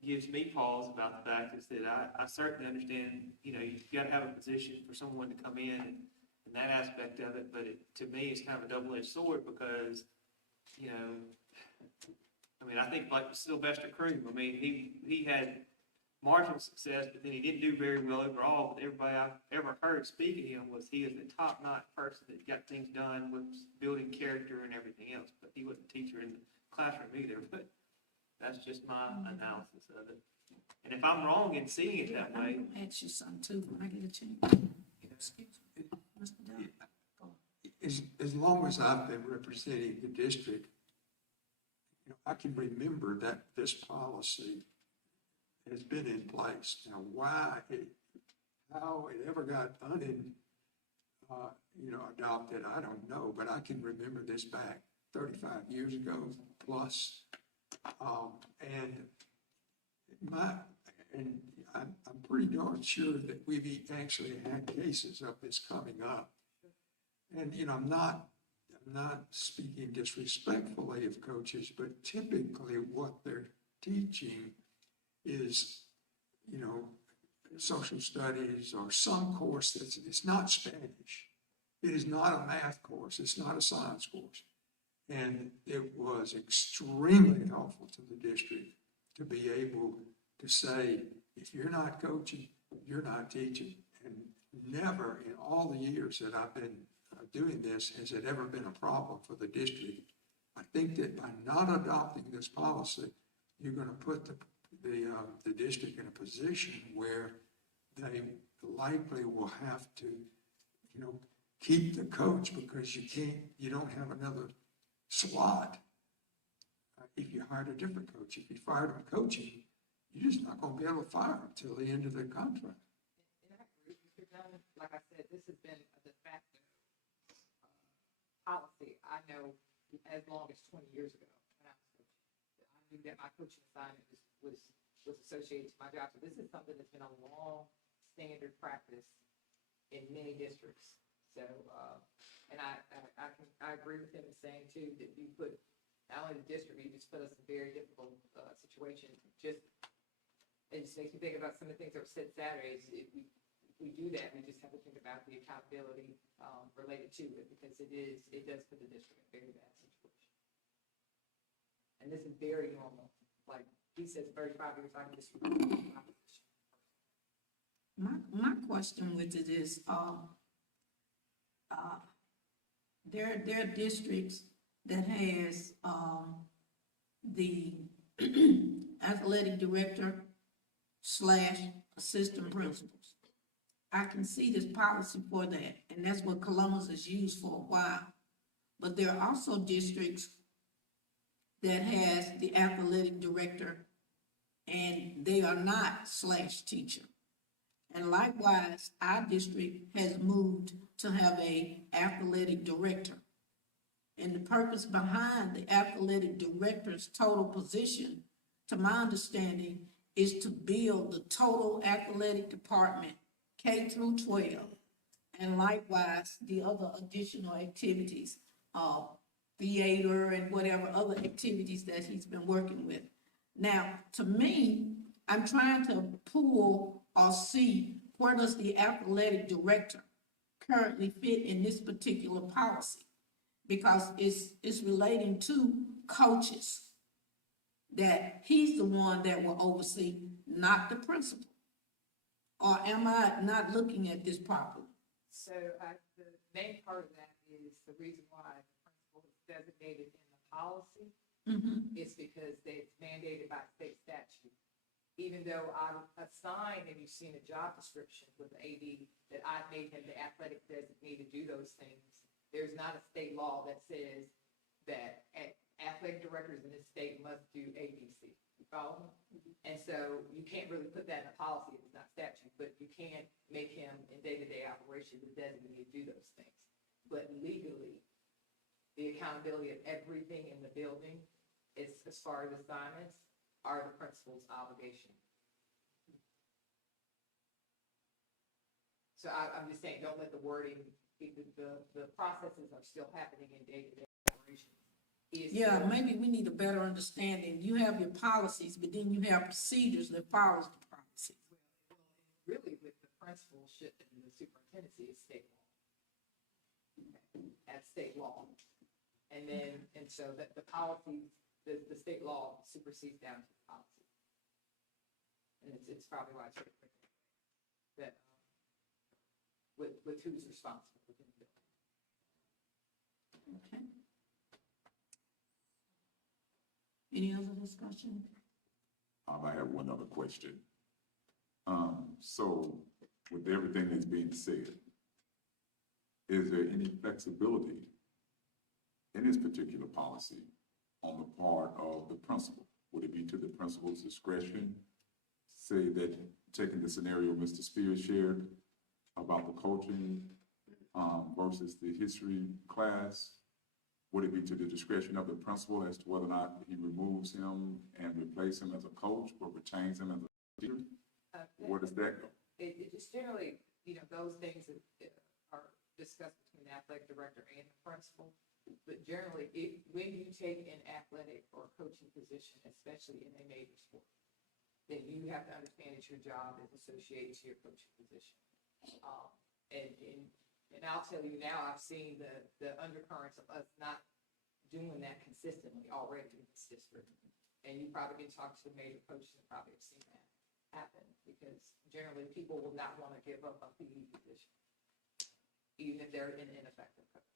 gives me pause about the fact is that I certainly understand, you know, you gotta have a position for someone to come in and that aspect of it, but to me, it's kind of a double-edged sword because, you know, I mean, I think like Sylvester Croom, I mean, he had marginal success, but then he didn't do very well overall, but everybody I've ever heard speak of him was he is a top-notch person that got things done with building character and everything else, but he wasn't a teacher in the classroom either, but that's just my analysis of it. And if I'm wrong in seeing it that way. I'm gonna ask you something too, when I get a chance. Excuse me, Mr. Dunn. As long as I've been representing the district, you know, I can remember that this policy has been in place. Now, how it ever got adopted, I don't know, but I can remember this back 35 years ago plus. I'm pretty darn sure that we've actually had cases of this coming up. And, you know, I'm not speaking disrespectfully of coaches, but typically what they're teaching is, you know, social studies or some course it's not Spanish. It is not a math course. It's not a science course. And it was extremely helpful to the district to be able to say, if you're not coaching, you're not teaching. And never in all the years that I've been doing this has it ever been a problem for the district. I think that by not adopting this policy, you're going to put the district in a position where they likely will have to, you know, keep the coach because you don't have another slot. If you hired a different coach, if you fired him coaching, you're just not going to be able to fire him till the end of their contract. And I agree with Mr. Dunn. Like I said, this has been a de facto policy. I know as long as 20 years ago when I was coaching. I knew that my coaching assignment was associated to my job. So this is something that's been a long standard practice in many districts. So, and I agree with him in saying too that you put not only the district, you just put us in a very difficult situation. It just makes me think about some of the things that were said Saturdays. If we do that, we just have to think about the accountability related to it because it does put the district in a very bad situation. And this is very normal. Like he says, 35 years I've just My question with it is, there are districts that has, the athletic director / assistant principals. I can see this policy for that, and that's what Columbus has used for a while. But there are also districts that has the athletic director and they are not / teacher. And likewise, our district has moved to have a athletic director. And the purpose behind the athletic director's total position, to my understanding, is to build the total athletic department, K through 12, and likewise, the other additional activities, theater and whatever other activities that he's been working with. Now, to me, I'm trying to pull or see where does the athletic director currently fit in this particular policy? Because it's relating to coaches, that he's the one that will oversee, not the principal. Or am I not looking at this properly? So the main part of that is the reason why the principal is designated in the policy is because it's mandated by state statute. Even though I assigned, and you've seen a job description with the AD, that I made him the athletic designee to do those things, there's not a state law that says that athletic directors in this state must do ABC. You follow me? And so you can't really put that in a policy if it's not statute, but you can make him in day-to-day operation the designee to do those things. But legally, the accountability of everything in the building is, as far as assignments, are the principal's obligation. So I'm just saying, don't let the wording, the processes are still happening in day-to-day operations, is. Yeah, maybe we need a better understanding. You have your policies, but then you have procedures that follows the policies. Really with the principal should, and the superintendency is state law. Okay, that's state law. And then, and so that the policy, the state law supersedes down to the policy. And it's probably why it's written that, with who's responsible within the building. Okay. Any other discussion? I have one other question. So with everything that's being said, is there any flexibility in this particular policy on the part of the principal? Would it be to the principal's discretion, say that, taking the scenario Mr. Spears shared about the coaching versus the history class, would it be to the discretion of the principal as to whether or not he removes him and replaces him as a coach or retains him as a teacher? Where does that go? It just generally, those things that are discussed between the athletic director and the principal. But generally, when you take an athletic or coaching position, especially in a major sport, then you have to understand that your job is associated to your coaching position. And I'll tell you now, I've seen the undercurrents of us not doing that consistently already in this district. And you've probably been talking to the major coaches and probably have seen that happen, because generally people will not want to give up a PE position, even if they're an ineffective coach.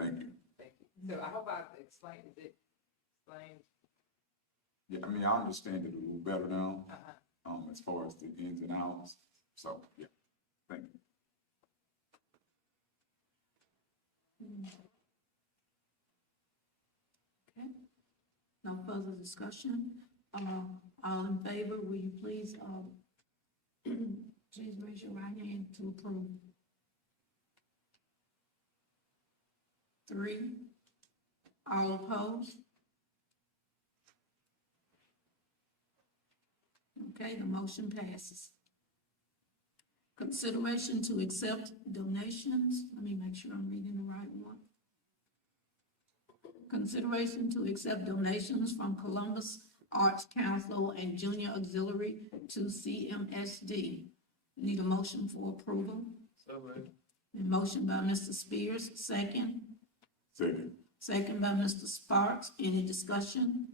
Thank you. Thank you. So I hope I've explained, explained? Yeah, I mean, I understand it a little better now, Uh-huh. as far as the ins and outs. So, yeah, thank you. Okay. No further discussion. All in favor, will you please, please raise your right hand to approve. 3. All opposed? Okay, the motion passes. Consideration to accept donations. Let me make sure I'm reading the right one. Consideration to accept donations from Columbus Arts Council and Junior Auxiliary to CMSD. Need a motion for approval. So moved. A motion by Mr. Spears, second. Second. Second by Mr. Sparks. Any discussion?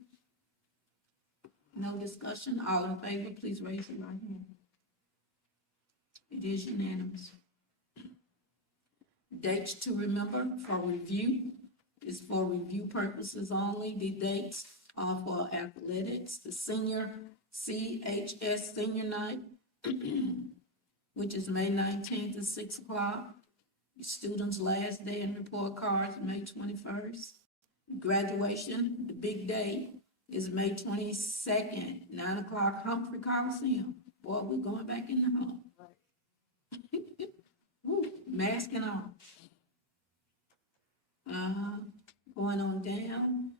No discussion. All in favor, please raise your right hand. It is unanimous. Dates to remember for review is for review purposes only. The dates are for athletics, the senior CHS senior night, which is May 19th at 6 o'clock. Students' last day and report cards, May 21st. Graduation, the big day, is May 22nd, 9 o'clock, Humphrey Coliseum. Boy, we're going back in the home. Woo, mask and all. Going on down.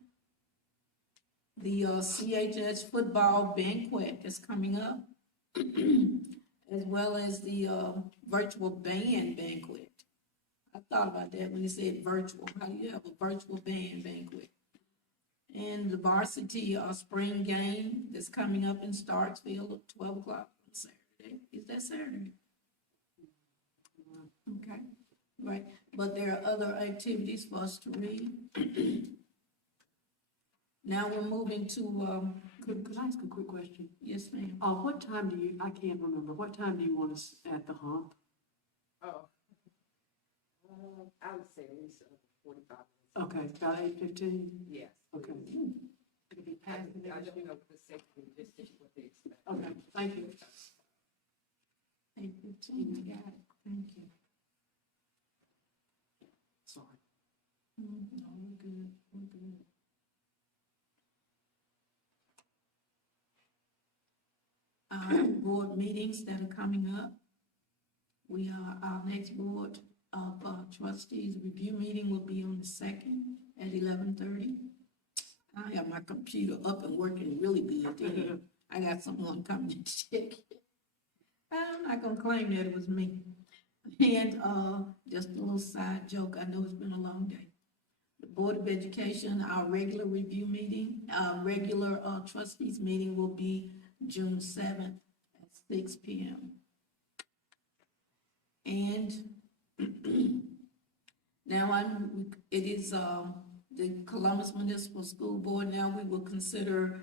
The CHS football banquet is coming up, as well as the virtual band banquet. I thought about that when you said virtual. How do you have a virtual band banquet? And the varsity spring game that's coming up in Starksville at 12 o'clock on Saturday. Is that Saturday? Okay, right. But there are other activities for us to read. Now we're moving to, Could I ask a quick question? yes, ma'am. What time do you, I can't remember, what time do you want us at the hump? Oh. I would say at least 45 minutes. Okay, about 8:15? Yes. Okay, Could be passed, I just know for the safety, just what they expect. okay, thank you. 8:15, I got it. Thank you. Sorry. No, we're good, we're good. Board meetings that are coming up. Our next board of trustees review meeting will be on the 2nd at 11:30. I have my computer up and working really good then. I got someone coming to check it. I'm not gonna claim that it was me. And, just a little side joke, I know it's been a long day. The Board of Education, our regular review meeting, regular, trustees meeting will be June 7th at 6 p.m. And now it is, the Columbus Municipal School Board, now we will consider,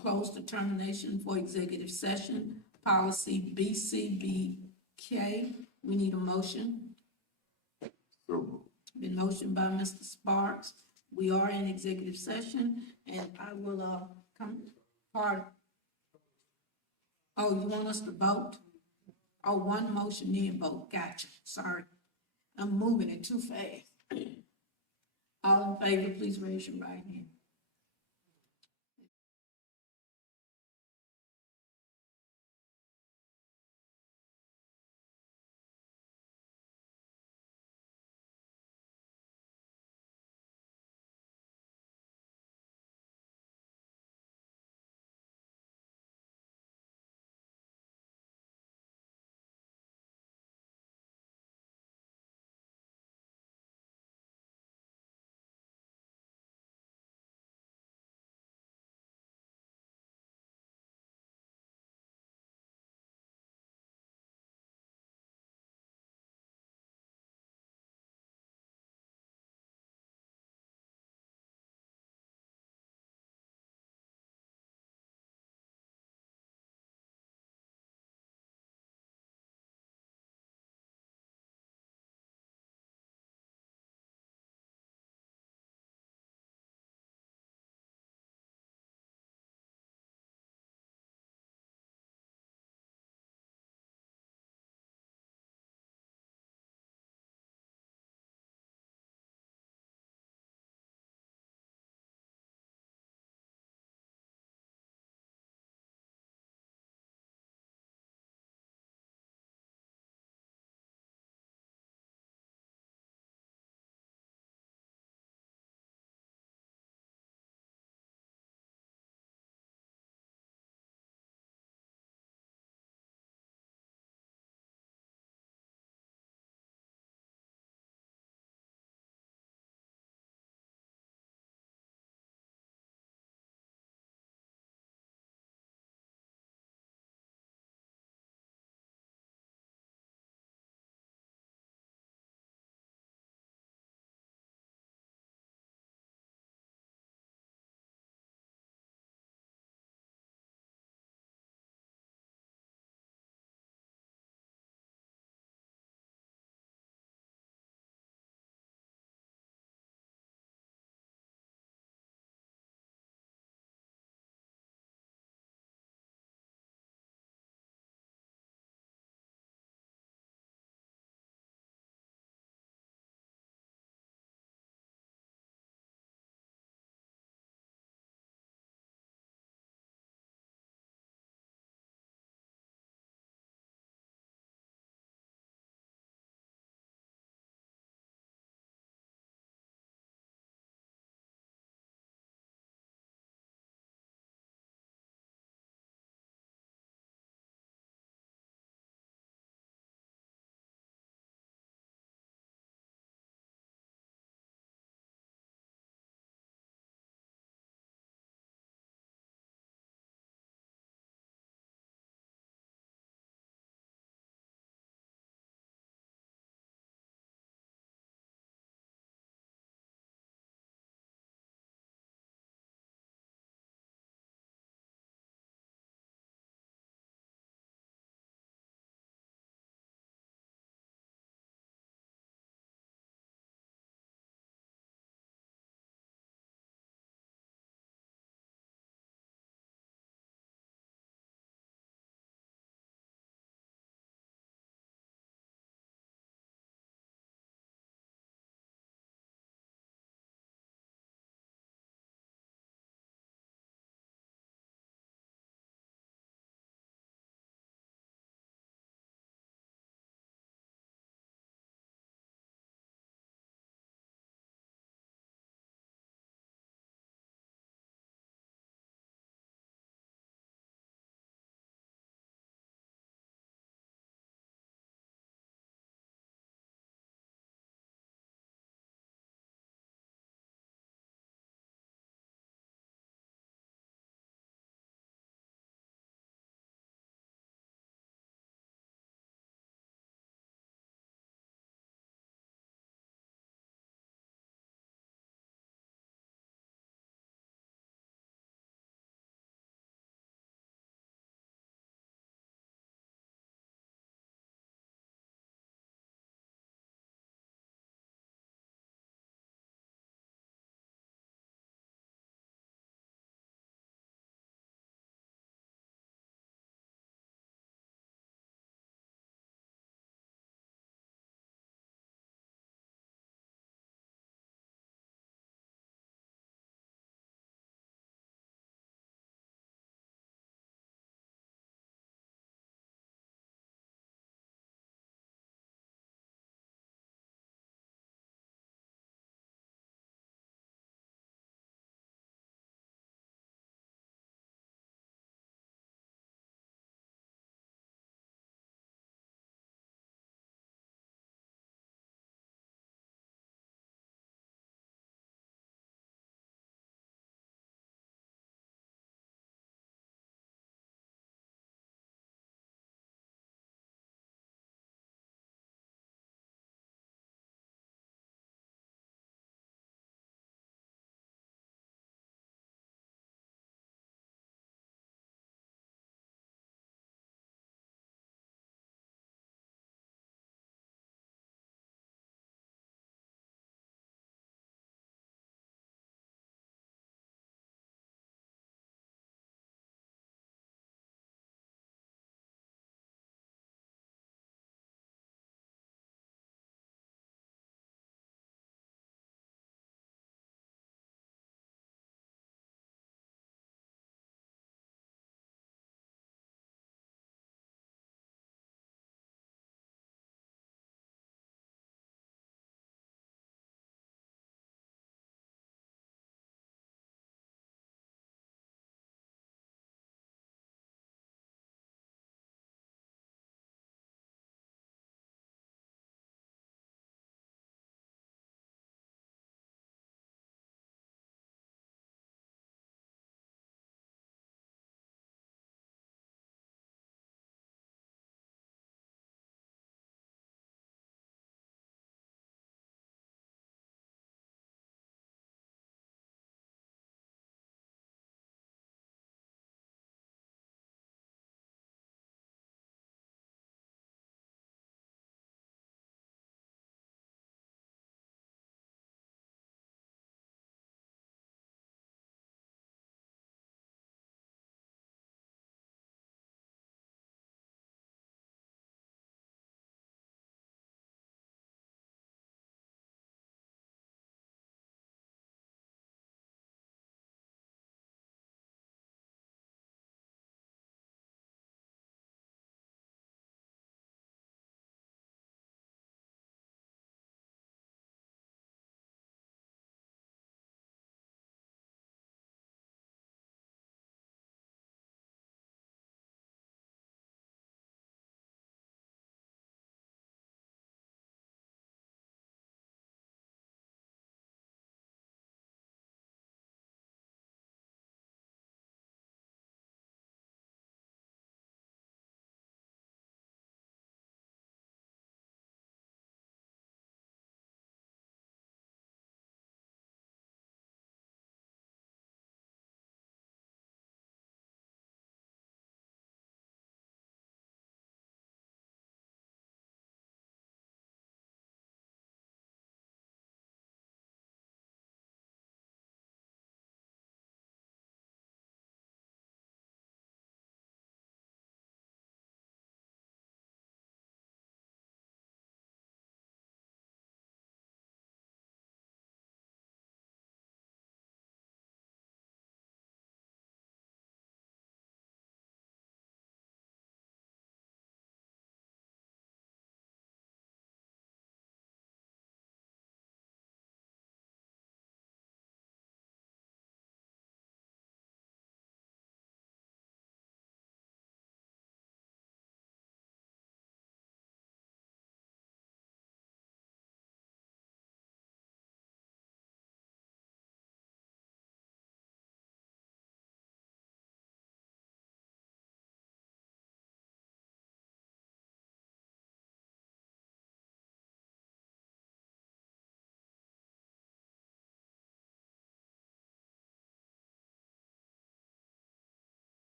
closed determination for executive session, policy BCBK. We need a motion. So, Been motioned by Mr. Sparks. We are in executive session, and I will, oh, you want us to vote? Oh, one motion need vote, gotcha, sorry. I'm moving it too fast. All in favor, please raise your right hand.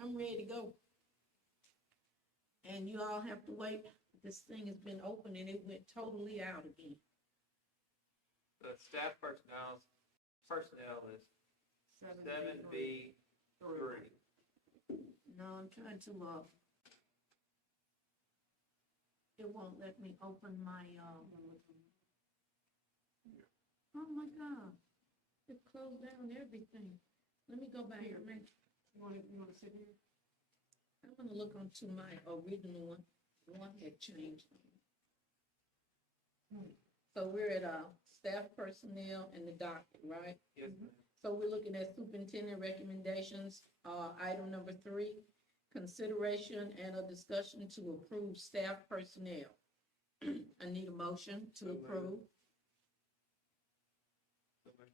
I'm ready to go. And you all have to wait. This thing has been open and it went totally out again. The staff personnel is 7B3. No, I'm trying to, it won't let me open my, oh my God. It closed down everything. Let me go back here, man. You wanna sit here? I'm gonna look onto my original one. One had changed. So we're at, staff personnel and the docket, right? Yes, ma'am. So we're looking at superintendent recommendations, item number 3, consideration and a discussion to approve staff personnel. I need a motion to approve. So moved.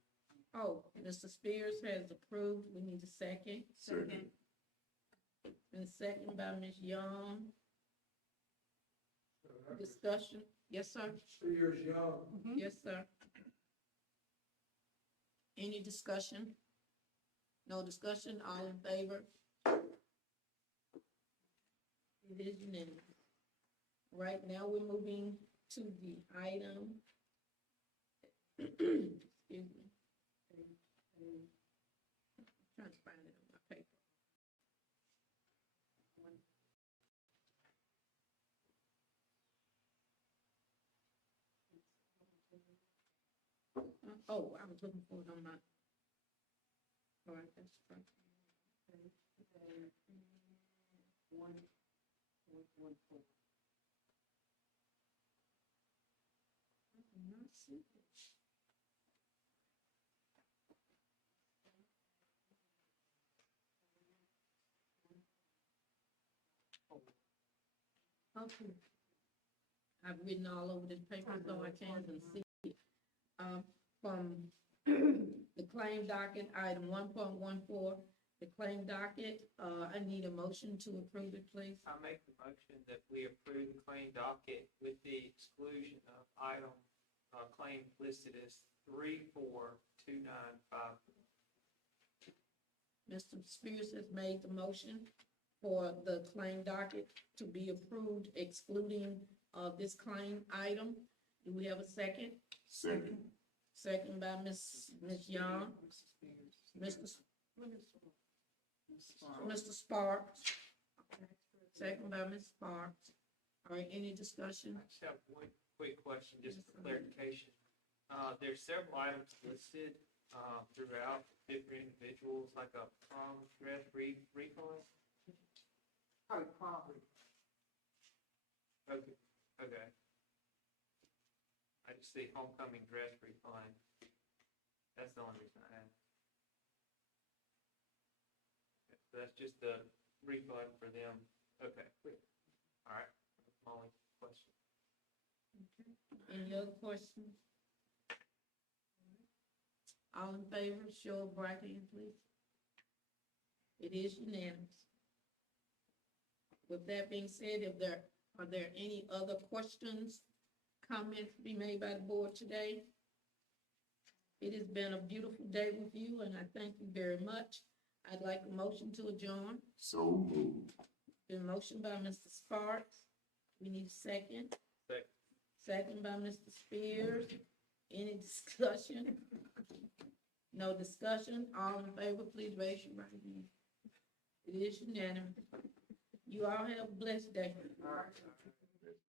Oh, Mr. Spears has approved. We need a second. Second. And second by Ms. Young. Discussion. Yes, sir. Spears Young. Yes, sir. Any discussion? No discussion, all in favor? It is unanimous. Right now, we're moving to the item. Excuse me. I'm trying to find it on my paper. Oh, I was looking for it on my. All right, that's right. One, 4. I do not see it. Okay. I've written all over this paper, so I can't even see it. From the claim docket, item 1.14, the claim docket, I need a motion to approve it, please. I make the motion that we approve the claim docket with the exclusion of item, claim listed as 342954. Mr. Spears has made the motion for the claim docket to be approved excluding, this claim item. Do we have a second? Second. Second by Ms. Young. Mr. Sparks. Second by Ms. Sparks. All right, any discussion? I just have one quick question, just for clarification. There's several items listed, throughout different individuals, like a prom dress refund. Probably prom. Okay, okay. I just see homecoming dress refund. That's the only reason I asked. Okay, so that's just the refund for them. Okay, all right. That's my only question. Any other questions? All in favor, show of right hand, please. It is unanimous. With that being said, are there any other questions, comments to be made by the board today? It has been a beautiful day with you, and I thank you very much. I'd like a motion to adjourn. So moved. Been motion by Mr. Sparks. We need a second. Second. Second by Mr. Spears. Any discussion? No discussion. All in favor, please raise your right hand. It is unanimous. You all have a blessed day.